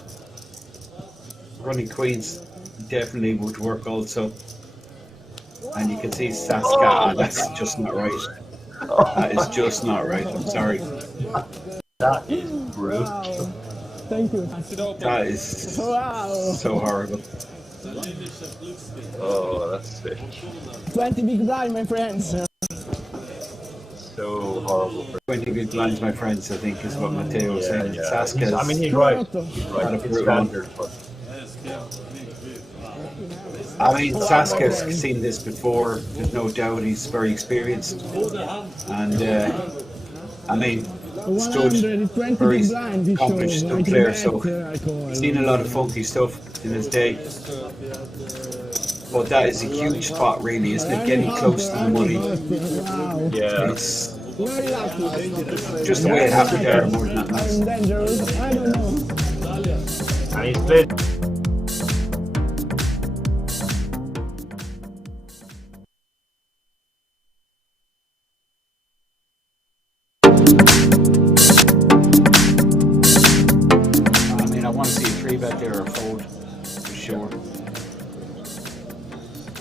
running queens definitely would work also. And you can see Saskia, that's just not right. That is just not right, I'm sorry. That is brutal. Wow. Thank you. That is so horrible. Oh, that's sick. 20 big blind, my friends. So horrible. 20 big blinds, my friends, I think is what Matteo was saying. Yeah. Saskia's I mean, he's right. had a It's brutal one. standard, but I mean, Saskia's seen this before, there's no doubt, he's very experienced. And, I mean, stood very accomplished stud player, so he's seen a lot of funky stuff in his day. But that is a huge spot, really, isn't it? Getting close to the money. Yeah. It's just the way it happened there, more than that. I'm dangerous. I don't know. And he's played. I mean, I want to see a 3-bet there or fold, for sure.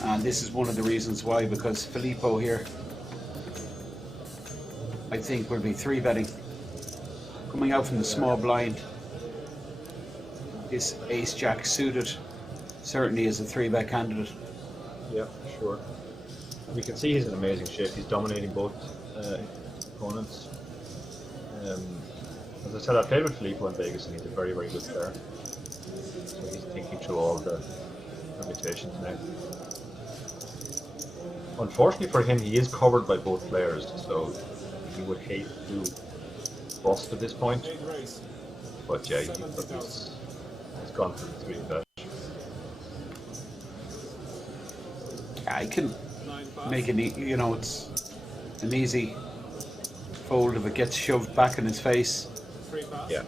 And this is one of the reasons why, because Filippo here, I think, will be 3-betting. Coming out from the small blind, this ace-jack suited certainly is a 3-bet candidate. Yeah, sure. You can see he's in amazing shape. He's dominating both opponents. As I said, I played with Filippo in Vegas, and he's a very, very good player. So he's thinking through all the permutations now. Unfortunately for him, he is covered by both players, so he would hate to bust at this point. But yeah, he's gone for the 3-bet. I can make it, you know, it's an easy fold if it gets shoved back in his face. Yeah.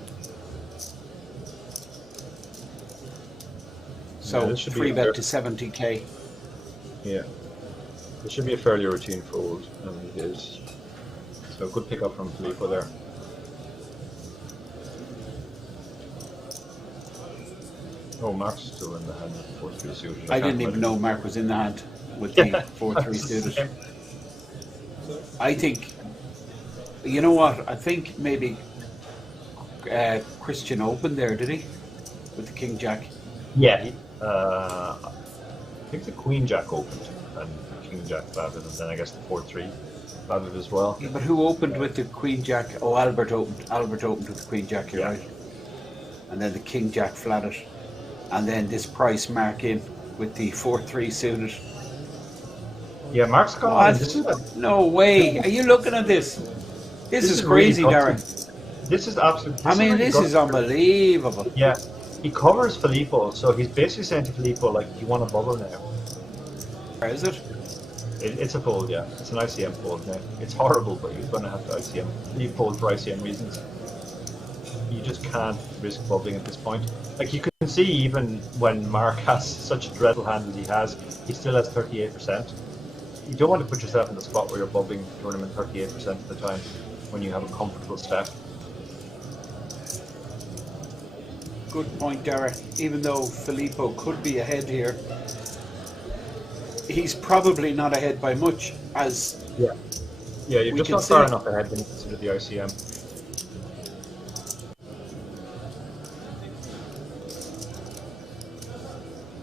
So, this should be 3-bet fair. to 70k. Yeah. This should be a fairly routine fold, and it is. So good pick up from Filippo there. Oh, Mark's still in the hand with 4-3 suited. I didn't even know Mark was in the hand with the 4-3 suited. I think, you know what? I think maybe Christian opened there, did he? With the King Jack. Yeah. I think the Queen Jack opened and the King Jack batted, and then I guess the 4-3 batted as well. Yeah, but who opened with the Queen Jack? Oh, Albert opened. Albert opened with the Queen Jack, you're right. And then the King Jack flatted. And then this Price Mark in with the 4-3 suited. Yeah, Mark's gone. No way. Are you looking at this? This is crazy, really Darren. This is absolutely. I mean, this is unbelievable. Yeah, he covers Filippo, so he's basically saying to Filippo, like, you want a bubble now. Is it? It's a fold, yeah. It's an ICM fold now. It's horrible, but you're going to have to ICM. Leave fold for ICM reasons. You just can't risk bubbling at this point. Like, you can see even when Mark has such a dreadful hand as he has, he still has 38%. You don't want to put yourself in the spot where you're bubbling the tournament 38% of the time when you have a comfortable stack. Good point, Derek. Even though Filippo could be ahead here, he's probably not ahead by much, as yeah, you're just not far enough ahead when you consider the ICM.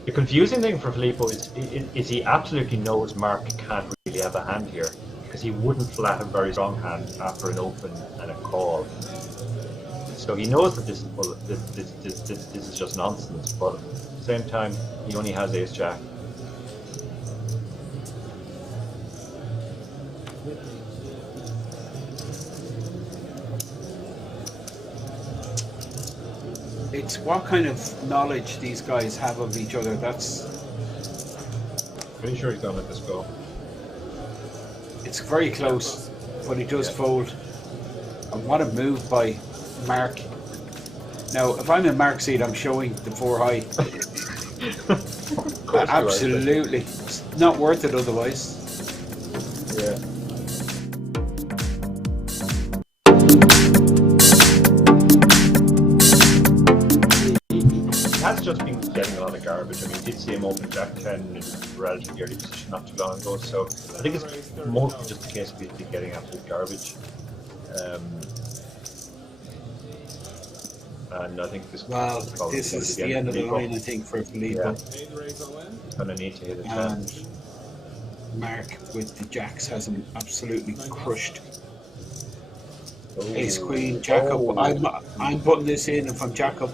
The confusing thing for Filippo is he absolutely knows Mark can't really have a hand here, because he wouldn't flat a very strong hand after an open and a call. So he knows that this is just nonsense, but at the same time, he only has Ace Jack. It's what kind of knowledge these guys have of each other. That's pretty sure he's gonna let this go. It's very close, but he does fold. And what a move by Mark. Now, if I'm in Mark's seat, I'm showing the 4 high. Absolutely. It's not worth it otherwise. Yeah. Has just been getting a lot of garbage. I mean, you did see him open Jack 10 in a relatively early position not too long ago, so I think it's mostly just a case of he's been getting absolute garbage. And I think this is the end of the line, I think, for Filippo. Yeah. Gonna need to hit a 10. And Mark with the jacks has him absolutely crushed. Ace Queen, Jack up. I'm putting this in if I'm Jack up.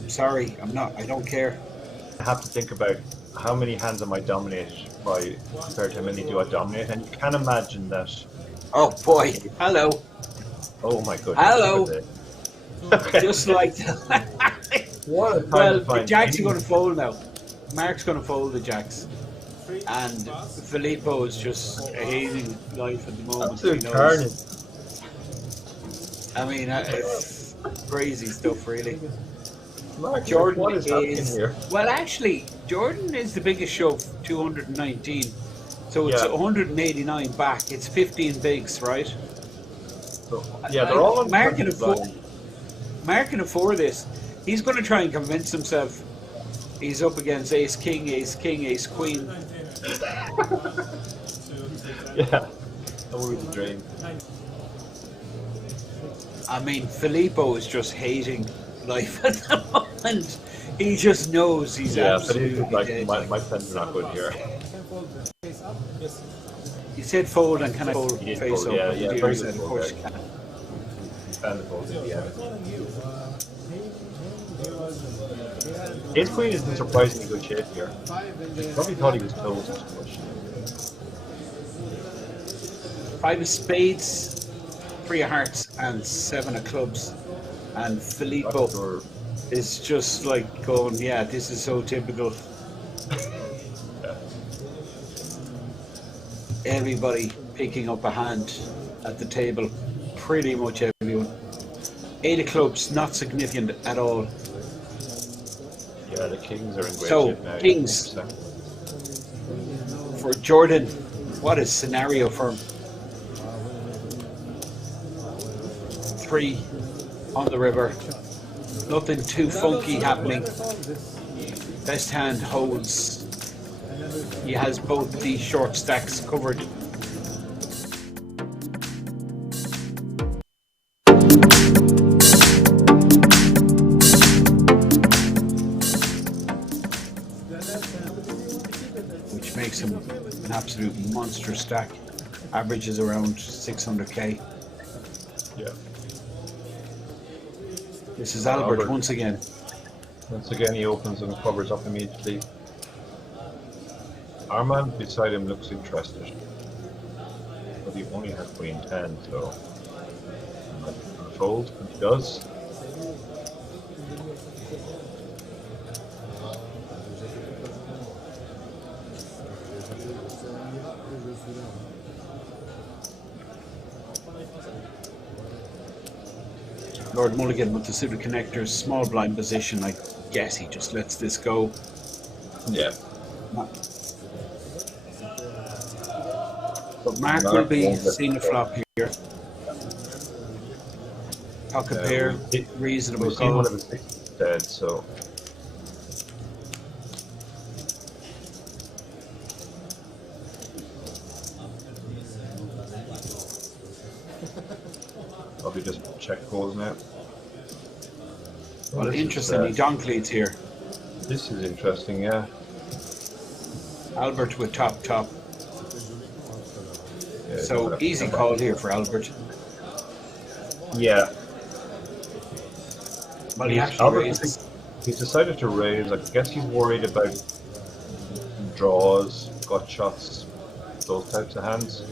I'm sorry, I'm not. I don't care. I have to think about how many hands am I dominated by compared to how many do I dominate, and you can imagine that. Oh boy! Hello. Oh my goodness. Hello. Okay. Just like that. What a time well, to find the jacks are going to fold now. Mark's going to fold the jacks, and Filippo is just hating life at the moment. Absolute carnage. I mean, it's crazy stuff, really. Mark, Jordan what is happening here? Well, actually, Jordan is the biggest shove, 219. So it's 189 back. It's 15 bigs, right? So, yeah, they're all on Mark can afford this. He's going to try and convince himself he's up against Ace King, Ace King, Ace Queen. Yeah, always a dream. I mean, Filippo is just hating life at the moment. He just knows he's absolutely dead. My pens are not good here. You said fold and can I fold He did face fold, up? yeah, You very said, good of course you fold, can. And the fold, yeah. Ace Queen is in surprisingly good shape here. Probably thought he was close too much. 5 of spades, 3 of hearts, and 7 of clubs. And Filippo is just like going, yeah, this is so typical. Everybody picking up a hand at the table, pretty much everyone. 8 of clubs, not significant at all. Yeah, the kings are in great So, shape now. kings for Jordan, what a scenario for him. 3 on the river, nothing too funky happening. best hand holds. He has both the short stacks covered. Which makes him an absolute monster stack. Averages around 600k. Yeah. This is Albert once again. Once again, he opens and covers up immediately. Our man beside him looks interested, but he only has queen 10, so he might fold, and he does. Lord Mulligan with the suited connectors, small blind position. I guess he just lets this go. Yeah. But Mark will be seeing a flop here. Pocket pair, reasonable We've seen call. one of his sixes dead, so probably just check calls now. Well, this interestingly, is, donk leads here. This is interesting, yeah. Albert with top. Yeah, So easy call here for Albert. Yeah. Well, he actually Albert, raises. he's decided to raise. I guess he's worried about draws, gut shots, those types of hands.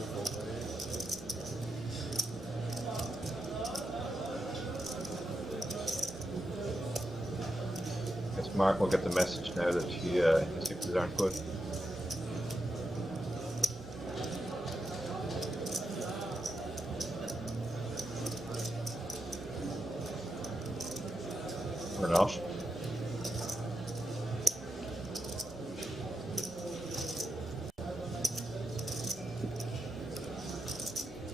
I guess Mark will get the message now that his sixes aren't good. Or not.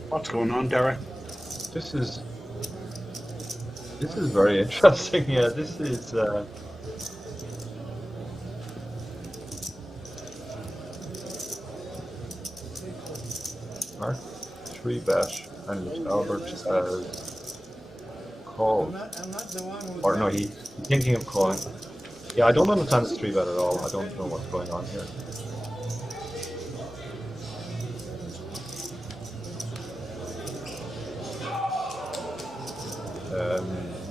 What's going on, Derek? This is very interesting. Yeah, this is. Mark 3-bet and Albert has called. Or no, he's thinking of calling. Yeah, I don't understand this 3-bet at all. I don't know what's going on here.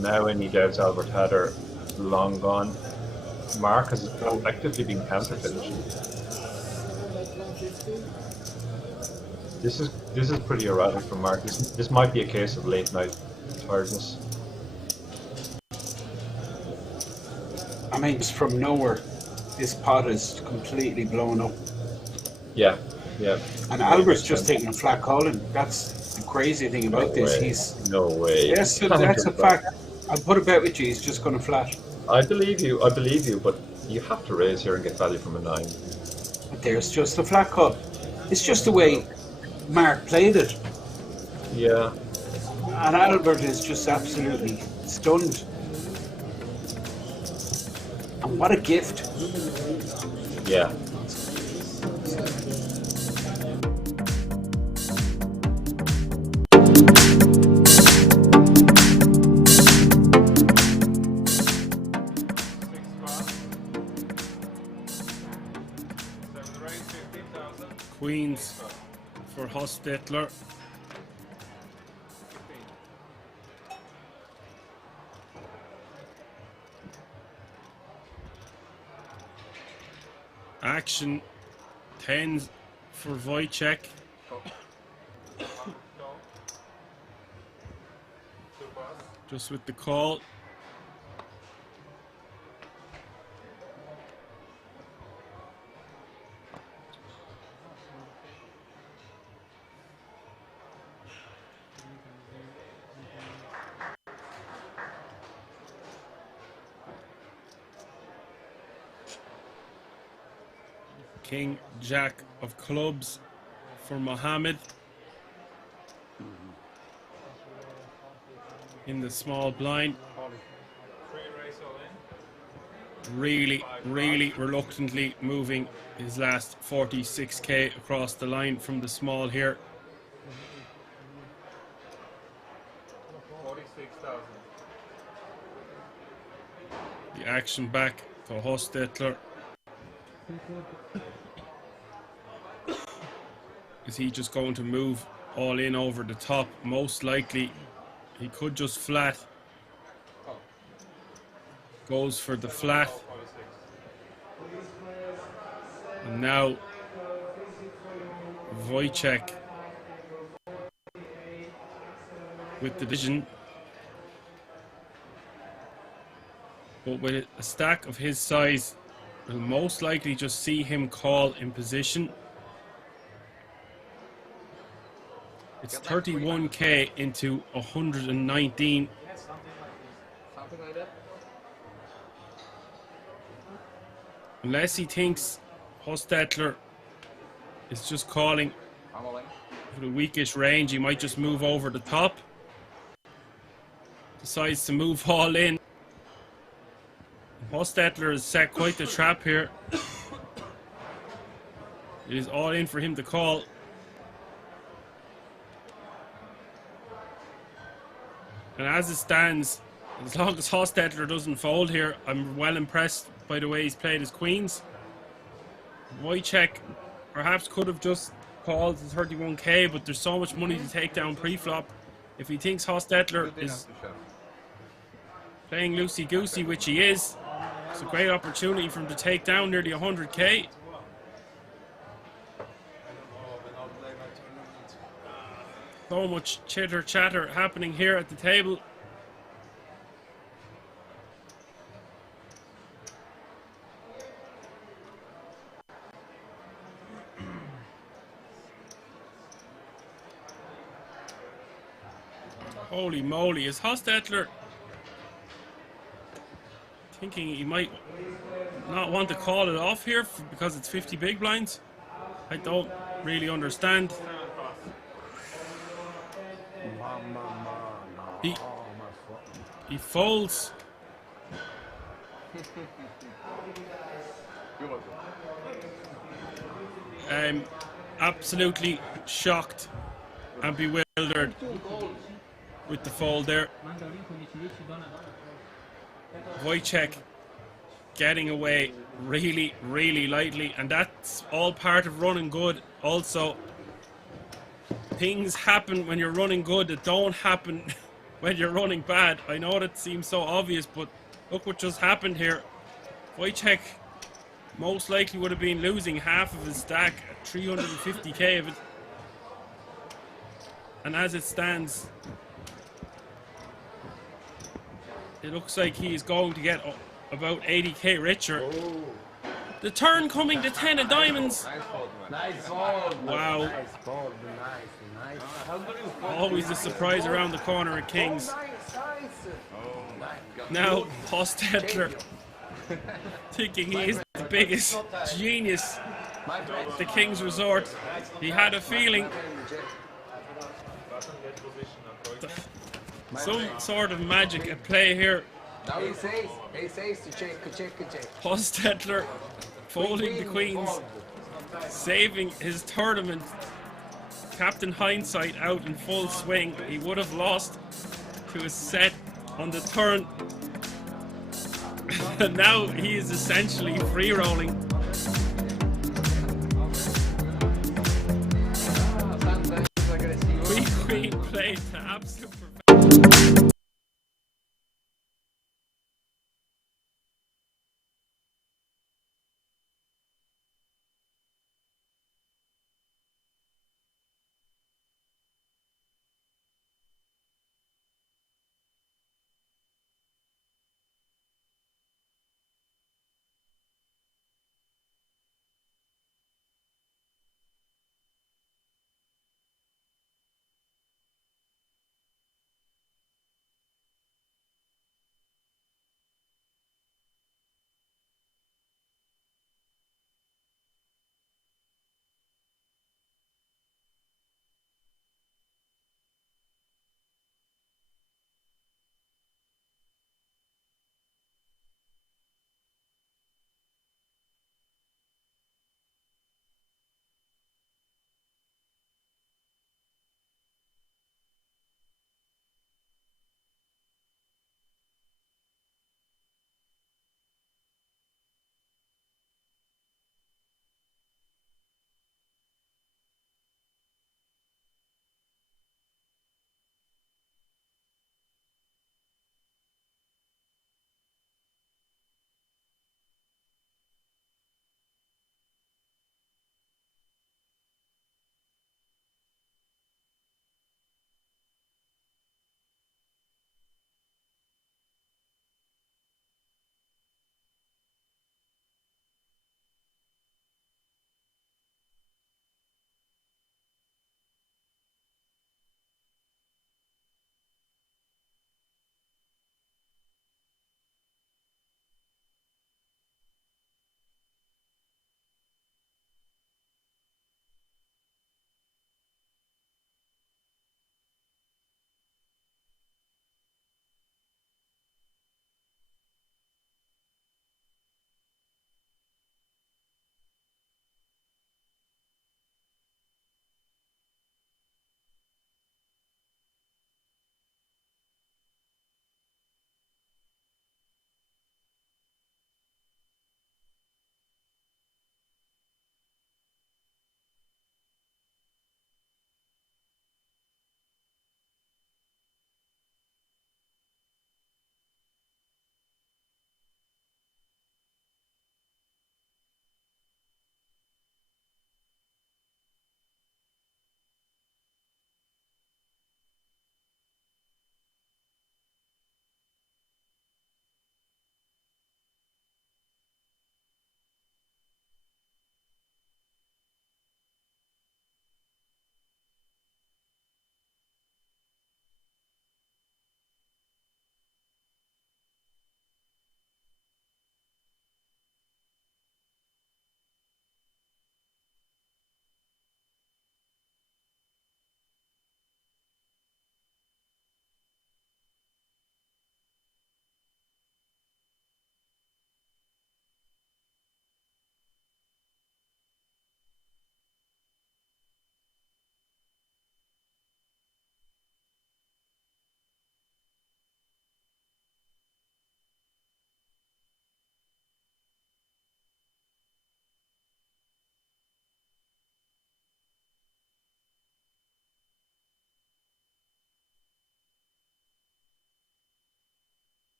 Now any doubts Albert had are long gone. Mark has effectively been counterfeited. This is pretty erratic from Mark. This might be a case of late night tiredness. I mean, just from nowhere, this pot is completely blown up. Yeah, yeah. And Albert's just taking a flat calling. That's the crazy thing about this. He's no way. Yes, that's a fact. I'll put a bet with you. He's just going to flat. I believe you, but you have to raise here and get value from a 9. But there's just a flat call. It's just the way Mark played it. Yeah. And Albert is just absolutely stunned. And what a gift. Yeah. Queens for Hostetler. Action 10s for Wojciech. Just with the call. King Jack of clubs for Mohammed in the small blind. really, really reluctantly moving his last 46k across the line from the small here. 46,000. The action back to Hostetler. Is he just going to move all in over the top? Most likely he could just flat. Goes for the flat. And now Wojciech with the decision. But with a stack of his size, we'll most likely just see him call in position. It's 31k into 119. Something like that. Unless he thinks Hostetler is just calling for the weakish range, he might just move over the top. Decides to move all in. Hostetler has set quite the trap here. It is all in for him to call. And as it stands, as long as Hostetler doesn't fold here, I'm well impressed by the way he's played his queens. Wojciech perhaps could have just called the 31k, but there's so much money to take down pre-flop. If he thinks Hostetler is playing loosey-goosey, which he is, it's a great opportunity for him to take down nearly 100k. So much chitter-chatter happening here at the table. Holy moly, is Hostetler thinking he might not want to call it off here because it's 50 big blinds? I don't really understand. He folds. I'm absolutely shocked and bewildered with the fold there. Wojciech getting away really, really lightly, and that's all part of running good. Also, things happen when you're running good that don't happen when you're running bad. I know that seems so obvious, but look what just happened here. Wojciech most likely would have been losing half of his stack at 350k of it. And as it stands, it looks like he is going to get about 80k richer. The turn coming to 10 of diamonds. Nice fold. Wow. Nice fold. Nice. Always a surprise around the corner at Kings. Now, Hostetler thinking he is the biggest genius at the King's Resort. He had a feeling some sort of magic at play here. Now he says to check. Hostetler folding the queens, saving his tournament. Captain Hindsight out in full swing. He would have lost to a set on the turn. And now he is essentially free rolling. Queen play to absolute perfection.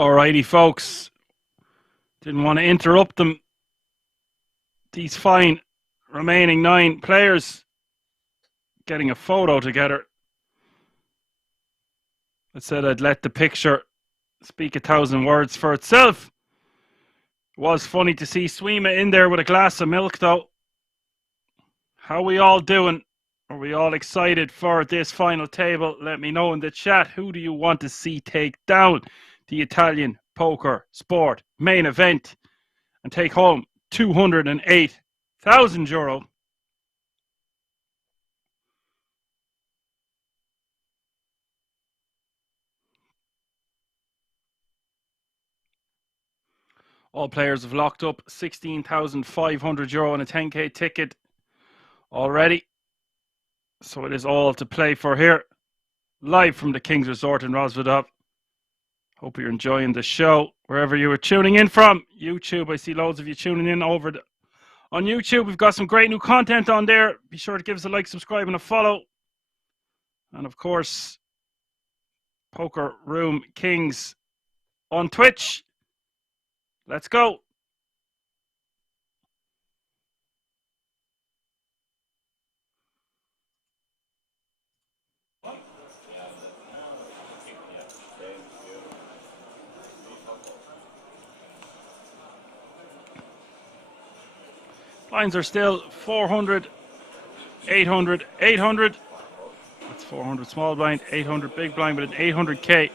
Alrighty, folks. Didn't want to interrupt them. These fine remaining 9 players getting a photo together. I said I'd let the picture speak 1,000 words for itself. It was funny to see Swima in there with a glass of milk, though. How we all doing? Are we all excited for this final table? Let me know in the chat. Who do you want to see take down the Italian poker sport main event and take home €208,000? All players have locked up €16,500 and a 10k ticket already. So it is all to play for here. Live from the King's Resort in Rosvedov. Hope you're enjoying the show wherever you are tuning in from. YouTube, I see loads of you tuning in over on YouTube. We've got some great new content on there. Be sure to give us a like, subscribe, and a follow. And of course, Poker Room Kings on Twitch. Let's go. Blinds are still 400, 800, 800. That's 400 small blind, 800 big blind with an 800k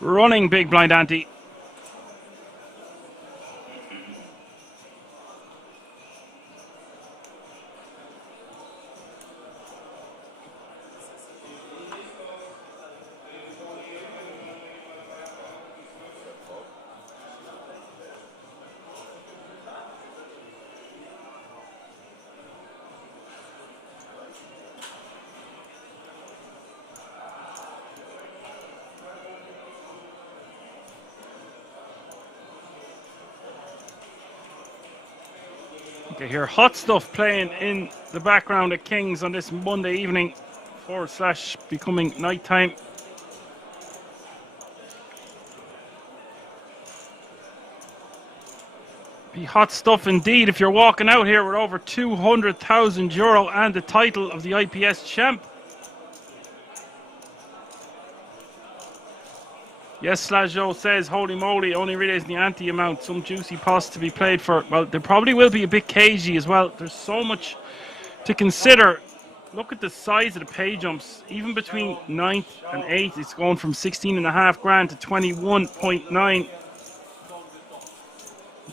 running big blind ante. You hear hot stuff playing in the background at Kings on this Monday evening / becoming nighttime. Be hot stuff indeed if you're walking out here with over €200,000 and the title of the IPS champ. Yes, Joe says, holy moly, only realising the ante amount, some juicy pots to be played for. Well, there probably will be a bit cagey as well. There's so much to consider. Look at the size of the pay jumps. Even between 9th and 8th, it's going from 16.5 grand to 21.9.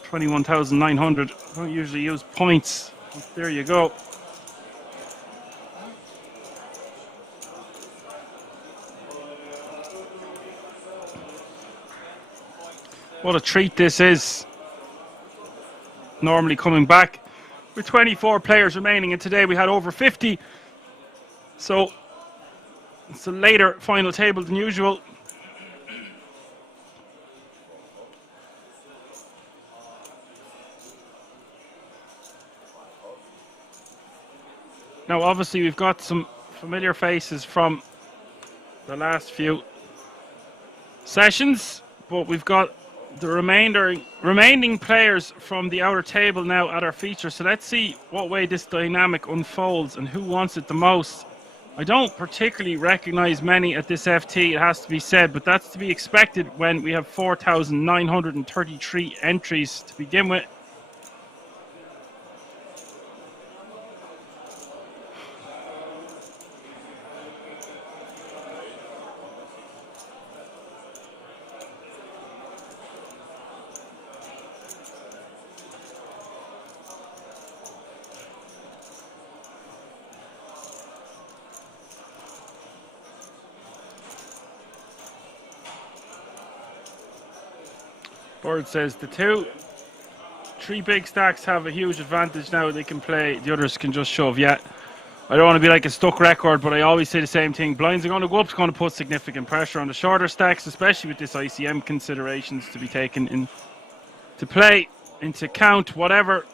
21,900. I don't usually use points. There you go. What a treat this is. Normally coming back with 24 players remaining, and today we had over 50. So it's a later final table than usual. Now, obviously, we've got some familiar faces from the last few sessions, but we've got the remaining players from the outer table now at our feature. So let's see what way this dynamic unfolds and who wants it the most. I don't particularly recognize many at this FT, it has to be said, but that's to be expected when we have 4,933 entries to begin with. Bird says the 3 big stacks have a huge advantage now. They can play, the others can just shove. Yeah, I don't want to be like a stuck record, but I always say the same thing. Blinds are going to go up, it's going to put significant pressure on the shorter stacks, especially with this ICM considerations to be taken in to play, into count, whatever.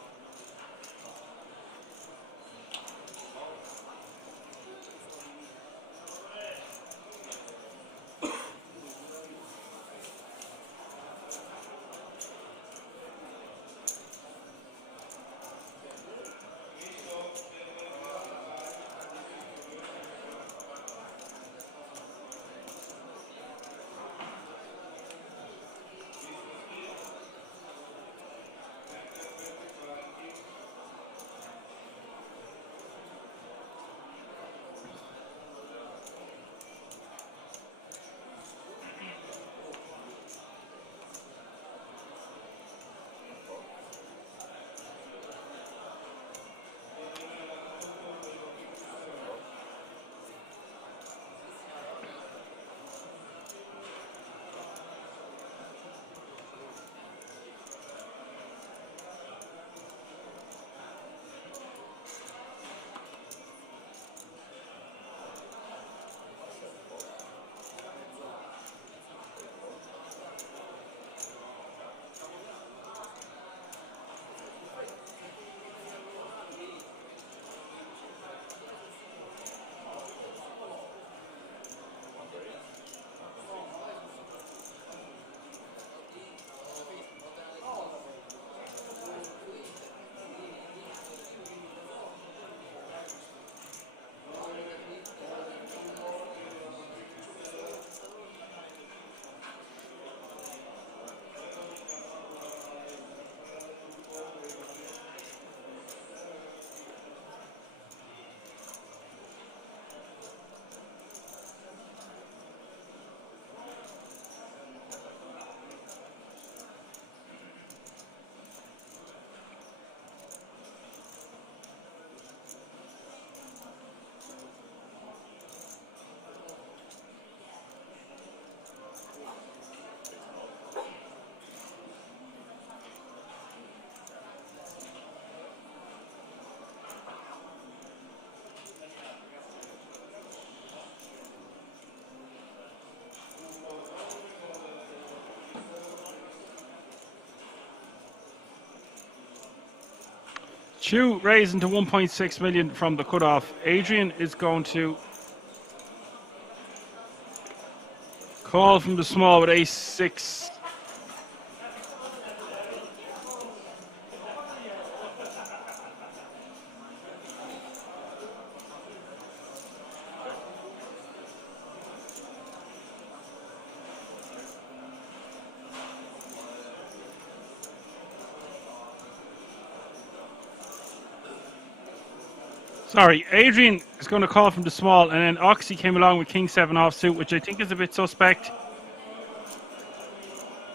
Chu raising to 1.6 million from the cutoff. Adrian is going to call from the small with ace-6. Sorry, Adrian is going to call from the small, and then Oxy came along with King 7 offsuit, which I think is a bit suspect.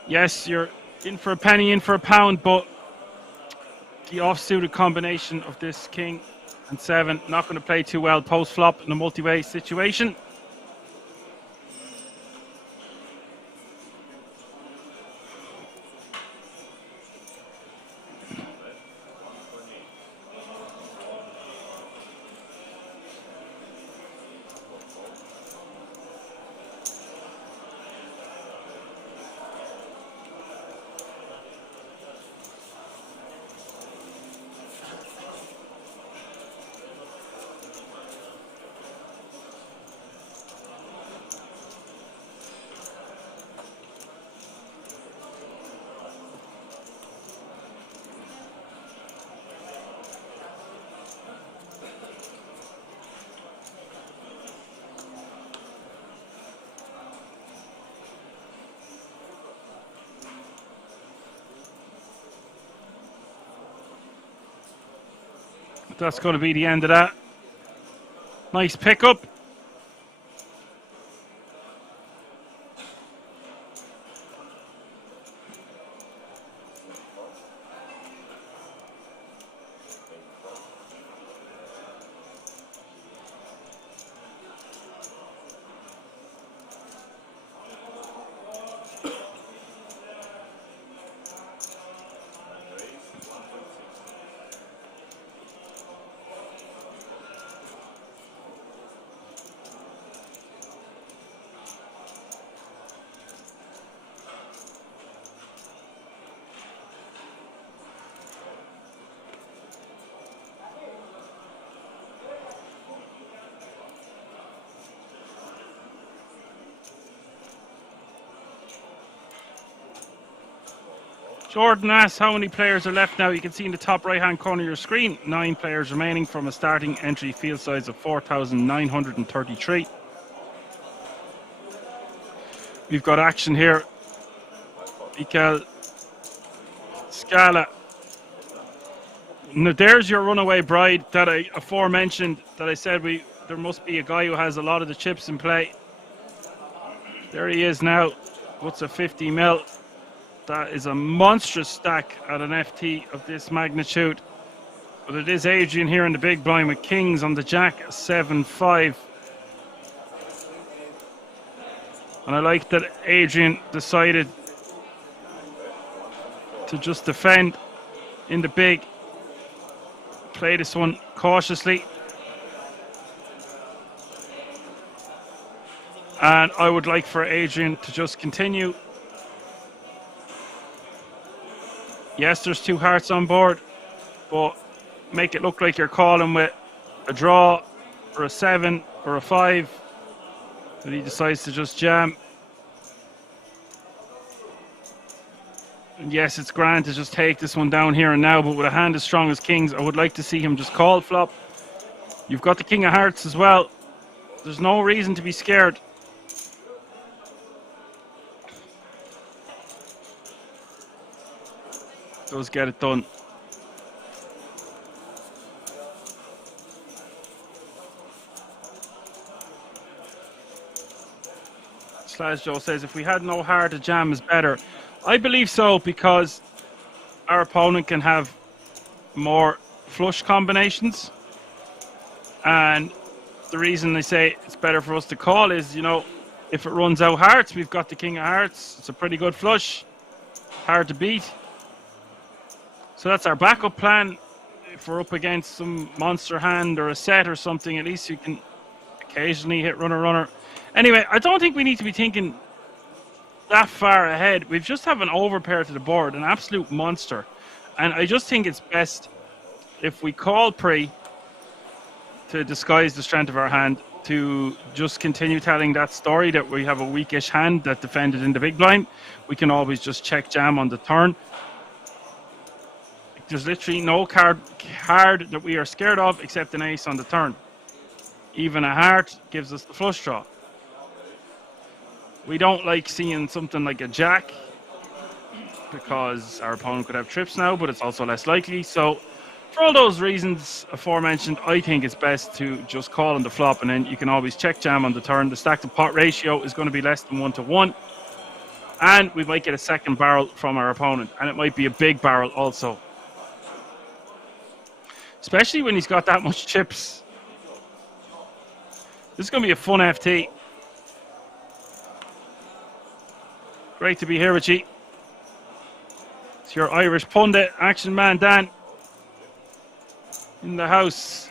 Yes, you're in for a penny, in for a pound, but the offsuited combination of this King and 7 not going to play too well post flop in a multi-way situation. That's going to be the end of that. Nice pickup. Jordan asks how many players are left now. You can see in the top right hand corner of your screen, 9 players remaining from a starting entry field size of 4,933. We've got action here. Mikel Scala. Now there's your runaway bride that I aforementioned, that I said there must be a guy who has a lot of the chips in play. There he is now. What's a 50 mil? That is a monstrous stack at an FT of this magnitude. But it is Adrian here in the big blind with kings on the jack, 7-5. And I like that Adrian decided to just defend in the big. Play this one cautiously. And I would like for Adrian to just continue. Yes, there's 2 hearts on board, but make it look like you're calling with a draw or a 7 or a 5 that he decides to just jam. And yes, it's grand to just take this one down here and now, but with a hand as strong as kings, I would like to see him just call flop. You've got the king of hearts as well. There's no reason to be scared. Does get it done. Slash Joe says, if we had no heart, a jam is better. I believe so, because our opponent can have more flush combinations. And the reason they say it's better for us to call is, you know, if it runs out hearts, we've got the king of hearts. It's a pretty good flush. Hard to beat. So that's our backup plan. If we're up against some monster hand or a set or something, at least you can occasionally hit runner. Anyway, I don't think we need to be thinking that far ahead. We just have an overpair to the board, an absolute monster. And I just think it's best if we call pre to disguise the strength of our hand, to just continue telling that story that we have a weakish hand that defended in the big blind, we can always just check jam on the turn. There's literally no card that we are scared of except an ace on the turn. Even a heart gives us the flush draw. We don't like seeing something like a jack because our opponent could have trips now, but it's also less likely. So for all those reasons aforementioned, I think it's best to just call on the flop, and then you can always check jam on the turn. The stack to pot ratio is going to be less than 1-to-1, and we might get a second barrel from our opponent, and it might be a big barrel also. Especially when he's got that much chips. This is going to be a fun FT. Great to be here with you. It's your Irish pundit, Action Man Dan, in the house.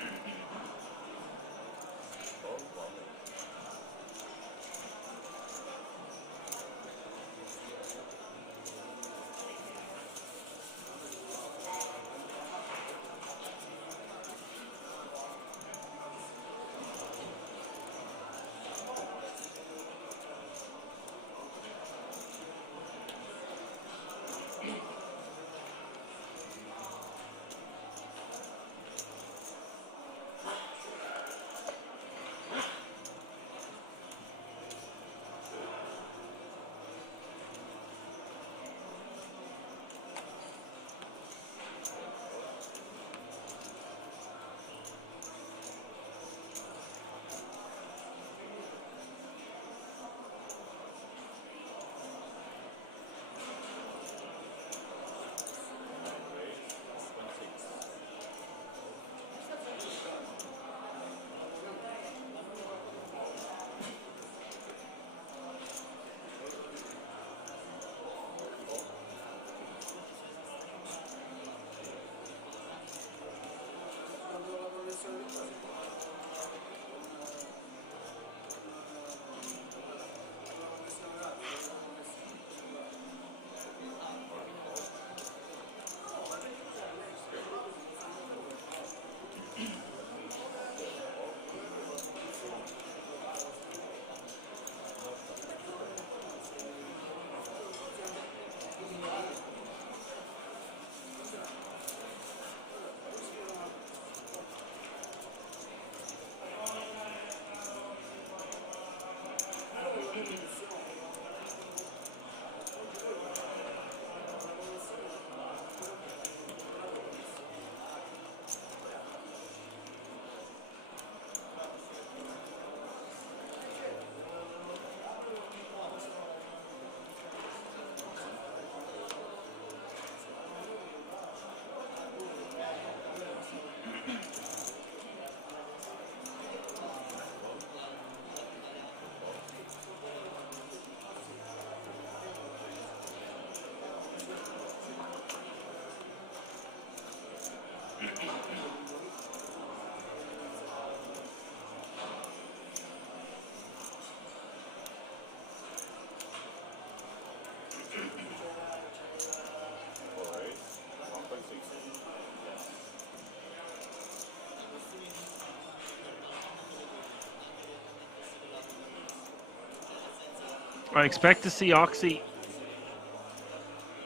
I expect to see Oxy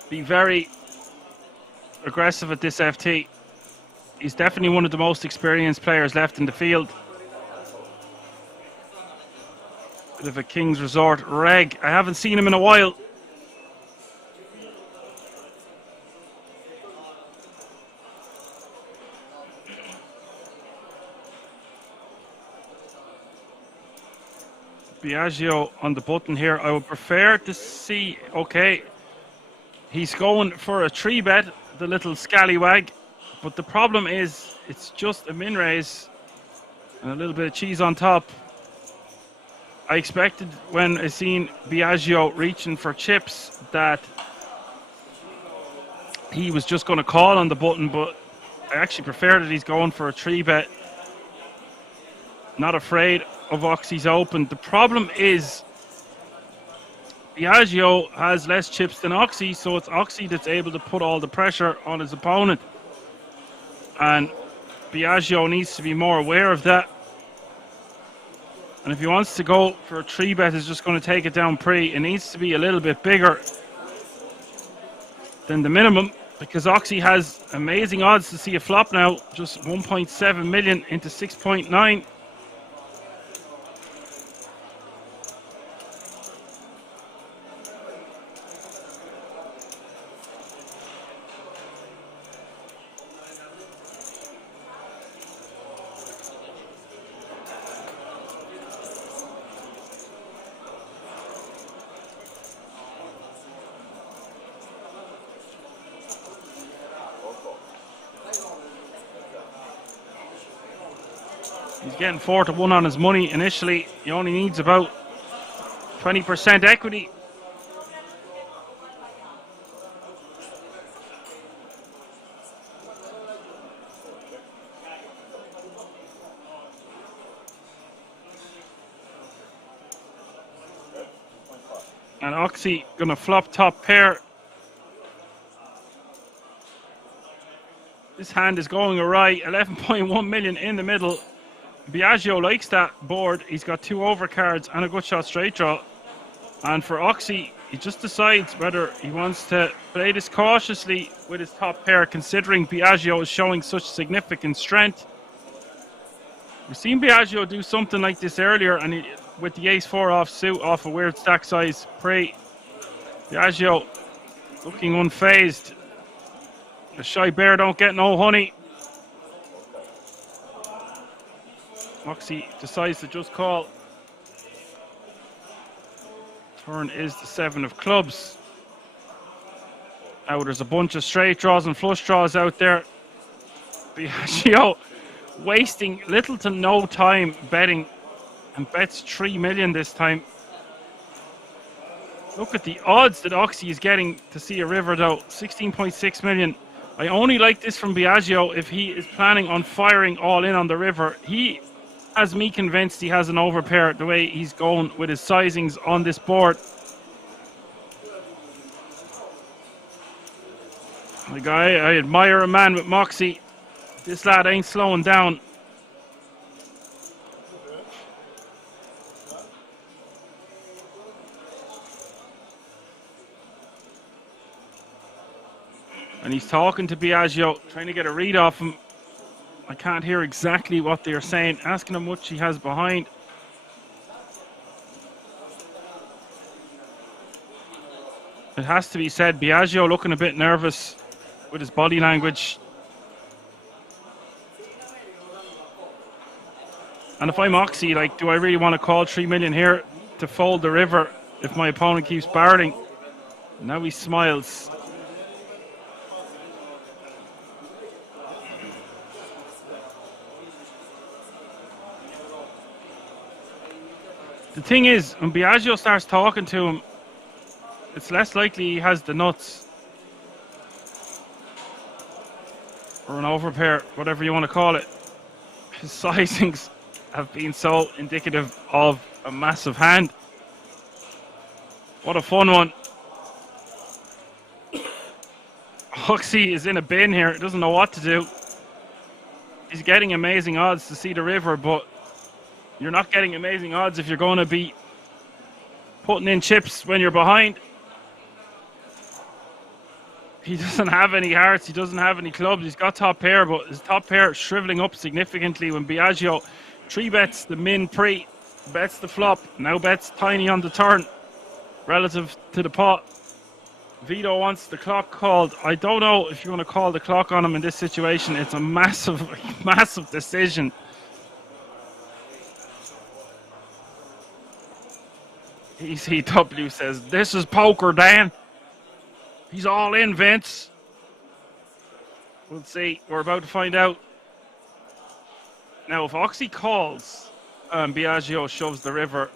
be very aggressive at this FT. He's definitely one of the most experienced players left in the field. Bit of a King's Resort reg. I haven't seen him in a while. Biagio on the button here. I would prefer to see, okay, he's going for a 3-bet, the little scallywag, but the problem is it's just a min raise and a little bit of cheese on top. I expected when I seen Biagio reaching for chips that he was just going to call on the button, but I actually prefer that he's going for a 3-bet. Not afraid of Oxy's open. The problem is Biagio has less chips than Oxy, so it's Oxy that's able to put all the pressure on his opponent. And Biagio needs to be more aware of that. And if he wants to go for a 3-bet, is just going to take it down pre. It needs to be a little bit bigger than the minimum, because Oxy has amazing odds to see a flop now. Just 1.7 million into 6.9. He's getting 4-1 on his money initially. He only needs about 20% equity. And Oxy gonna flop top pair. This hand is going awry. 11.1 million in the middle. Biagio likes that board. He's got 2 overcards and a good shot straight draw. And for Oxy, he just decides whether he wants to play this cautiously with his top pair, considering Biagio is showing such significant strength. We've seen Biagio do something like this earlier, and with the ace-4 offsuit off a weird stack size pre. Biagio looking unfazed. The shy bear don't get no honey. Oxy decides to just call. Turn is the 7 of clubs. Now there's a bunch of straight draws and flush draws out there. Biagio wasting little to no time betting, and bets 3 million this time. Look at the odds that Oxy is getting to see a river though. 16.6 million. I only like this from Biagio if he is planning on firing all in on the river. He has me convinced he has an overpair the way he's going with his sizings on this board. Like I admire a man with moxie. This lad ain't slowing down. And he's talking to Biagio, trying to get a read off him. I can't hear exactly what they're saying, asking him what he has behind. It has to be said, Biagio looking a bit nervous with his body language. And if I'm Oxy, like, do I really want to call 3 million here to fold the river if my opponent keeps barreling? Now he smiles. The thing is, when Biagio starts talking to him, it's less likely he has the nuts. Or an overpair, whatever you want to call it. His sizings have been so indicative of a massive hand. What a fun one. Oxy is in a bin here, doesn't know what to do. He's getting amazing odds to see the river, but you're not getting amazing odds if you're going to be putting in chips when you're behind. He doesn't have any hearts, he doesn't have any clubs, he's got top pair, but his top pair shriveling up significantly when Biagio 3-bets the min pre, bets the flop, now bets tiny on the turn relative to the pot. Vito wants the clock called. I don't know if you want to call the clock on him in this situation. It's a massive, massive decision. ECW says, "This is poker, Dan." He's all in, Vince. We'll see. We're about to find out. Now, if Oxy calls and Biagio shoves the river,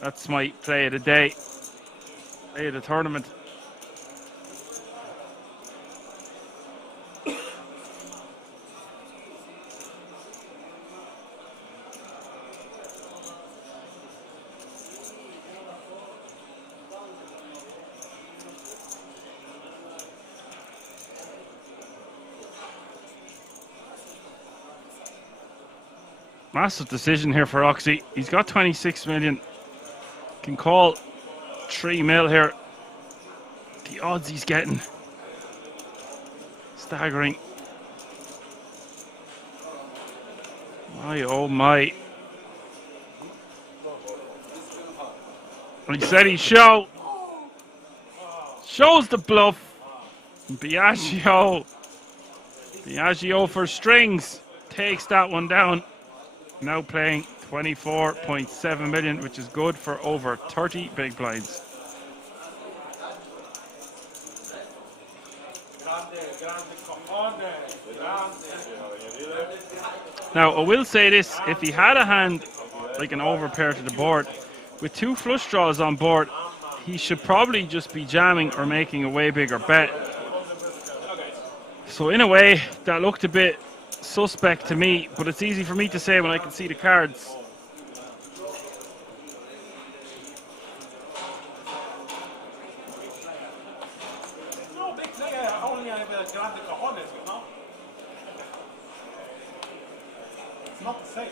that's my play of the day. Play of the tournament. Massive decision here for Oxy. He's got 26 million. Can call 3 mil here. The odds he's getting. Staggering. My oh my. He said he shows the bluff. Biagio for strings takes that one down. Now playing 24.7 million, which is good for over 30 big blinds. Now, I will say this, if he had a hand like an overpair to the board, with 2 flush draws on board, he should probably just be jamming or making a way bigger bet. So in a way, that looked a bit suspect to me, but it's easy for me to say when I can see the cards. It's not the same.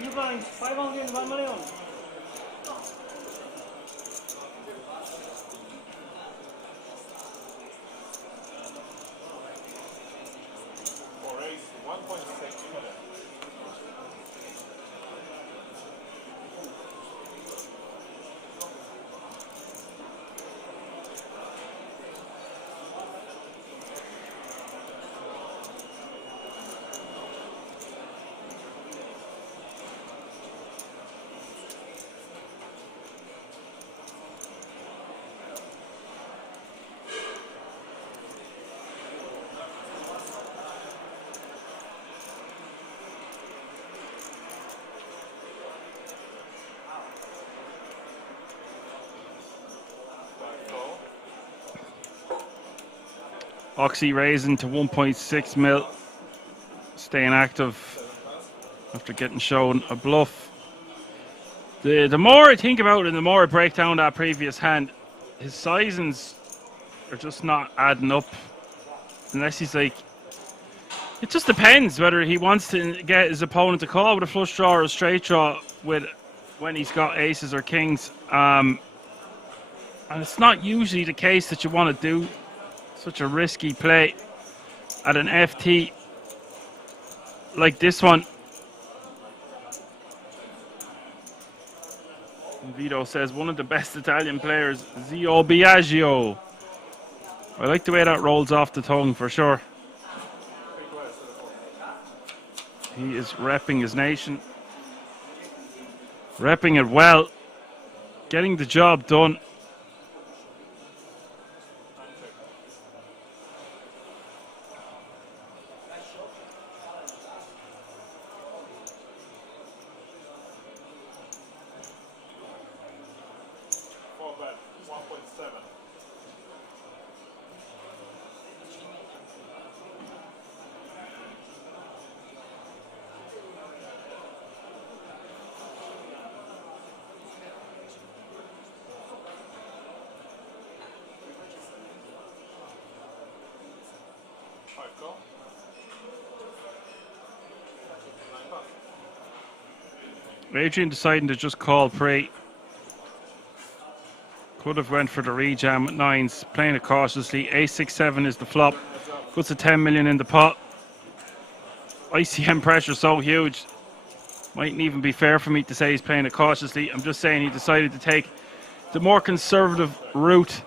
You buying 500 and 1 million? For ace 1.6 million. Oxy raising to 1.6 mil, staying active after getting shown a bluff. The more I think about it and the more I break down that previous hand, his sizings are just not adding up. Unless he's like, it just depends whether he wants to get his opponent to call with a flush draw or a straight draw with when he's got aces or kings. And it's not usually the case that you want to do such a risky play at an FT like this one. Vito says one of the best Italian players, Zio Biagio. I like the way that rolls off the tongue for sure. He is repping his nation, repping it well, getting the job done. Adrian deciding to just call pre. Could have went for the rejam at 9s, playing it cautiously. A6-7 is the flop. Puts a 10 million in the pot. ICM pressure so huge. Mightn't even be fair for me to say he's playing it cautiously. I'm just saying he decided to take the more conservative route.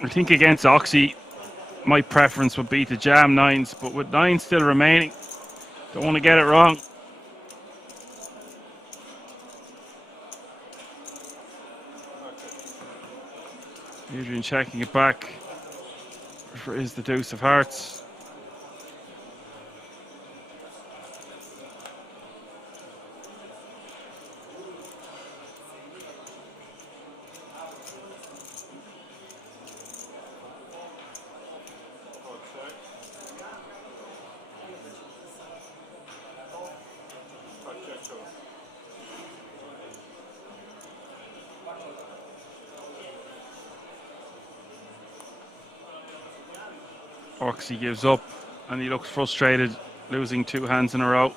I think against Oxy, my preference would be to jam 9s, but with 9 still remaining, don't want to get it wrong. Adrian checking it back. Is the deuce of hearts. Orksy gives up and he looks frustrated, losing 2 hands in a row.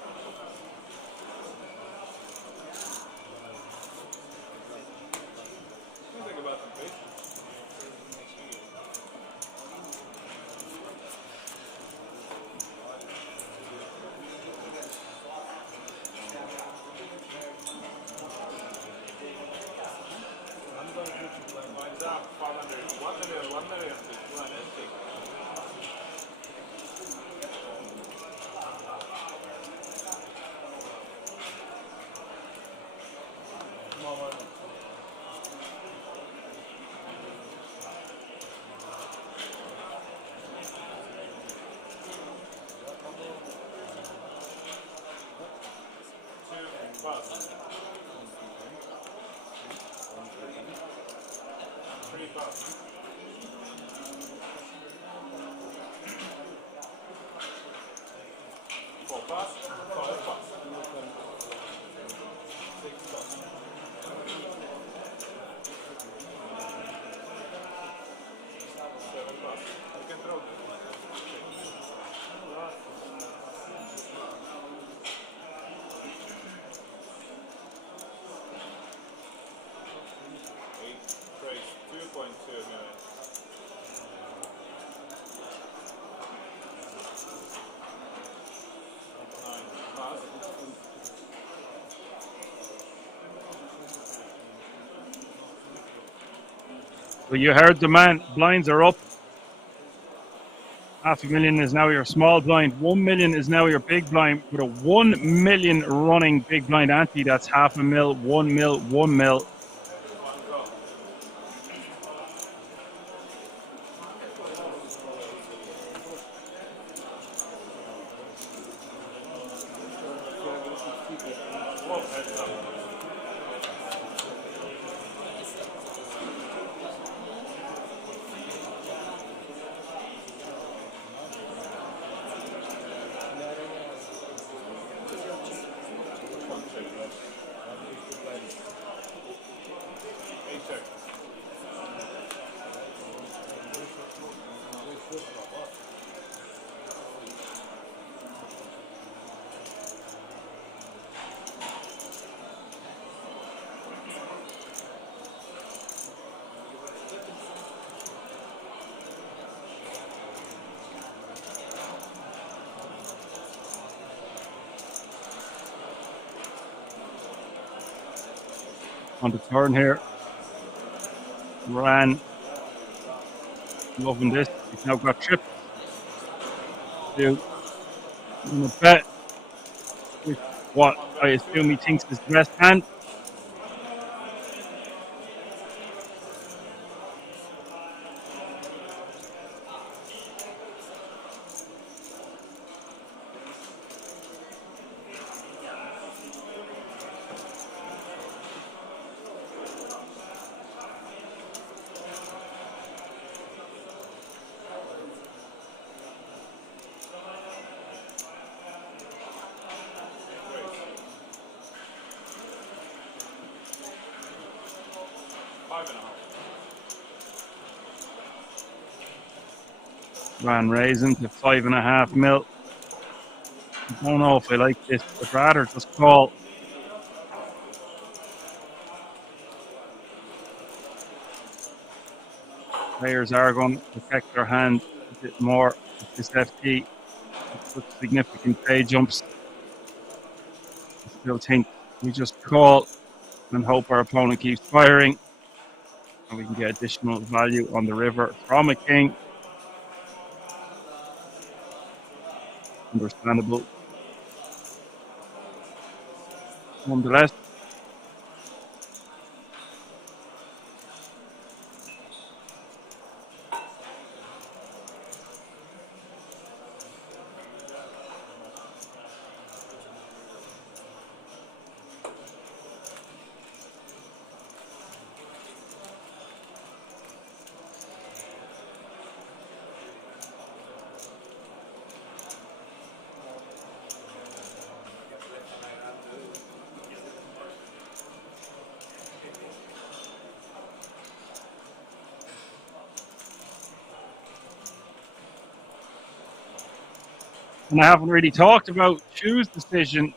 Well, you heard the man. Blinds are up. $500,000 is now your small blind. 1 million is now your big blind. With a 1 million running big blind ante, that's $500,000, 1 mil, 1 mil. On the turn here. Ran. Loving this. He's now got trips. I'm going to bet with what I assume he thinks is the best hand. Ran raising to 5.5 mil. I don't know if I like this, but rather just call. Players are going to protect their hand a bit more with this FT. Such significant pay jumps. I still think we just call and hope our opponent keeps firing. And we can get additional value on the river from a king. Understandable. Nonetheless. And I haven't really talked about Chu's decision.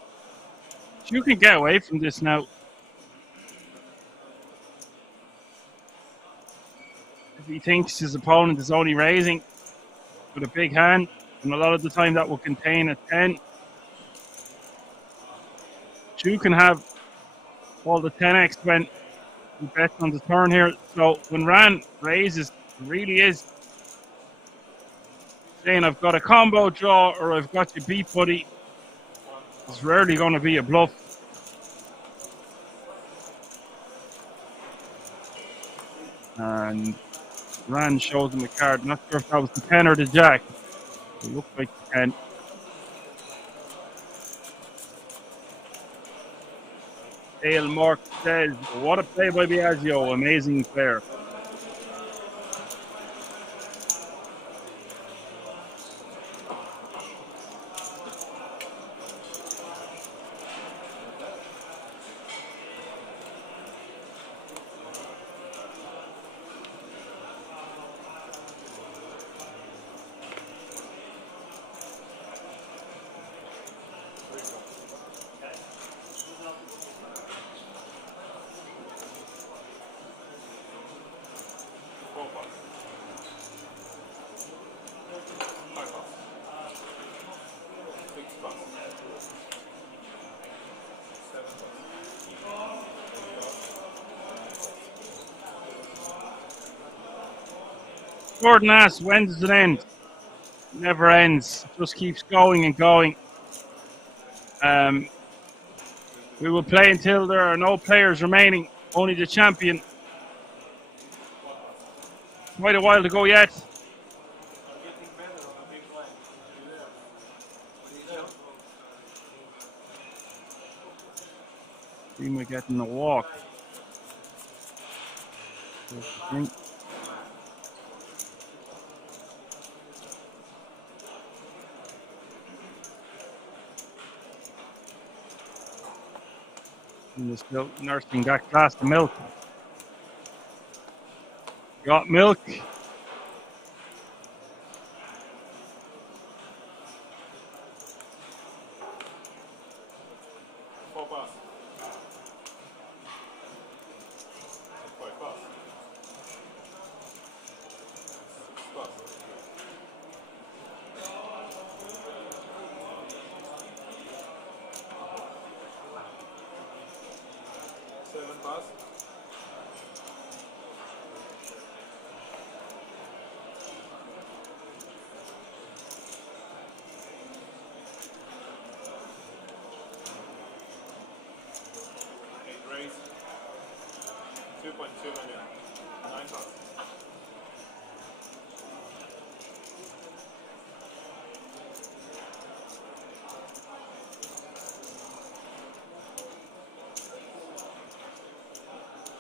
Chu can get away from this now. If he thinks his opponent is only raising with a big hand, and a lot of the time that will contain a 10. Chu can have all the 10x when he bets on the turn here. So when Ran raises, it really is saying I've got a combo draw or I've got your beat buddy. It's rarely going to be a bluff. And Ran shows him the card. Not sure if that was the 10 or the jack. It looked like the 10. Dale Mark says, what a play by Biagio. Amazing player. Gordon asks, when does it end? It never ends. It just keeps going and going. We will play until there are no players remaining, only the champion. Quite a while to go yet. Team are getting a walk. And they're still nursing that glass of milk. Got milk.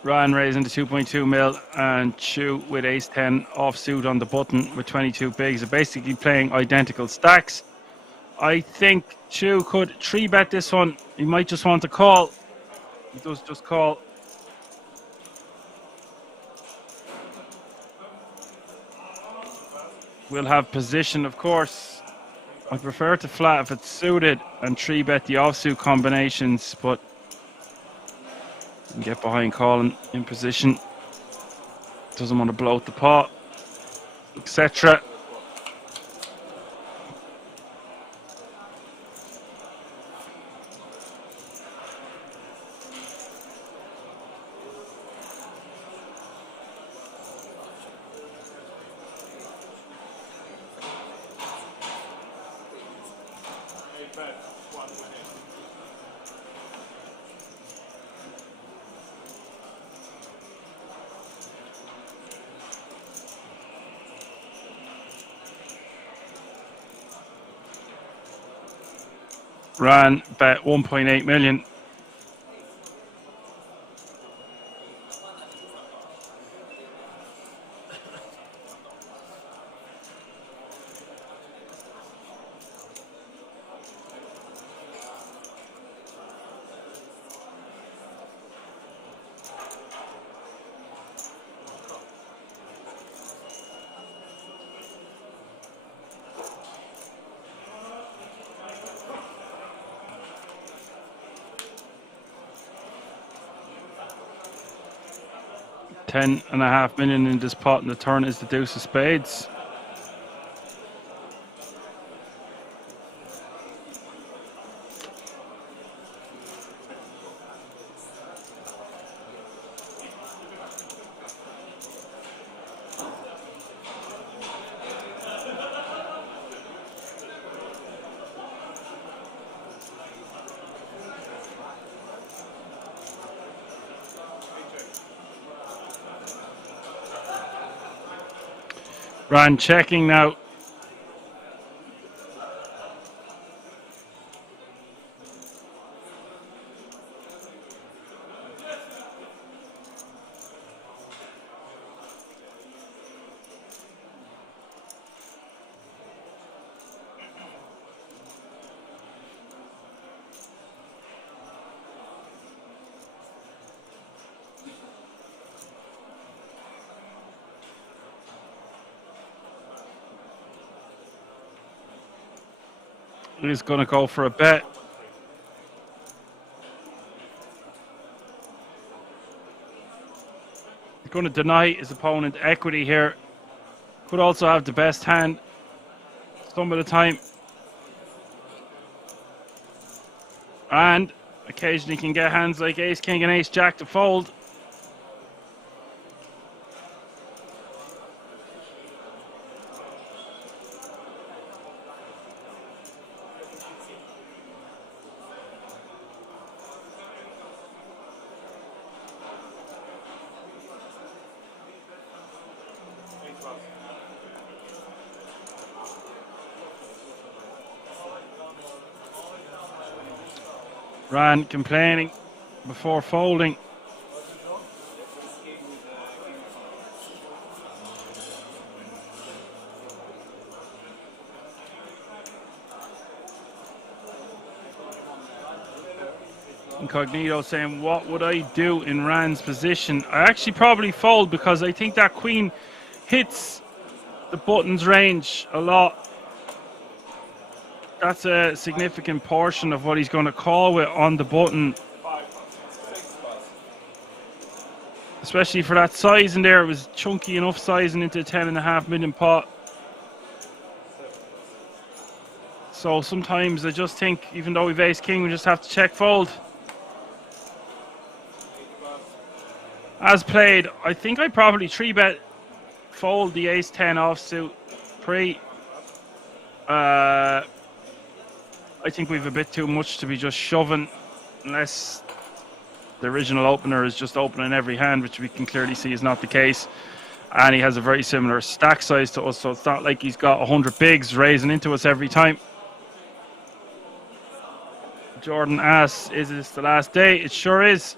Ryan raising to 2.2 mil and Chu with ace 10 offsuit on the button with 22 bigs. They're basically playing identical stacks. I think Chu could 3-bet this one. He might just want to call. He does just call. We'll have position, of course. I prefer to flat if it's suited and 3-bet the offsuit combinations, but get behind calling in position. Doesn't want to bloat the pot, etc. Ran bet 1.8 million. 10.5 million in this pot, and the turn is the deuce of spades. Ran checking now. He's going to go for a bet. He's going to deny his opponent equity here. Could also have the best hand some of the time. And occasionally can get hands like Ace King and Ace Jack to fold. Ran complaining before folding. Incognito saying, what would I do in Rand's position? I actually probably fold because I think that queen hits the button's range a lot. That's a significant portion of what he's going to call with on the button. Especially for that size in there. It was chunky enough sizing into a 10.5 million pot. So sometimes I just think, even though we've Ace King, we just have to check fold. As played, I think I probably 3-bet fold the Ace 10 offsuit pre. I think we've a bit too much to be just shoving, unless the original opener is just opening every hand, which we can clearly see is not the case. And he has a very similar stack size to us, so it's not like he's got 100 bigs raising into us every time. Jordan asks, is this the last day? It sure is.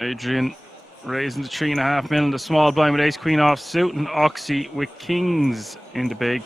Adrian raising the 3.5 million, the small blind with Ace Queen off suit, and Oxy with Kings in the big.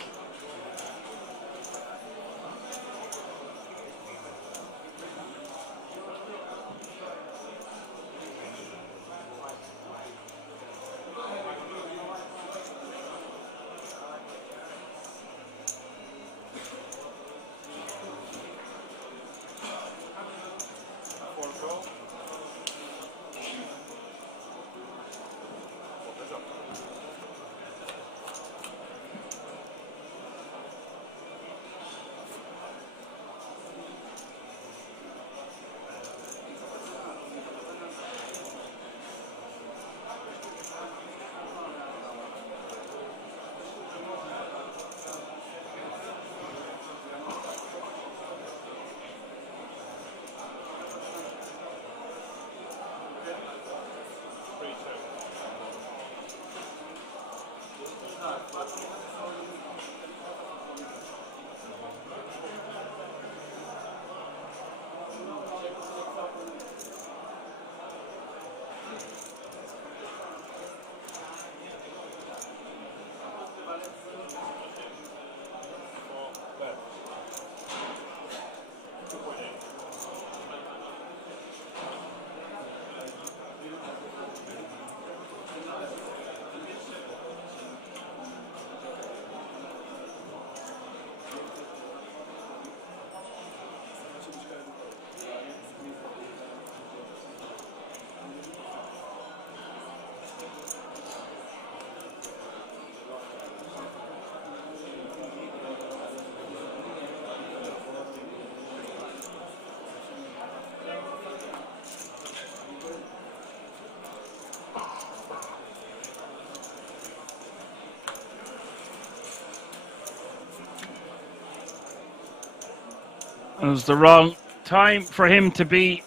It was the wrong time for him to be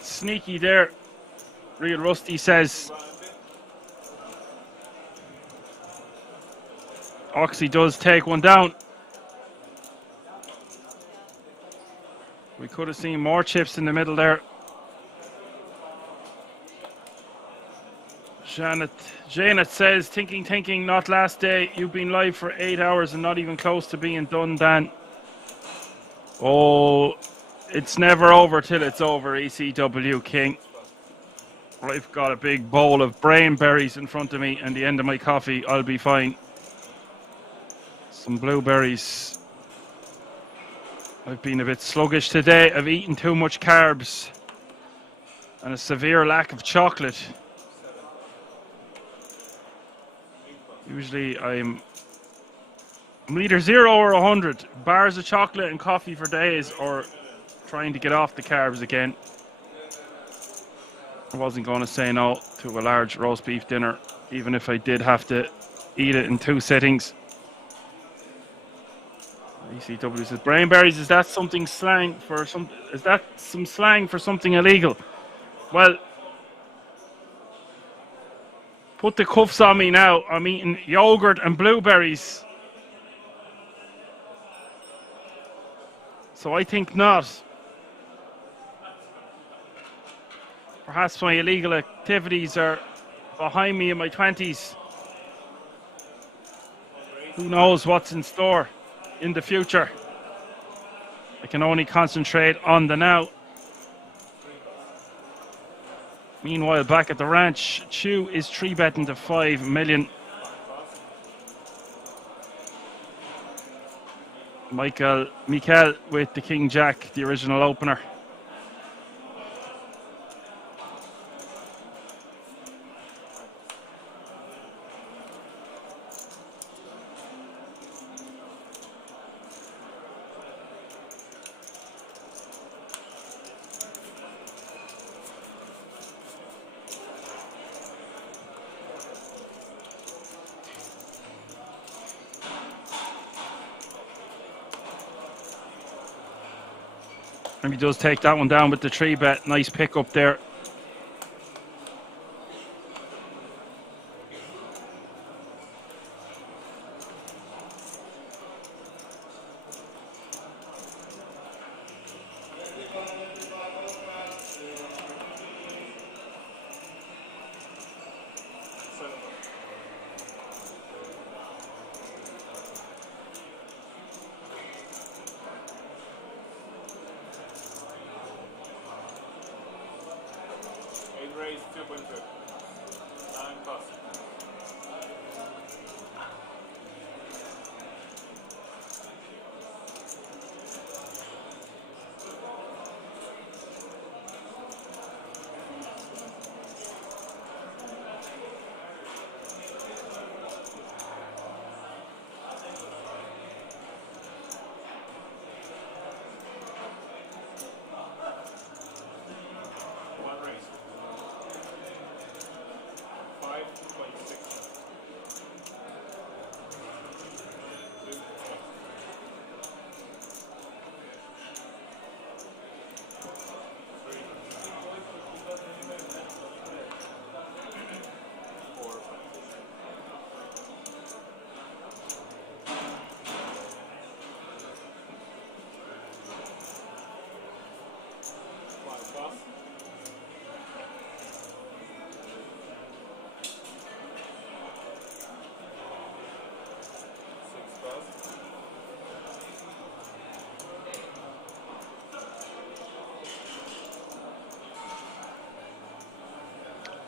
sneaky there. Real Rusty says. Oxy does take one down. We could have seen more chips in the middle there. Janet says, thinking, not last day. You've been live for 8 hours and not even close to being done, Dan. Oh, it's never over till it's over, ECW King. I've got a big bowl of brain berries in front of me and the end of my coffee. I'll be fine. Some blueberries. I've been a bit sluggish today. I've eaten too much carbs and a severe lack of chocolate. Usually I'm either 0 or 100. Bars of chocolate and coffee for days, or trying to get off the carbs again. I wasn't going to say no to a large roast beef dinner, even if I did have to eat it in 2 sittings. ECW says, brainberries, is that something slang for some? Is that some slang for something illegal? Well, put the cuffs on me now. I'm eating yogurt and blueberries. So I think not. Perhaps my illegal activities are behind me in my 20s. Who knows what's in store in the future? I can only concentrate on the now. Meanwhile, back at the ranch, Chu is 3-betting to 5 million. Mikel with the King Jack, the original opener. And he does take that one down with the 3-bet. Nice pick up there.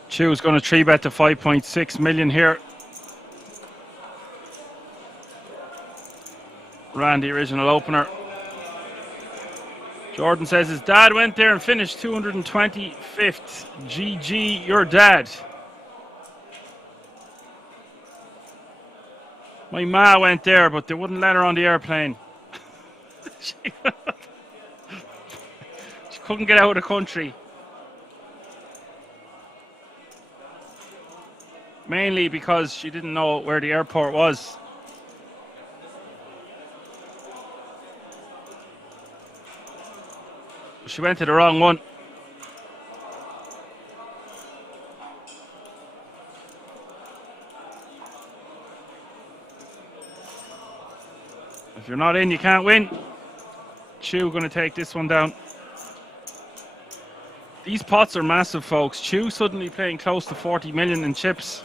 Chu's going to 3-bet to 5.6 million here. Ran the original opener. Jordan says his dad went there and finished 225th. GG, your dad. My ma went there, but they wouldn't let her on the airplane. She couldn't get out of the country. Mainly because she didn't know where the airport was. she went to the wrong one. If you're not in, you can't win. Chu going to take this one down. These pots are massive, folks. Chu suddenly playing close to 40 million in chips.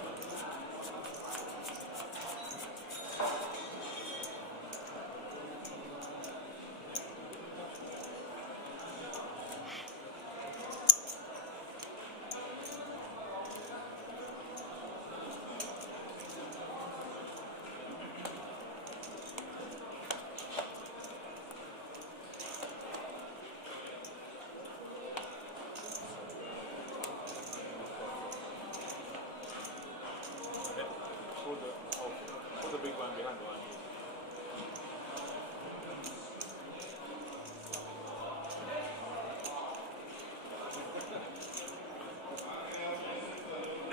Put the big one behind the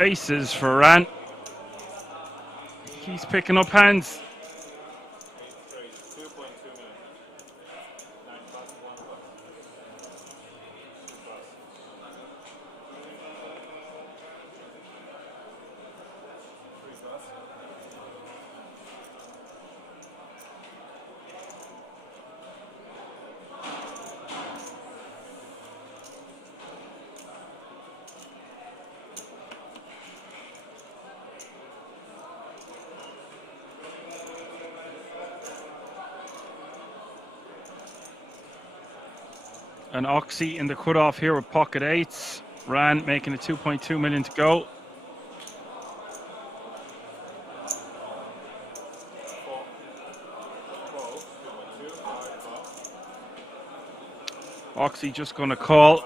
line. Aces for Ran. He's picking up hands. And Oxy in the cutoff here with pocket eights. Ran making it 2.2 million to go. Oxy just going to call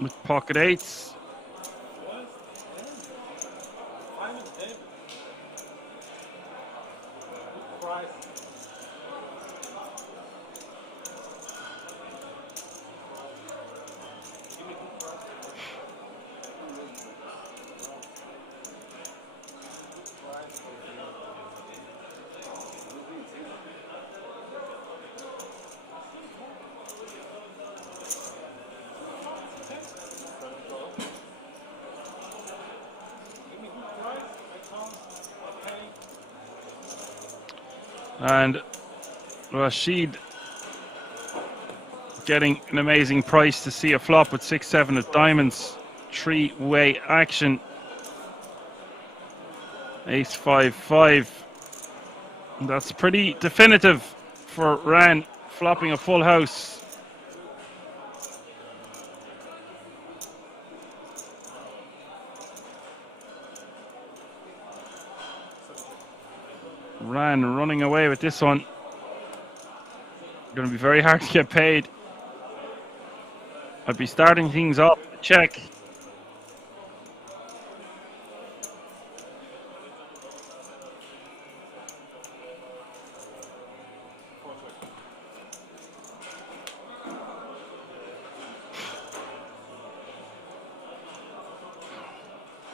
with pocket eights. And Rashid getting an amazing price to see a flop with 6-7 of diamonds. Three-way action. Ace-5-5. That's pretty definitive for Ran flopping a full house. Ran running away with this one. Going to be very hard to get paid. I'd be starting things off with a check.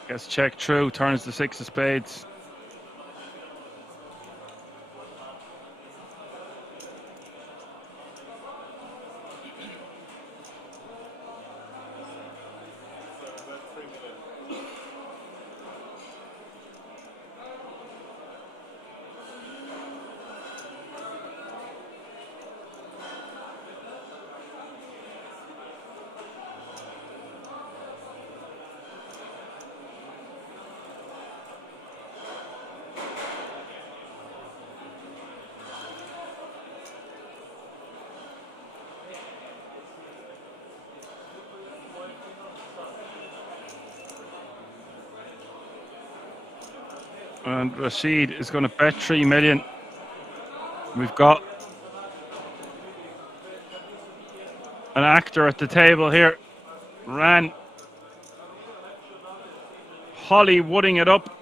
Gets check through, turns the 6 of spades. And Rashid is going to bet 3 million. We've got an actor at the table here. Ran Hollywooding it up.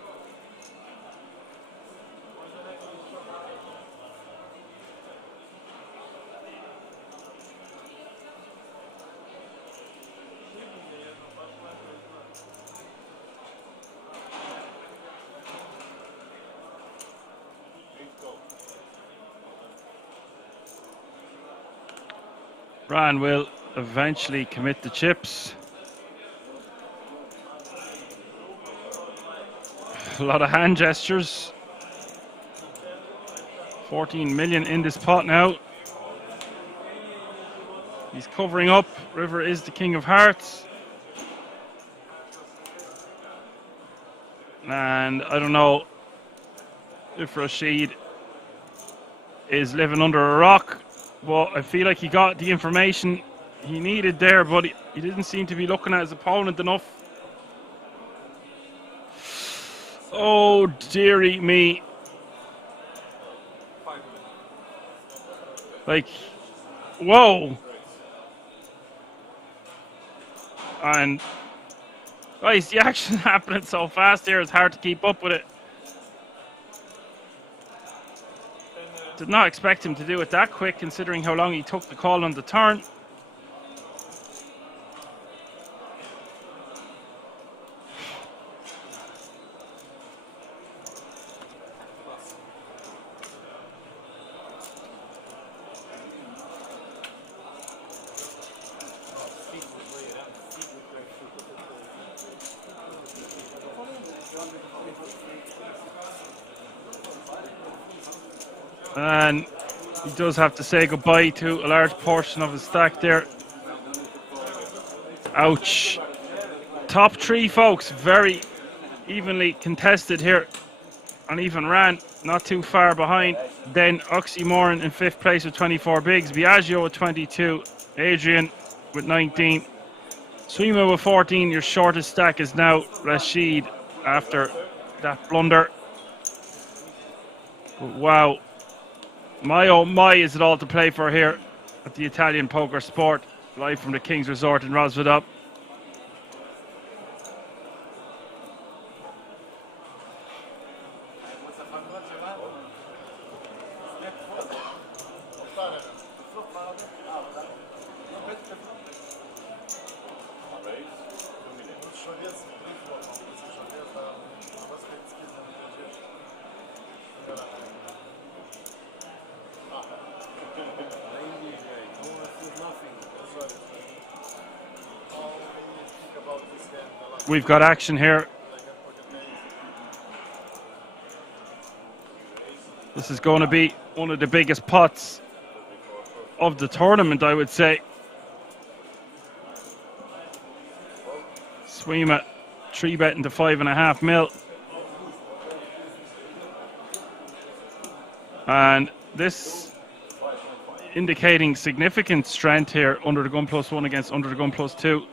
Ran will eventually commit the chips. A lot of hand gestures. 14 million in this pot now. He's covering up. River is the king of hearts. And I don't know if Rashid is living under a rock, but I feel like he got the information he needed there, but he didn't seem to be looking at his opponent enough. Oh, dearie me. Like, whoa. And guys, the action happening so fast here, it's hard to keep up with it. Did not expect him to do it that quick, considering how long he took the call on the turn. And he does have to say goodbye to a large portion of his stack there. Ouch. Top three, folks, very evenly contested here. And even ran not too far behind. Then Oxymoron in 5th place with 24 bigs. Biagio with 22. Adrian with 19. Swima with 14. Your shortest stack is now Rashid after that blunder. But wow. My oh my, is it all to play for here at the Italian Poker Sport, live from the King's Resort in Rosvedop. We've got action here. This is going to be one of the biggest pots of the tournament, I would say. Swima 3-betting to 5.5 mil. And this indicating significant strength here under the gun +1 against under the gun +2.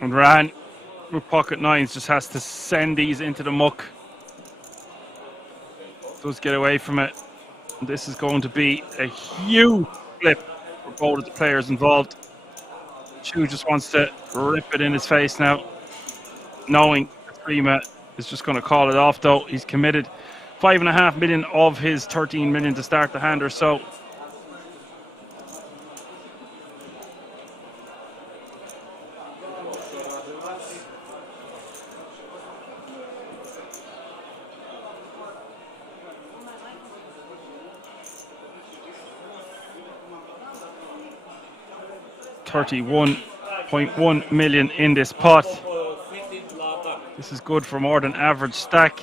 And Ran with pocket nines just has to send these into the muck. Does get away from it. And this is going to be a huge flip for both of the players involved. Chu just wants to rip it in his face now, knowing that Prima is just going to call it off, though. He's committed 5.5 million of his 13 million to start the hand or so. $31.1 million in this pot. This is good for more than average stack.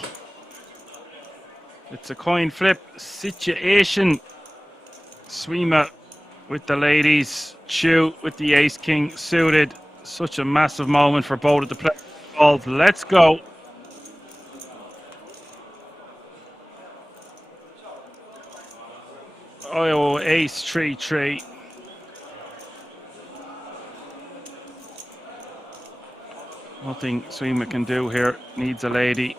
It's a coin flip situation. Swima with the ladies, Chu with the ace king suited. Such a massive moment for both of the players involved. Let's go. Oh, ace 3-3. Nothing Swima can do here. Needs a lady.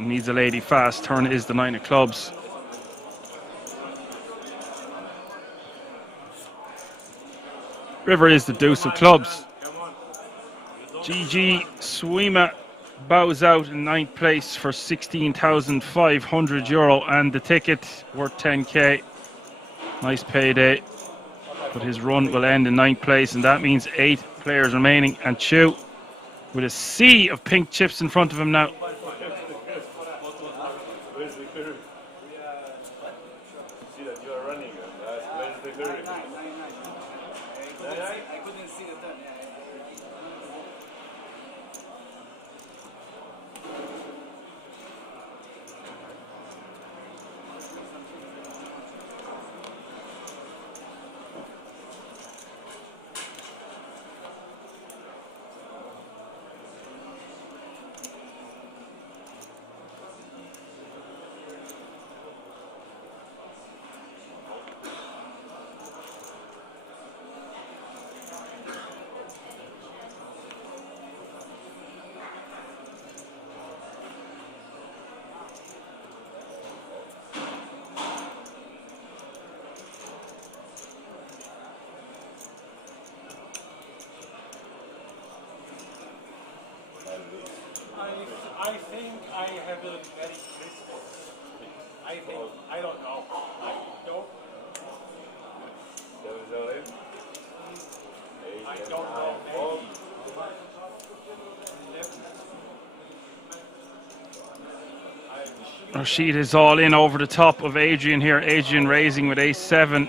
Needs a lady fast. Turn is the 9 of clubs. River is the deuce of clubs. GG Swima bows out in 9th place for €16,500 and the ticket worth 10k. Nice payday. But his run will end in 9th place, and that means 8 players remaining. And Chu with a sea of pink chips in front of him now. I think I have a very crystal. I think, I don't know. I don't. I don't know. Rashid is all in over the top of Adrian here. Adrian raising with ace-7.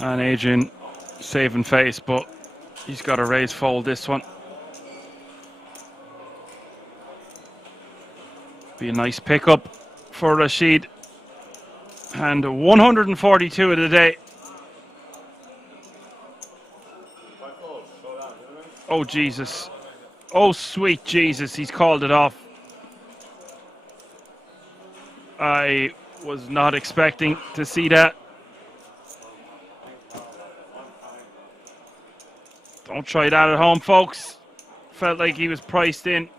And Adrian saving face, but he's got a raise fold this one. Be a nice pickup for Rashid. And 142 of the day. Oh, Jesus. Oh, sweet Jesus, he's called it off. I was not expecting to see that. Don't try that at home, folks. Felt like he was priced in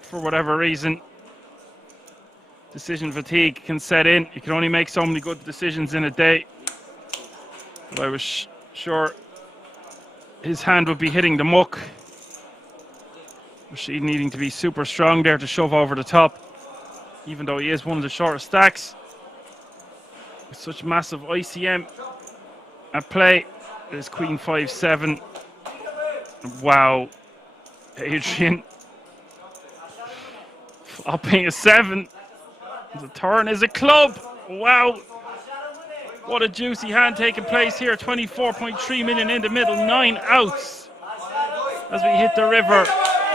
for whatever reason. Decision fatigue can set in. You can only make so many good decisions in a day. But I was sure his hand would be hitting the muck. Rashid needing to be super strong there to shove over the top, even though he is one of the shortest stacks. With such massive ICM at play, there's Queen 5-7. Wow, Adrian flopping a 7. The turn is a club. Wow, what a juicy hand taking place here. 24.3 million in the middle, 9 outs as we hit the river.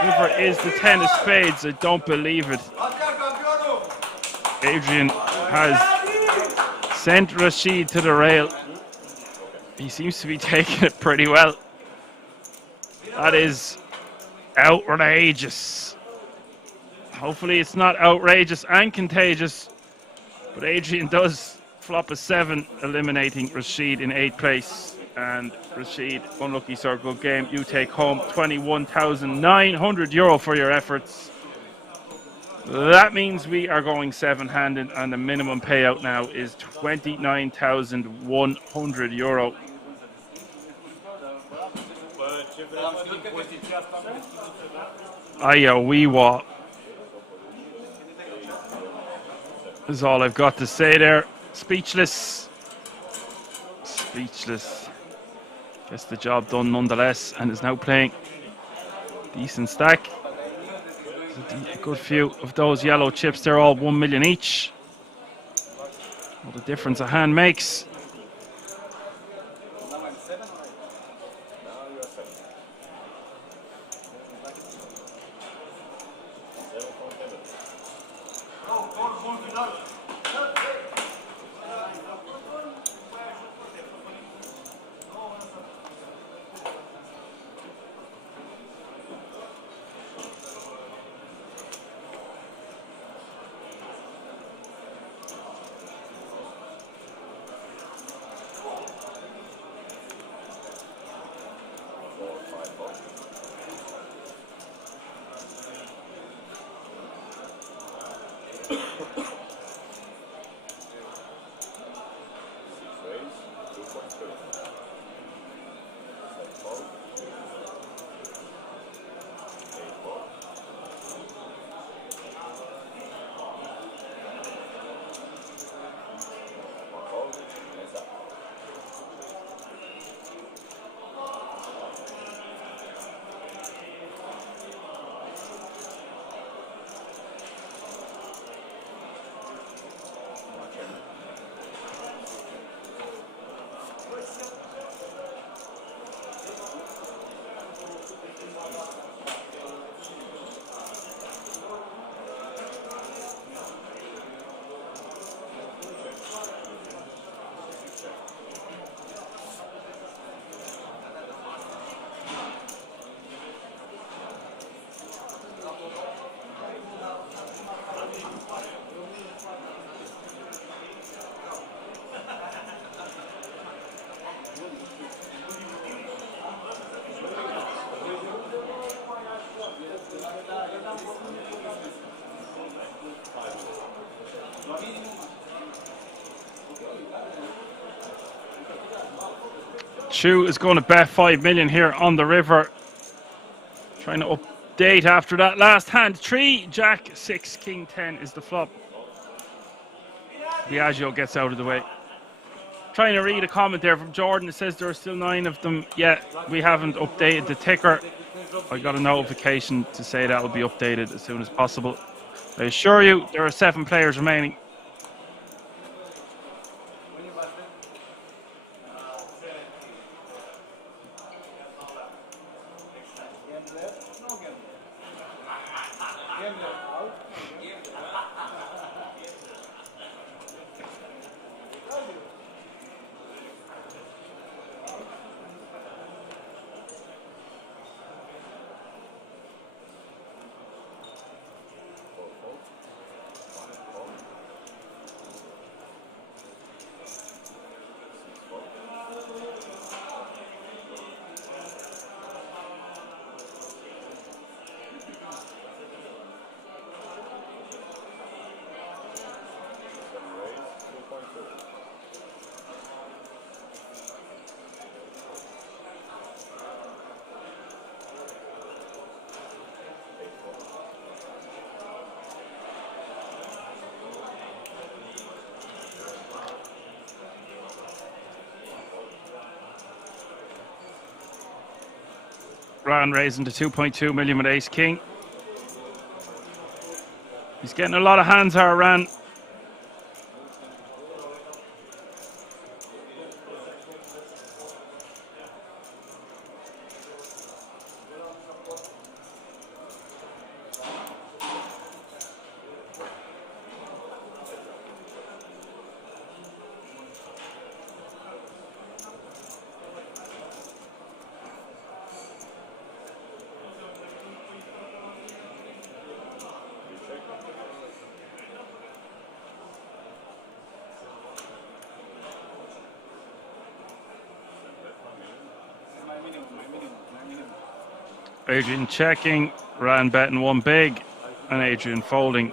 River is the 10 of spades. I don't believe it. Adrian has sent Rashid to the rail. He seems to be taking it pretty well. That is outrageous. Hopefully it's not outrageous and contagious. But Adrian does flop a 7, eliminating Rashid in 8th place. And Rashid, unlucky sir, good game. You take home €21,900 for your efforts. That means we are going 7-handed, and the minimum payout now is €29,100. Aya Weewa is all I've got to say there. Speechless. Speechless. Gets the job done nonetheless, and is now playing decent stack. A good few of those yellow chips. They're all 1 million each. What a difference a hand makes. Chu is going to bet 5 million here on the river. Trying to update after that last hand. 3, Jack, 6, King 10 is the flop. Biagio gets out of the way. Trying to read a comment there from Jordan. It says there are still 9 of them. Yeah, we haven't updated the ticker. I got a notification to say that will be updated as soon as possible. I assure you, there are 7 players remaining. Ran raising to 2.2 million with Ace King. He's getting a lot of hands, our Ran. Adrian checking, Ran betting 1 big, and Adrian folding.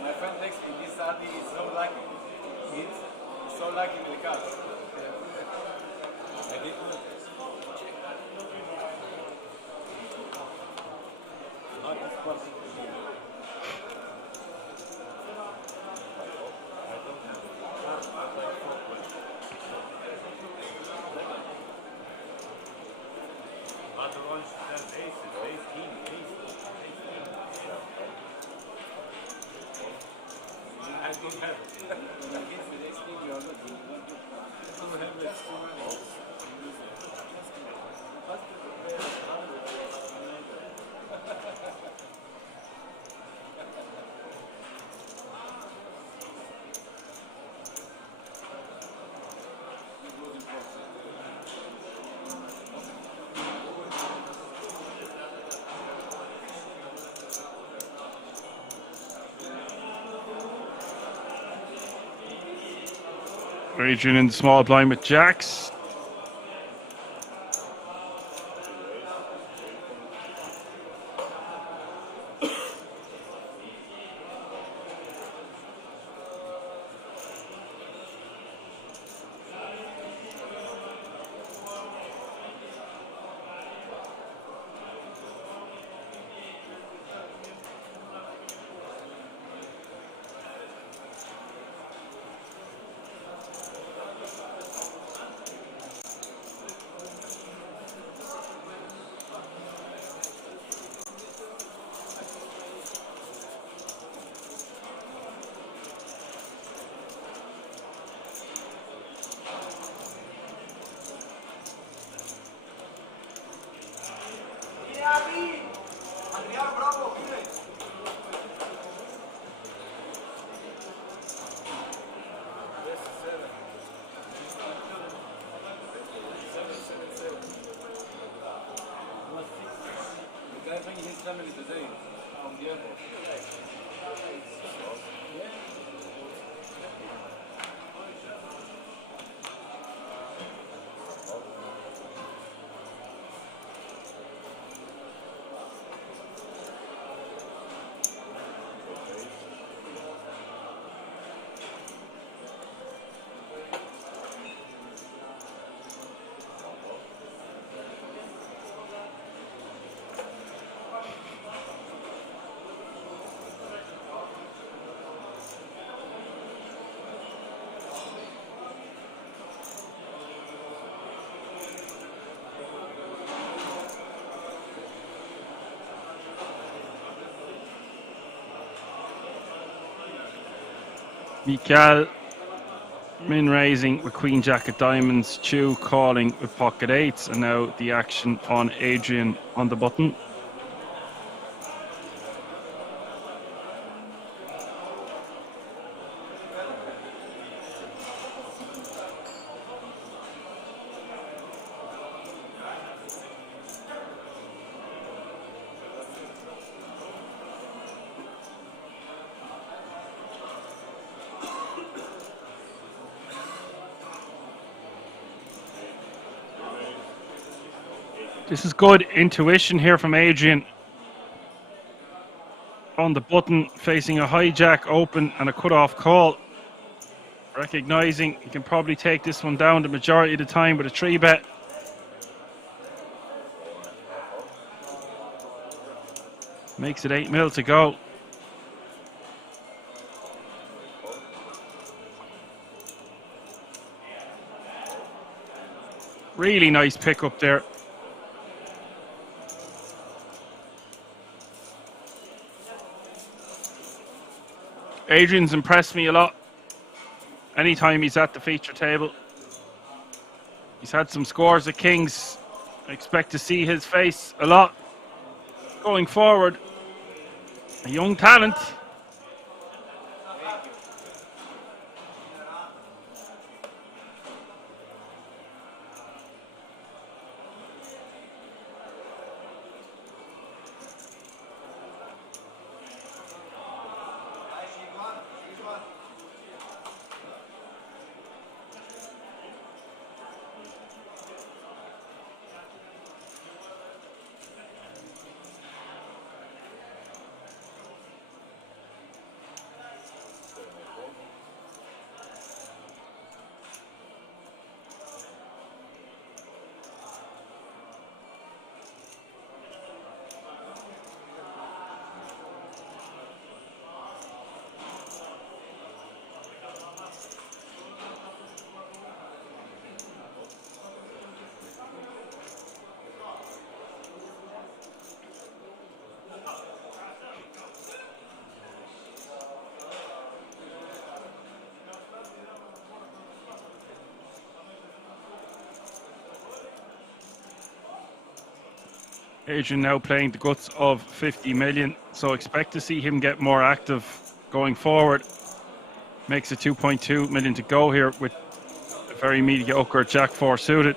My friend next to me, this Adi is so lucky. He's so lucky with the cards. I did good. Adrian in the small blind with jacks. Mikal min raising with Queen Jack of Diamonds, Chu calling with pocket eights, and now the action on Adrian on the button. This is good intuition here from Adrian. On the button, facing a hijack open and a cut-off call. Recognising he can probably take this one down the majority of the time with a 3-bet. Makes it 8 mil to go. Really nice pick up there. Adrian's impressed me a lot anytime he's at the feature table. He's had some scores at Kings. I expect to see his face a lot going forward. A young talent. Adrian now playing the guts of 50 million, so expect to see him get more active going forward. Makes it 2.2 million to go here with a very mediocre Jack 4 suited.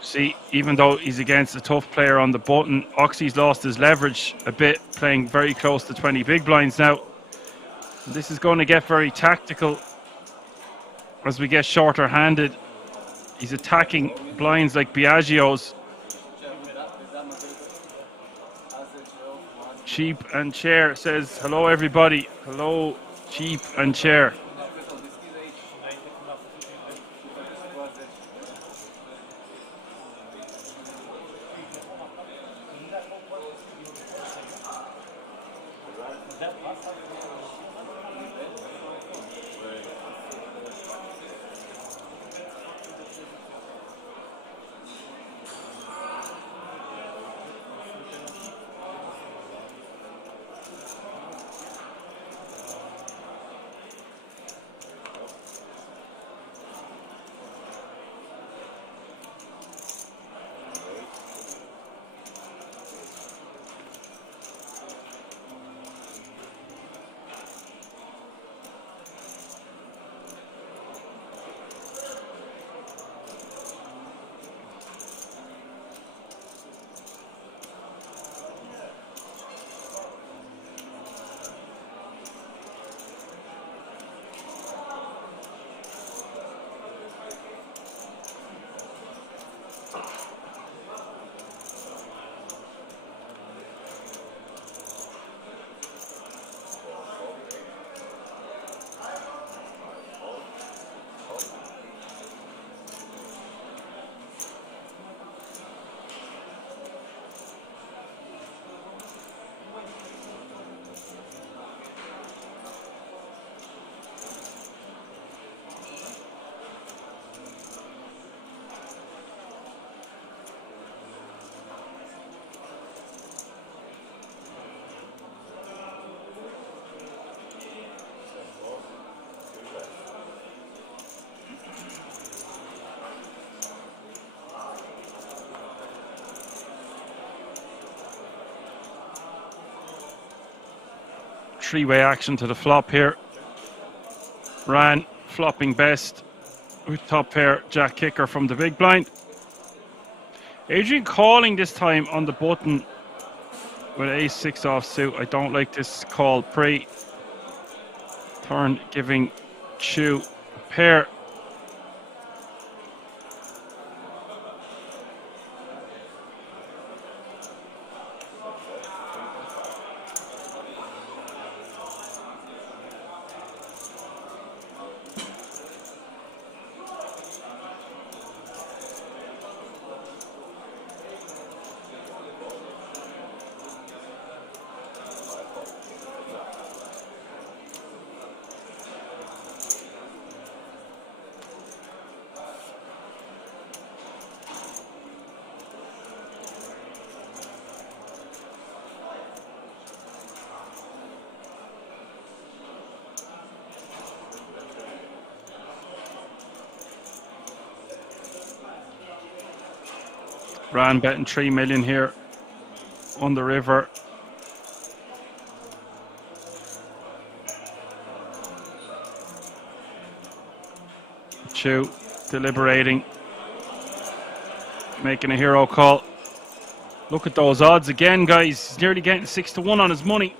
See, even though he's against a tough player on the button, Oxy's lost his leverage a bit, playing very close to 20 big blinds now. This is going to get very tactical as we get shorter handed. He's attacking blinds like Biagio's. Cheap and Chair says, hello everybody. Hello, Cheap and Chair. Three-way action to the flop here. Ran flopping best with top pair jack kicker from the big blind. Adrian calling this time on the button with ace-6 offsuit. I don't like this call pre. Turn giving Chu a pair. Ran betting 3 million here on the river. Chu deliberating, making a hero call. Look at those odds again, guys. He's nearly getting 6-1 on his money.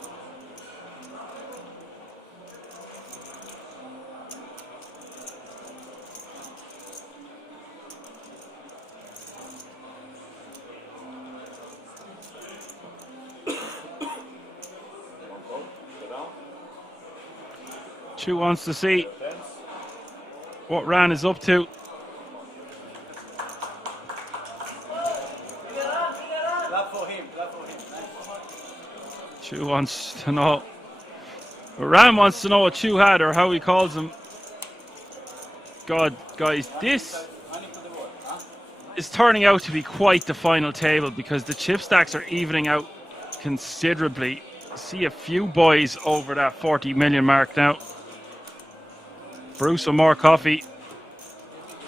Chu wants to see what Ran is up to. Chu wants to know. Ran wants to know what Chu had, or how he calls him. God, guys, this is turning out to be quite the final table because the chip stacks are evening out considerably. See a few boys over that 40 million mark now. Brew some more coffee.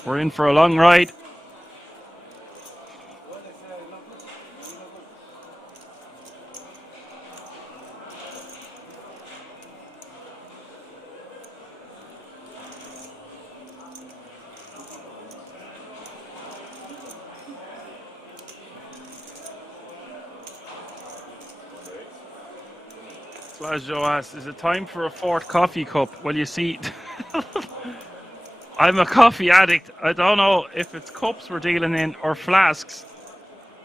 We're in for a long ride. Flash Joe asks, is it time for a fourth coffee cup? Well, you see, I'm a coffee addict. I don't know if it's cups we're dealing in or flasks.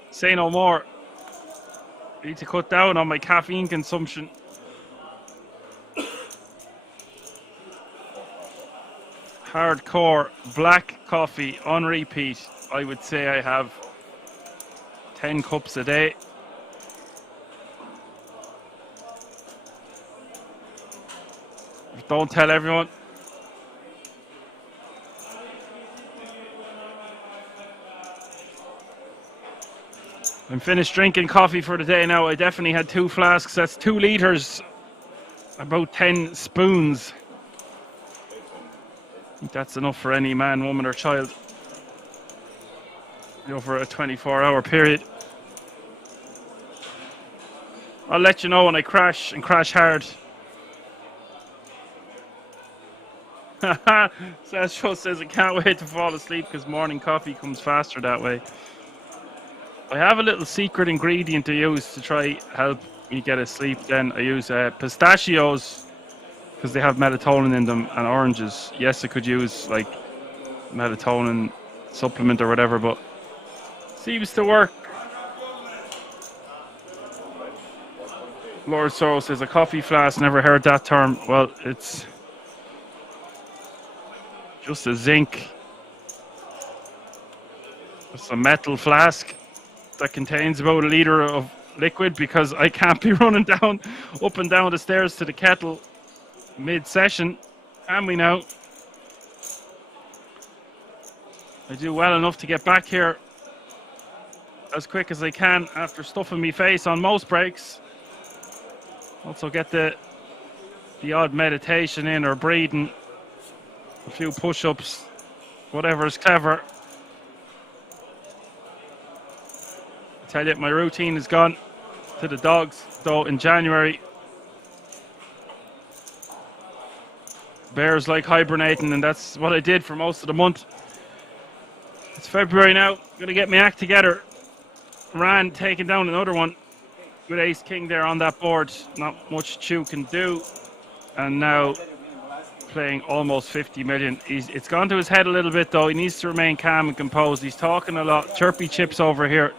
Say no more. I need to cut down on my caffeine consumption. Hardcore black coffee on repeat. I would say I have 10 cups a day. Don't tell everyone. I'm finished drinking coffee for the day now. I definitely had 2 flasks. That's 2 litres. About 10 spoons. I think that's enough for any man, woman or child over a 24-hour period. I'll let you know when I crash and crash hard. Sasho says I can't wait to fall asleep because morning coffee comes faster that way. I have a little secret ingredient to use to try help me get asleep. Then I use pistachios because they have melatonin in them, and oranges. Yes, I could use like melatonin supplement or whatever, but seems to work. Lord Sorrow says a coffee flask. Never heard that term. Well, it's just a zinc. It's a metal flask that contains about a litre of liquid because I can't be running down, up and down the stairs to the kettle mid-session. Can we now? I do well enough to get back here as quick as I can after stuffing my face on most breaks. Also get the odd meditation in or breathing, a few push-ups, whatever is clever. I tell you, my routine is gone to the dogs, though, in January. Bears like hibernating, and that's what I did for most of the month. It's February now. Gonna get my act together. Ran taking down another one with Ace King there on that board. Not much Chew can do. And now playing almost 50 million. It's gone to his head a little bit, though. He needs to remain calm and composed. He's talking a lot. Chirpy chips over here.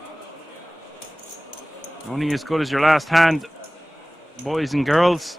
Only as good as your last hand, boys and girls.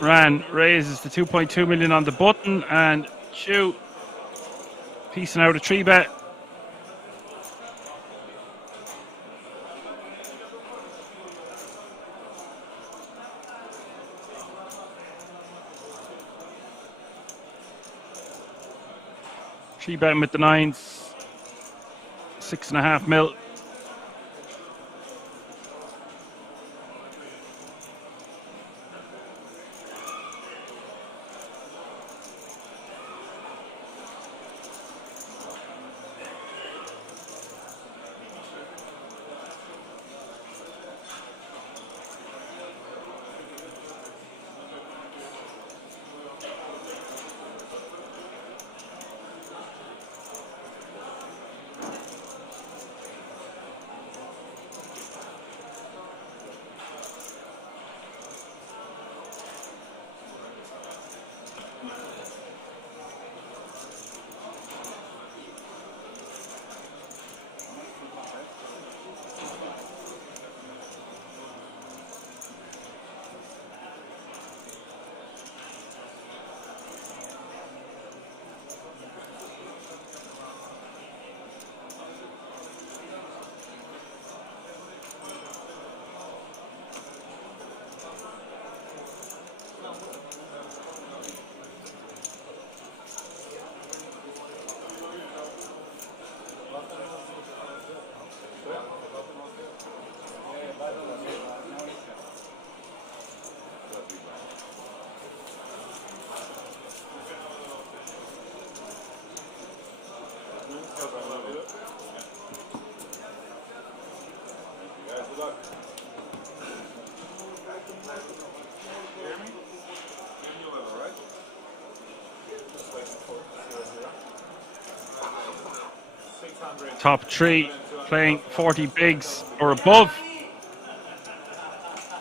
Ran raises the 2.2 million on the button, and Chew piecing out a 3-bet. Three betting with the 9s, 6.5 mil. Top three playing 40 bigs or above.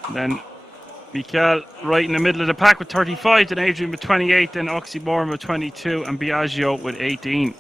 And then Mikel right in the middle of the pack with 35, then Adrian with 28, then Oxymoron with 22, and Biagio with 18.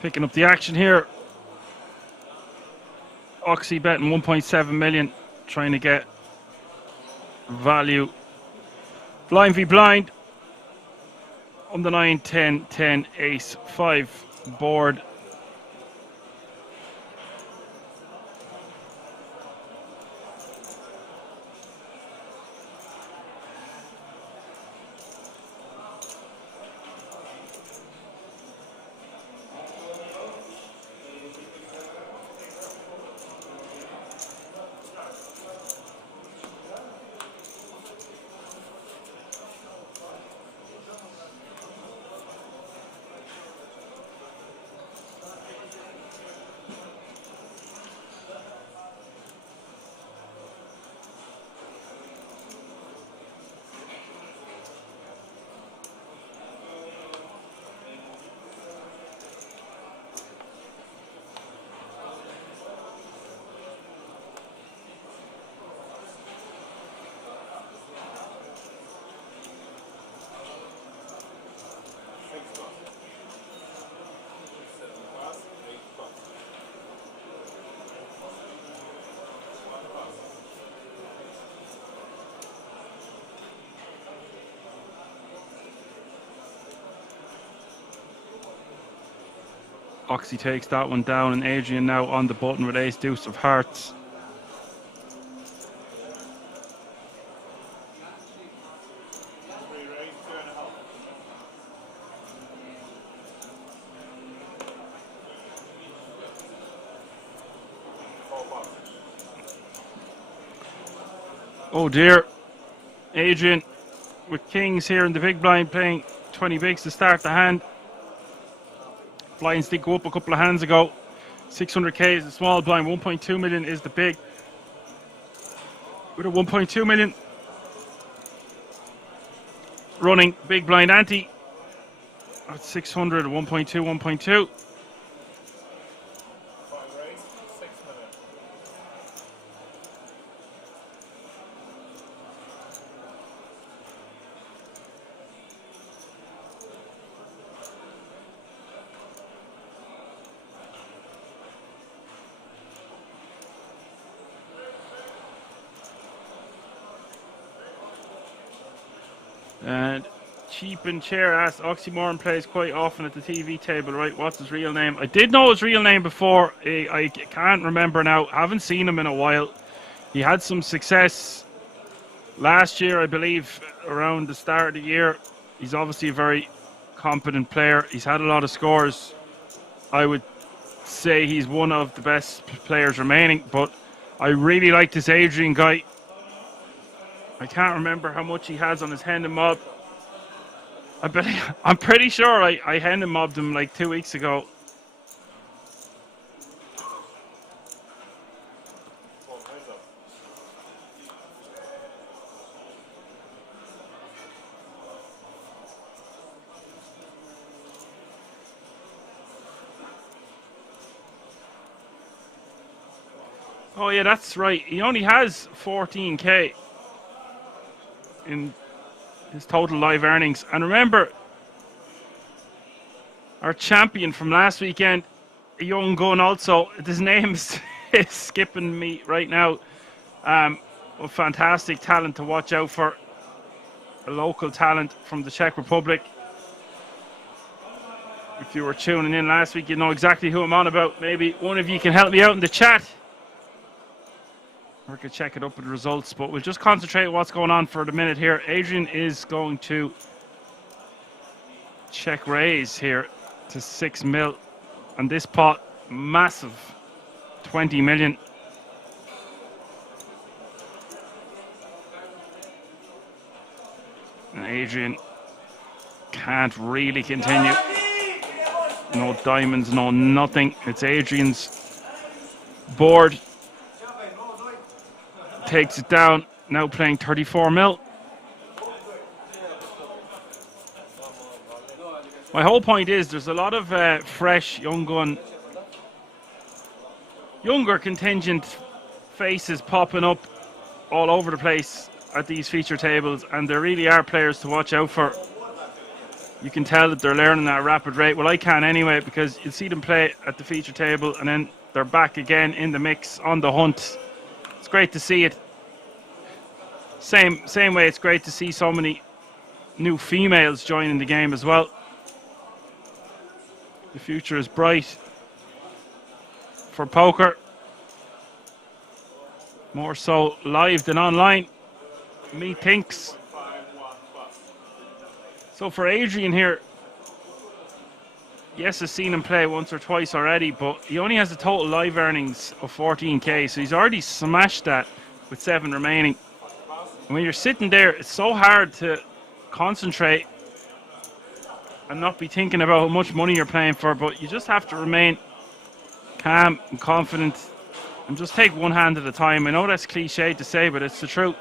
Picking up the action here. Oxy betting 1.7 million, trying to get value. Blind v blind. On the 9, 10, 10, ace, 5 board. Oxy takes that one down, and Adrian now on the button with ace deuce of hearts. Oh dear. Adrian with kings here in the big blind, playing 20 bigs to start the hand. Blinds did go up a couple of hands ago. 600k is the small blind, 1.2 million is the big. With a 1.2 million running big blind ante at 600, 1.2, 1.2. And Cheap and Chair asks, Oxymoron plays quite often at the TV table, right? What's his real name? I did know his real name before. I can't remember now. Haven't seen him in a while. He had some success last year, I believe, around the start of the year. He's obviously a very competent player. He's had a lot of scores. I would say he's one of the best players remaining, but I really like this Adrian guy. I can't remember how much he has on his hand and mob. I'm pretty sure I hand and mobbed him like 2 weeks ago. Oh yeah, that's right. He only has 14k in his total live earnings. And remember, our champion from last weekend, a young gun also, his name is skipping me right now. A fantastic talent to watch out for. A local talent from the Czech Republic. If you were tuning in last week, you know exactly who I'm on about. Maybe one of you can help me out in the chat. We could check it up with the results, but we'll just concentrate on what's going on for the minute here. Adrian is going to check raise here to 6 mil, and this pot, massive, 20 million. And Adrian can't really continue. No diamonds, no nothing. It's Adrian's board. Takes it down, now playing 34 mil. My whole point is there's a lot of fresh younger contingent faces popping up all over the place at these feature tables, and there really are players to watch out for. You can tell that they're learning at a rapid rate. Well, I can anyway, because you see them play at the feature table and then they're back again in the mix, on the hunt. It's great to see it. Same way it's great to see so many new females joining the game as well. The future is bright for poker. More so live than online, methinks. So for Adrian here, yes, I've seen him play once or twice already, but he only has a total live earnings of 14k, so he's already smashed that with 7 remaining. And when you're sitting there, it's so hard to concentrate and not be thinking about how much money you're playing for, but you just have to remain calm and confident and just take one hand at a time. I know that's cliche to say, but it's the truth.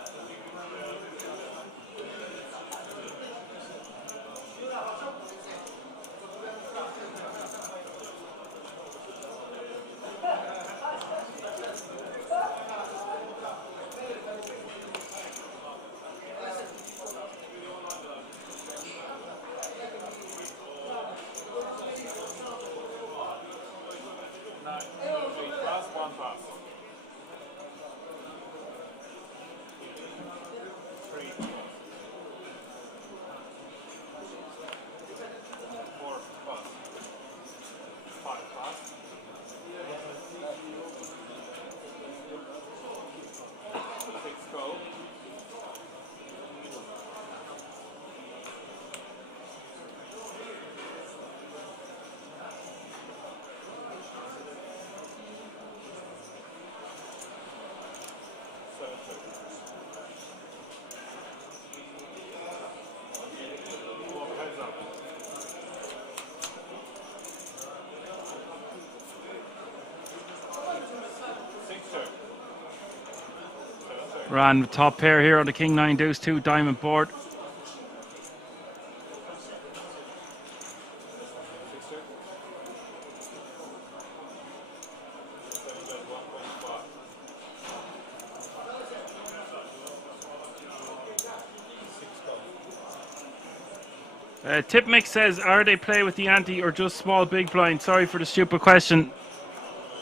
Ran top pair here on the King 9 Deuce 2 diamond board. Tip Mix says, are they play with the ante or just small big blind? Sorry for the stupid question.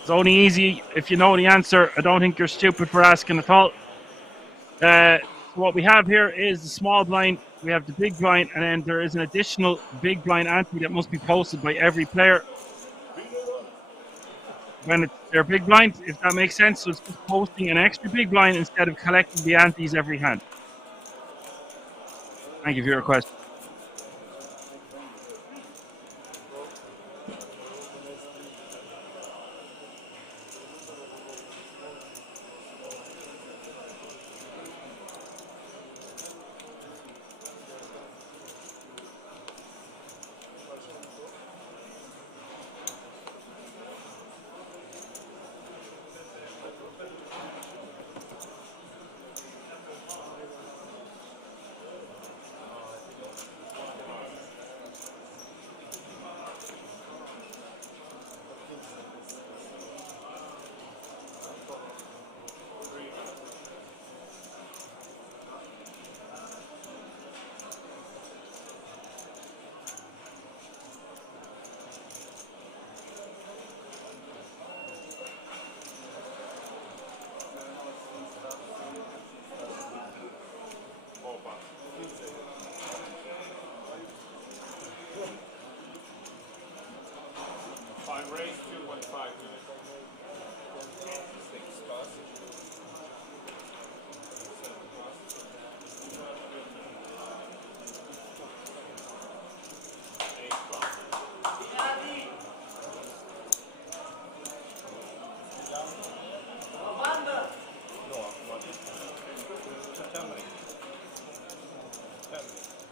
It's only easy if you know the answer. I don't think you're stupid for asking at all. What we have here is the small blind, we have the big blind, and then there is an additional big blind ante that must be posted by every player when it's their big blind, if that makes sense. So it's just posting an extra big blind instead of collecting the antes every hand. Thank you for your question.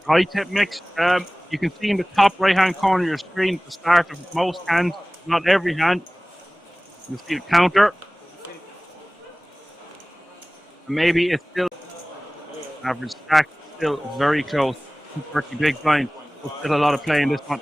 High tip mix. You can see in the top right hand corner of your screen the start of most hands, not every hand. You'll see the counter. And maybe it's still average stack, still very close. 230 big blind. Still a lot of play in this one.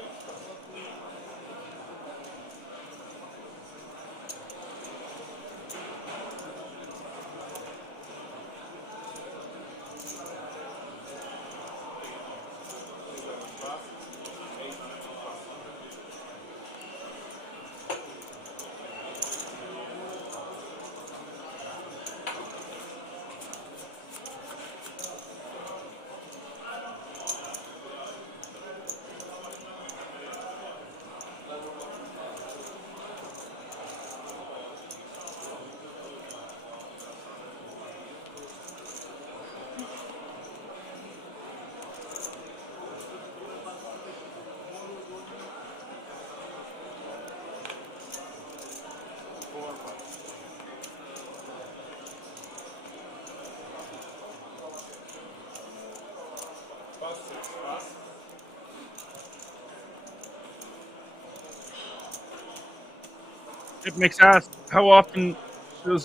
It makes us how often do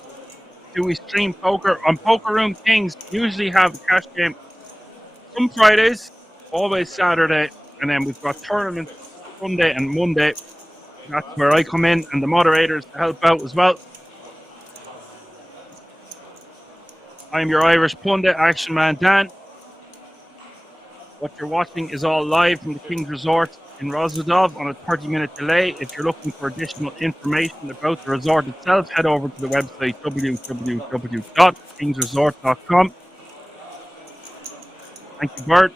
we stream poker on Poker Room Kings? Usually have a cash game some Fridays, always Saturday, and then we've got tournaments Sunday and Monday. That's where I come in and the moderators to help out as well. I'm your Irish pundit, Action Man Dan. What you're watching is all live from the King's Resort in Rozhadov on a 30-minute delay. If you're looking for additional information about the resort itself, head over to the website www.kingsresort.com. Thank you, Bert.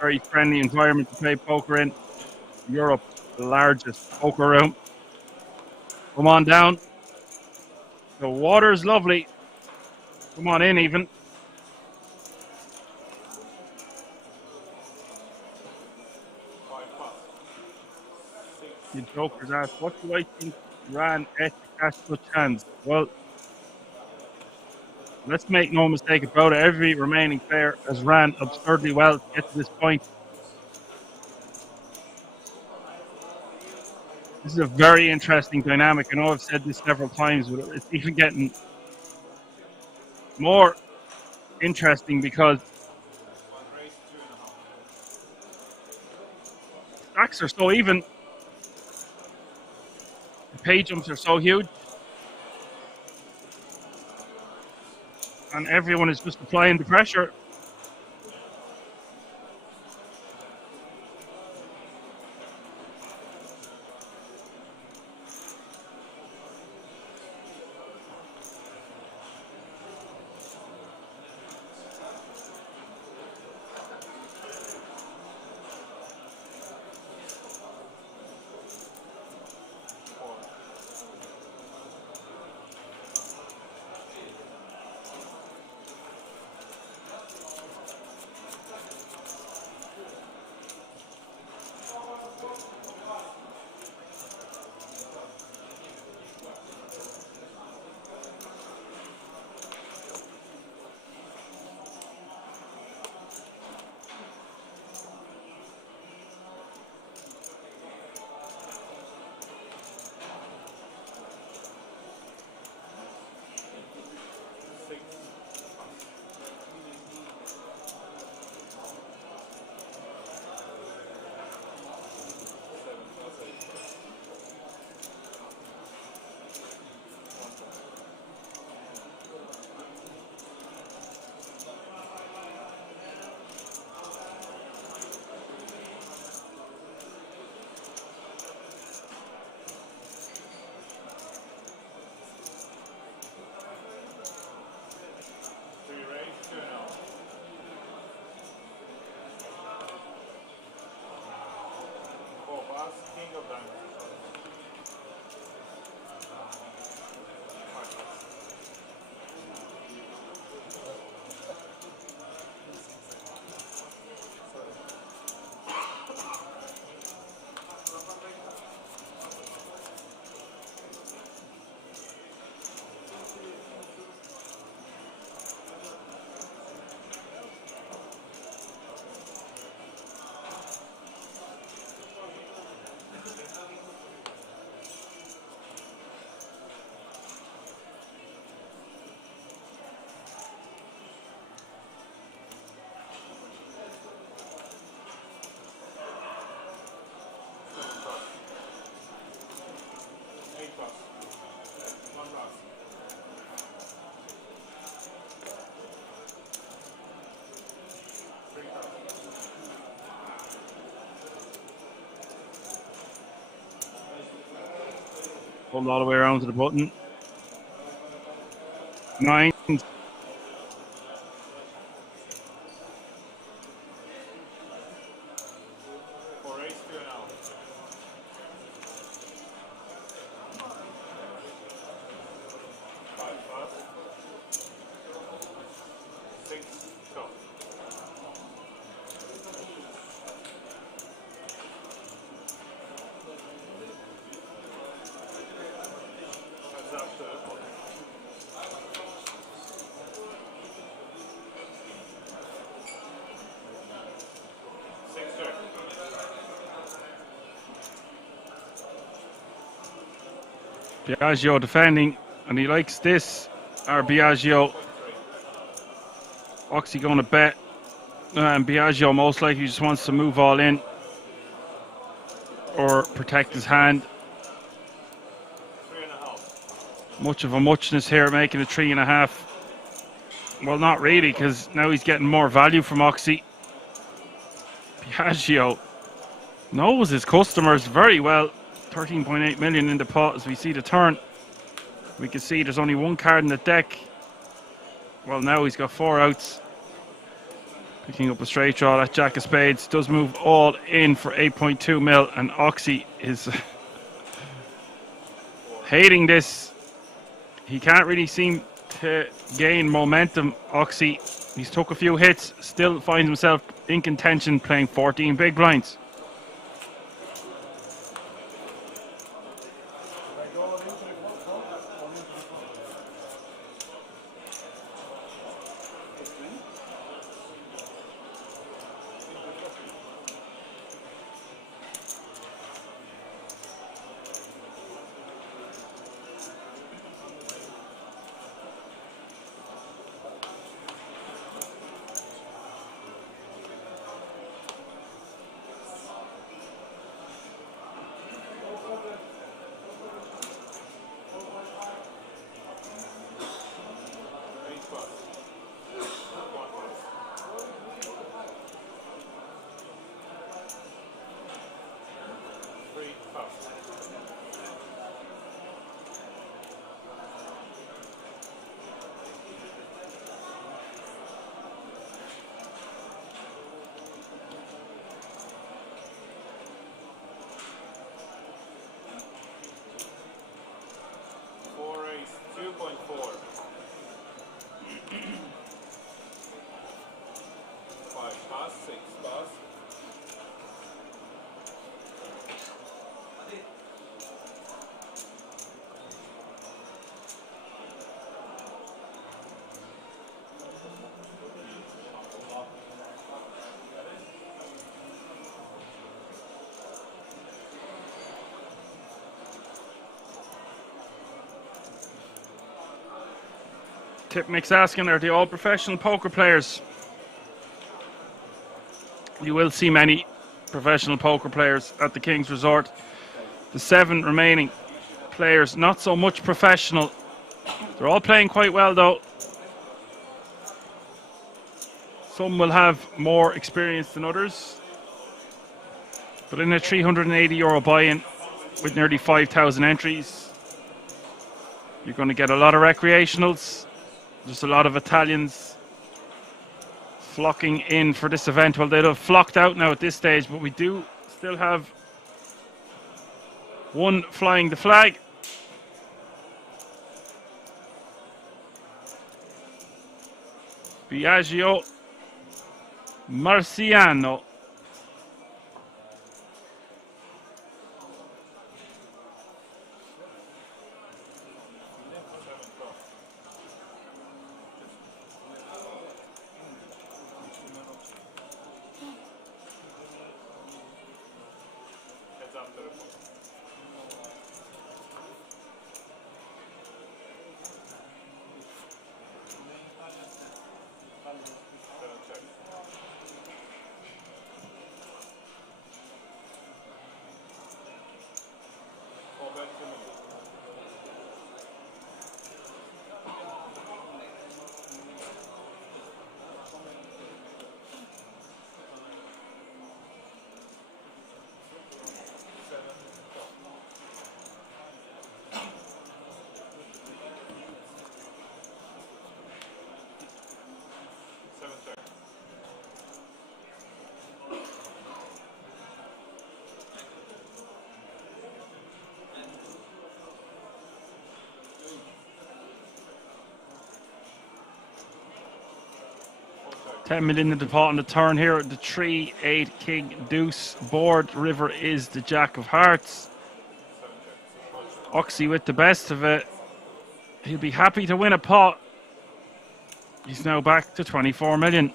Very friendly environment to play poker in. Europe, the largest poker room. Come on down. The water's lovely. Come on in even. The jokers asked, what do I think ran at the cash touch hands? Well, let's make no mistake about it. Every remaining player has ran absurdly well to get to this point. This is a very interesting dynamic. I know I've said this several times, but it's even getting more interesting because stacks are so even. The pay jumps are so huge. And everyone is just applying the pressure. Hold all the way around to the button. 9. Biagio defending, and he likes this. Our Biagio. Oxy going to bet, and Biagio most likely just wants to move all in or protect his hand. Much of a muchness here, making it 3.5. Well, not really, because now he's getting more value from Oxy. Biagio knows his customers very well. 13.8 million in the pot as we see the turn. We can see there's only one card in the deck. Well, now he's got 4 outs. Picking up a straight draw, that Jack of Spades does move all in for 8.2 mil, and Oxy is hating this. He can't really seem to gain momentum, Oxy. He's took a few hits, still finds himself in contention, playing 14 big blinds. Tip Mix asking, are they all professional poker players? You will see many professional poker players at the King's Resort. The 7 remaining players, not so much professional. They're all playing quite well though. Some will have more experience than others. But in a €380 buy-in with nearly 5,000 entries, you're going to get a lot of recreationals. There's a lot of Italians flocking in for this event. Well, they'd have flocked out now at this stage, but we do still have one flying the flag. Biagio Marciano. $10 million in the pot on the turn here. The 3-8 King Deuce board. River is the Jack of Hearts. Oxy with the best of it. He'll be happy to win a pot. He's now back to 24 million.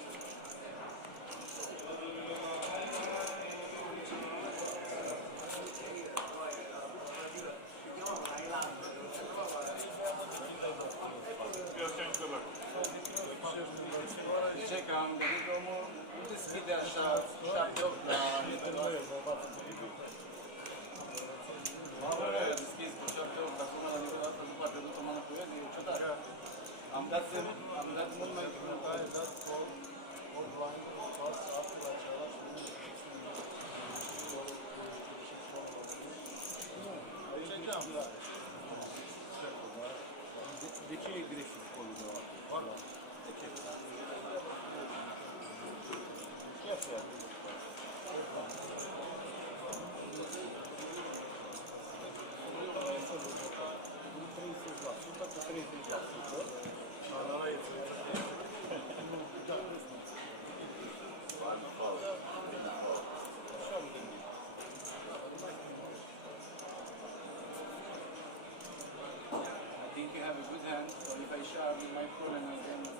I think you have a good hand, so if I shove my problem again, I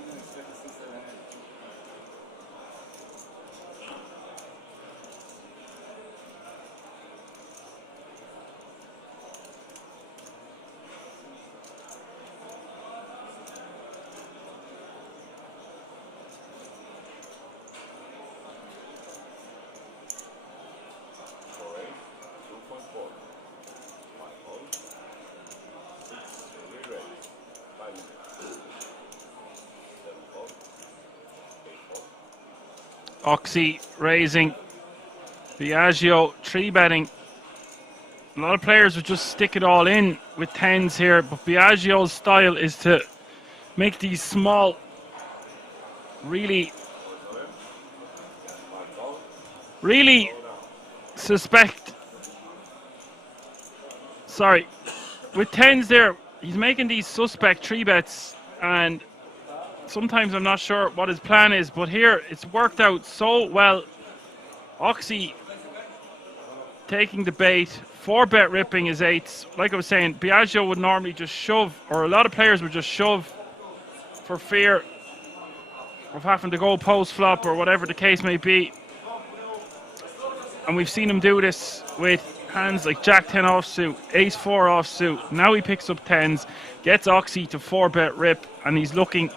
didn't expect a 6-7 hand. Oxy raising. Biagio 3-betting. A lot of players would just stick it all in with 10s here, but Biagio's style is to make these small, really suspect. Sorry, with 10s there, he's making these suspect 3-bets, and sometimes I'm not sure what his plan is, but here it's worked out so well. Oxy taking the bait, 4-bet ripping his 8s. Like I was saying, Biagio would normally just shove, or a lot of players would just shove for fear of having to go post flop or whatever the case may be. And we've seen him do this with hands like Jack 10 offsuit, Ace 4 offsuit. Now he picks up 10s, gets Oxy to 4-bet rip, and he's looking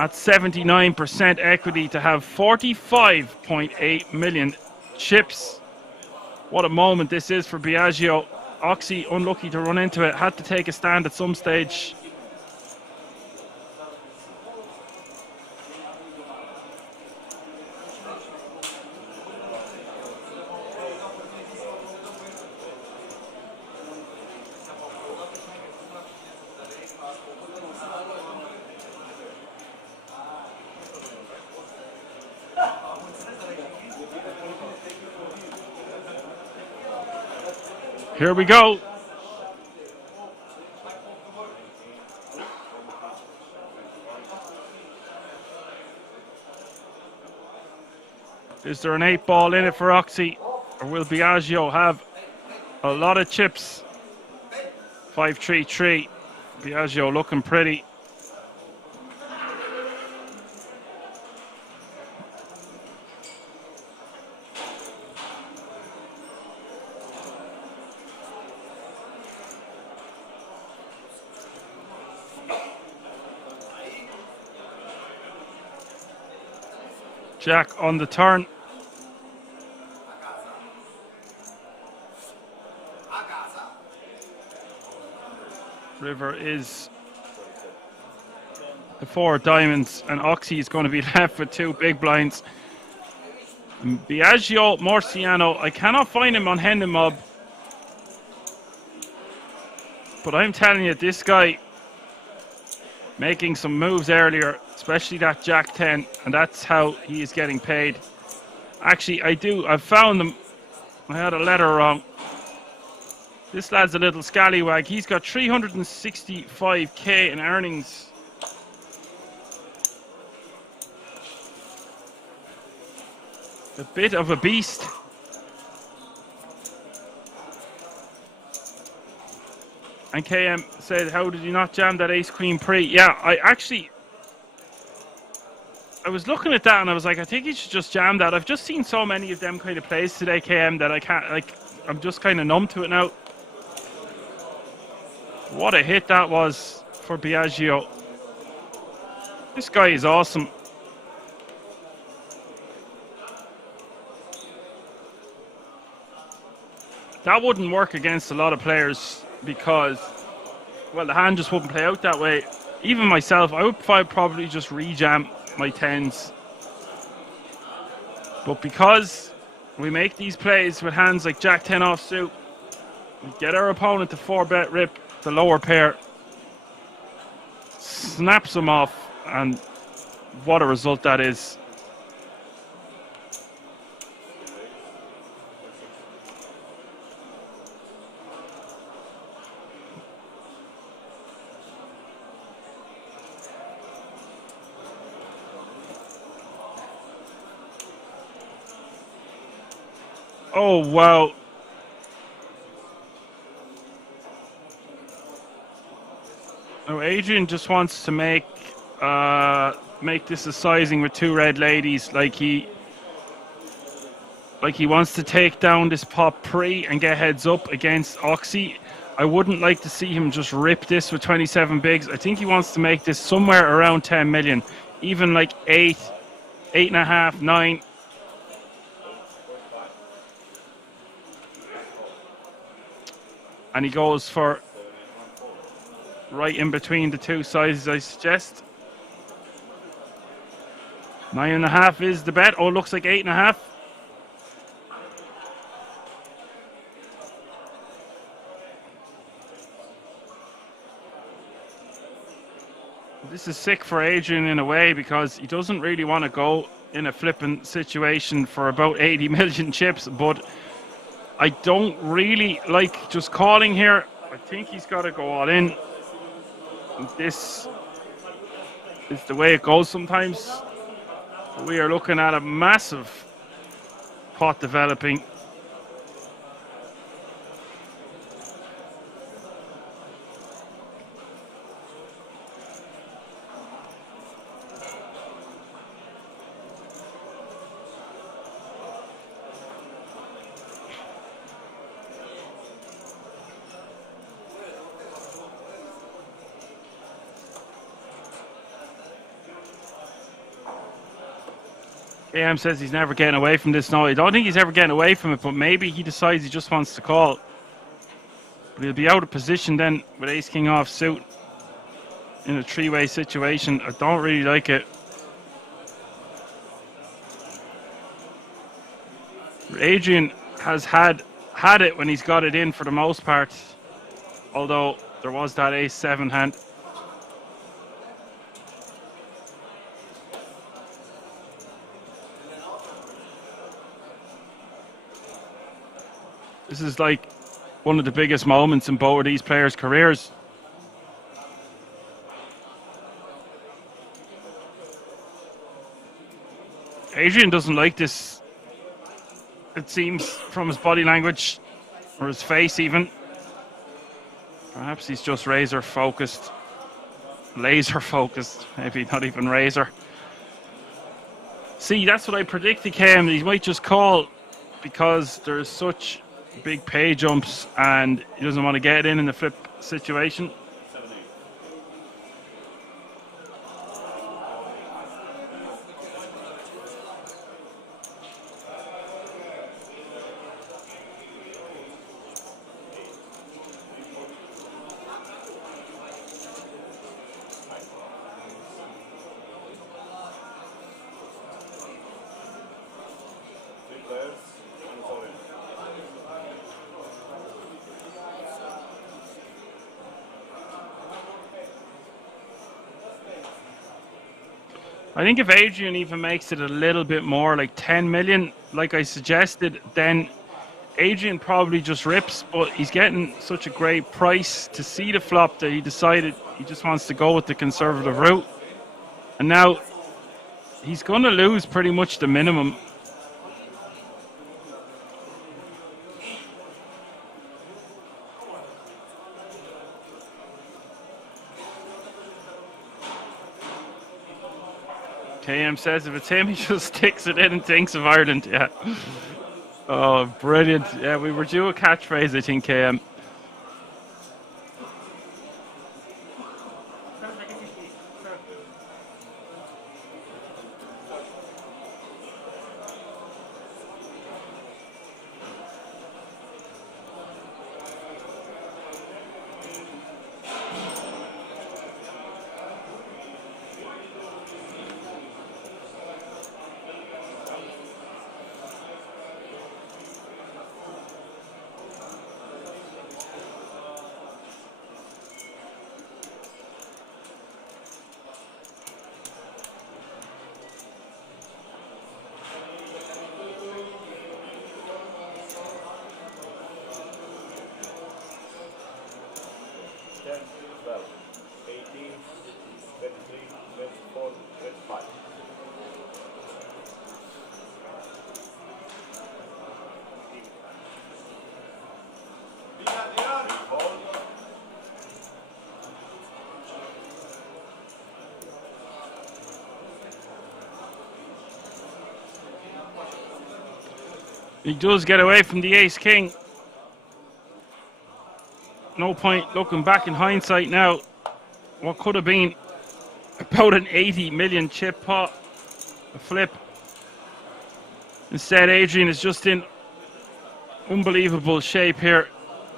at 79% equity to have 45.8 million chips. What a moment this is for Biagio. Oxy unlucky to run into it, had to take a stand at some stage. Here we go. Is there an 8-ball in it for Oxy, or will Biagio have a lot of chips? 5-3-3. Biagio looking pretty. Jack on the turn. River is the 4 diamonds, and Oxy is going to be left with 2 big blinds. Biagio Morciano, I cannot find him on Hendon Mob, but I'm telling you, this guy making some moves earlier, especially that Jack 10, and that's how he is getting paid. Actually, I've found them. I had a letter wrong. This lad's a little scallywag. He's got 365k in earnings. A bit of a beast. And KM said, how did you not jam that ace queen pre? Yeah, I was looking at that and I was like, I think you should just jam that. I've just seen so many of them kind of plays today, KM, that I can't, I'm just kind of numb to it now. What a hit that was for Biagio. This guy is awesome. That wouldn't work against a lot of players because, well, the hand just wouldn't play out that way. Even myself, I would probably just re-jam my 10s. But because we make these plays with hands like Jack 10 offsuit, we get our opponent to 4-bet rip the lower pair, snaps them off, and what a result that is. Oh, wow. Oh, Adrian just wants to make this a sizing with two red ladies, like he wants to take down this pop pre and get heads up against Oxy. I wouldn't like to see him just rip this with 27 bigs. I think he wants to make this somewhere around 10 million, even like 8, 8.5, 9. And he goes for right in between the two sizes, I suggest. 9.5 is the bet. Oh, looks like 8.5. This is sick for Adrian in a way because he doesn't really want to go in a flipping situation for about 80 million chips, but I don't really like just calling here. I think he's got to go all in. This is the way it goes sometimes. We are looking at a massive pot developing. AM says he's never getting away from this. No, I don't think he's ever getting away from it, but maybe he decides he just wants to call. But he'll be out of position then with ace king off suit in a three-way situation. I don't really like it. Adrian has had it when he's got it in for the most part, although there was that ace-7 hand. This is like one of the biggest moments in both of these players' careers. Adrian doesn't like this, it seems, from his body language, or his face even. Perhaps he's just laser focused, maybe not even razor. See, that's what I predicted, Cam. He might just call because there's such big pay jumps and he doesn't want to get in the flip situation. I think if Adrian even makes it a little bit more, like 10 million, like I suggested, then Adrian probably just rips, but he's getting such a great price to see the flop that he decided he just wants to go with the conservative route. And now he's going to lose pretty much the minimum. KM says if it's him, he just sticks it in and thinks of Ireland. Yeah. Oh, brilliant. Yeah, we were due a catchphrase, I think, KM. He does get away from the ace king. No point looking back in hindsight now. What could have been about an 80 million chip pot, a flip. Instead, Adrian is just in unbelievable shape here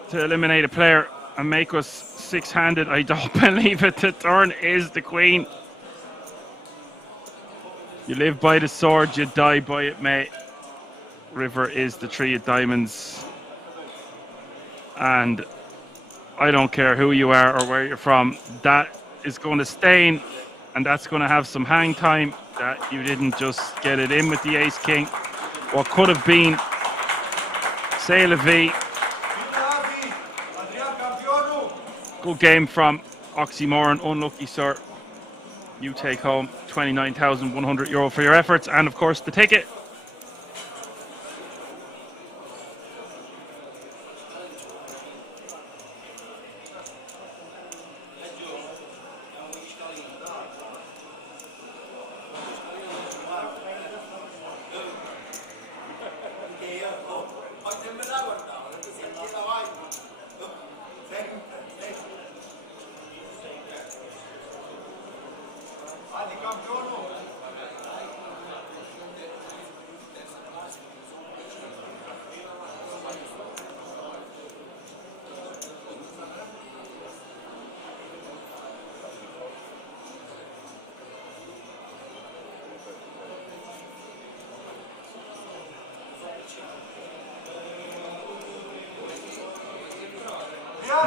to eliminate a player and make us six-handed. I don't believe it. The turn is the queen. You live by the sword, you die by it, mate. River is the three of diamonds. And I don't care who you are or where you're from, that is going to stain, and that's going to have some hang time, that you didn't just get it in with the ace king. What could have been C'est la vie. Good game from Oxymoron. Unlucky, sir. You take home €29,100 for your efforts, and of course the ticket.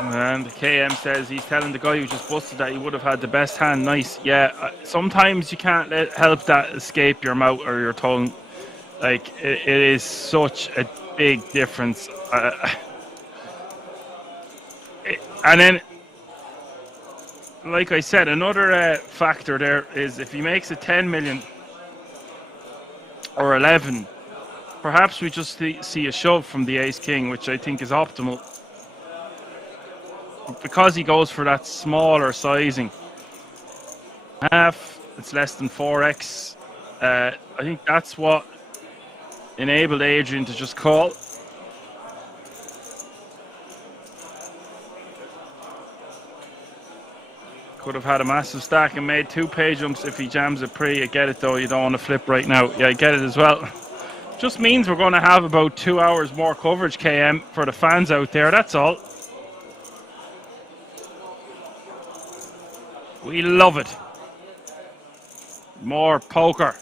And KM says he's telling the guy who just busted that he would have had the best hand. Nice. Yeah, sometimes you can't help that escape your mouth or your tongue. Like, it is such a big difference. And then, like I said, another factor there is if he makes it 10 million or 11, perhaps we just see a shove from the ace king, which I think is optimal. Because he goes for that smaller sizing, half, it's less than 4x. I think that's what enabled Adrian to just call. Could have had a massive stack and made 2 pay jumps if he jams a pre. I get it though, you don't want to flip right now. Yeah, I get it as well. Just means we're going to have about 2 hours more coverage, KM, for the fans out there, that's all. We love it. More poker.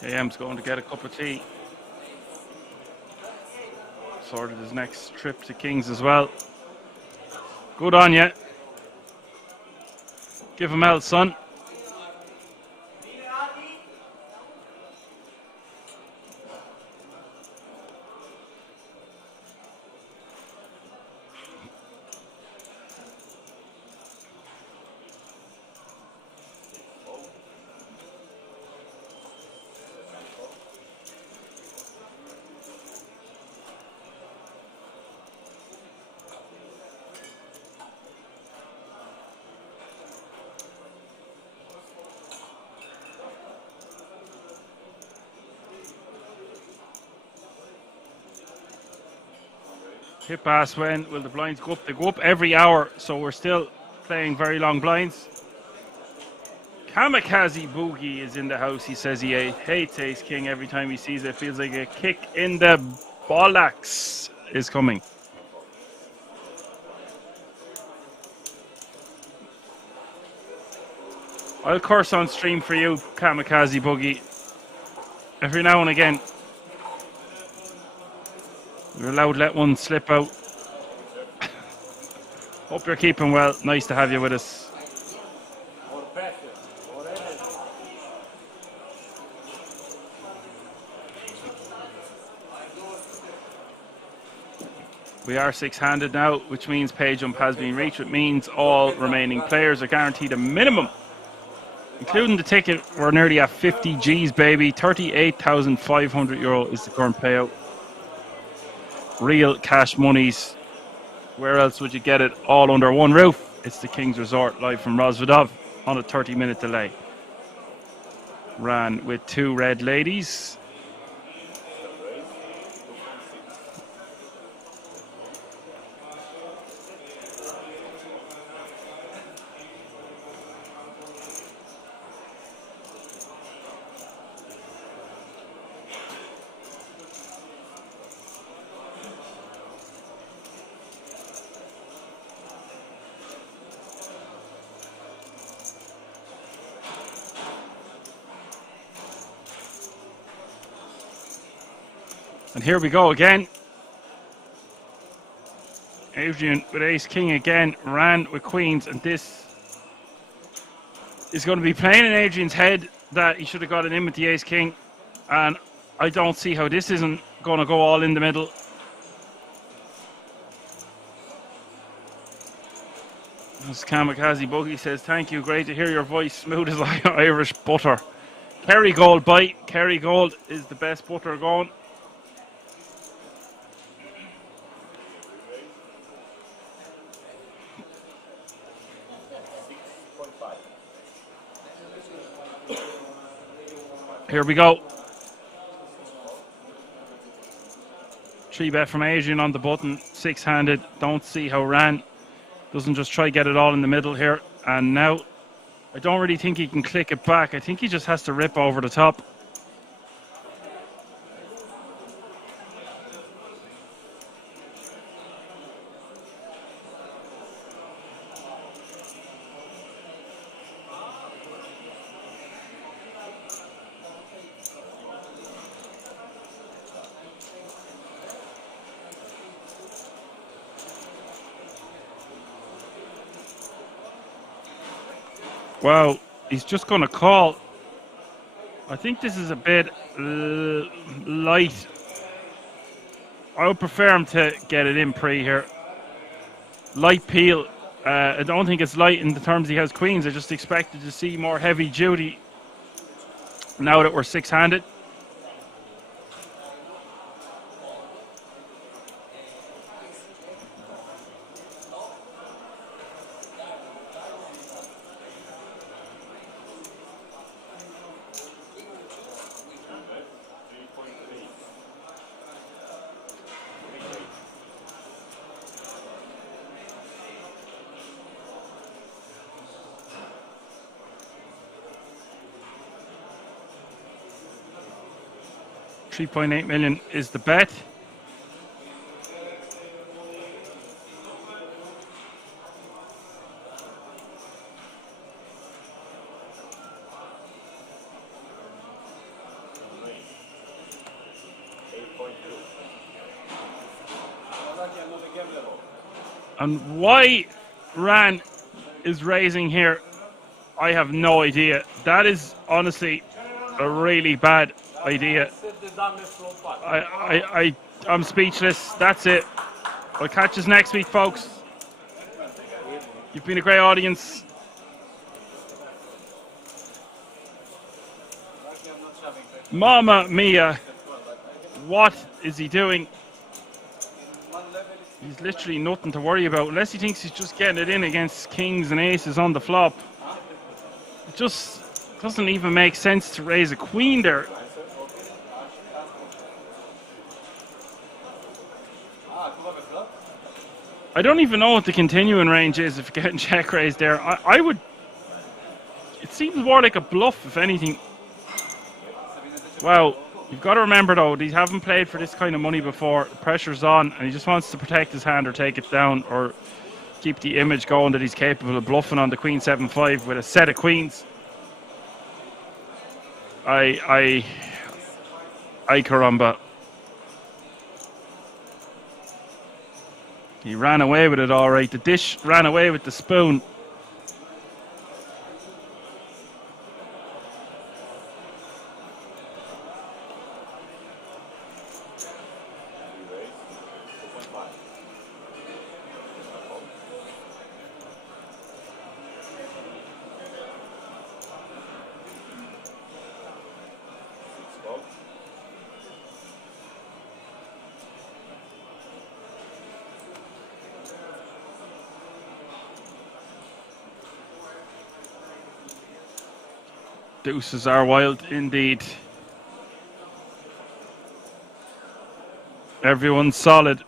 KM's going to get a cup of tea. Sorted his next trip to Kings as well. Good on you. Give him out, son. Hip pass when will the blinds go up? They go up every hour, so we're still playing very long blinds. Kamikaze Boogie is in the house. He says he hates Ace King every time he sees it. Feels like a kick in the bollocks is coming. I'll curse on stream for you, Kamikaze Boogie. Every now and again. You're allowed to let one slip out. Hope you're keeping well. Nice to have you with us. We are six-handed now, which means pay jump has been reached. It means all remaining players are guaranteed a minimum, Including the ticket, we're nearly at 50 G's, baby. €38,500 is the current payout. Real cash monies. Where else would you get it all under one roof? It's the King's Resort, live from Rozvadov on a 30-minute delay. Ran with 2 red ladies. And here we go again. Adrian with ace king again, ran with queens, and this is going to be playing in Adrian's head that he should have got it in with the ace king, and I don't see how this isn't going to go all in the middle. As Kamikaze Boogie says, thank you, great to hear your voice, smooth as Irish butter. Kerrygold bite, Kerrygold is the best butter going. Here we go. 3-bet from Adrian on the button, 6-handed. Don't see how Ran doesn't just try get it all in the middle here. And now, I don't really think he can click it back. I think he just has to rip over the top. Wow, he's just going to call. I think this is a bit light. I would prefer him to get it in pre here. Light peel. I don't think it's light in the terms he has queens. I just expected to see more heavy duty now that we're 6-handed. $3.8 million is the bet. And why Ran is raising here, I have no idea. That is honestly a really bad idea. I'm speechless. That's it. I'll catch us next week, folks. You've been a great audience. Mamma mia. What is he doing? He's literally nothing to worry about, unless he thinks he's just getting it in against kings and aces on the flop. It just doesn't even make sense to raise a queen there. I don't even know what the continuing range is if you're getting check raised there. I would... It seems more like a bluff, if anything. Wow. You've got to remember, though, these haven't played for this kind of money before. The pressure's on, and he just wants to protect his hand or take it down or keep the image going that he's capable of bluffing on the Queen 7-5 with a set of queens. Ay caramba. He ran away with it all right. The dish ran away with the spoon. Deuces are wild indeed. Everyone's solid.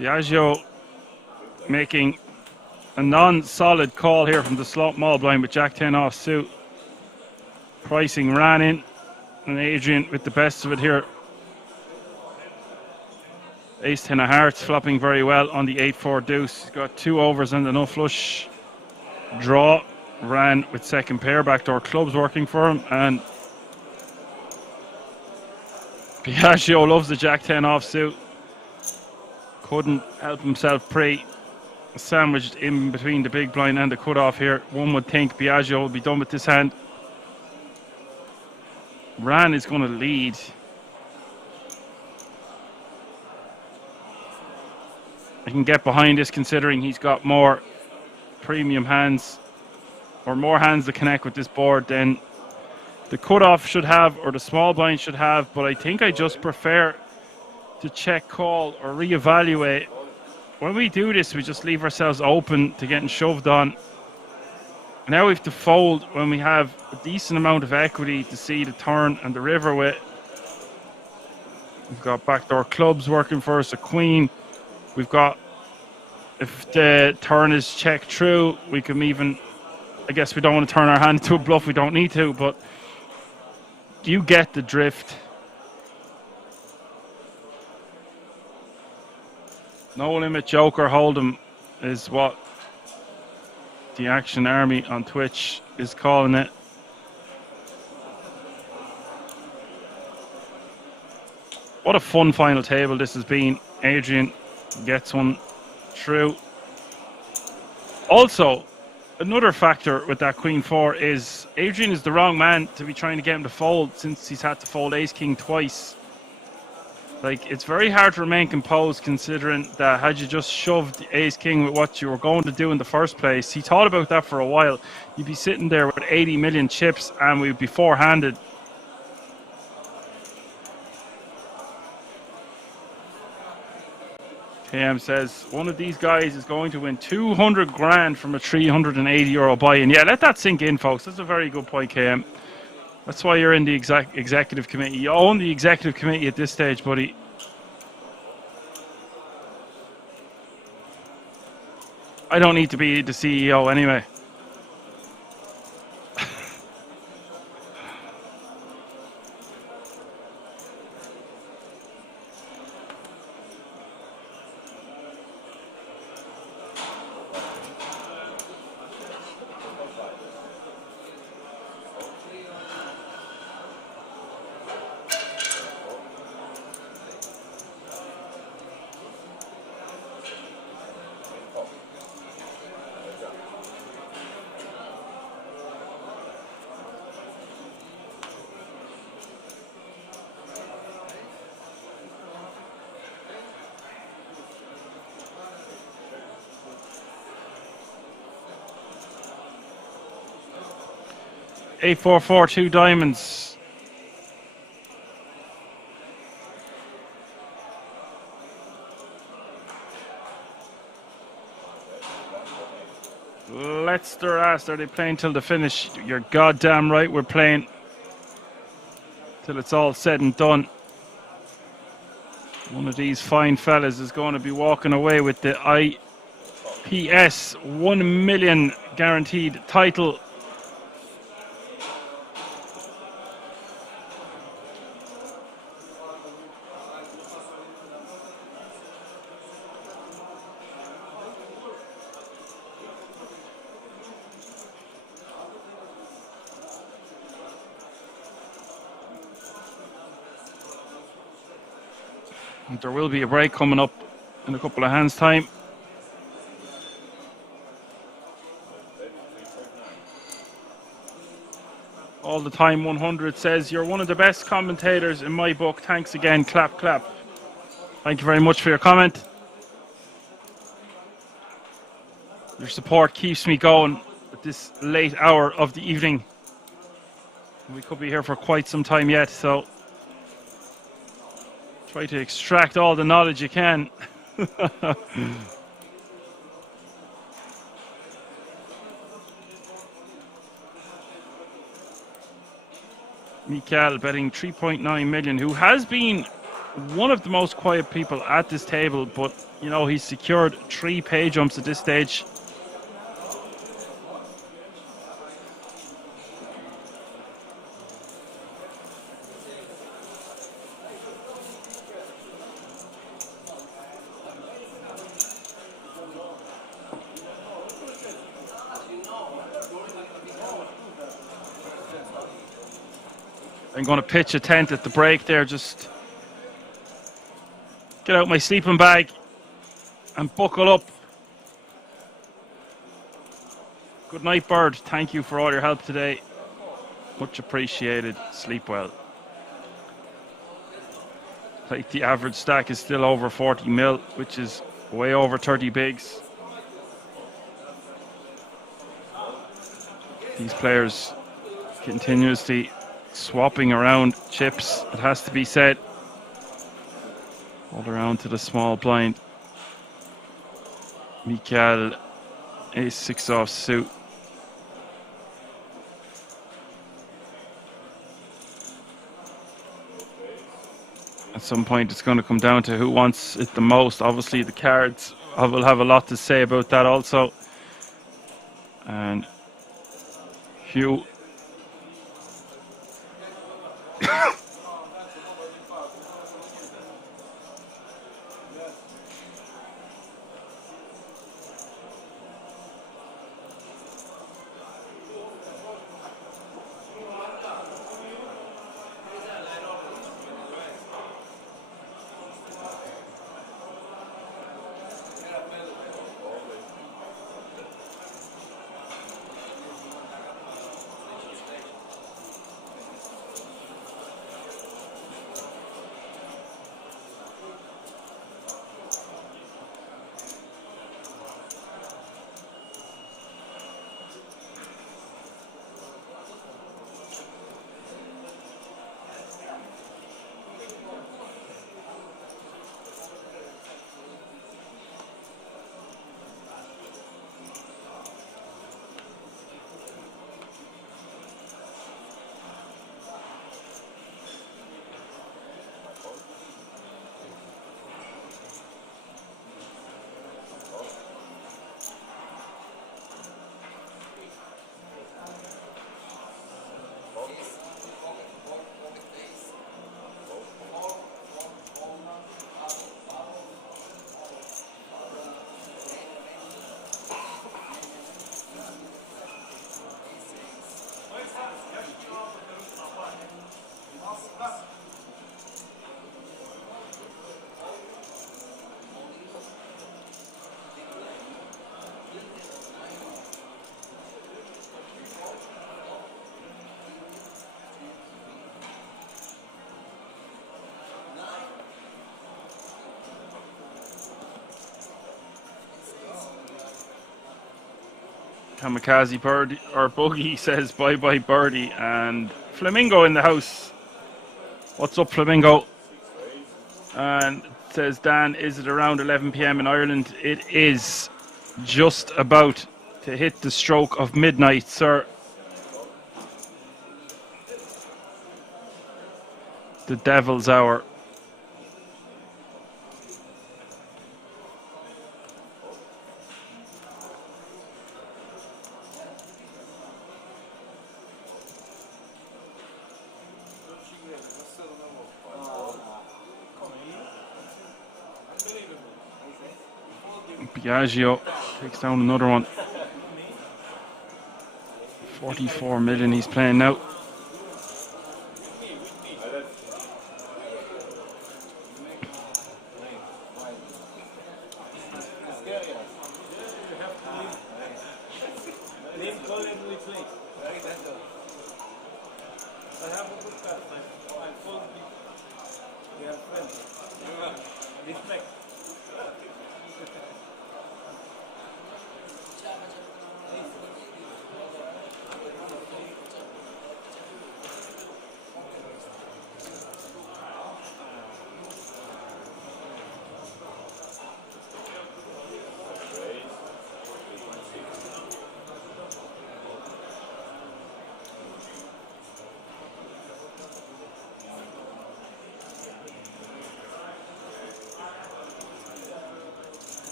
Biagio making a non-solid call here from the small blind with Jack 10 off suit. Pricing ran in, and Adrian with the best of it here. Ace 10 of hearts flopping very well on the 8-4 deuce. He's got 2 overs and a no flush draw. Ran with second pair, backdoor clubs working for him, and Biagio loves the Jack 10 offsuit. Couldn't help himself sandwiched in between the big blind and the cutoff here. One would think Biagio will be done with this hand. Ran is going to lead. I can get behind this considering he's got more premium hands, or more hands to connect with this board than the cutoff should have, or the small blind should have, but I think I just prefer to check call or reevaluate. When we do this, we just leave ourselves open to getting shoved on. Now we have to fold when we have a decent amount of equity to see the turn and the river with. We've got backdoor clubs working for us, a queen. We've got, if the turn is checked through, we can even, I guess we don't want to turn our hand into a bluff, we don't need to, but you get the drift. No limit joker hold'em is what the Action Army on Twitch is calling it. What a fun final table this has been. Adrian gets one through. Also, another factor with that Queen 4 is Adrian is the wrong man to be trying to get him to fold, since he's had to fold Ace King twice. Like, it's very hard to remain composed considering that had you just shoved Ace King with what you were going to do in the first place, he thought about that for a while, you'd be sitting there with 80 million chips and we'd be four-handed. KM says, one of these guys is going to win 200 grand from a 380 euro buy-in. Yeah, let that sink in, folks. That's a very good point, KM. That's why you're in the executive committee. You own the executive committee at this stage, buddy. I don't need to be the CEO anyway. Eight, 4, 4, 2 diamonds. Let's their ass. Are they playing till the finish? You're goddamn right. We're playing till it's all said and done. One of these fine fellas is going to be walking away with the IPS 1 million guaranteed title. There will be a break coming up in a couple of hands' time. All the time 100 says, you're one of the best commentators in my book. Thanks again. Clap, clap. Thank you very much for your comment. Your support keeps me going at this late hour of the evening. We could be here for quite some time yet, so try to extract all the knowledge you can. Mikael betting 3.9 million, who has been one of the most quiet people at this table, but you know, he's secured 3 pay jumps at this stage. I'm going to pitch a tent at the break there, just get out my sleeping bag and buckle up. Good night, Bird. Thank you for all your help today. Much appreciated. Sleep well. Like, the average stack is still over 40 mil, which is way over 30 bigs. These players continuously swapping around chips, it has to be said. All around to the small blind. Mikael, ace-6 off suit. At some point it's going to come down to who wants it the most. Obviously the cards, I will have a lot to say about that also. And Hugh Kamikaze Birdie or Boogie says bye bye Birdie, and Flamingo in the house. What's up, Flamingo? And it says, Dan, is it around 11 p.m. in Ireland? It is just about to hit the stroke of midnight, sir. The devil's hour. Biagio takes down another one. 44 million he's playing now.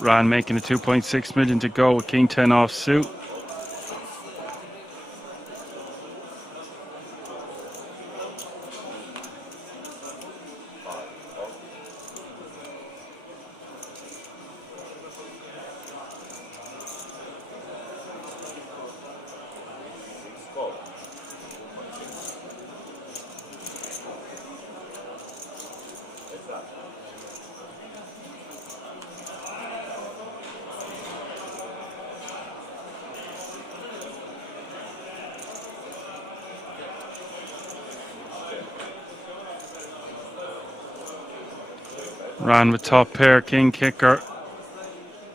Ran making a 2.6 million to go with King 10 off suit. Ran with top pair, king kicker,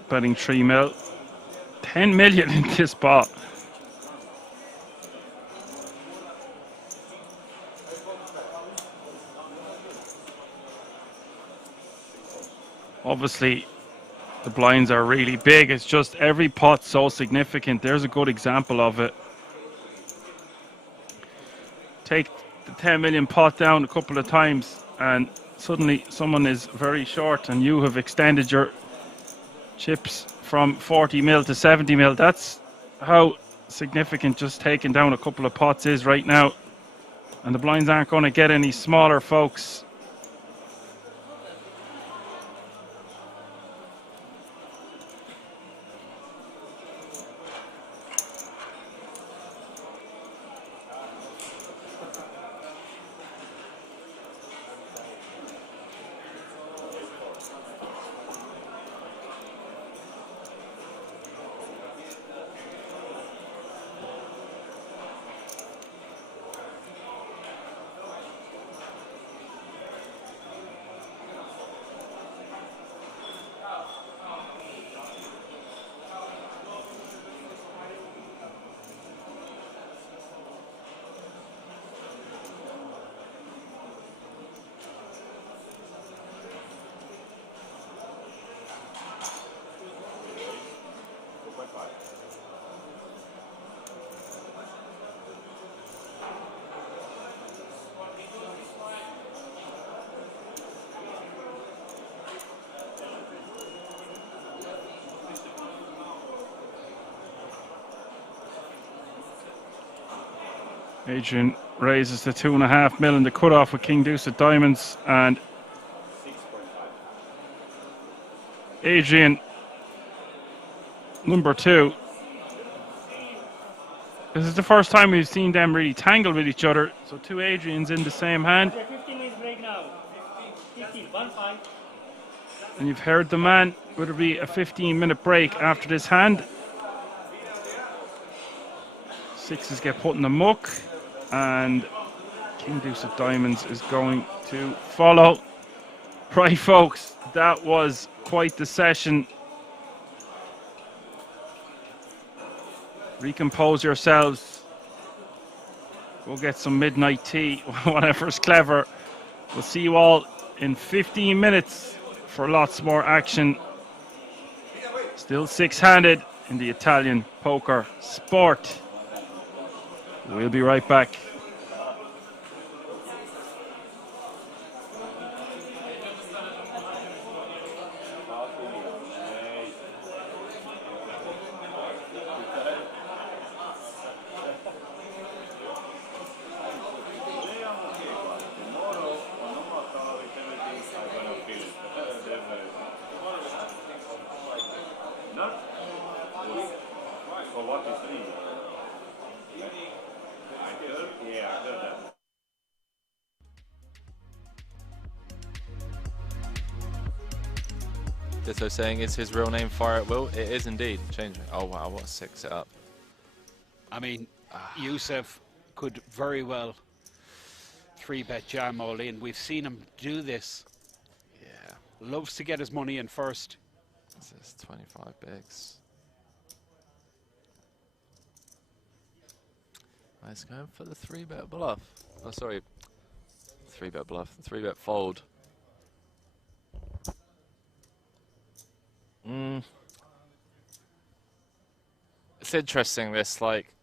betting 3 mil. 10 million in this spot. Obviously, the blinds are really big. It's just every pot's so significant. There's a good example of it. Take the 10 million pot down a couple of times and suddenly someone is very short and you have extended your chips from 40 mil to 70 mil. That's how significant just taking down a couple of pots is right now. And the blinds aren't going to get any smaller, folks. Adrian raises the 2.5 mil in the cutoff with King Deuce of Diamonds, and Adrian, number 2. This is the first time we've seen them really tangle with each other. So 2 Adrians in the same hand. 15 minutes break now. 15, 1-5. And you've heard the man. Would there be a 15-minute break after this hand? 6s get put in the muck. And King Deuce of Diamonds is going to follow. Right, folks, that was quite the session. Recompose yourselves. Go get some midnight tea, whatever's clever. We'll see you all in 15 minutes for lots more action. Still 6-handed in the Italian poker sport. We'll be right back. Ditto saying, is his real name Fire at Will? It is indeed. Change it. Oh wow, what a sick setup. I mean, Youssef could very well 3-bet jam all in. We've seen him do this. Yeah. Loves to get his money in first. This is 25 bigs. He's going for the 3-bet bluff. Oh, sorry. 3-bet bluff. 3-bet fold. It's interesting, this, like,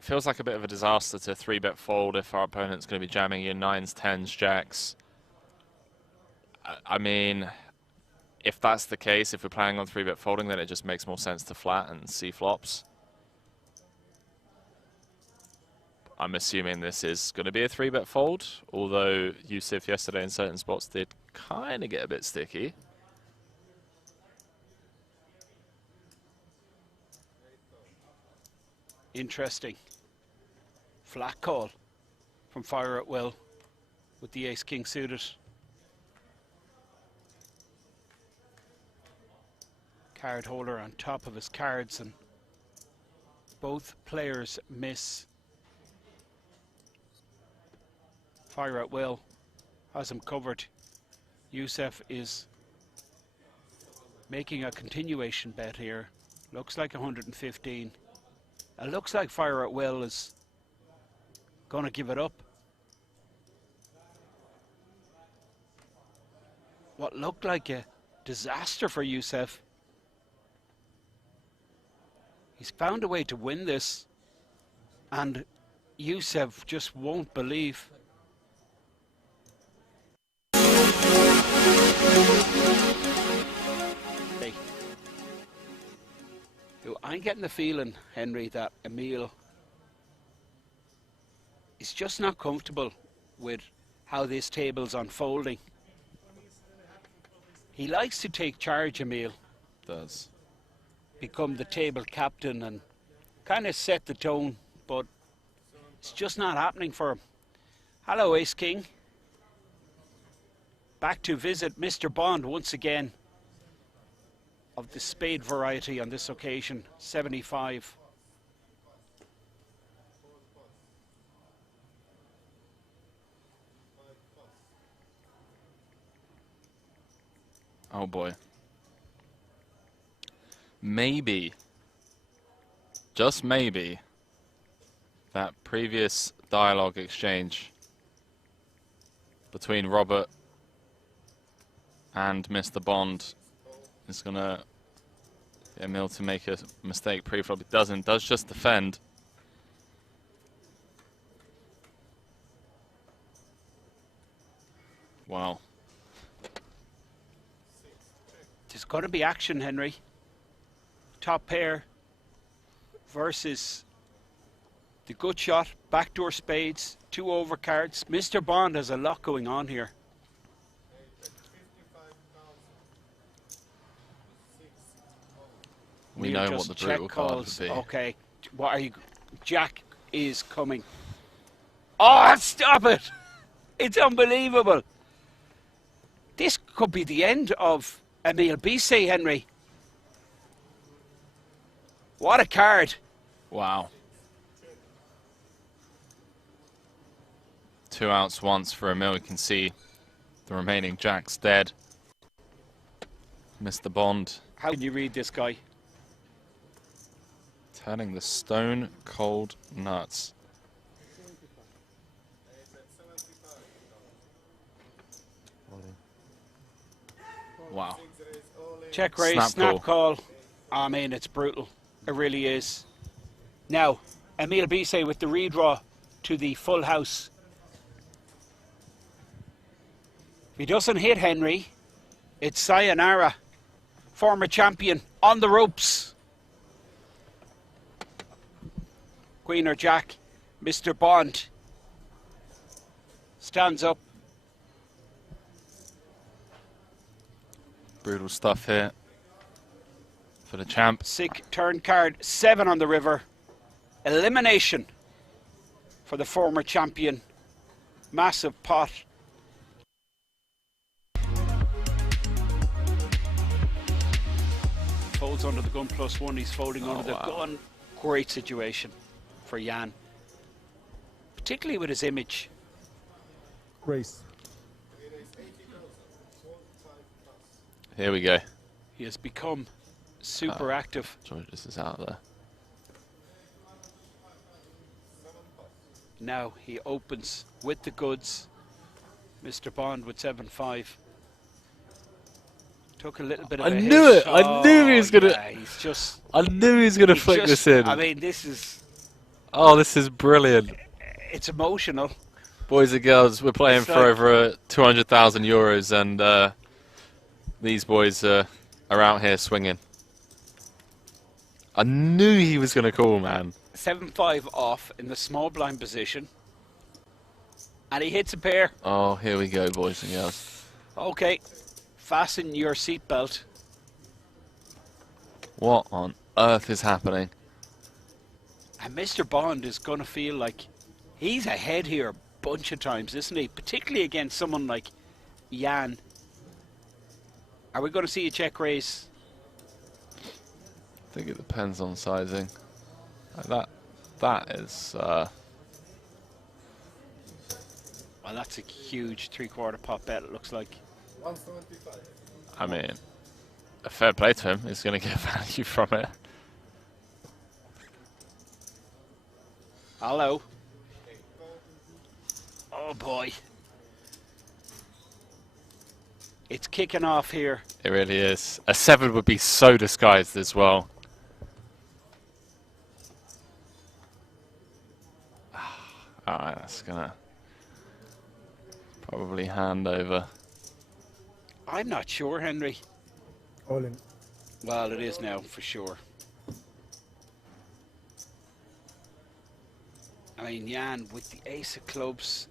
feels like a bit of a disaster to 3-bet fold if our opponent's going to be jamming in 9s, 10s, jacks. I mean, if that's the case, if we're planning on 3-bet folding, then it just makes more sense to flat and see flops. I'm assuming this is going to be a 3-bet fold, although Yusuf yesterday in certain spots did kind of get a bit sticky. Interesting. Flat call from Fire at Will with the ace-king suited. Card holder on top of his cards, and both players miss. Fire at Will has him covered. Yusuf is making a continuation bet here. Looks like 115. It looks like Fire at Will is going to give it up. What looked like a disaster for Yusuf. He's found a way to win this, and Yusuf just won't believe. Hey. I'm getting the feeling, Henry, that Emil is just not comfortable with how this table's unfolding. He likes to take charge, Emil. Does. Become the table captain and kind of set the tone, but it's just not happening for him. Hello, Ace King. Back to visit Mr. Bond once again, of the spade variety on this occasion, 75. Oh boy. Maybe, just maybe, that previous dialogue exchange between Robert and Mr. Bond is going to get Emil to make a mistake pre-flop. It doesn't, does just defend. Wow. There's got to be action, Henry. Top pair versus the good shot, backdoor spades, 2 overcards. Mr. Bond has a lot going on here. We know what the brutal card would be. Okay, what are you? Jack is coming. Oh, stop it! It's unbelievable. This could be the end of Emil Bissey, Henry. What a card. Wow. 2 outs once for Emil. You can see the remaining jacks dead. Mr. Bond. How can you read this guy? Turning the stone cold nuts. Wow. Check raise, snap call. I mean, it's brutal. It really is. Now, Emil Bissey with the redraw to the full house. If he doesn't hit Henry, it's sayonara. Former champion on the ropes. Queen or Jack, Mr. Bond stands up. Brutal stuff here for the champ. Sick turn card, 7 on the river. Elimination for the former champion. Massive pot. Folds under the gun +1. He's folding under the gun. Great situation for Jan, particularly with his image. Grace. Here we go. He has become super active. Sorry, this is out there. Now he opens with the goods. Mr. Bond with 7-5. Took a little bit of I a knew hit. it! I knew he was gonna. Yeah, he's just. I knew he was gonna flick this in. I mean, this is. Oh, this is brilliant. It's emotional. Boys and girls, we're playing It's for over 200,000 euros, and These boys are out here swinging. I knew he was going to call, man. 7-5 off in the small blind position. And he hits a pair. Oh, here we go, boys and girls. Okay, fasten your seatbelt. What on earth is happening? And Mr. Bond is going to feel like he's ahead here a bunch of times, isn't he? Particularly against someone like Jan. Are we going to see a check raise? I think it depends on sizing. That is... Well, that's a huge 3/4 pot bet, it looks like. 175. I mean, a fair play to him. He's going to get value from it. Hello. Oh boy. It's kicking off here. It really is. A 7 would be so disguised as well. Alright, that's gonna probably hand over. I'm not sure, Henry. All in. Well, it is now, for sure. I mean, Jan, with the ace of clubs,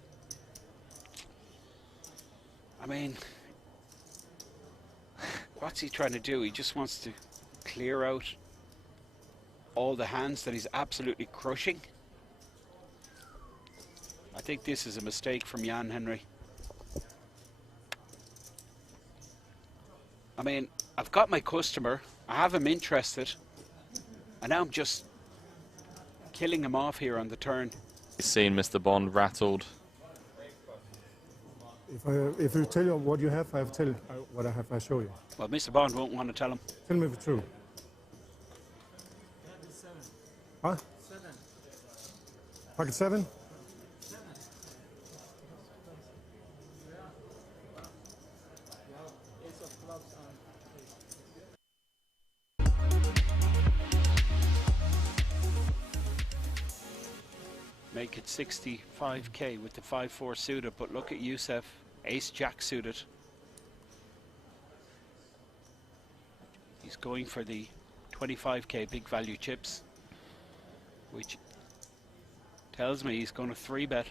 I mean, what's he trying to do? He just wants to clear out all the hands that he's absolutely crushing. I think this is a mistake from Jan, Henry. I mean, I've got my customer, I have him interested, and now I'm just killing him off here on the turn. You've seen Mr. Bond rattled. If you tell you what you have, I have tell what I have. I show you. Well, Mr. Bond won't want to tell him. Tell me the truth. Huh? 7. Pocket 7. Make it 65k with the 5-4 suited, but look at Youssef, ace-jack suited. He's going for the 25k big value chips, which tells me he's going to 3-bet.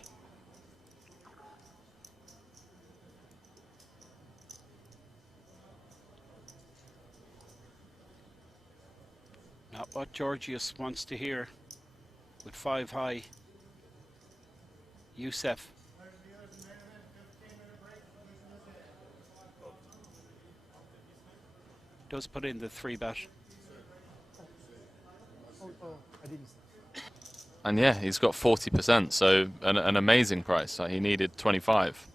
Not what Georgios wants to hear with 5 high. Youssef. Does put in the 3-bet. And yeah, he's got 40%, so an amazing price. He needed 25.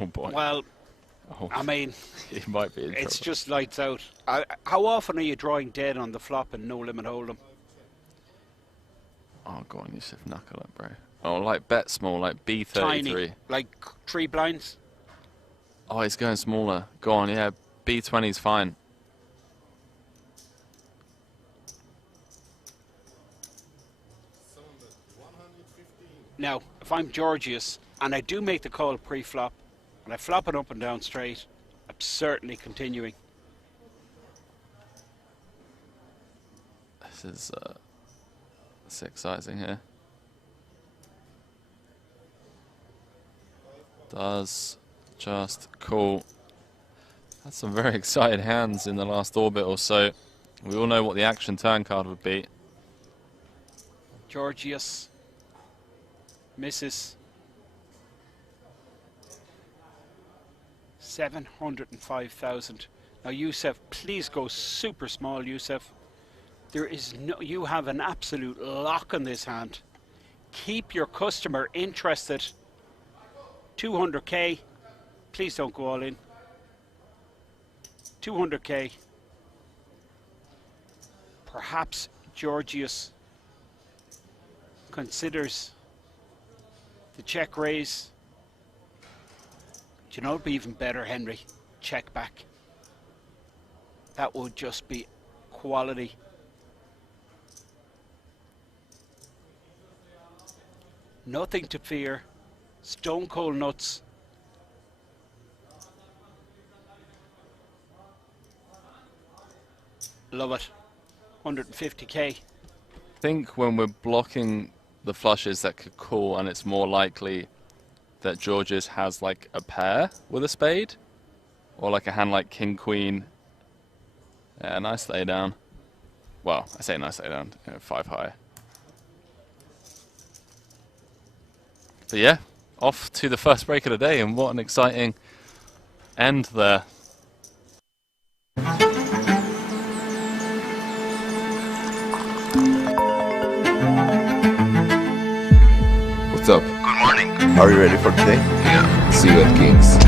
Oh boy. Well, I mean, he might be in it's trouble. just lights out. How often are you drawing dead on the flop and no limit hold'em? Oh, go on, Yusuf, knuckle it, bro. Oh, like bet small, like B33. Tiny, like 3 blinds. Oh, he's going smaller. Go on, yeah, B20's fine. Now, if I'm Georgios and I do make the call pre-flop and I flop it up and down straight, I'm certainly continuing. This is 6 sizing here. Does just call. Had some very excited hands in the last orbit or so. We all know what the action turn card would be. Georgios misses. 705,000. Now, Youssef, please go super small, Youssef. There is no, you have an absolute lock on this hand. Keep your customer interested. 200k. Please don't go all in. 200k. Perhaps Georgios considers the check raise. Do you know it'd be even better, Henry? Check back. That would just be quality. Nothing to fear. Stone cold nuts. Love it. 150k. I think when we're blocking the flushes that could call, and it's more likely that Georges has like a pair with a spade, or like a hand like King Queen. Yeah, nice lay down. Well, I say nice lay down, 5 high. But yeah, off to the first break of the day, and what an exciting end there. What's up? Good morning. Are you ready for today? Yeah. See you at Kings.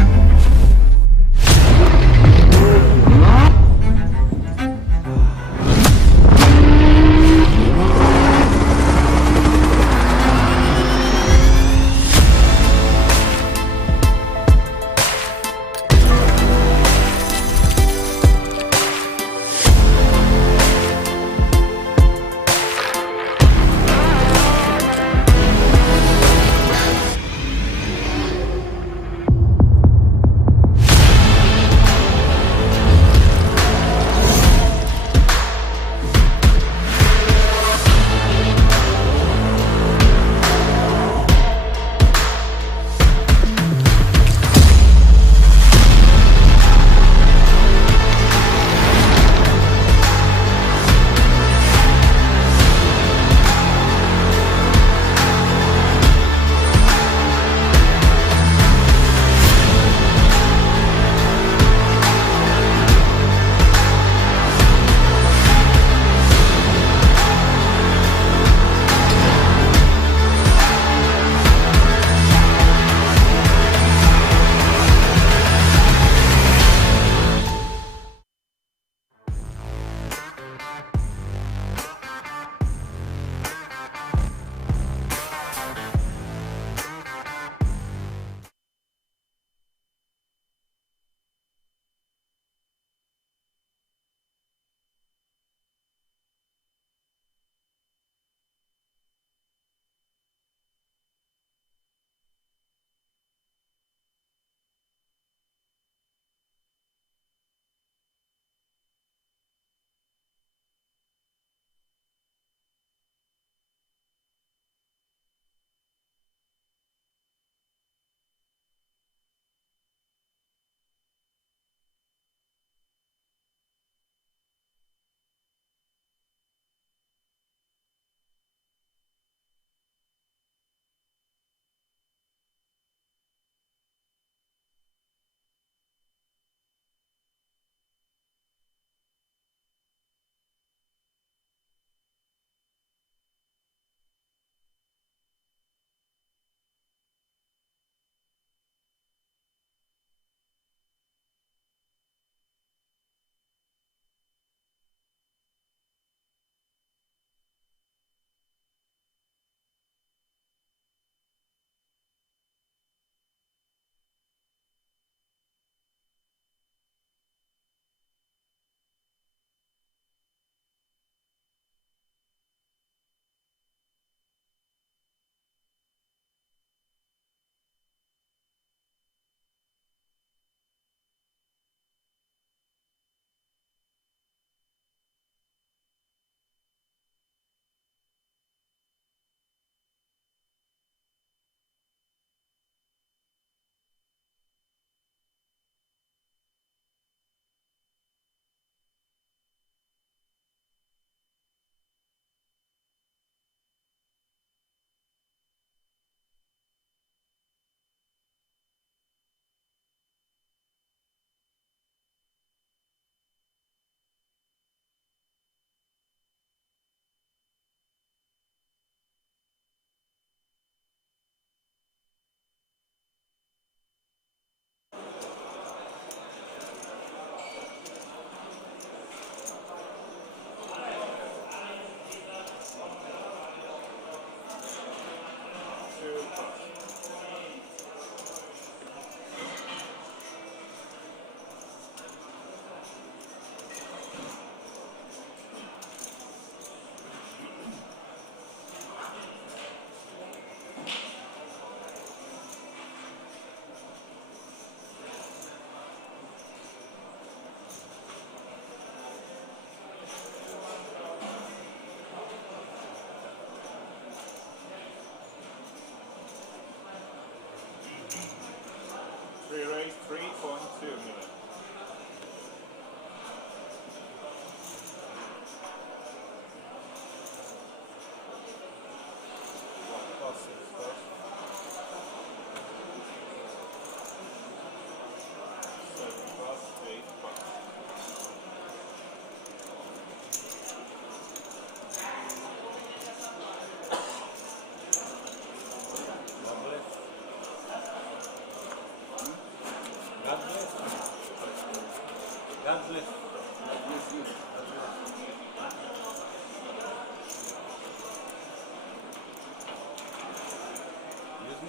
You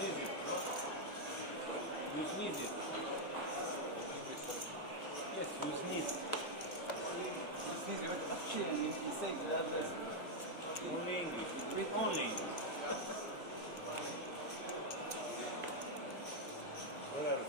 sneeze it. Yes, you sneeze. Only English. Read only English. Whatever.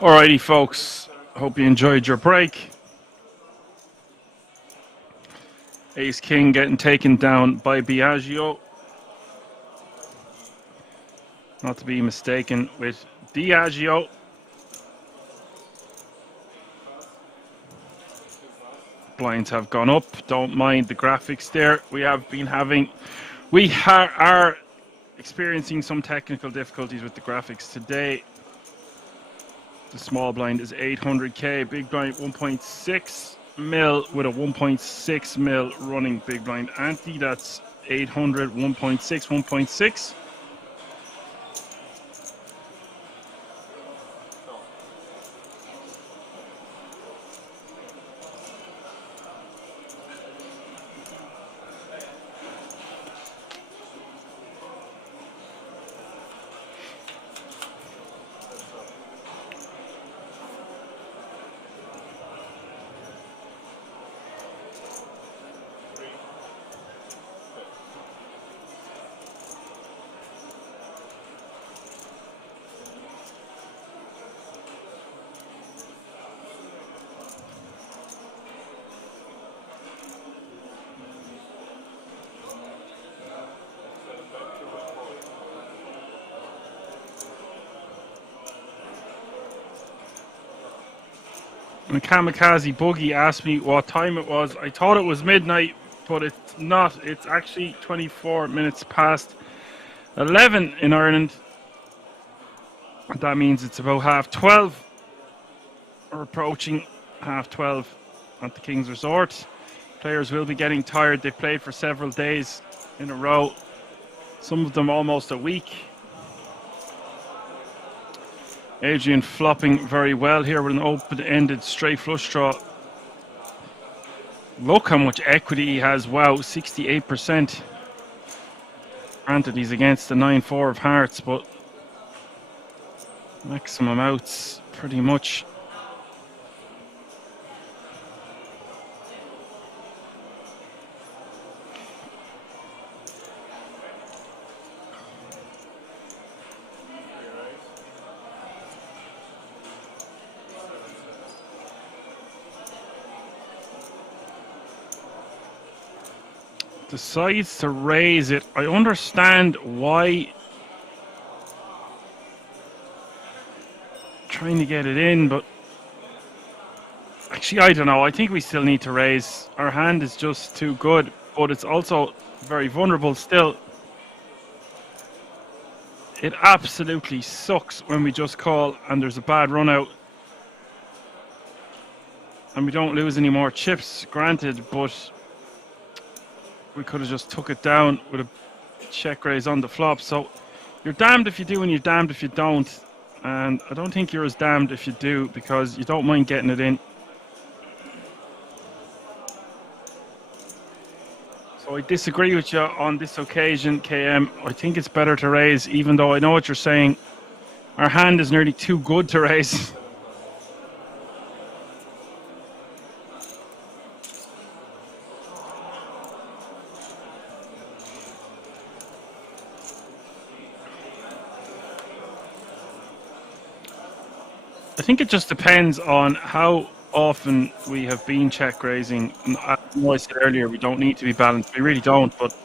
Alrighty, folks. Hope you enjoyed your break. Ace King getting taken down by Biagio. Not to be mistaken with Diageo. Blinds have gone up. Don't mind the graphics there. We are experiencing some technical difficulties with the graphics today. The small blind is 800k, big blind 1.6 mil with a 1.6 mil running big blind ante. That's 800, 1.6, 1.6. And Kamikaze Boogie asked me what time it was. I thought it was midnight, but it's not. It's actually 24 minutes past 11 in Ireland. That means it's about 12:30, or approaching 12:30 at the King's Resort. Players will be getting tired. They've played for several days in a row, some of them almost a week. Adrian flopping very well here with an open-ended straight flush draw. Look how much equity he has. Wow, 68%. Granted, he's against the 9-4 of hearts, but maximum outs pretty much. Decides to raise it. I understand why. Trying to get it in, but actually I don't know. I think we still need to raise. Our hand is just too good, but it's also very vulnerable still. It absolutely sucks when we just call and there's a bad run out. and we don't lose any more chips, granted, but we could have just took it down with a check raise on the flop. So you're damned if you do and you're damned if you don't. And I don't think you're as damned if you do, because you don't mind getting it in. So I disagree with you on this occasion, KM. I think it's better to raise, even though I know what you're saying. Our hand is nearly too good to raise. I think it just depends on how often we have been check raising. I know I said earlier we don't need to be balanced. We really don't, but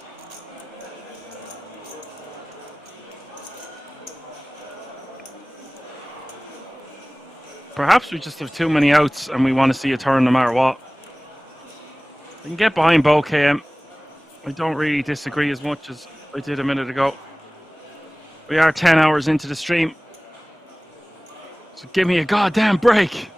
perhaps we just have too many outs and we want to see a turn no matter what. I can get behind Bo KM. I don't really disagree as much as I did a minute ago. We are 10 hours into the stream. So give me a goddamn break.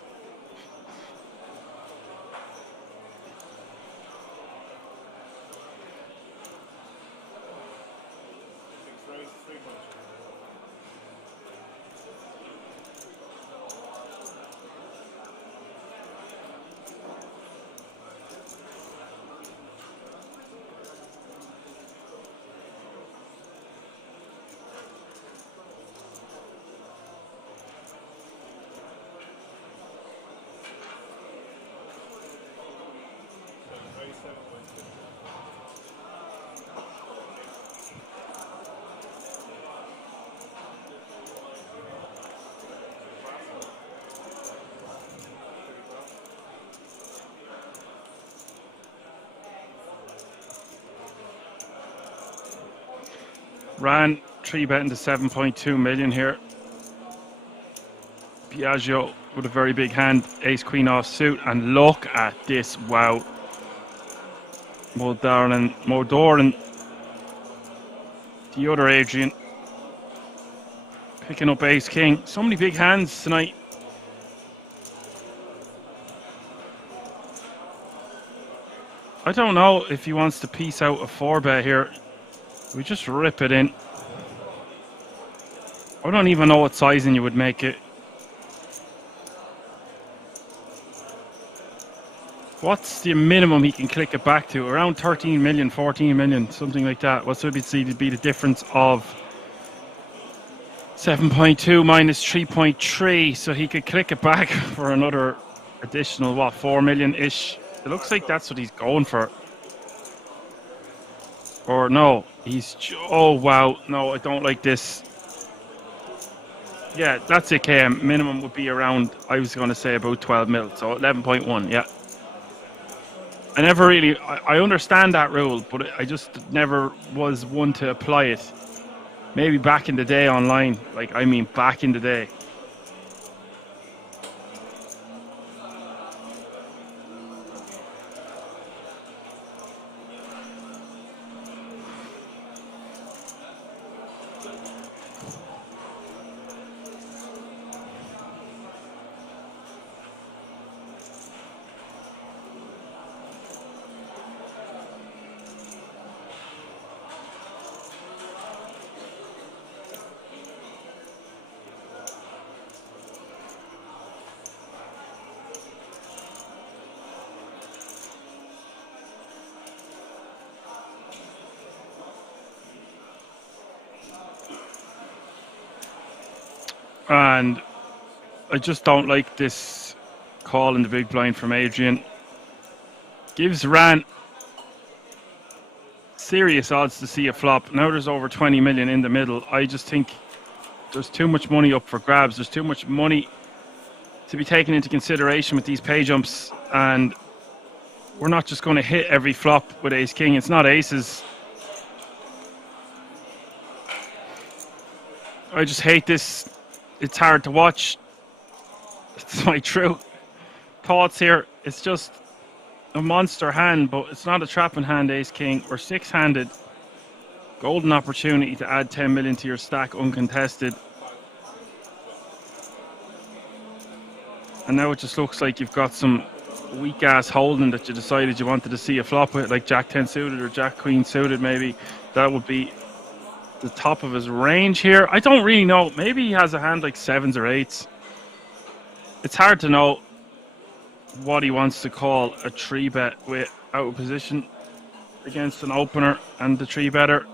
Ran 3-betting to 7.2 million here. Piaggio with a very big hand, ace queen off suit, and look at this, wow. Modoran, the other Adrian, picking up ace king. So many big hands tonight. I don't know if he wants to piece out a 4-bet here. We just rip it in. I don't even know what sizing you would make it. What's the minimum he can click it back to? Around 13 million, 14 million, something like that. What's would be the difference of 7.2 minus 3.3? So he could click it back for another additional, what, 4 million-ish? It looks like that's what he's going for. Or no, oh wow, no, I don't like this. Yeah, that's it, KM. Minimum would be around, I was going to say about 12 mil, so 11.1, yeah. I never really, I understand that rule, but I just never was one to apply it. Maybe back in the day online, like, I mean back in the day. And I just don't like this call in the big blind from Adrian. Gives Ran serious odds to see a flop. Now there's over 20 million in the middle. I just think there's too much money up for grabs. There's too much money to be taken into consideration with these pay jumps. And we're not just going to hit every flop with ace king. It's not aces. I just hate this. It's hard to watch. It's my true thoughts here. It's just a monster hand, but it's not a trapping hand, ace king. We're six-handed. Golden opportunity to add 10 million to your stack uncontested. And now it just looks like you've got some weak ass holding that you decided you wanted to see a flop with, like Jack 10 suited or Jack Queen suited, maybe that would be the top of his range here. I don't really know. Maybe he has a hand like 7s or 8s. It's hard to know what he wants to call a 3-bet with out of position against an opener and the 3-better.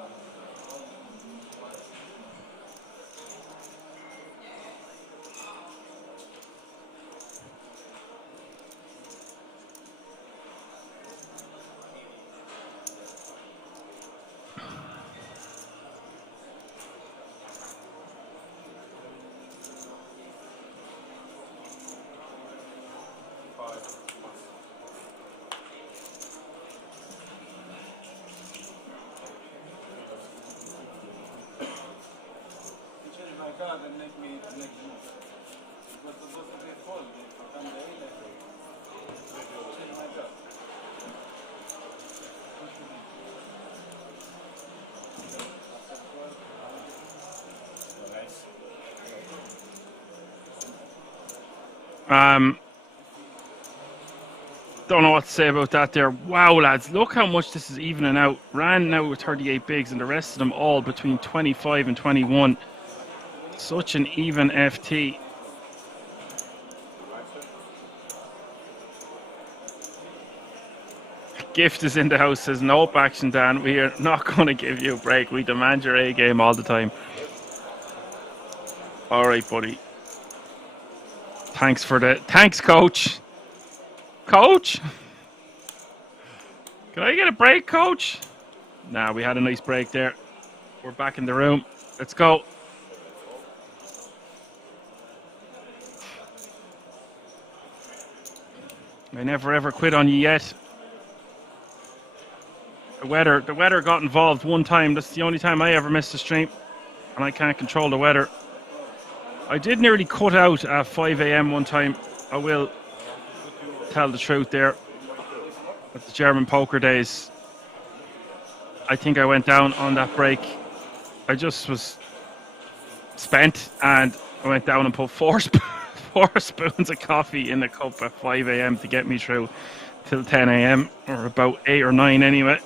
Don't know what to say about that there. Wow, lads, look how much this is evening out. Rand now with 38 bigs and the rest of them all between 25 and 21. Such an even FT. Gift is in the house, says nope action, Dan. We are not going to give you a break. We demand your A game all the time. All right, buddy. Thanks, coach. Coach? Can I get a break, coach? Nah, we had a nice break there. We're back in the room. Let's go. I never ever quit on you yet. The weather got involved one time. That's the only time I ever missed a stream. And I can't control the weather. I did nearly cut out at 5 a.m. one time. I will tell the truth there. At the German poker days, I think I went down on that break. I just was spent and I went down and put four spoons of coffee in the cup at 5 a.m. to get me through till 10 a.m. or about 8 or 9 anyway.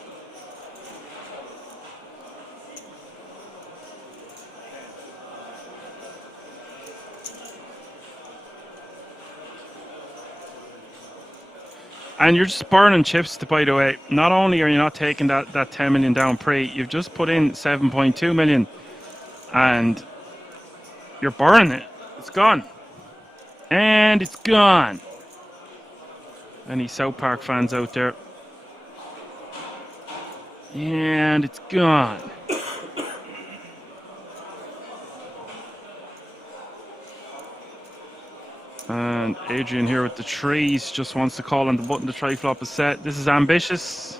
And you're just burning chips, by the way. Not only are you not taking that 10 million down pre, you've just put in 7.2 million. And you're burning it. It's gone. And it's gone. Any South Park fans out there? And it's gone. And Adrian here with the trees just wants to call on the button to try flop a set. This is ambitious.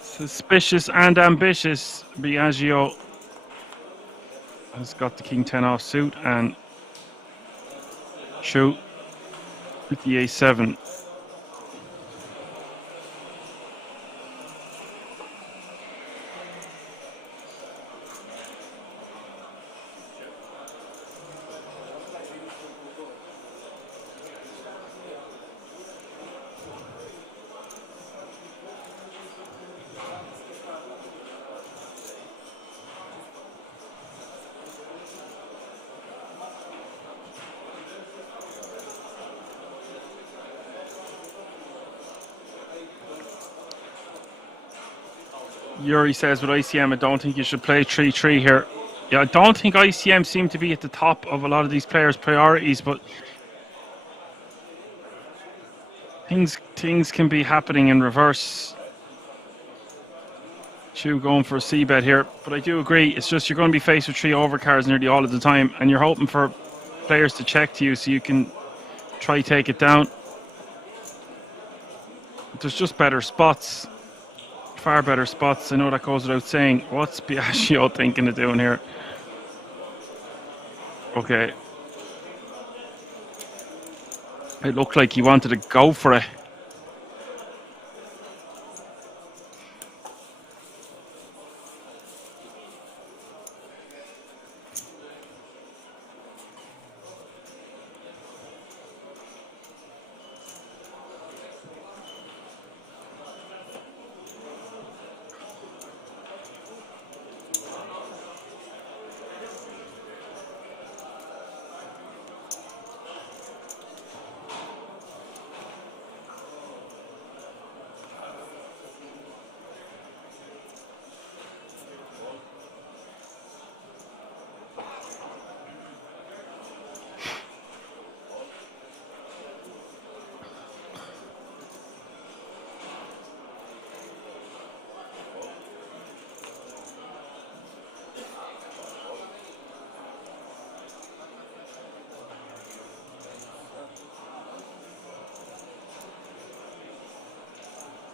Suspicious and ambitious. Biagio has got the king 10 off suit and shoot with the a7. Yuri says with ICM, I don't think you should play 3-3 here. Yeah, I don't think ICM seem to be at the top of a lot of these players' priorities, but things can be happening in reverse. Chu going for a C-bet here, but I do agree, it's just you're going to be faced with 3 overcards nearly all of the time, and you're hoping for players to check to you so you can try take it down. But there's just better spots. Far better spots. I know that goes without saying. What's Biagio thinking of doing here? Okay. It looked like he wanted to go for it.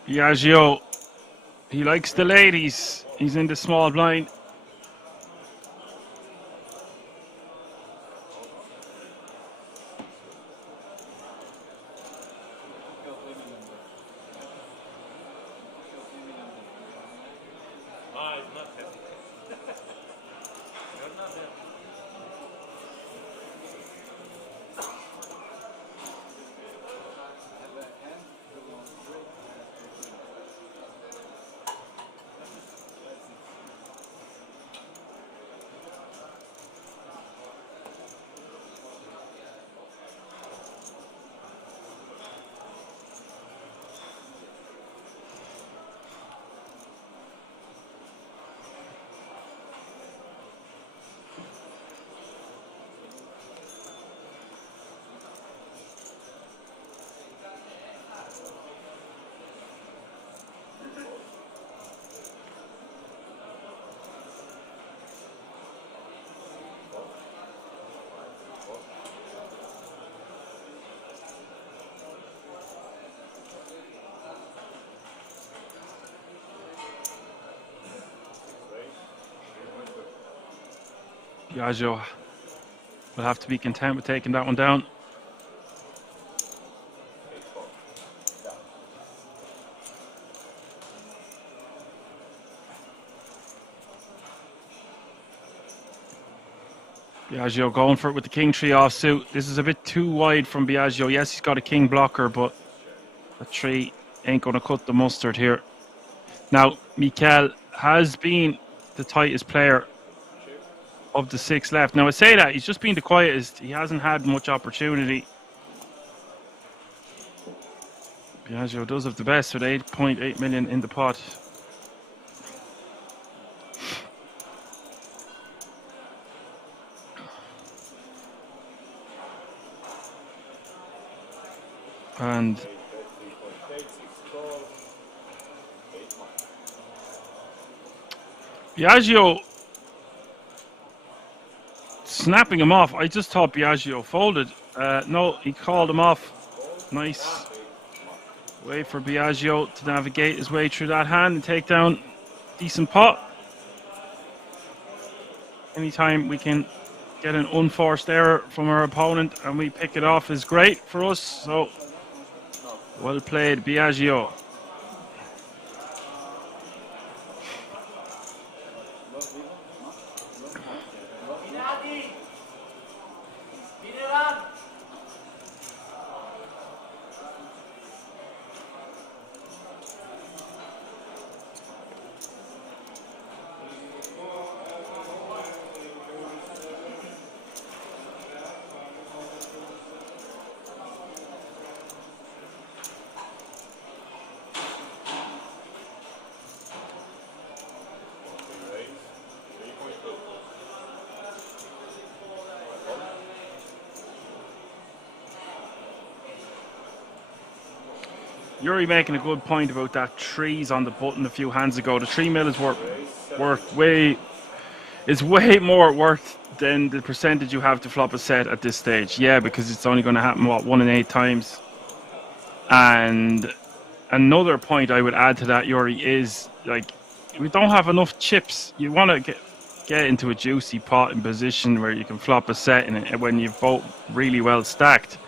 Biagio, he likes the ladies. He's in the small blind. Biagio will have to be content with taking that one down. Biagio going for it with the king tree offsuit. This is a bit too wide from Biagio. Yes, he's got a king blocker, but the tree ain't going to cut the mustard here. Now, Mikel has been the tightest player of the 6 left. Now, I say that, he's just been the quietest. He hasn't had much opportunity. Biagio does have the best with 8.8 million in the pot. And Biagio snapping him off. I just thought Biagio folded. No, he called him off. Nice way for Biagio to navigate his way through that hand and take down decent pot. Anytime we can get an unforced error from our opponent and we pick it off is great for us. So well played, Biagio. Yuri making a good point about that trees on the button a few hands ago. The 3 mil is way more worth than the percentage you have to flop a set at this stage. Yeah, because it's only going to happen, what, 1 in 8 times. And another point I would add to that, Yuri, is like we don't have enough chips. You want to get into a juicy pot in position where you can flop a set in it when you've both really well stacked.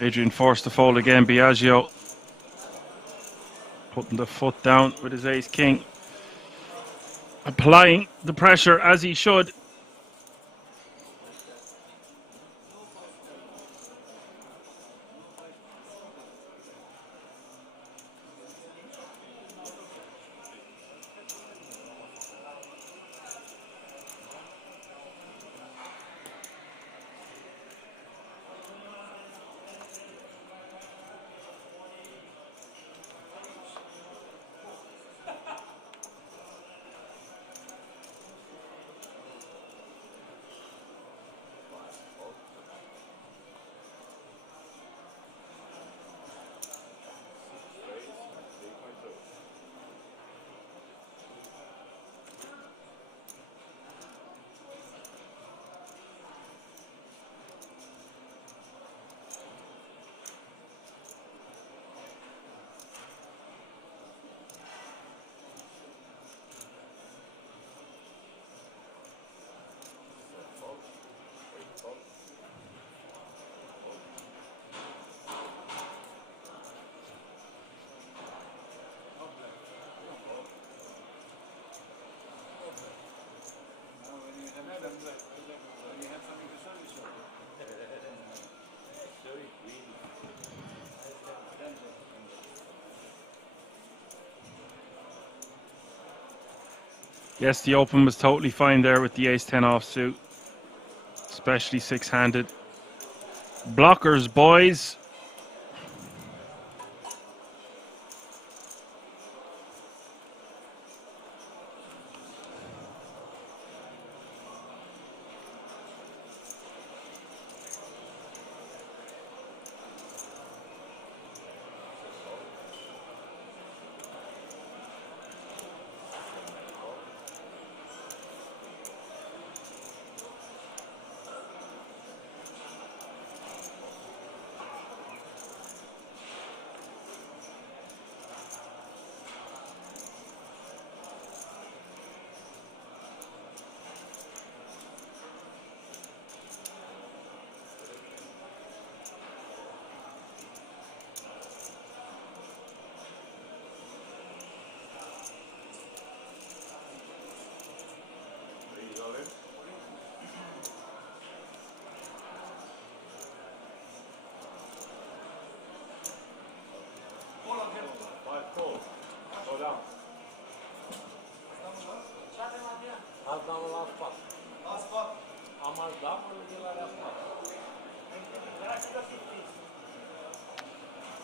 Adrian forced to fold again. Biagio putting the foot down with his ace-king. Applying the pressure as he should. Yes, the open was totally fine there with the ace-10 offsuit, especially six-handed. Blockers, boys.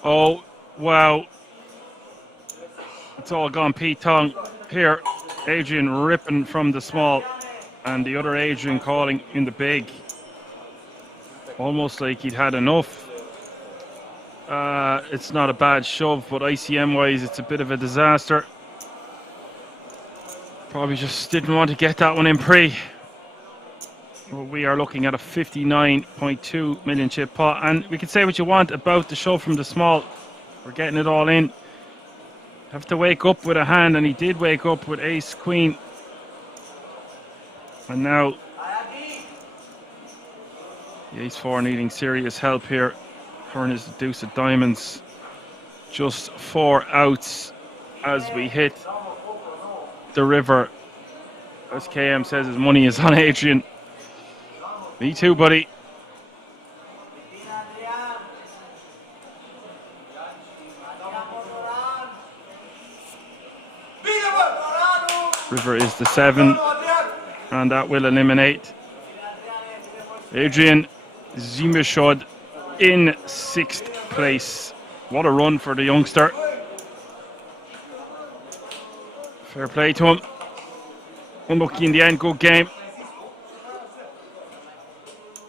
Oh, wow. It's all gone Pete Tong. Here, Adrian ripping from the small, and the other Adrian calling in the big. Almost like he'd had enough. It's not a bad shove, but ICM-wise, it's a bit of a disaster. Probably just didn't want to get that one in pre. Well, we are looking at a 59.2 million chip pot, and we can say what you want about the shove from the small. We're getting it all in. Have to wake up with a hand, and he did wake up with ace queen. And now the ace four needing serious help here. Turn is the deuce of diamonds. Just 4 outs as we hit the river. As KM says, his money is on Adrian. Me too, buddy. River is the 7, and that will eliminate Adrian Zimmershod in 6th place. What a run for the youngster. Fair play to him. Unlucky in the end, good game.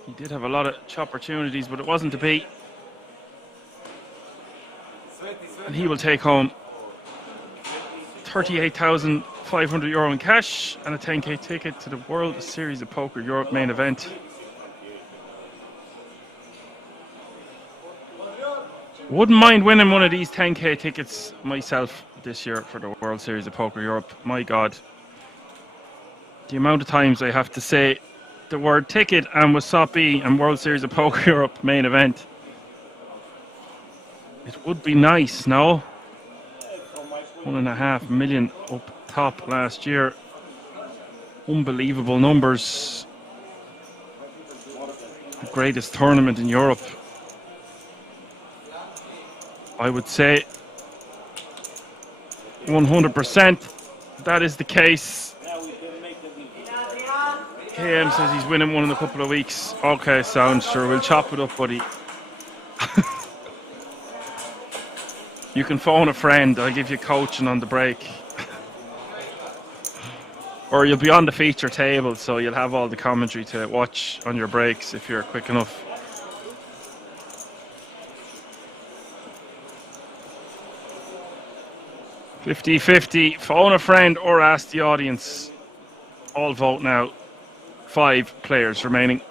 He did have a lot of opportunities, but it wasn't to be. And he will take home €38,500 in cash and a 10k ticket to the World Series of Poker Europe main event. Wouldn't mind winning one of these 10k tickets myself this year for the World Series of Poker Europe. My God. The amount of times I have to say the word ticket and WSOP and World Series of Poker Europe main event. It would be nice, no? 1.5 million up top last year. Unbelievable numbers. The greatest tournament in Europe. I would say 100% that is the case. KM says he's winning one in a couple of weeks. Okay, sound, sure, we'll chop it up, buddy. You can phone a friend, I'll give you coaching on the break. Or you'll be on the feature table, so you'll have all the commentary to watch on your breaks if you're quick enough. $50-50, phone a friend or ask the audience. All vote now. 5 players remaining.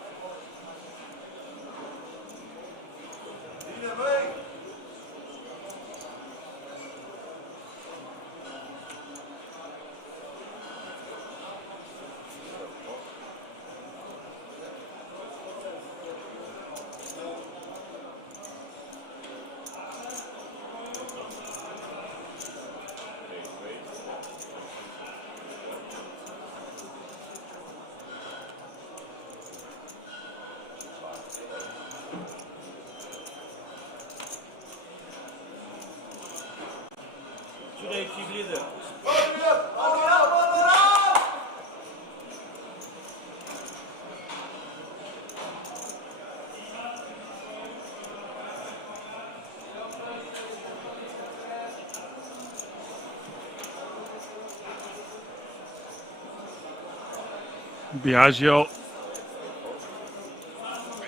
Biagio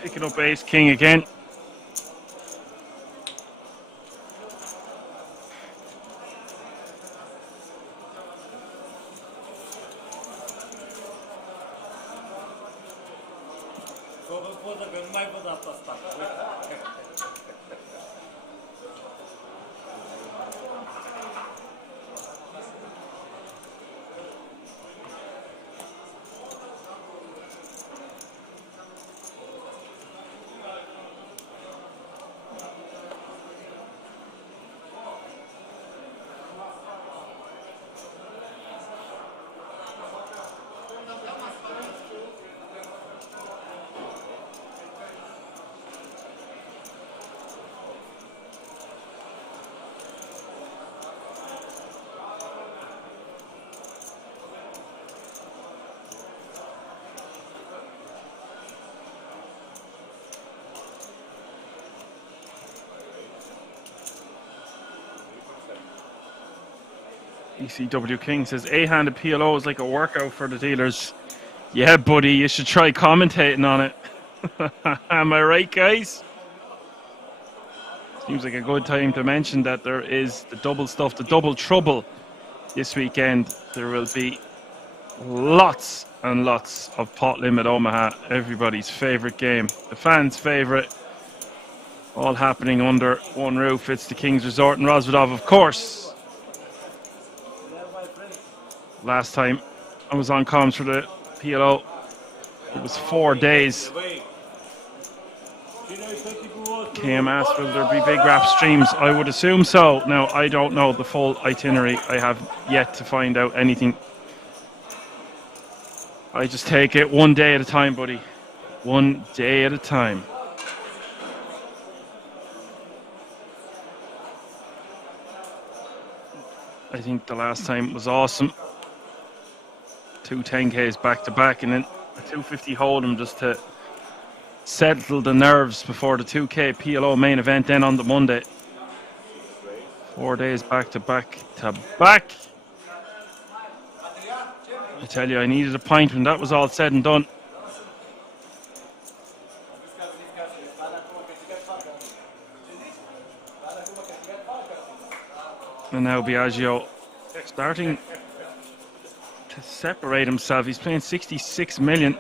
picking up ace king again. ECW King says A-handed PLO is like a workout for the dealers. Yeah, buddy, you should try commentating on it. Am I right, guys? Seems like a good time to mention that there is the double stuff, the double trouble this weekend. There will be lots and lots of Pot Limit Omaha, everybody's favourite game, the fans' favourite, all happening under one roof. It's the King's Resort in Rosvedov, of course. Last time I was on comms for the PLO, it was 4 days. KM asked, will there be big rap streams? I would assume so. Now, I don't know the full itinerary. I have yet to find out anything. I just take it one day at a time, buddy. One day at a time. I think the last time was awesome. 2 10Ks back to back, and then a 250 Hold'em just to settle the nerves before the 2K PLO main event then on the Monday. 4 days back to back to back. I tell you, I needed a pint when that was all said and done. And now Biagio starting to separate himself. He's playing 66 million.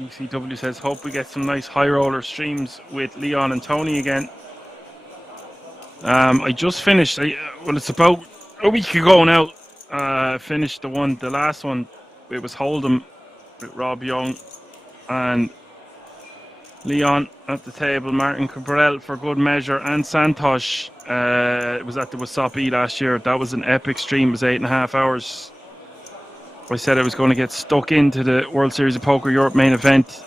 ECW says, hope we get some nice high roller streams with Leon and Tony again. I just finished, well, it's about a week ago now. Finished the last one. It was Hold'em with Rob Young and Leon at the table, Martin Cabral for good measure, and Santosh. It was at the WSOP last year. That was an epic stream. It was 8.5 hours. I said I was going to get stuck into the World Series of Poker Europe main event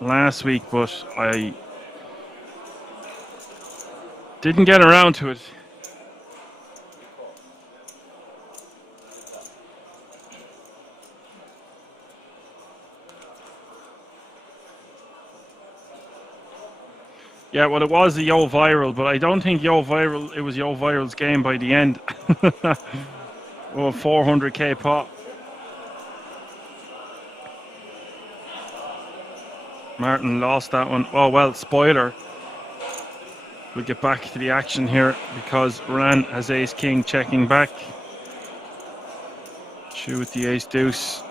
last week, but I didn't get around to it. Yeah, well, it was a Yo Viral, but I don't think it was Yo Viral's game by the end. Oh, 400k pot. Martin lost that one. Oh, well, spoiler. We'll get back to the action here because Ran has ace-king checking back. Chew with the ace-deuce.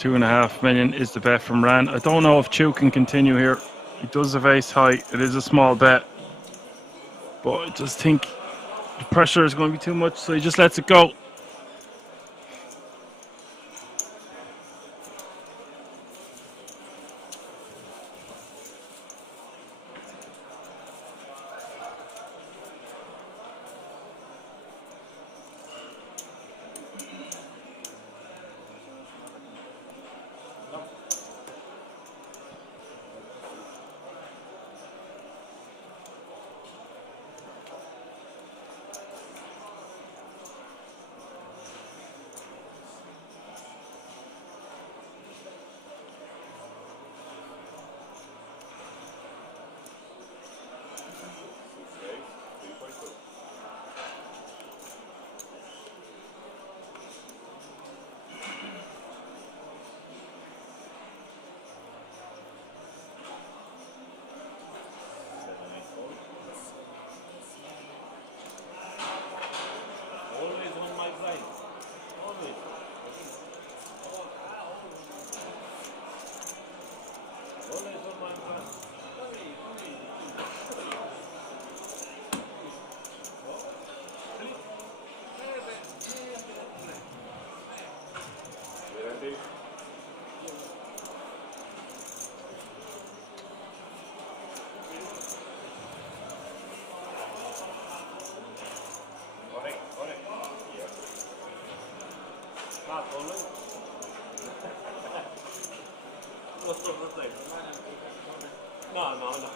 2.5 million is the bet from Ran. I don't know if Chu can continue here. He does have ace high. It is a small bet, but I just think the pressure is going to be too much, so he just lets it go. No.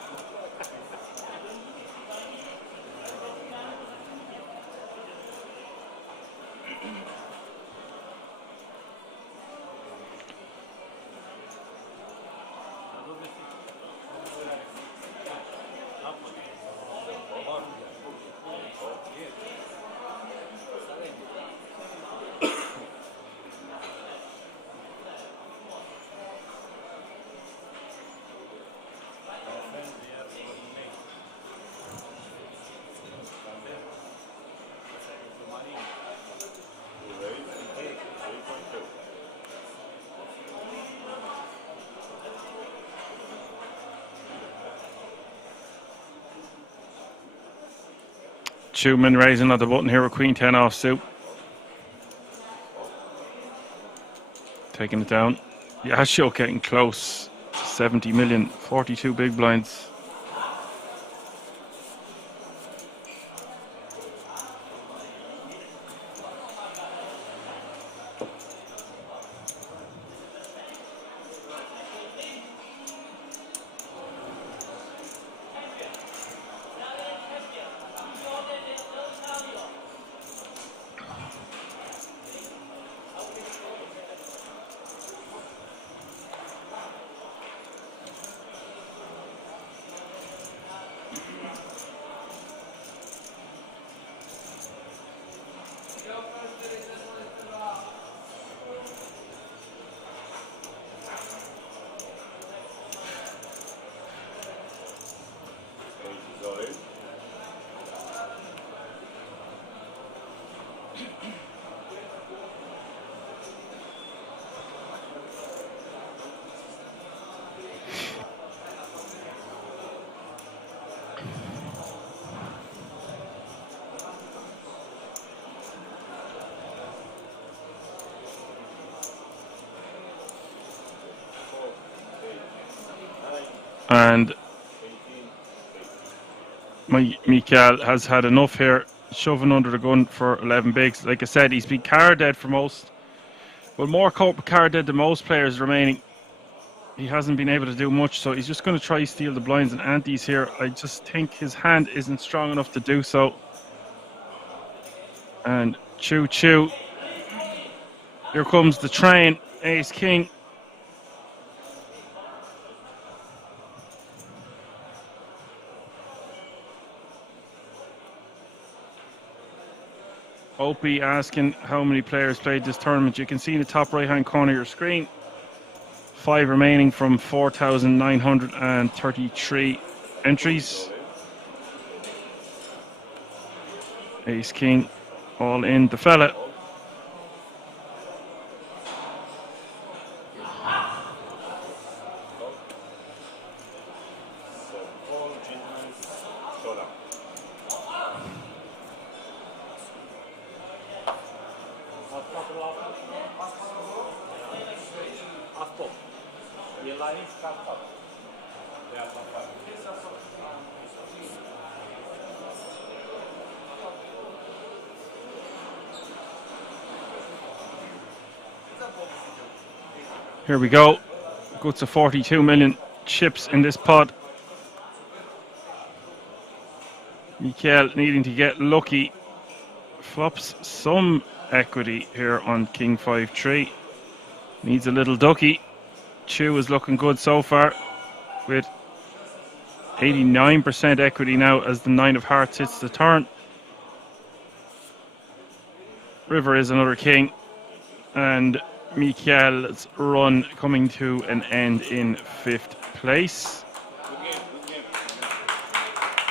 Schumann raising another button here with Queen 10 offsuit. Taking it down. Yashio getting close. 70 million, 42 big blinds. And Mikael has had enough here, shoving under the gun for 11 bigs. Like I said, he's been card dead for most, but more card dead than most players remaining. He hasn't been able to do much, so he's just going to try to steal the blinds and antes here. I just think his hand isn't strong enough to do so. And choo. Here comes the train, ace king. Opie asking how many players played this tournament. You can see in the top right hand corner of your screen, 5 remaining from 4,933 entries. Ace king all in the fella. top. The line is cut up. They are top 5. Here we go. Got to 42 million chips in this pot. Mikael needing to get lucky. Flops some equity here on King 5-3. Needs a little ducky. Chu is looking good so far with 89% equity now as the 9 of hearts hits the turn. River is another king, and Mikael's run coming to an end in 5th place.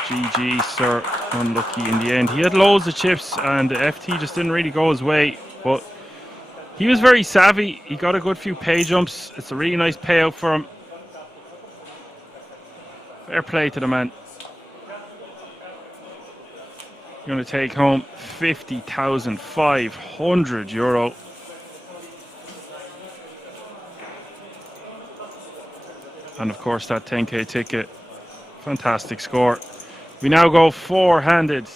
GG, sir, unlucky in the end. He had loads of chips and the FT just didn't really go his way, but he was very savvy. He got a good few pay jumps. It's a really nice payout for him. Fair play to the man. You're going to take home €50,500. And of course that 10k ticket. Fantastic score. We now go four-handed.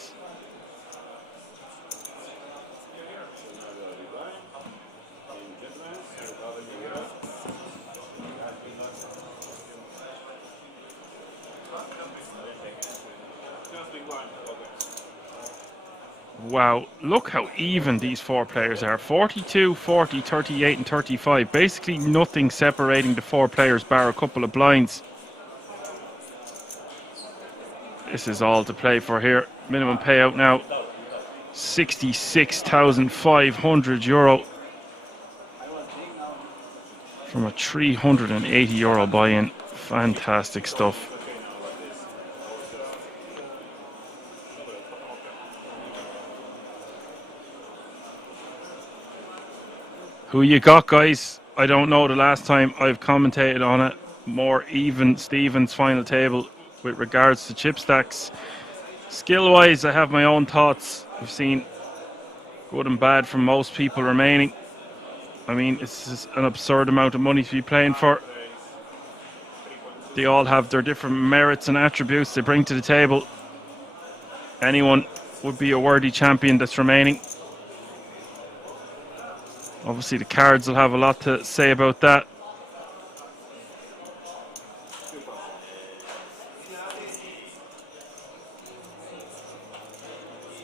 Wow, look how even these four players are. 42, 40, 38 and 35. Basically nothing separating the four players bar a couple of blinds. This is all to play for here. Minimum payout now, €66,500 from a €380 buy-in. Fantastic stuff. Who you got, guys? I don't know. The last time I've commentated on it, more even Stevens final table with regards to chip stacks. Skill-wise, I have my own thoughts. I've seen good and bad from most people remaining. I mean, it's an absurd amount of money to be playing for. They all have their different merits and attributes they bring to the table. Anyone would be a worthy champion that's remaining. Obviously, the cards will have a lot to say about that.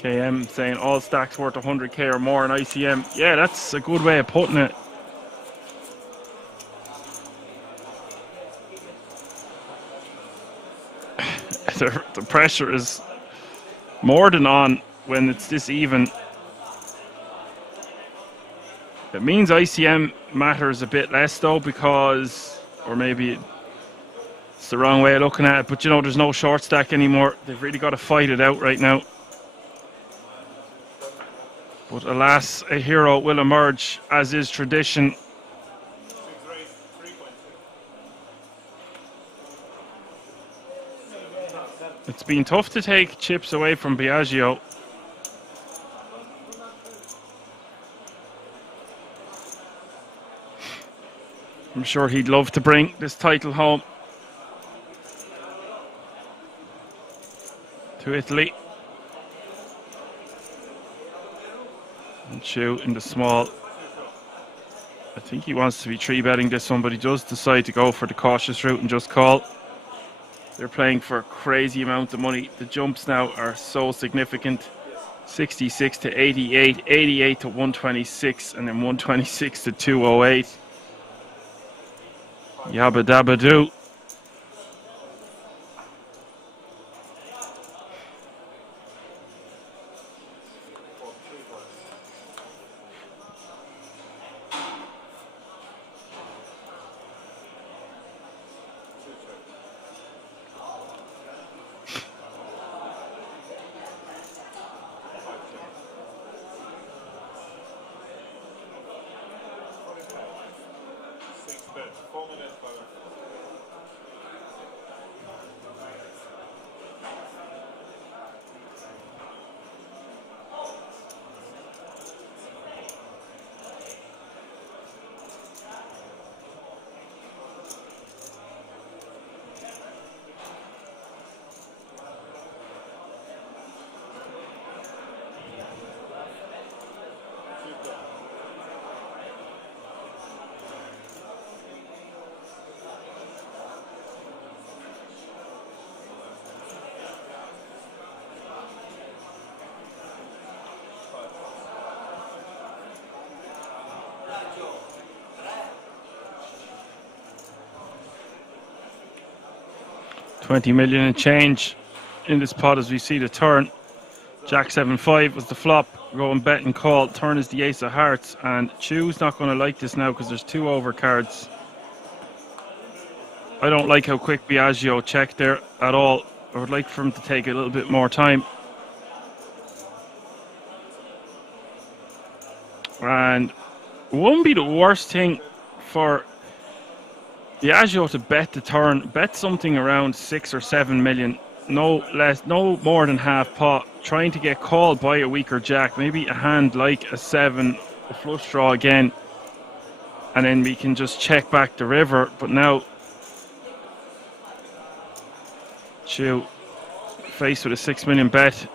KM saying all stacks worth 100k or more in ICM. Yeah, that's a good way of putting it. The pressure is more than on when it's this even. It means ICM matters a bit less though, because, or maybe it's the wrong way of looking at it, but you know, there's no short stack anymore. They've really got to fight it out right now. But alas, a hero will emerge, as is tradition. It's been tough to take chips away from Biagio. I'm sure he'd love to bring this title home to Italy. And Chu in the small. I think he wants to be 3-betting this one, but he does decide to go for the cautious route and just call. They're playing for a crazy amount of money. The jumps now are so significant. 66 to 88, 88 to 126, and then 126 to 208. Yabba dabba doo. 20 million and change in this pot as we see the turn. Jack 7-5 was the flop. Going bet and call. Turn is the ace of hearts, and Chew's not going to like this now because there's 2 overcards. I don't like how quick Biagio checked there at all. I would like for him to take a little bit more time. And it won't be the worst thing for Biagio to bet the turn. Bet something around 6 or 7 million. No less, no more than half pot. Trying to get called by a weaker jack. Maybe a hand like a 7, a flush draw again. And then we can just check back the river. But now, Chew faced with a 6 million bet.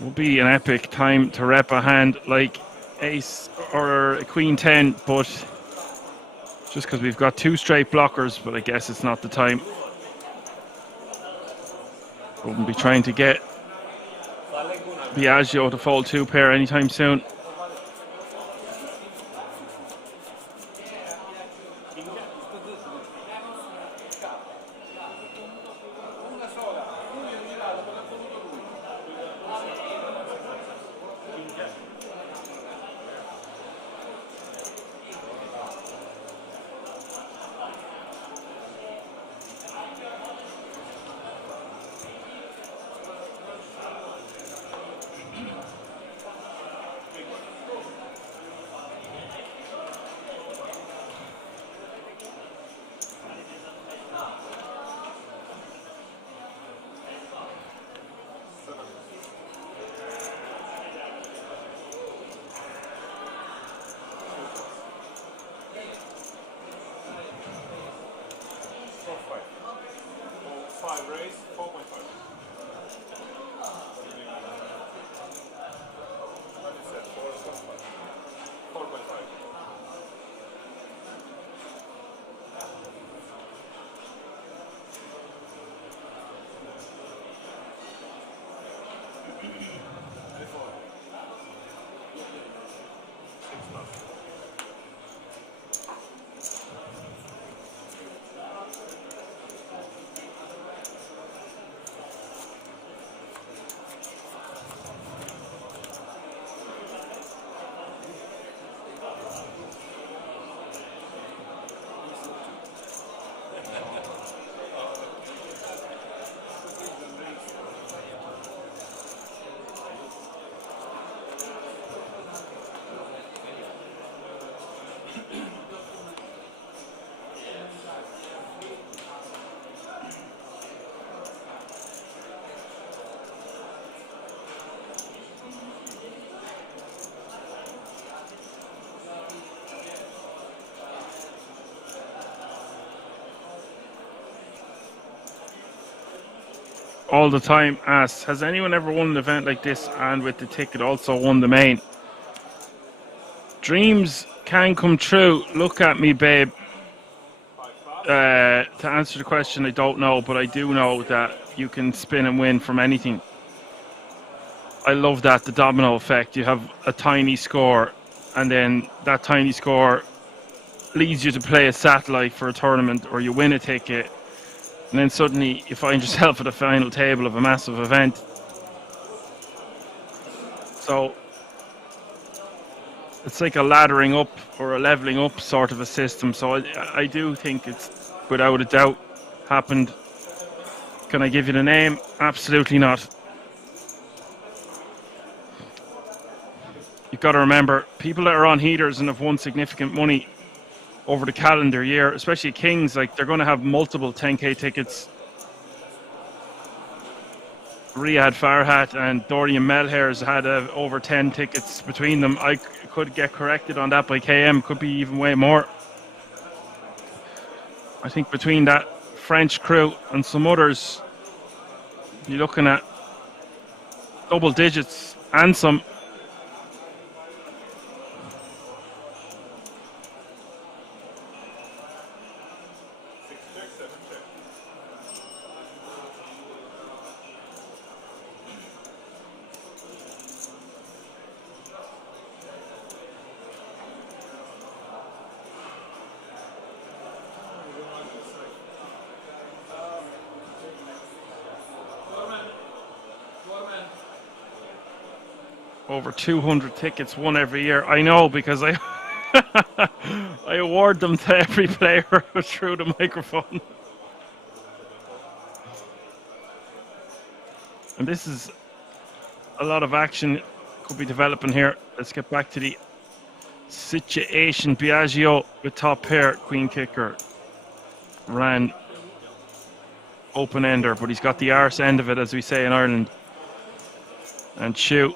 Will be an epic time to rep a hand like ace or a queen 10, but just because we've got 2 straight blockers, but I guess it's not the time. Wouldn't be trying to get Biagio to fold 2 pair anytime soon. All the time asks, has anyone ever won an event like this and with the ticket also won the main? Dreams can come true. Look at me, babe. To answer the question, I don't know, but I do know that you can spin and win from anything. I love that, the domino effect. You have a tiny score, and then that tiny score leads you to play a satellite for a tournament, or you win a ticket. And then suddenly you find yourself at the final table of a massive event. So it's like a laddering up or a leveling up sort of a system. So I do think it's without a doubt happened. Can I give you the name? Absolutely not. You've got to remember, people that are on heaters and have won significant money over the calendar year, especially Kings, like they're going to have multiple 10k tickets. Riyad Farhat and Dorian Melhair's had over 10 tickets between them. I could get corrected on that by KM, could be even way more. I think between that French crew and some others, you're looking at double digits and some. Over 200 tickets won every year. I know, because I I award them to every player through the microphone. And this is a lot of action could be developing here. Let's get back to the situation. Biagio with top pair, queen kicker. Ran open ender, but he's got the arse end of it, as we say in Ireland. And Chu,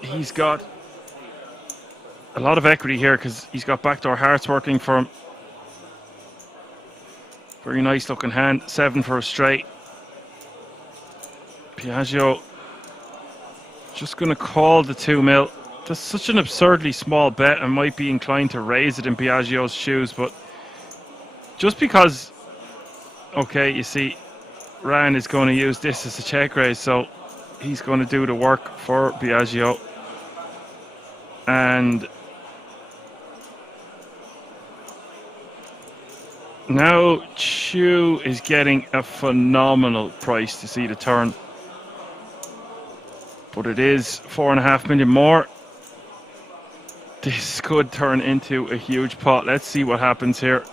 he's got a lot of equity here because he's got backdoor hearts working for him. Very nice looking hand. 7 for a straight. Biagio just going to call the 2 mil. That's such an absurdly small bet. I might be inclined to raise it in Biagio's shoes, but just because, okay, you see, Ran is going to use this as a check raise, so he's going to do the work for Biagio. And now Chu is getting a phenomenal price to see the turn. But it is 4.5 million more. This could turn into a huge pot. Let's see what happens here.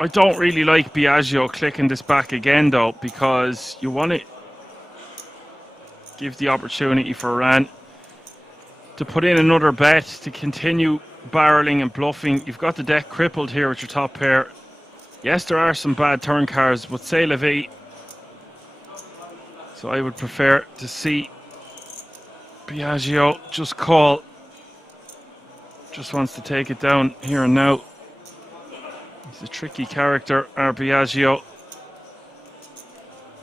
I don't really like Biagio clicking this back again, though, because you want to give the opportunity for Ran to put in another bet to continue barreling and bluffing. You've got the deck crippled here with your top pair. Yes, there are some bad turn cards, but c'est la vie. So I would prefer to see Biagio just call. Just wants to take it down here and now. He's a tricky character, our Biagio.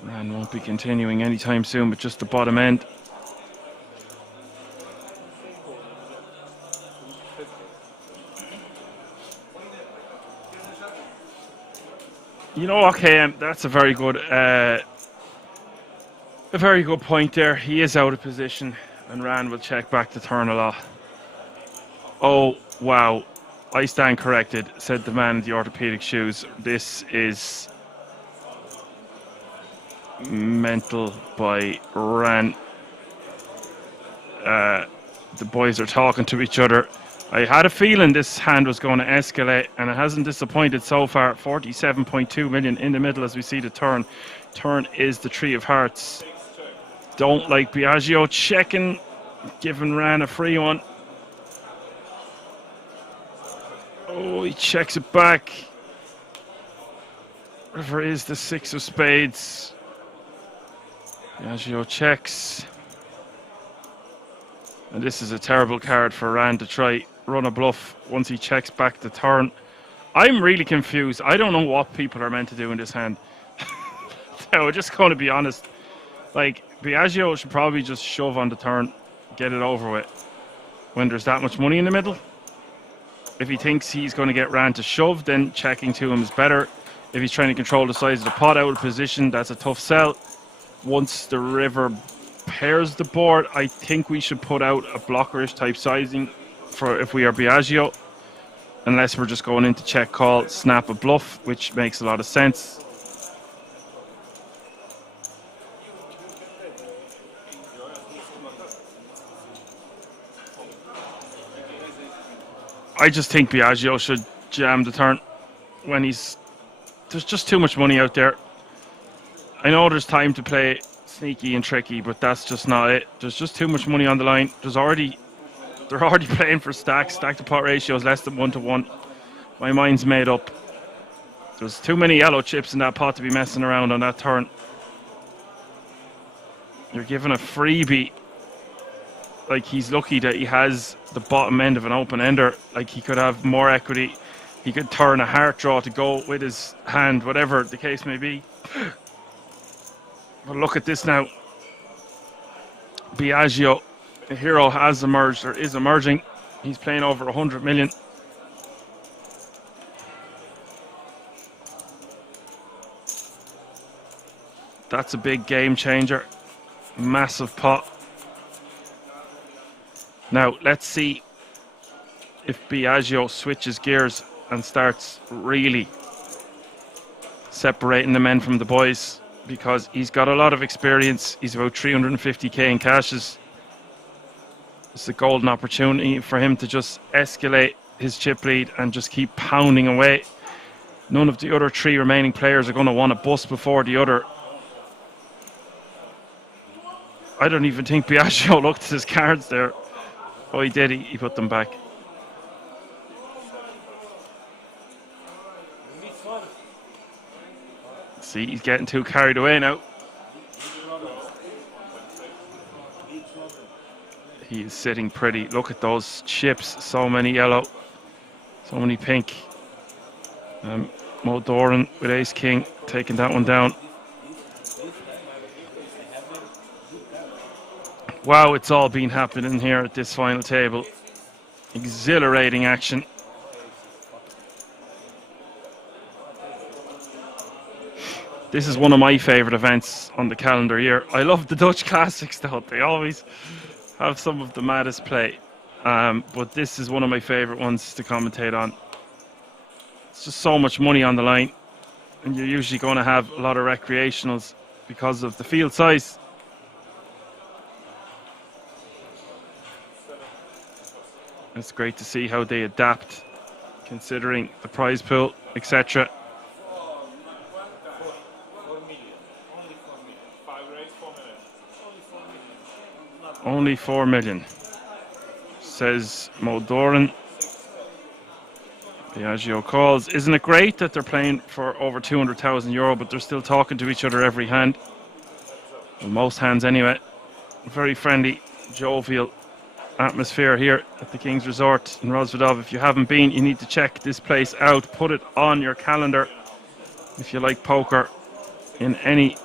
Ran won't be continuing anytime soon, but just the bottom end. You know, okay, that's a very good point there. He is out of position, and Ran will check back the turn a lot. Oh, wow. I stand corrected, said the man in the orthopedic shoes. This is mental by Ran. The boys are talking to each other. I had a feeling this hand was going to escalate, and it hasn't disappointed so far. 47.2 million in the middle as we see the turn. Turn is the 3 of hearts. Don't like Biagio checking, giving Ran a free one. Oh, he checks it back. River is the 6 of spades. Biagio checks. And this is a terrible card for Ran to try run a bluff once he checks back the turn. I'm really confused. I don't know what people are meant to do in this hand. We're just going to be honest. Like, Biagio should probably just shove on the turn, get it over with. When there's that much money in the middle. If he thinks he's going to get Ran to shove, then checking to him is better. If he's trying to control the size of the pot out of position, that's a tough sell. Once the river pairs the board, I think we should put out a blockerish type sizing for if we are Biagio. Unless we're just going into check call, snap a bluff, which makes a lot of sense. I just think Biagio should jam the turn when there's just too much money out there. I know there's time to play sneaky and tricky, but that's just not it. There's just too much money on the line. They're already playing for stacks. Stack to pot ratio is less than 1-to-1. My mind's made up. There's too many yellow chips in that pot to be messing around on that turn. You're given a freebie. Like, he's lucky that he has the bottom end of an open ender. Like, he could have more equity. He could turn a heart draw to go with his hand, whatever the case may be. But look at this now. Biagio, the hero, has emerged, or is emerging. He's playing over 100 million. That's a big game changer. Massive pot. Now, let's see if Biagio switches gears and starts really separating the men from the boys, because he's got a lot of experience. He's about 350k in cashes. It's a golden opportunity for him to just escalate his chip lead and just keep pounding away. None of the other 3 remaining players are going to want to bust before the other. I don't even think Biagio looked at his cards there. Oh, he did. He put them back. See, he's getting too carried away now. He is sitting pretty. Look at those chips. So many yellow. So many pink. Mo Doran with ace king taking that one down. Wow, it's all been happening here at this final table. Exhilarating action. This is one of my favourite events on the calendar year. I love the Dutch Classics though. They always have some of the maddest play. But this is one of my favourite ones to commentate on. It's just so much money on the line. And you're usually going to have a lot of recreationals because of the field size. It's great to see how they adapt, considering the prize pool, etc. Only 4 million, says Mo Doran. Biagio calls. Isn't it great that they're playing for over 200,000 euro, but they're still talking to each other every hand? Well, most hands anyway. Very friendly, jovial atmosphere here at the King's Resort in Rozvadov. If you haven't been, you need to check this place out. Put it on your calendar if you like poker in any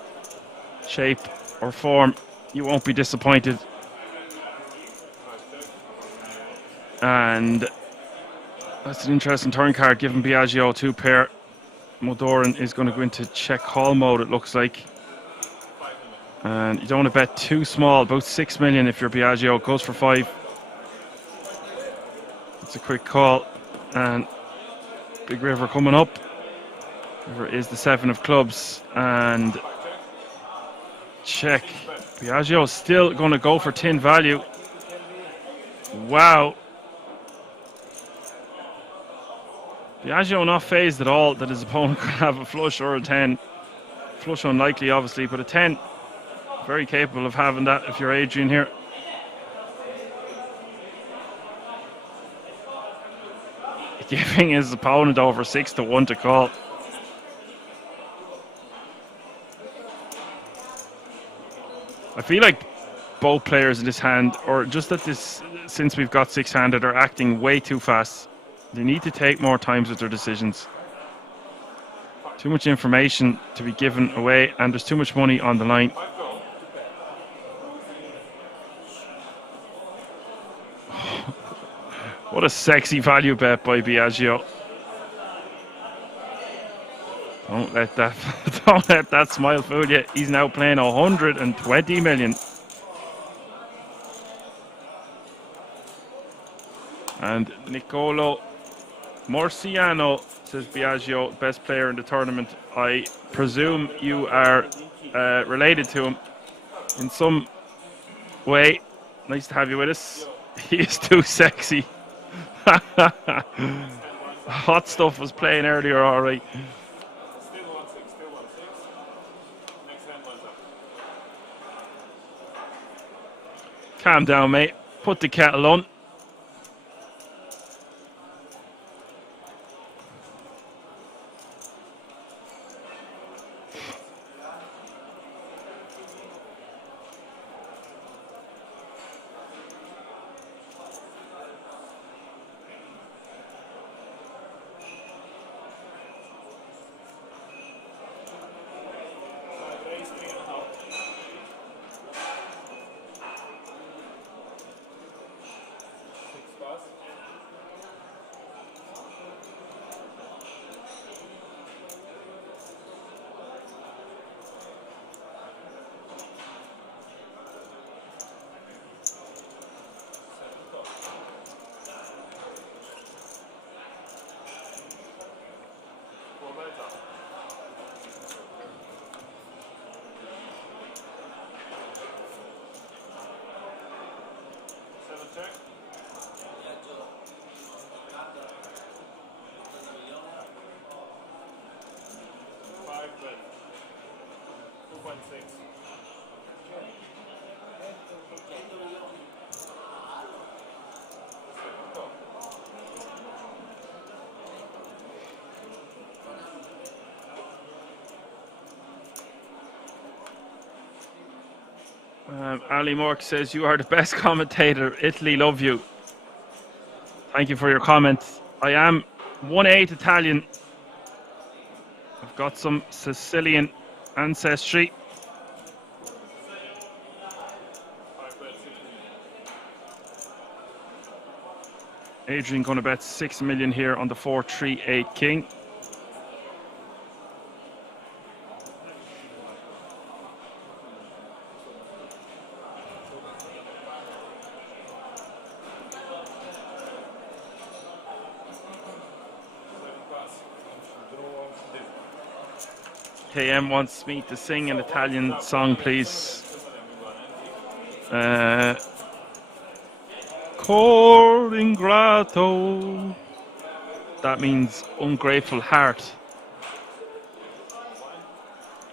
shape or form. You won't be disappointed. And that's an interesting turn card, giving Biagio 2 pair. Mo Doran is going to go into check call mode, it looks like. And you don't want to bet too small, about 6 million if you're Biagio. Goes for 5. It's a quick call. And big river coming up. River is the 7 of clubs. And check. Biagio still going to go for tin value. Wow. Biagio not phased at all that his opponent could have a flush or a 10. Flush unlikely, obviously, but a 10. Very capable of having that if you're Adrian here. Giving his opponent over 6-1 to call. I feel like both players in this hand, or just at this, since we've got 6-handed, are acting way too fast. They need to take more time with their decisions. Too much information to be given away, and there's too much money on the line. What a sexy value bet by Biagio. Don't let that smile fool you. He's now playing 120 million. And Nicolo Morciano, says Biagio, best player in the tournament. I presume you are related to him in some way. Nice to have you with us. He is too sexy. Hot stuff was playing earlier, alright. Calm down, mate. Put the kettle on. Ali Mork says, you are the best commentator. Italy love you. Thank you for your comments. I am 1/8 Italian. I've got some Sicilian ancestry. Adrian going to bet 6 million here on the 4-3-8 king. KM wants me to sing an Italian song, please. Cor ingrato. That means ungrateful heart.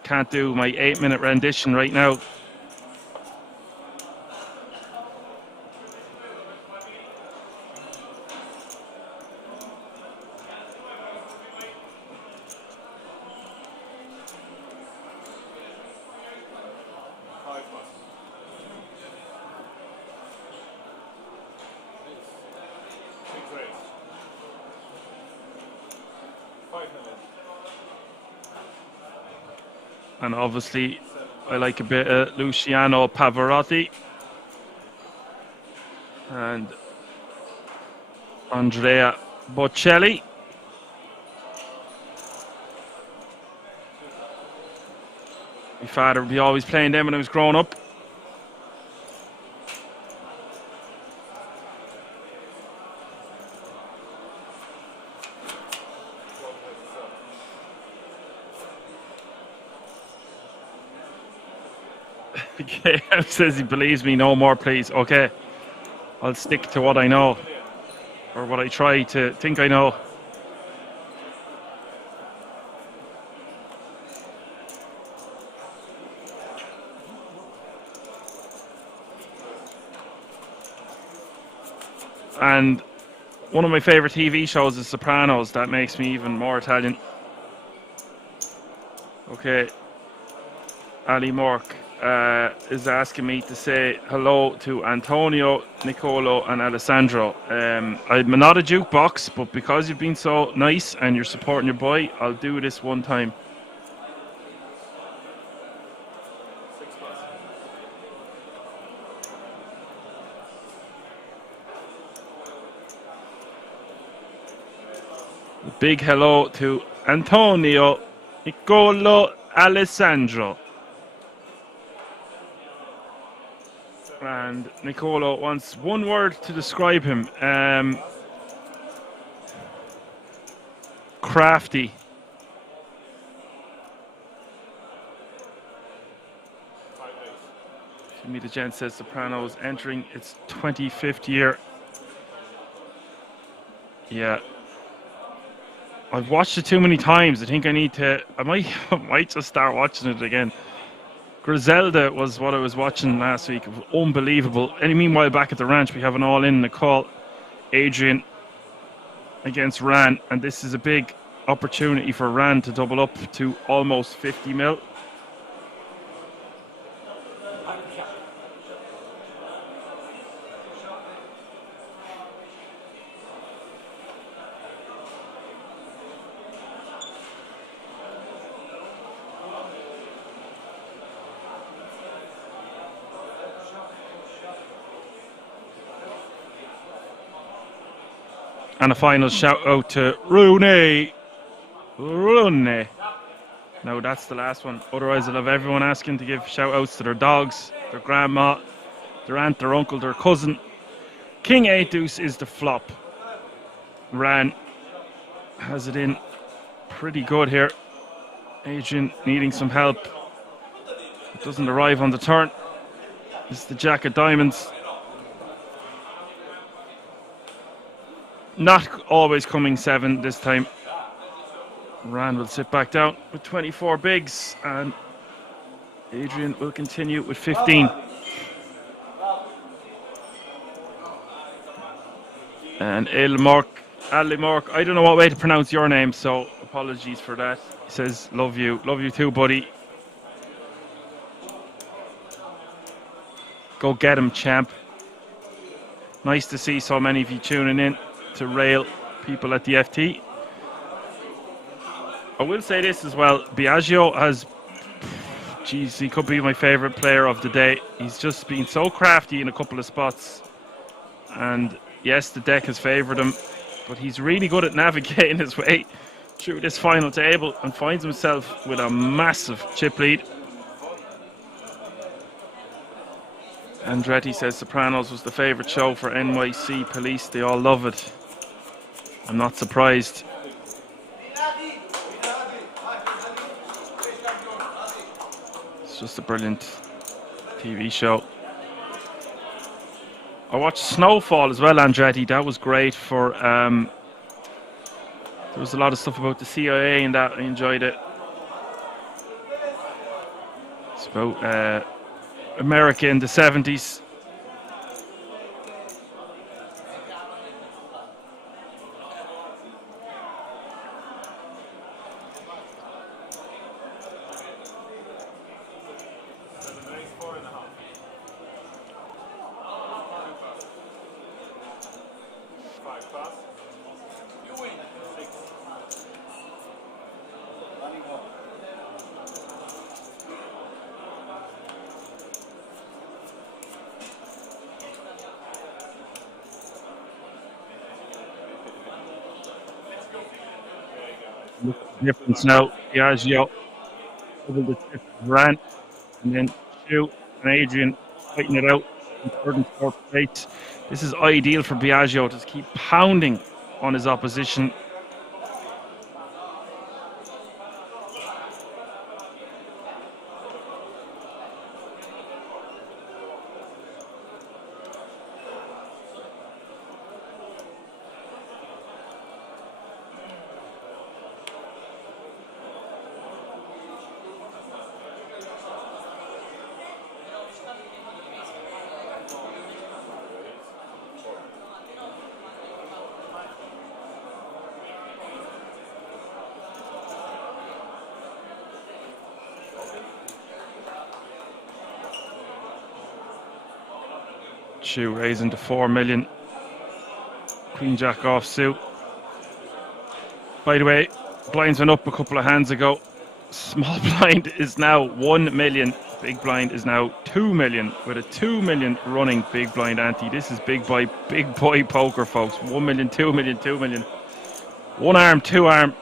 Can't do my 8-minute rendition right now. And obviously, I like a bit of Luciano Pavarotti and Andrea Bocelli. My father would be always playing them when I was growing up. KM says he believes me. No more, please. Okay. I'll stick to what I know. Or what I try to think I know. And one of my favourite TV shows is Sopranos. That makes me even more Italian. Okay. Ali Mork is asking me to say hello to Antonio, Nicolo and Alessandro. I'm not a jukebox, but because you've been so nice and you're supporting your boy, I'll do this one time. Big hello to Antonio, Nicolo, Alessandro. And Nicolo wants one word to describe him. Crafty. Jimmy the Gent says Sopranos entering its 25th year. Yeah. I've watched it too many times. I think I need to... I might just start watching it again. Griselda was what I was watching last week. It was unbelievable. And meanwhile, back at the ranch, we have an all-in Nicole, Adrian against Ran. And this is a big opportunity for Ran to double up to almost 50 mil. And a final shout out to Rooney. Rooney. No, that's the last one. Otherwise, I'll have everyone asking to give shout outs to their dogs, their grandma, their aunt, their uncle, their cousin. King 8 Deuce is the flop. Ran has it in pretty good here. Adrian needing some help. It doesn't arrive on the turn. This is the Jack of Diamonds. Not always coming 7 this time. Ran will sit back down with 24 bigs, and Adrian will continue with 15. And Alimork, I don't know what way to pronounce your name, so apologies for that. He says, love you too, buddy. Go get him, champ. Nice to see so many of you tuning in to rail people at the FT. I will say this as well, Biagio has, geez, he could be my favourite player of the day. He's just been so crafty in a couple of spots. And yes, the deck has favoured him, but he's really good at navigating his way through this final table and finds himself with a massive chip lead. Andretti says Sopranos was the favourite show for NYC police. They all love it. I'm not surprised. It's just a brilliant TV show. I watched Snowfall as well, Andretti. That was great for... there was a lot of stuff about the CIA and that. I enjoyed it. It's about America in the 70s. Difference now. Biagio over the tip, ran, and then Chu and Adrian fighting it out in third and fourth place. This is ideal for Biagio to keep pounding on his opposition. Chu raising to 4 million. Queen Jack off suit. By the way, blinds went up a couple of hands ago. Small blind is now 1 million. Big blind is now 2 million with a 2 million running big blind ante. This is big boy poker, folks. 1 million, 2 million, 2 million. One arm, two arm.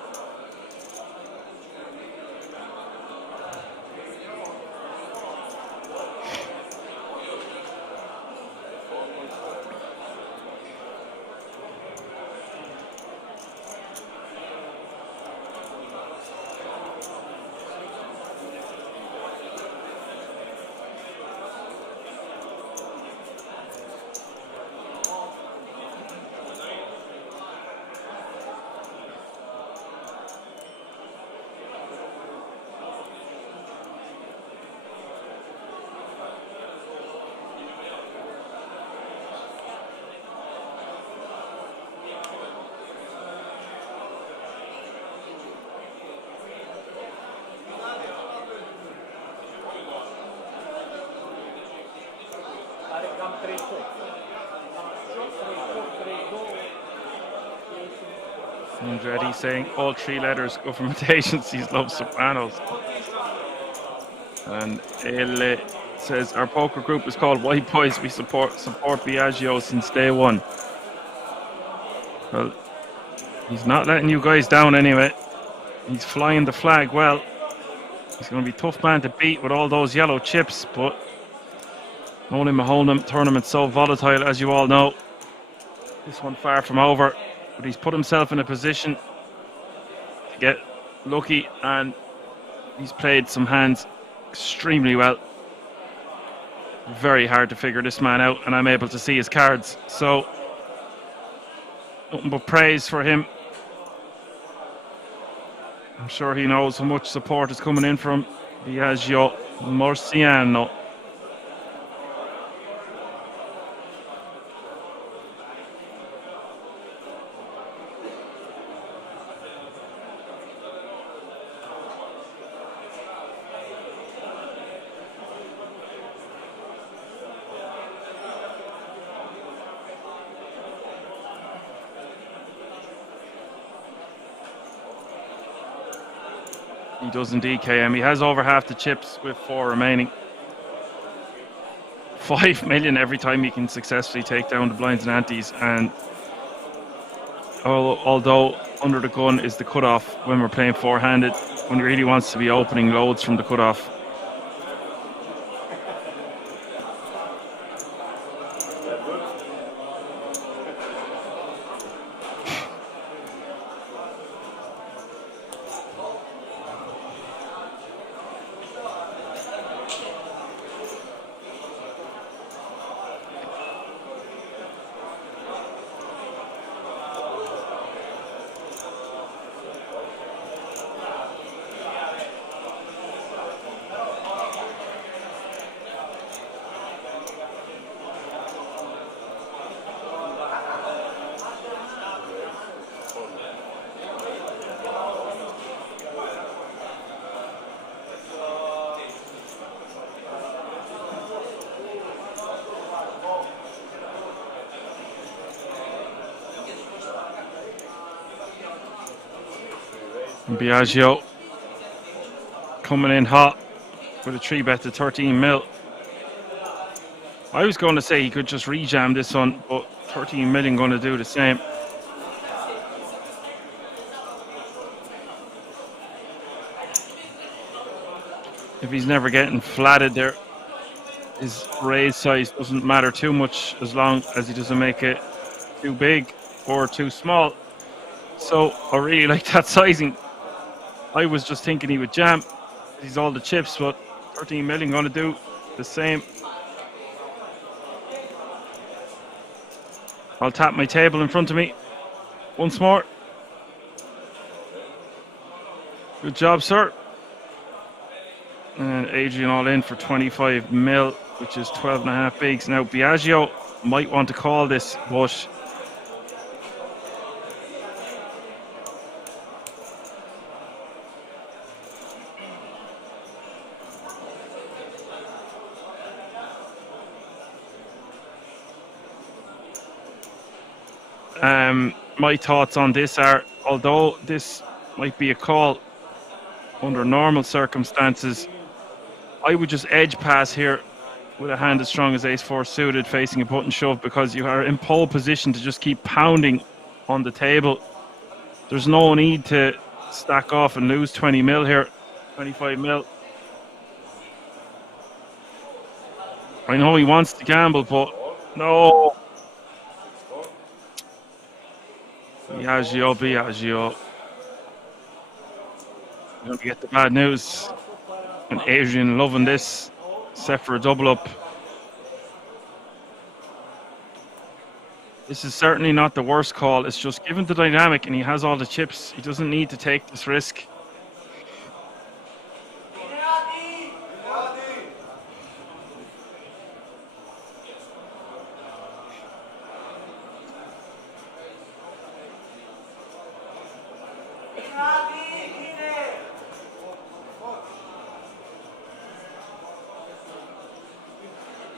Andretti saying all three letters government agencies love Sopranos. And Ele says our poker group is called White Boys. We support Biagio since day one. Well, he's not letting you guys down anyway. He's flying the flag well. He's going to be a tough man to beat with all those yellow chips, but only Maholim tournament's so volatile, as you all know. This one far from over, but he's put himself in a position to get lucky, and he's played some hands extremely well. Very hard to figure this man out, and I'm able to see his cards, so nothing but praise for him. I'm sure he knows how much support is coming in from Biagio. Marciano. He does indeed, KM. He has over half the chips with 4 remaining. 5 million every time he can successfully take down the blinds and antes. And although under the gun is the cutoff when we're playing four-handed, when he really wants to be opening loads from the cutoff. Biagio coming in hot with a 3-bet to 13 mil. I was going to say he could just rejam this one, but 13 million going to do the same. If he's never getting flatted there, his raise size doesn't matter too much as long as he doesn't make it too big or too small. So I really like that sizing. I was just thinking he would jam. He's all the chips, but 13 million going to do the same. I'll tap my table in front of me once more. Good job, sir. And Adrian all in for 25 mil, which is 12.5 bigs. Now Biagio might want to call this, but my thoughts on this are, although this might be a call under normal circumstances, I would just edge pass here with a hand as strong as ace-4 suited facing a button shove, because you are in pole position to just keep pounding on the table. There's no need to stack off and lose 20 mil here, 25 mil. I know he wants to gamble, but no. Biagio. You're going to get the bad news. And Adrian loving this, set for a double up. This is certainly not the worst call. It's just given the dynamic and he has all the chips, he doesn't need to take this risk.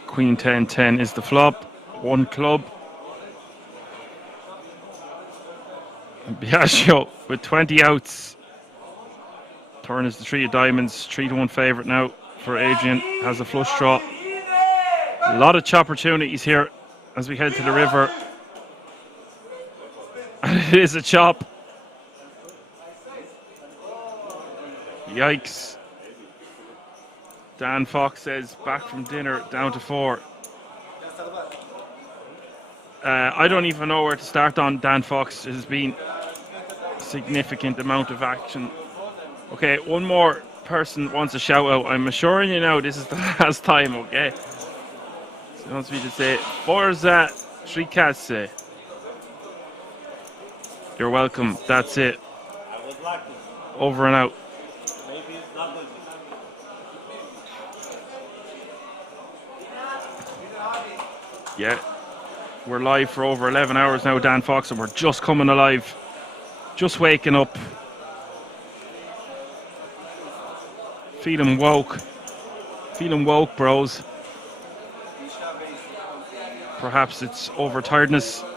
Queen 10-10 is the flop. One club. And Biagio with 20 outs. Turn is the 3 of diamonds. 3-1 favourite now for Adrian. Has a flush draw. A lot of opportunities here as we head to the river. And it is a chop. Yikes. Dan Fox says back from dinner down to 4. I don't even know where to start on Dan Fox. It has been a significant amount of action. Okay, one more person wants a shout out. I'm assuring you now this is the last time, okay? So he wants me to say Forza Tricase. You're welcome. That's it. Over and out. Yeah, we're live for over 11 hours now, Dan Fox, and we're just coming alive. Just waking up. Feeling woke. Feeling woke, bros. Perhaps it's overtiredness.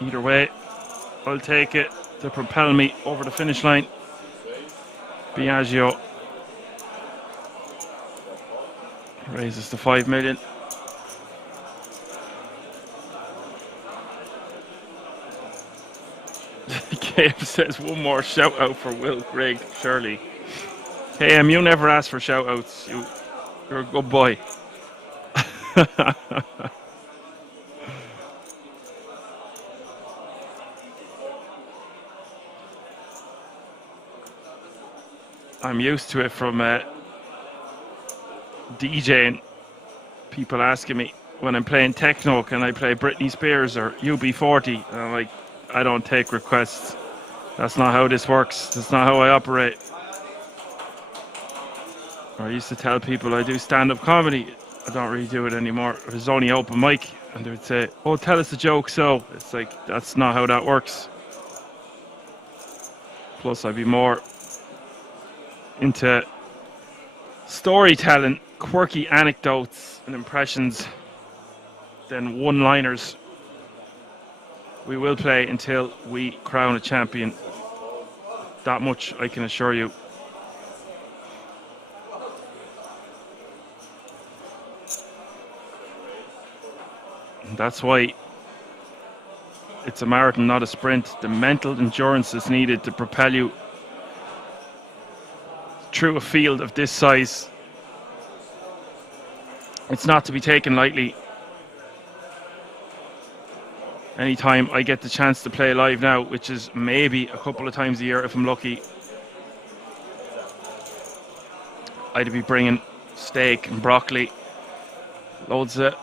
Either way, I'll take it to propel me over the finish line. Biagio raises to 5 million. KM says one more shout out for Will Grigg, surely. KM, you never ask for shout outs. You're a good boy. I'm used to it from DJing. People asking me when I'm playing techno, can I play Britney Spears or UB40? And I'm like, I don't take requests. That's not how this works. That's not how I operate. I used to tell people I do stand-up comedy. I don't really do it anymore. It was only open mic, and they would say, "Oh, tell us a joke." So it's like, that's not how that works. Plus, I'd be more into storytelling, quirky anecdotes and impressions than one-liners. We will play until we crown a champion. That much I can assure you. And that's why it's a marathon, not a sprint. The mental endurance is needed to propel you through a field of this size. It's not to be taken lightly. Anytime I get the chance to play live now, which is maybe a couple of times a year if I'm lucky, I'd be bringing steak and broccoli, loads of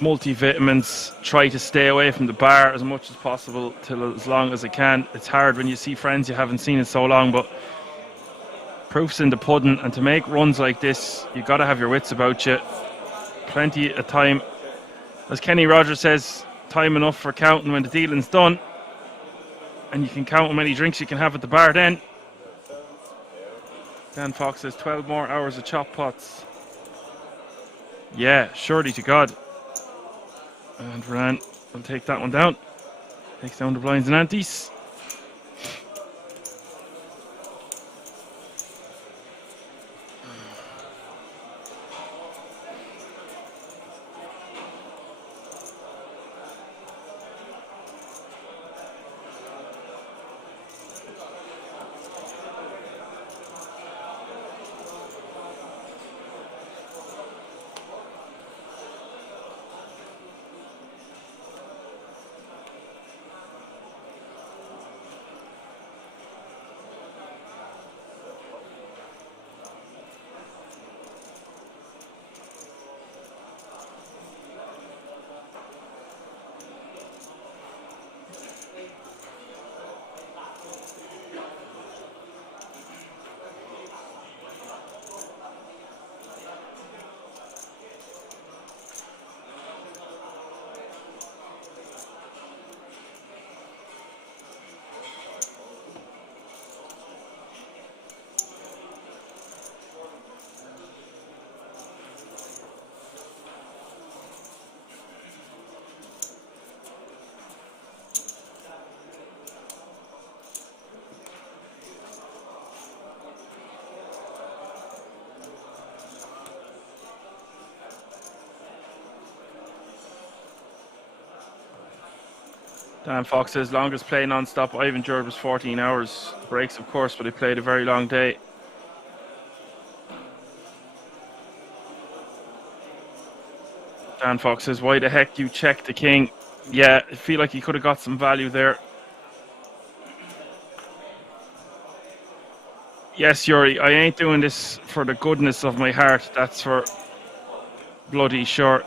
multivitamins, try to stay away from the bar as much as possible till as long as I can. It's hard when you see friends you haven't seen in so long, but proof's in the pudding, and to make runs like this, you got to have your wits about you. Plenty of time. As Kenny Rogers says, time enough for counting when the dealing's done, and you can count how many drinks you can have at the bar then. Dan Fox says 12 more hours of chop pots. Yeah, surely to God. And Ran will take that one down. Takes down the blinds and antes. Dan Fox says, longest play non-stop I've endured was 14 hours. Breaks, of course, but I played a very long day. Dan Fox says, why the heck do you check the king? Yeah, I feel like you could have got some value there. Yes, Yuri, I ain't doing this for the goodness of my heart. That's for bloody sure.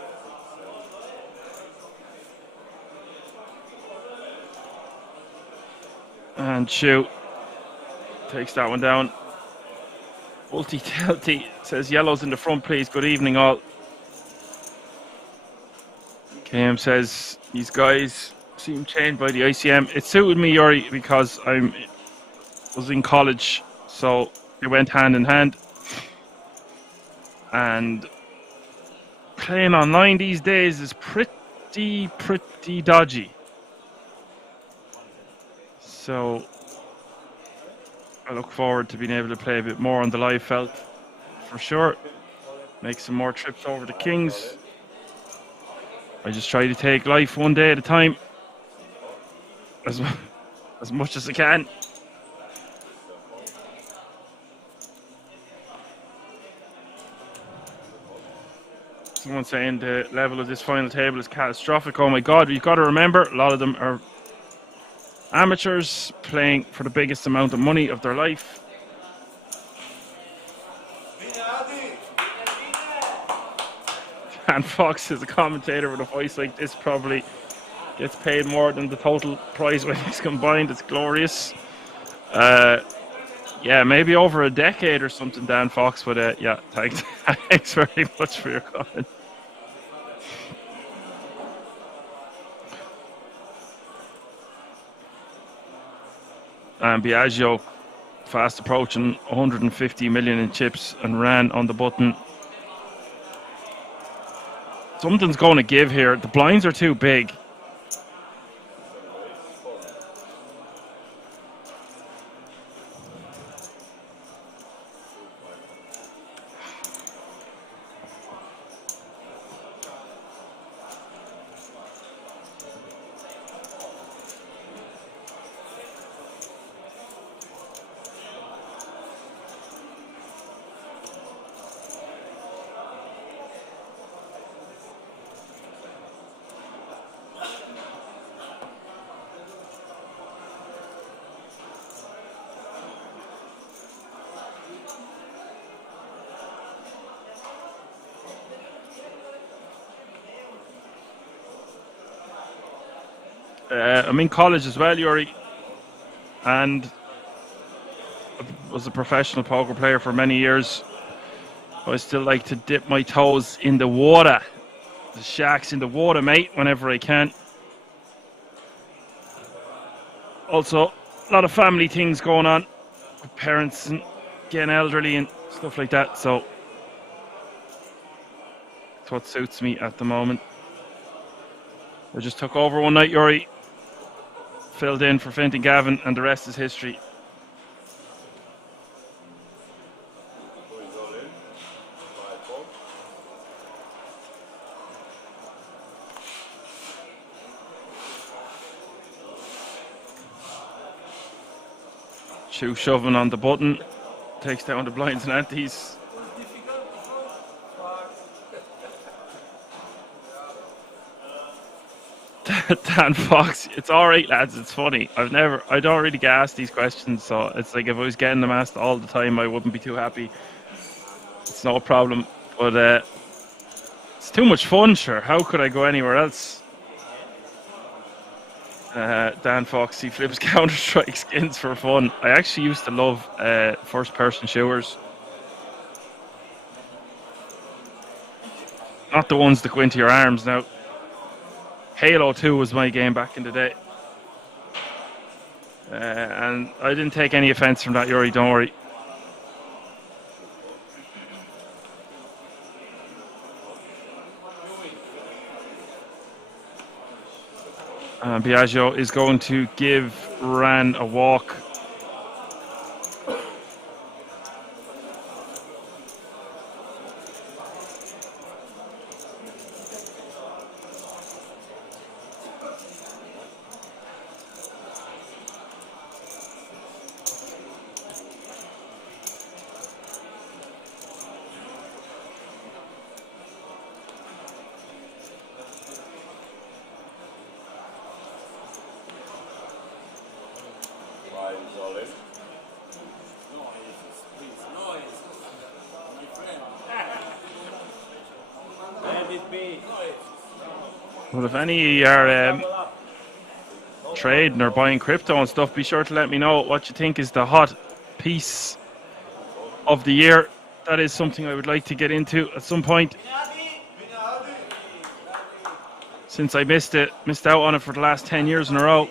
And shoot. Takes that one down. Ulti Telty says, yellows in the front, please. Good evening, all. KM says these guys seem chained by the ICM. It suited me, Yuri, because I was in college, so it went hand in hand. And playing online these days is pretty dodgy. So I look forward to being able to play a bit more on the live felt for sure. Make some more trips over to Kings. I just try to take life one day at a time, as much as I can. Someone saying the level of this final table is catastrophic. Oh my God, you've got to remember, a lot of them are amateurs playing for the biggest amount of money of their life. And Fox is a commentator with a voice like this, probably gets paid more than the total prize winnings combined. It's glorious. Yeah, maybe over a decade or something, Dan Fox, but yeah, thanks. Thanks very much for your comment. And Biagio fast approaching 150 million in chips and ran on the button. Something's going to give here. The blinds are too big. I'm in college as well, Yuri, and was a professional poker player for many years. I still like to dip my toes in the water, the shacks in the water, mate, whenever I can. Also, a lot of family things going on with parents and getting elderly and stuff like that, so that's what suits me at the moment. I just took over one night, Yuri, filled in for Fintan Gavin, and the rest is history. Chew shoving on the button, takes down the blinds and antes. Dan Fox, it's alright lads, it's funny. I don't really get asked these questions, so it's like if I was getting them asked all the time I wouldn't be too happy. It's no problem, but it's too much fun, sure. How could I go anywhere else? Dan Fox, he flips Counter-Strike skins for fun. I actually used to love first-person shooters. Not the ones that go into your arms now. Halo 2 was my game back in the day. And I didn't take any offense from that, Yuri, don't worry. Biagio is going to give Ran a walk. Well, if any of you are trading or buying crypto and stuff, be sure to let me know what you think is the hot piece of the year. That is something I would like to get into at some point. since I missed out on it for the last 10 years in a row.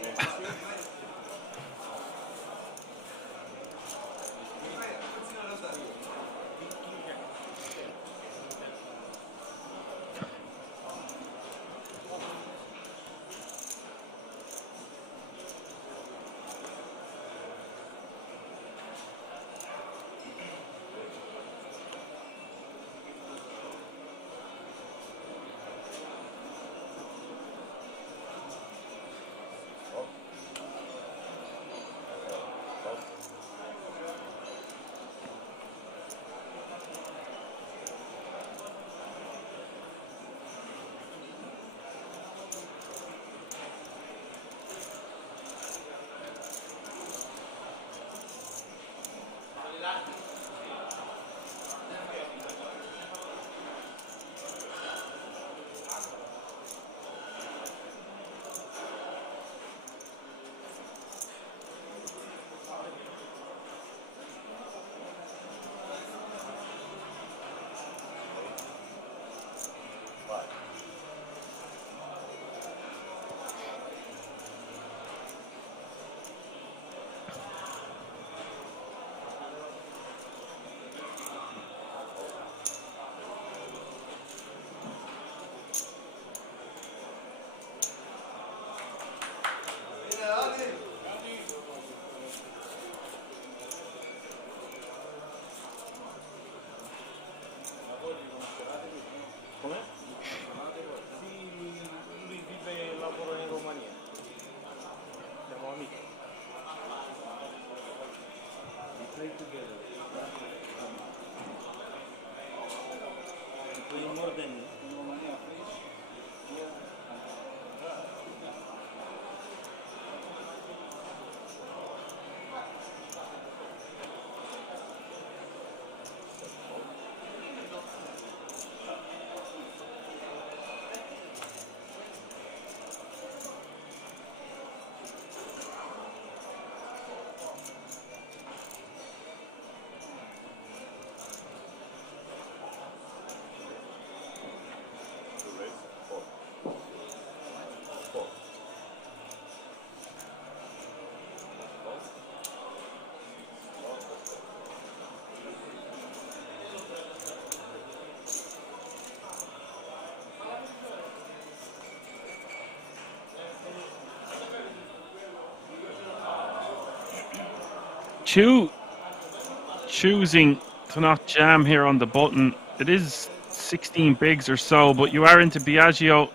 Choosing to not jam here on the button. It is 16 bigs or so, but you are into Biagio.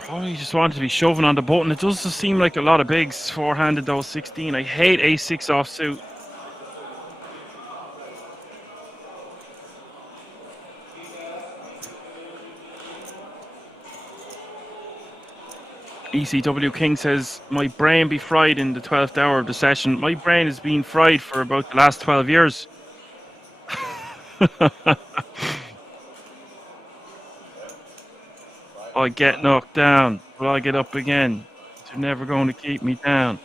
Probably just wanted to be shoving on the button. It does just seem like a lot of bigs, four-handed though, 16. I hate A6 offsuit. ECW King says, my brain be fried in the 12th hour of the session. My brain has been fried for about the last 12 years. I get knocked down, but I get up again. You're never going to keep me down.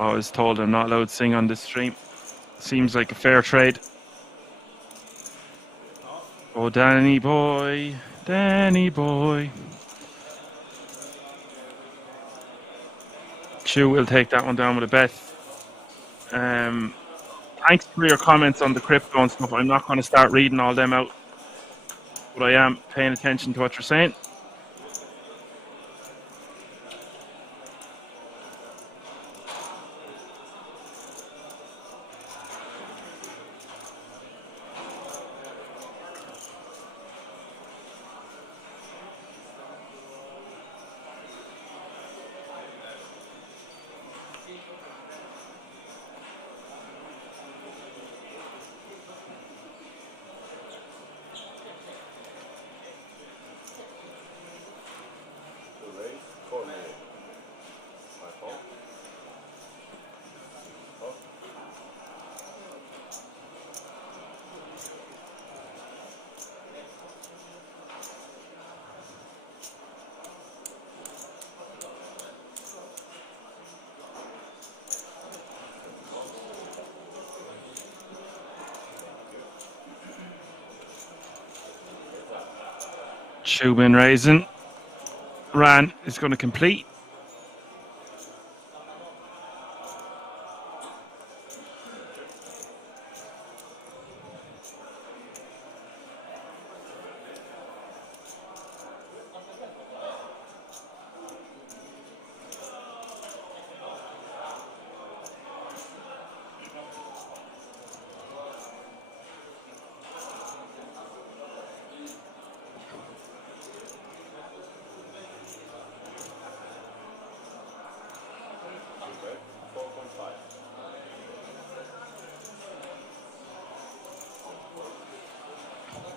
I was told I'm not allowed to sing on this stream. Seems like a fair trade. Oh, Danny boy, Danny boy. Chew will take that one down with a bet. Thanks for your comments on the crypto and stuff. I'm not going to start reading all them out, but I am paying attention to what you're saying. Shubin raising. Ran is going to complete.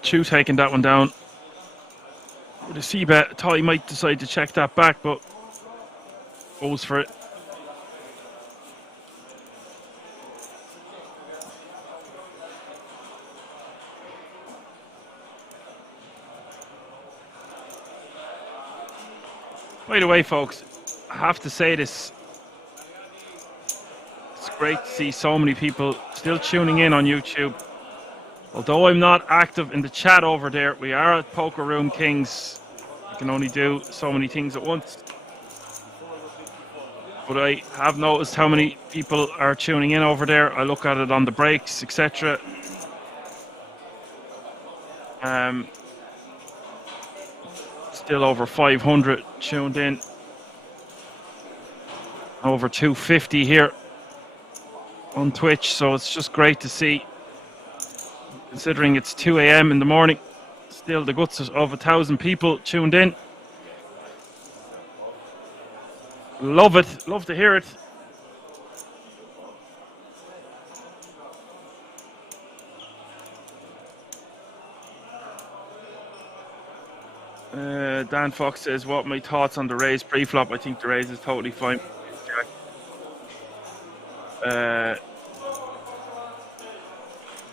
Chu taking that one down. With a C-bet, thought he might decide to check that back, but goes for it. By the way, folks, I have to say this. It's great to see so many people still tuning in on YouTube. Although I'm not active in the chat over there, we are at Poker Room Kings. You can only do so many things at once. But I have noticed how many people are tuning in over there. I look at it on the breaks, etc. Still over 500 tuned in. Over 250 here on Twitch, so it's just great to see. Considering it's 2 a.m. in the morning, still the guts of 1,000 people tuned in. Love it, love to hear it. Dan Fox says, what are my thoughts on the raise pre-flop? I think the raise is totally fine.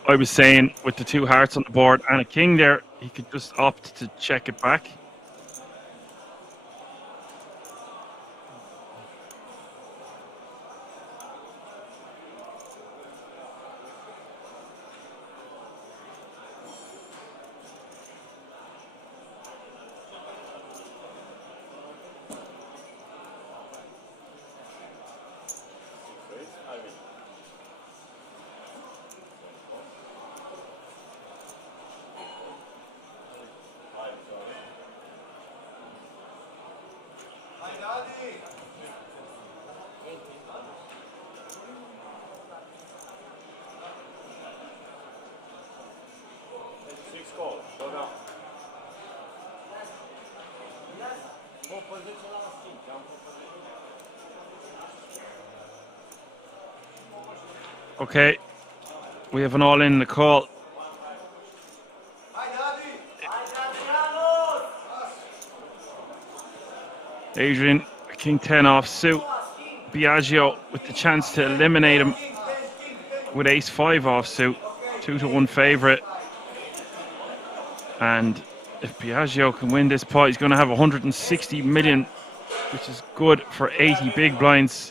I was saying with the 2 hearts on the board and a king there, he could just opt to check it back. Okay, we have an all-in in the call. Adrian, king 10 off suit. Biagio with the chance to eliminate him with ace 5 off suit. 2-1 favourite. And if Biagio can win this pot, he's going to have 160 million, which is good for 80 big blinds.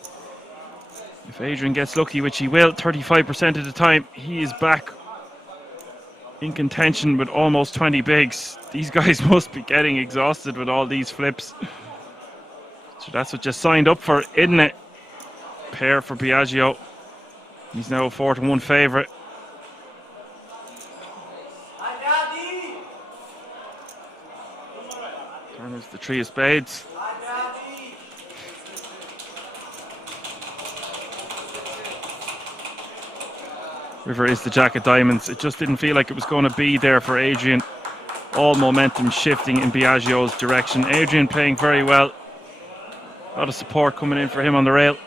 If Adrian gets lucky, which he will, 35% of the time, he is back in contention with almost 20 bigs. These guys must be getting exhausted with all these flips. So that's what you signed up for, isn't it? Pair for Biagio. He's now a 4-1 favourite. Turner's the 3 of spades. River is the jack of diamonds. It just didn't feel like it was going to be there for Adrian. All momentum shifting in Biagio's direction. Adrian playing very well. A lot of support coming in for him on the rail.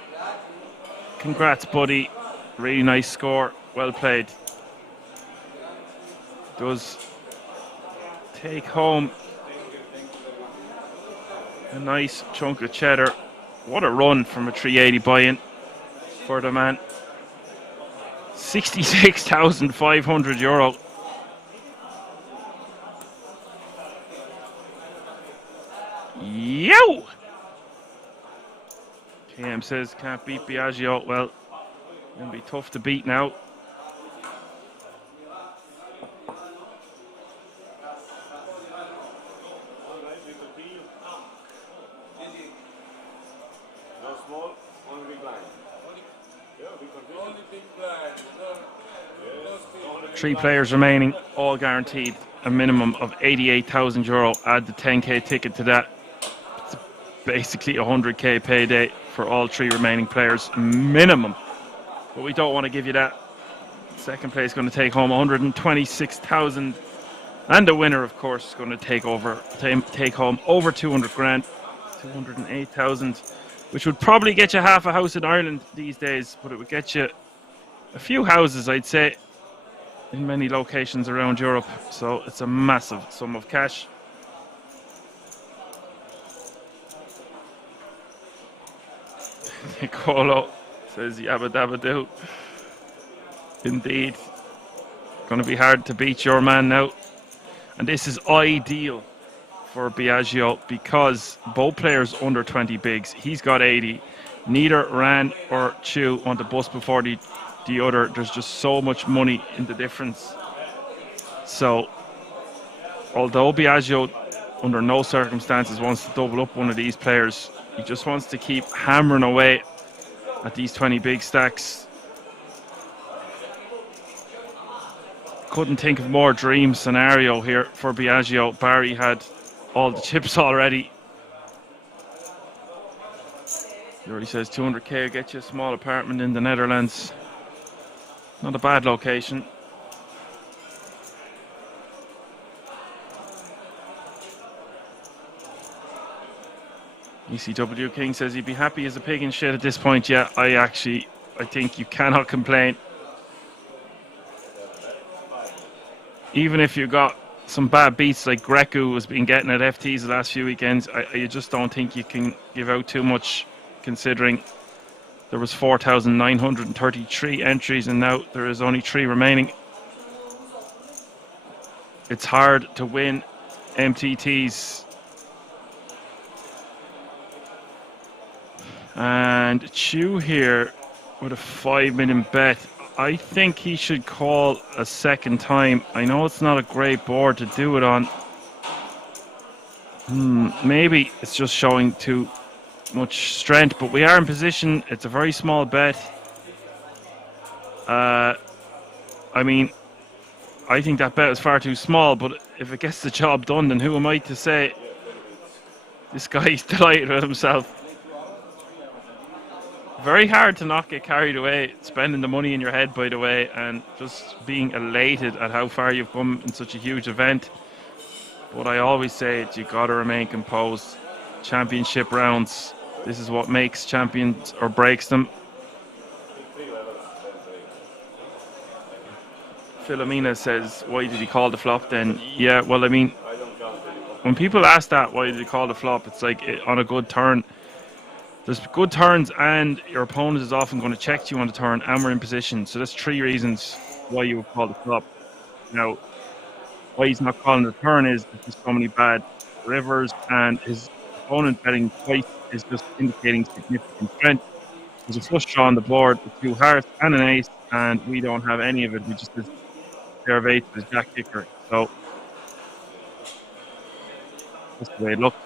Congrats, buddy. Really nice score. Well played. Does take home a nice chunk of cheddar. What a run from a 380 buy-in for the man. 66,500 euro. Yo! KM says can't beat Biagio. Well, it'll be tough to beat now. 3 players remaining, all guaranteed a minimum of €88,000. Add the 10k ticket to that. It's basically a 100k payday for all 3 remaining players minimum. But we don't want to give you that. Second place is going to take home 126,000, and the winner, of course, is going to take home over 200 grand, 208,000, which would probably get you half a house in Ireland these days, but it would get you a few houses, I'd say, in many locations around Europe. So it's a massive sum of cash. Nicolo says yabba dabba do. Indeed. Going to be hard to beat your man now. And this is ideal for Biagio because both players under 20 bigs. He's got 80. Neither Ran or Chu want to bust before the other. There's just so much money in the difference. So, although Biagio under no circumstances wants to double up one of these players, he just wants to keep hammering away at these 20 big stacks. Couldn't think of more dream scenario here for Biagio. Barry had all the chips already. He already says 200k will get you a small apartment in the Netherlands. Not a bad location. ECW King says he'd be happy as a pig in shit at this point. Yeah, I think you cannot complain. Even if you got some bad beats like Greco has been getting at FTs the last few weekends, I just don't think you can give out too much, considering there was 4,933 entries and now there is only 3 remaining. It's hard to win MTTs. And Chu here with a 5 million bet. I think he should call a second time. I know it's not a great board to do it on. Maybe it's just showing too much strength, but we are in position. It's a very small bet. I mean, I think that bet is far too small, but if it gets the job done, then who am I to say? This guy's delighted with himself. Very hard to not get carried away, spending the money in your head, by the way, and just being elated at how far you've come in such a huge event. But I always say it, you got to remain composed. Championship rounds, this is what makes champions or breaks them. Philomena says, why did he call the flop then? Yeah, well, I mean, when people ask that, why did he call the flop, it's like on a good turn. There's good turns and your opponent is often going to check you on the turn and we're in position. So there's 3 reasons why you would call the flop. Now, why he's not calling the turn is there's so many bad rivers and his opponent betting twice is just indicating significant strength. There's a flush draw on the board with 2 hearts and an ace, and we don't have any of it. We just have a pair of 8s with a jack kicker. So that's the way it looks.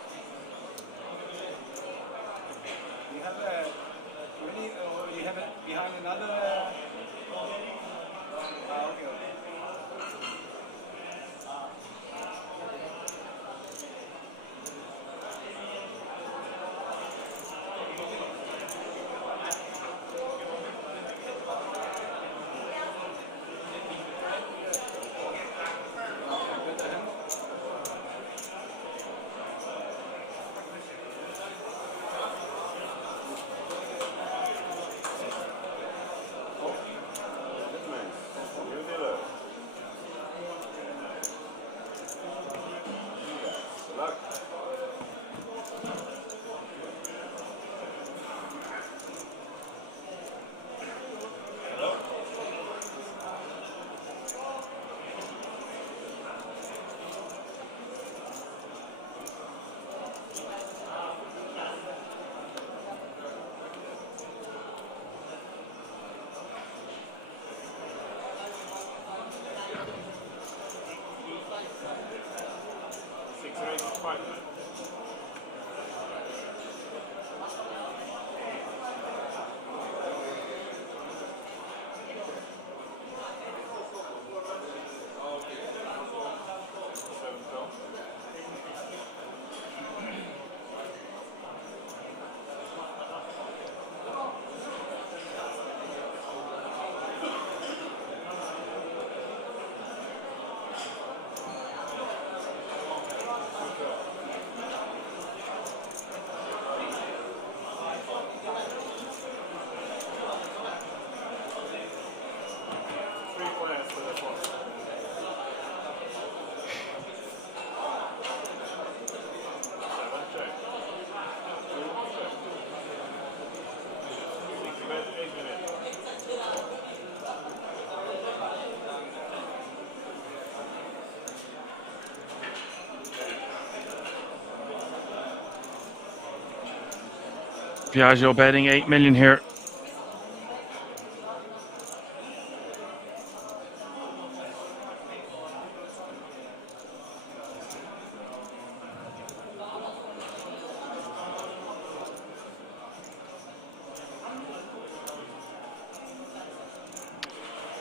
Piaggio betting 8 million here.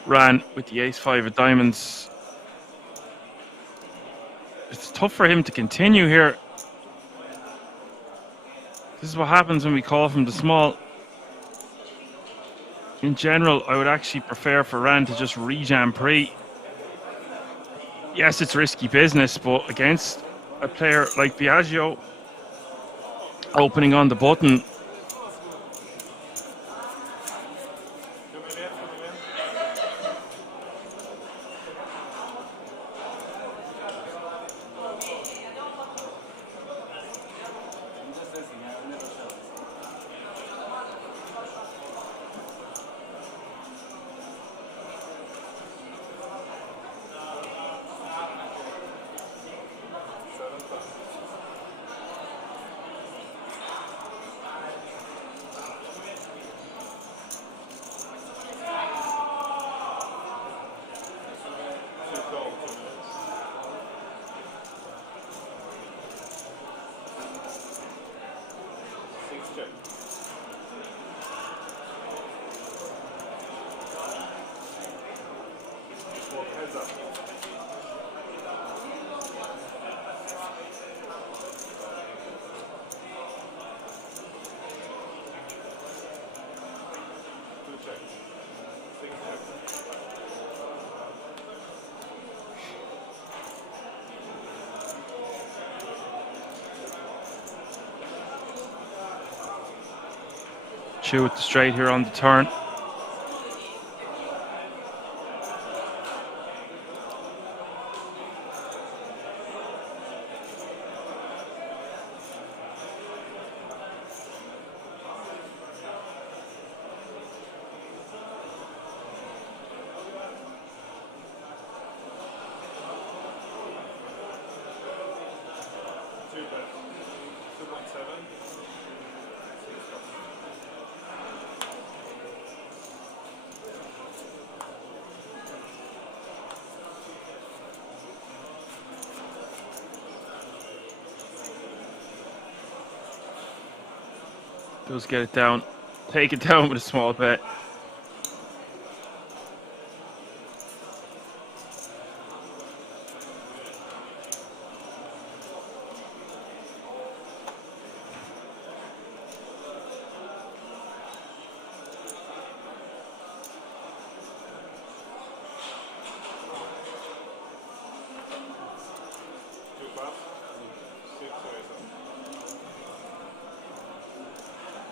Ran with the ace-5 of diamonds. It's tough for him to continue here. This is what happens when we call from the small. In general, I would actually prefer for Ran to just rejam pre. Yes, it's risky business, but against a player like Piaggio, opening on the button, chew with the straight here on the turn. Does get it down. Take it down with a small bet.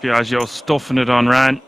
Piaggio stuffing it on Ran.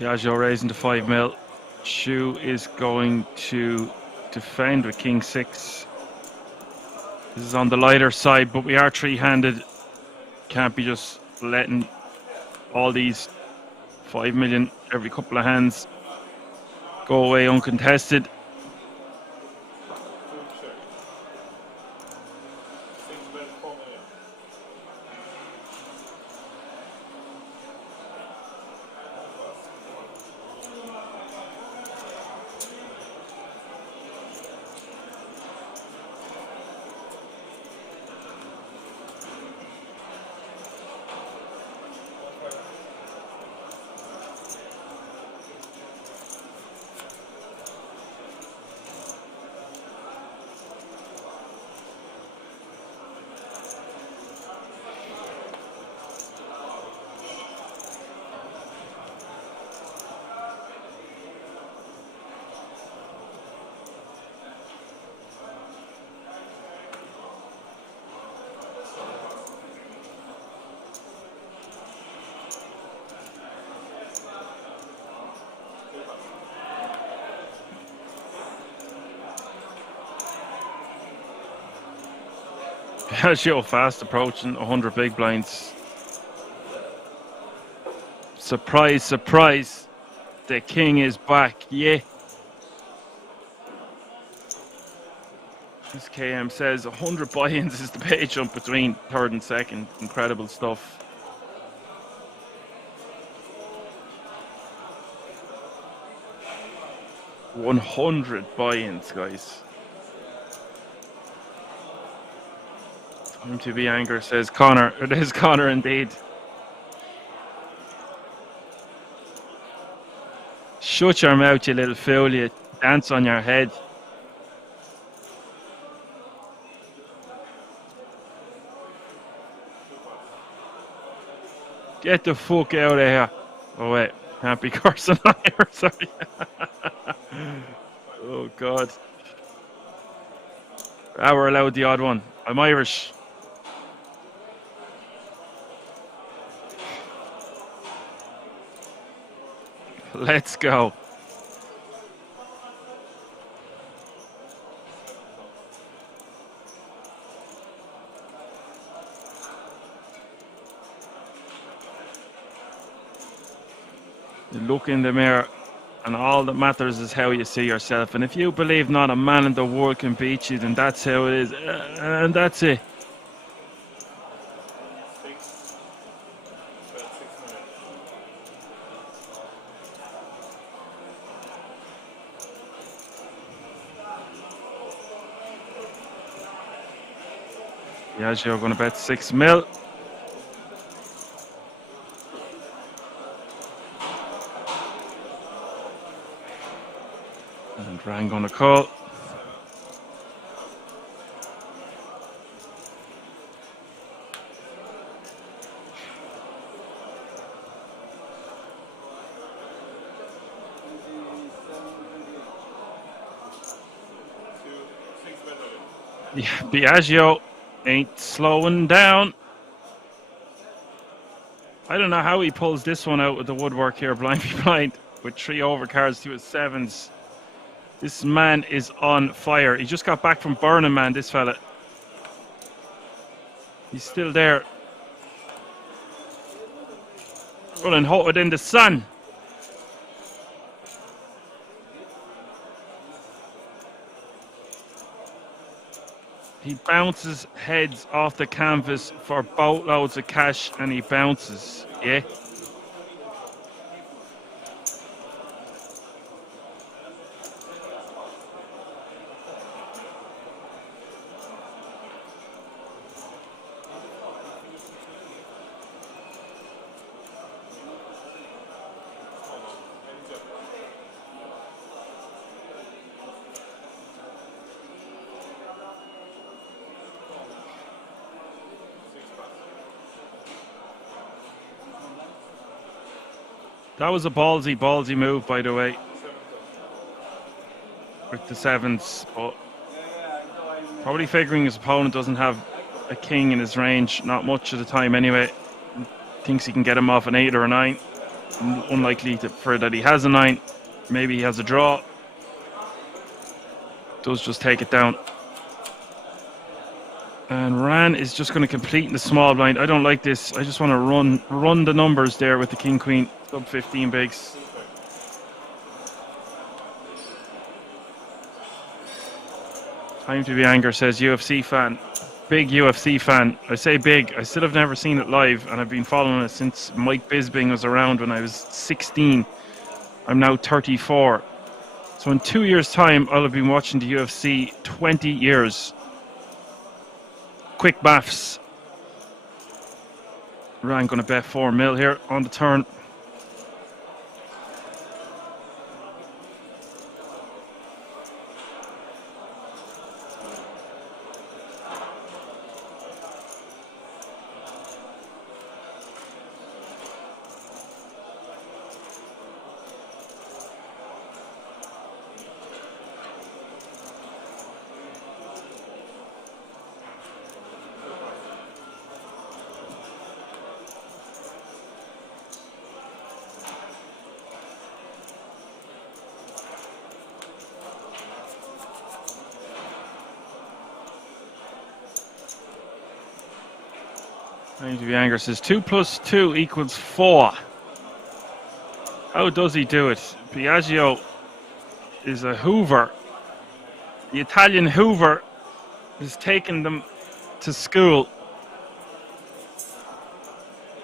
Piaggio raising to 5 mil. Shu is going to defend with King 6. This is on the lighter side, but we are three-handed. Can't be just letting all these 5 million every couple of hands go away uncontested. Piaggio fast approaching 100 big blinds. Surprise, surprise. The king is back. Yeah. This KM says 100 buy-ins is the pay jump between third and second. Incredible stuff. $100 buy-ins, guys. Time to be angry, says Connor. It is Connor indeed. Shut your mouth, you little fool. You dance on your head. Get the fuck out of here. Oh wait, can't be cursing on here, sorry. Oh god. We're allowed the odd one. I'm Irish. Let's go. You look in the mirror, and all that matters is how you see yourself. And if you believe not a man in the world can beat you, then that's how it is. And that's it. Yes, you're going to bet 6 mil. And Ryan going to call. Yeah, Biagio ain't slowing down. I don't know how he pulls this one out with the woodwork here, blind be blind, with 3 overcards to his 7s. This man is on fire. He just got back from Burning Man, this fella. He's still there. Running hotter than the sun. He bounces heads off the canvas for boatloads of cash, and he bounces. Yeah. That was a ballsy move, by the way, with the 7s, but probably figuring his opponent doesn't have a king in his range, not much of the time anyway. Thinks he can get him off an 8 or a 9. Unlikely for that he has a 9. Maybe he has a draw. Does just take it down. And Ran is just going to complete in the small blind. I don't like this. I just want to run the numbers there with the king-queen. Sub 15 bigs. Time to be angry, says UFC fan. Big UFC fan. I say big. I still have never seen it live, and I've been following it since Mike Bisping was around when I was 16. I'm now 34. So in 2 years' time, I'll have been watching the UFC 20 years. Quick maths. Ryan going to bet 4 mil here on the turn. Anger says 2 plus 2 equals 4. How does he do it? Biagio is a Hoover. The Italian Hoover is taking them to school.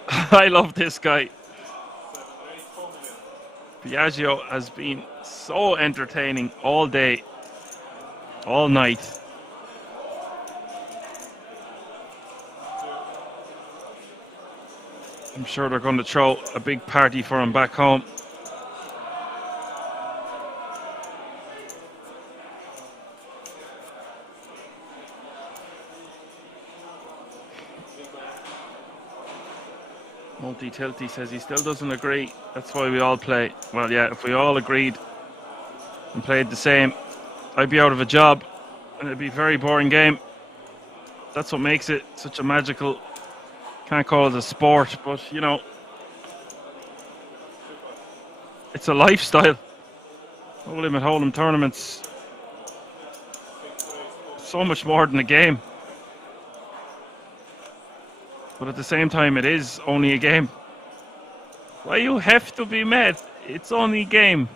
I love this guy. Biagio has been so entertaining all day, all night. I'm sure they're going to throw a big party for him back home. Multi-Tilty says he still doesn't agree. That's why we all play. Well, yeah, if we all agreed and played the same, I'd be out of a job and it'd be a very boring game. That's what makes it such a magical, can't call it a sport, but you know, it's a lifestyle. No limit hold'em tournaments, so much more than a game. But at the same time, it is only a game. Why you have to be mad? It's only a game.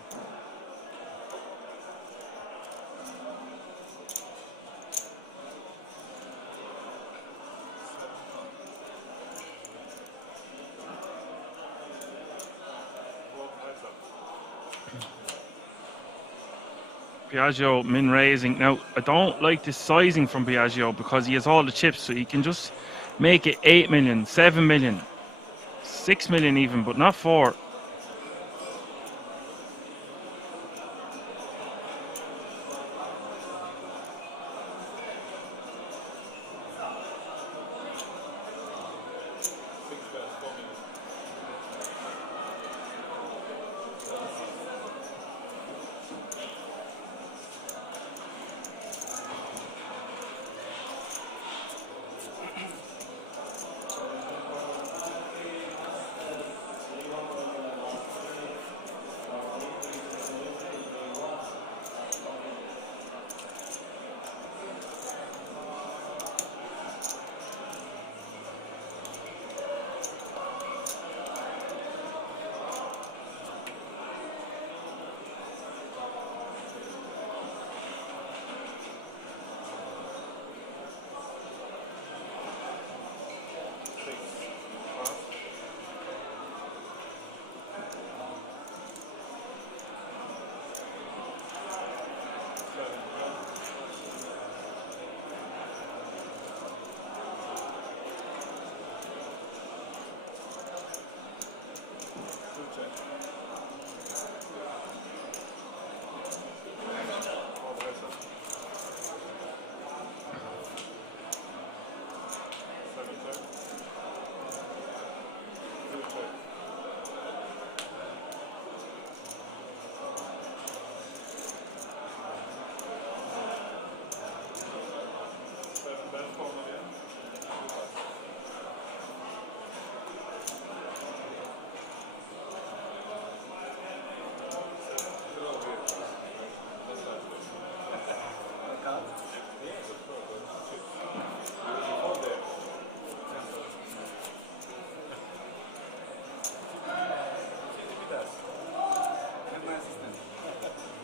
Biagio min raising. Now, I don't like this sizing from Biagio because he has all the chips, so he can just make it 8 million, 7 million, 6 million even, but not 4.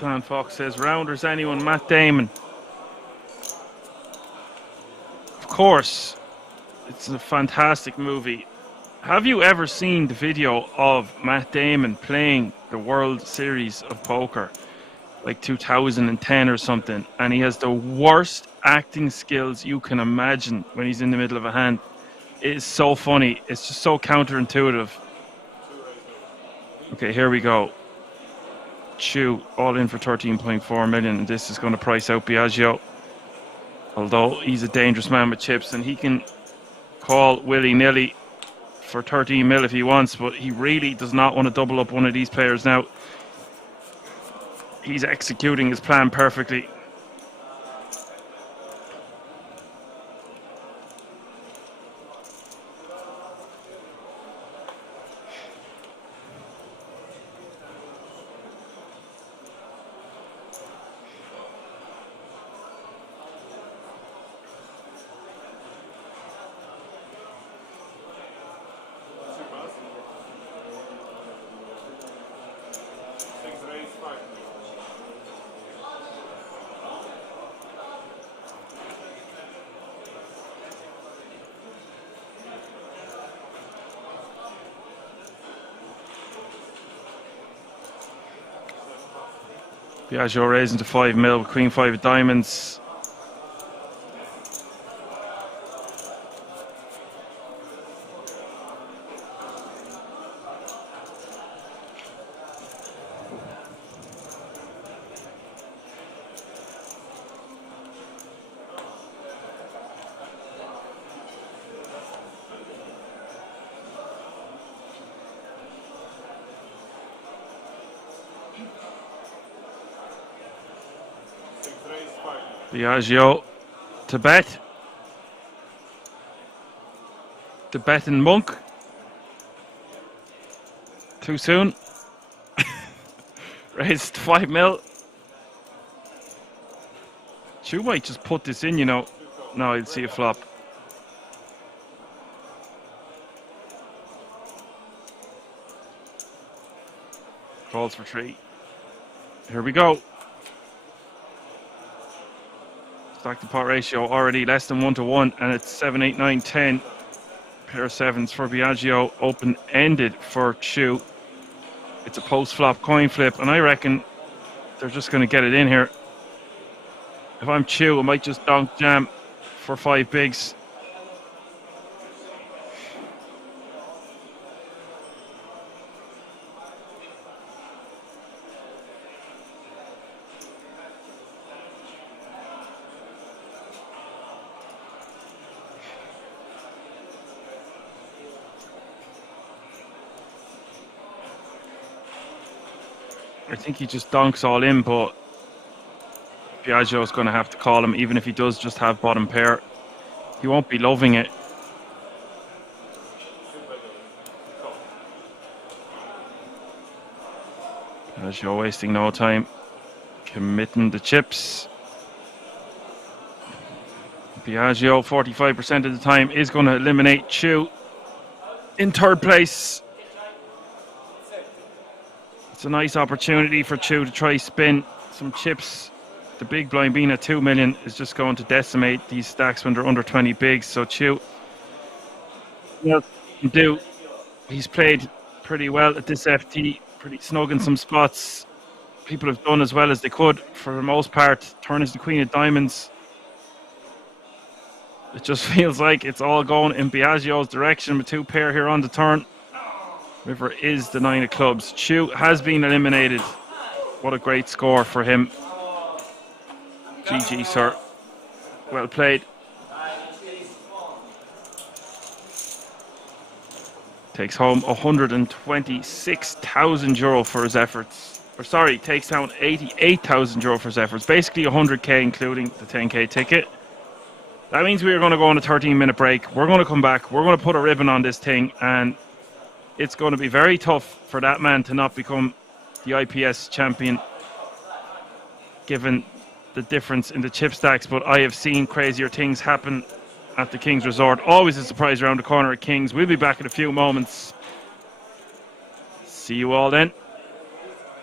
Dan Fox says, rounders anyone, Matt Damon. Of course, it's a fantastic movie. Have you ever seen the video of Matt Damon playing the World Series of Poker, like 2010 or something, and he has the worst acting skills you can imagine when he's in the middle of a hand? It is so funny. It's just so counterintuitive. Okay, here we go. Chew all in for 13.4 million, and this is going to price out Biagio. Although he's a dangerous man with chips and he can call willy-nilly for 13 mil if he wants, but he really does not want to double up one of these players now. He's executing his plan perfectly. Biagio raising to 5 mil with Queen 5 of diamonds. Biagio to bet. To bet and Monk. Too soon. Raised 5 mil. Chu might just put this in, you know. No, he'll see a flop. Calls for 3. Here we go. Stack to pot ratio already less than 1 to 1, and it's 7, 8, 9, 10. Pair of 7s for Biagio, open-ended for Chu. It's a post-flop coin flip, and I reckon they're just going to get it in here. If I'm Chu, I might just donk jam for 5 bigs. I think he just donks all in, but Biagio's going to have to call him, even if he does just have bottom pair. He won't be loving it. Biagio wasting no time, committing the chips. Biagio, 45% of the time, is going to eliminate Chu in 3rd place. It's a nice opportunity for Chu to try spin some chips. The big blind being at 2 million is just going to decimate these stacks when they're under 20 bigs. So Chu, he's played pretty well at this FT, pretty snug in some spots. People have done as well as they could for the most part. Turn is the Queen of Diamonds. It just feels like it's all going in Biagio's direction with 2 pair here on the turn. River is the 9 of clubs. Chu has been eliminated. What a great score for him. GG, sir. Well played. Takes home €126,000 for his efforts. Or sorry, takes home €88,000 for his efforts. Basically 100k including the 10k ticket. That means we are going to go on a 13-minute break. We're going to come back. We're going to put a ribbon on this thing, and it's going to be very tough for that man to not become the IPS champion, given the difference in the chip stacks. But I have seen crazier things happen at the King's Resort. Always a surprise around the corner at King's. We'll be back in a few moments. See you all then.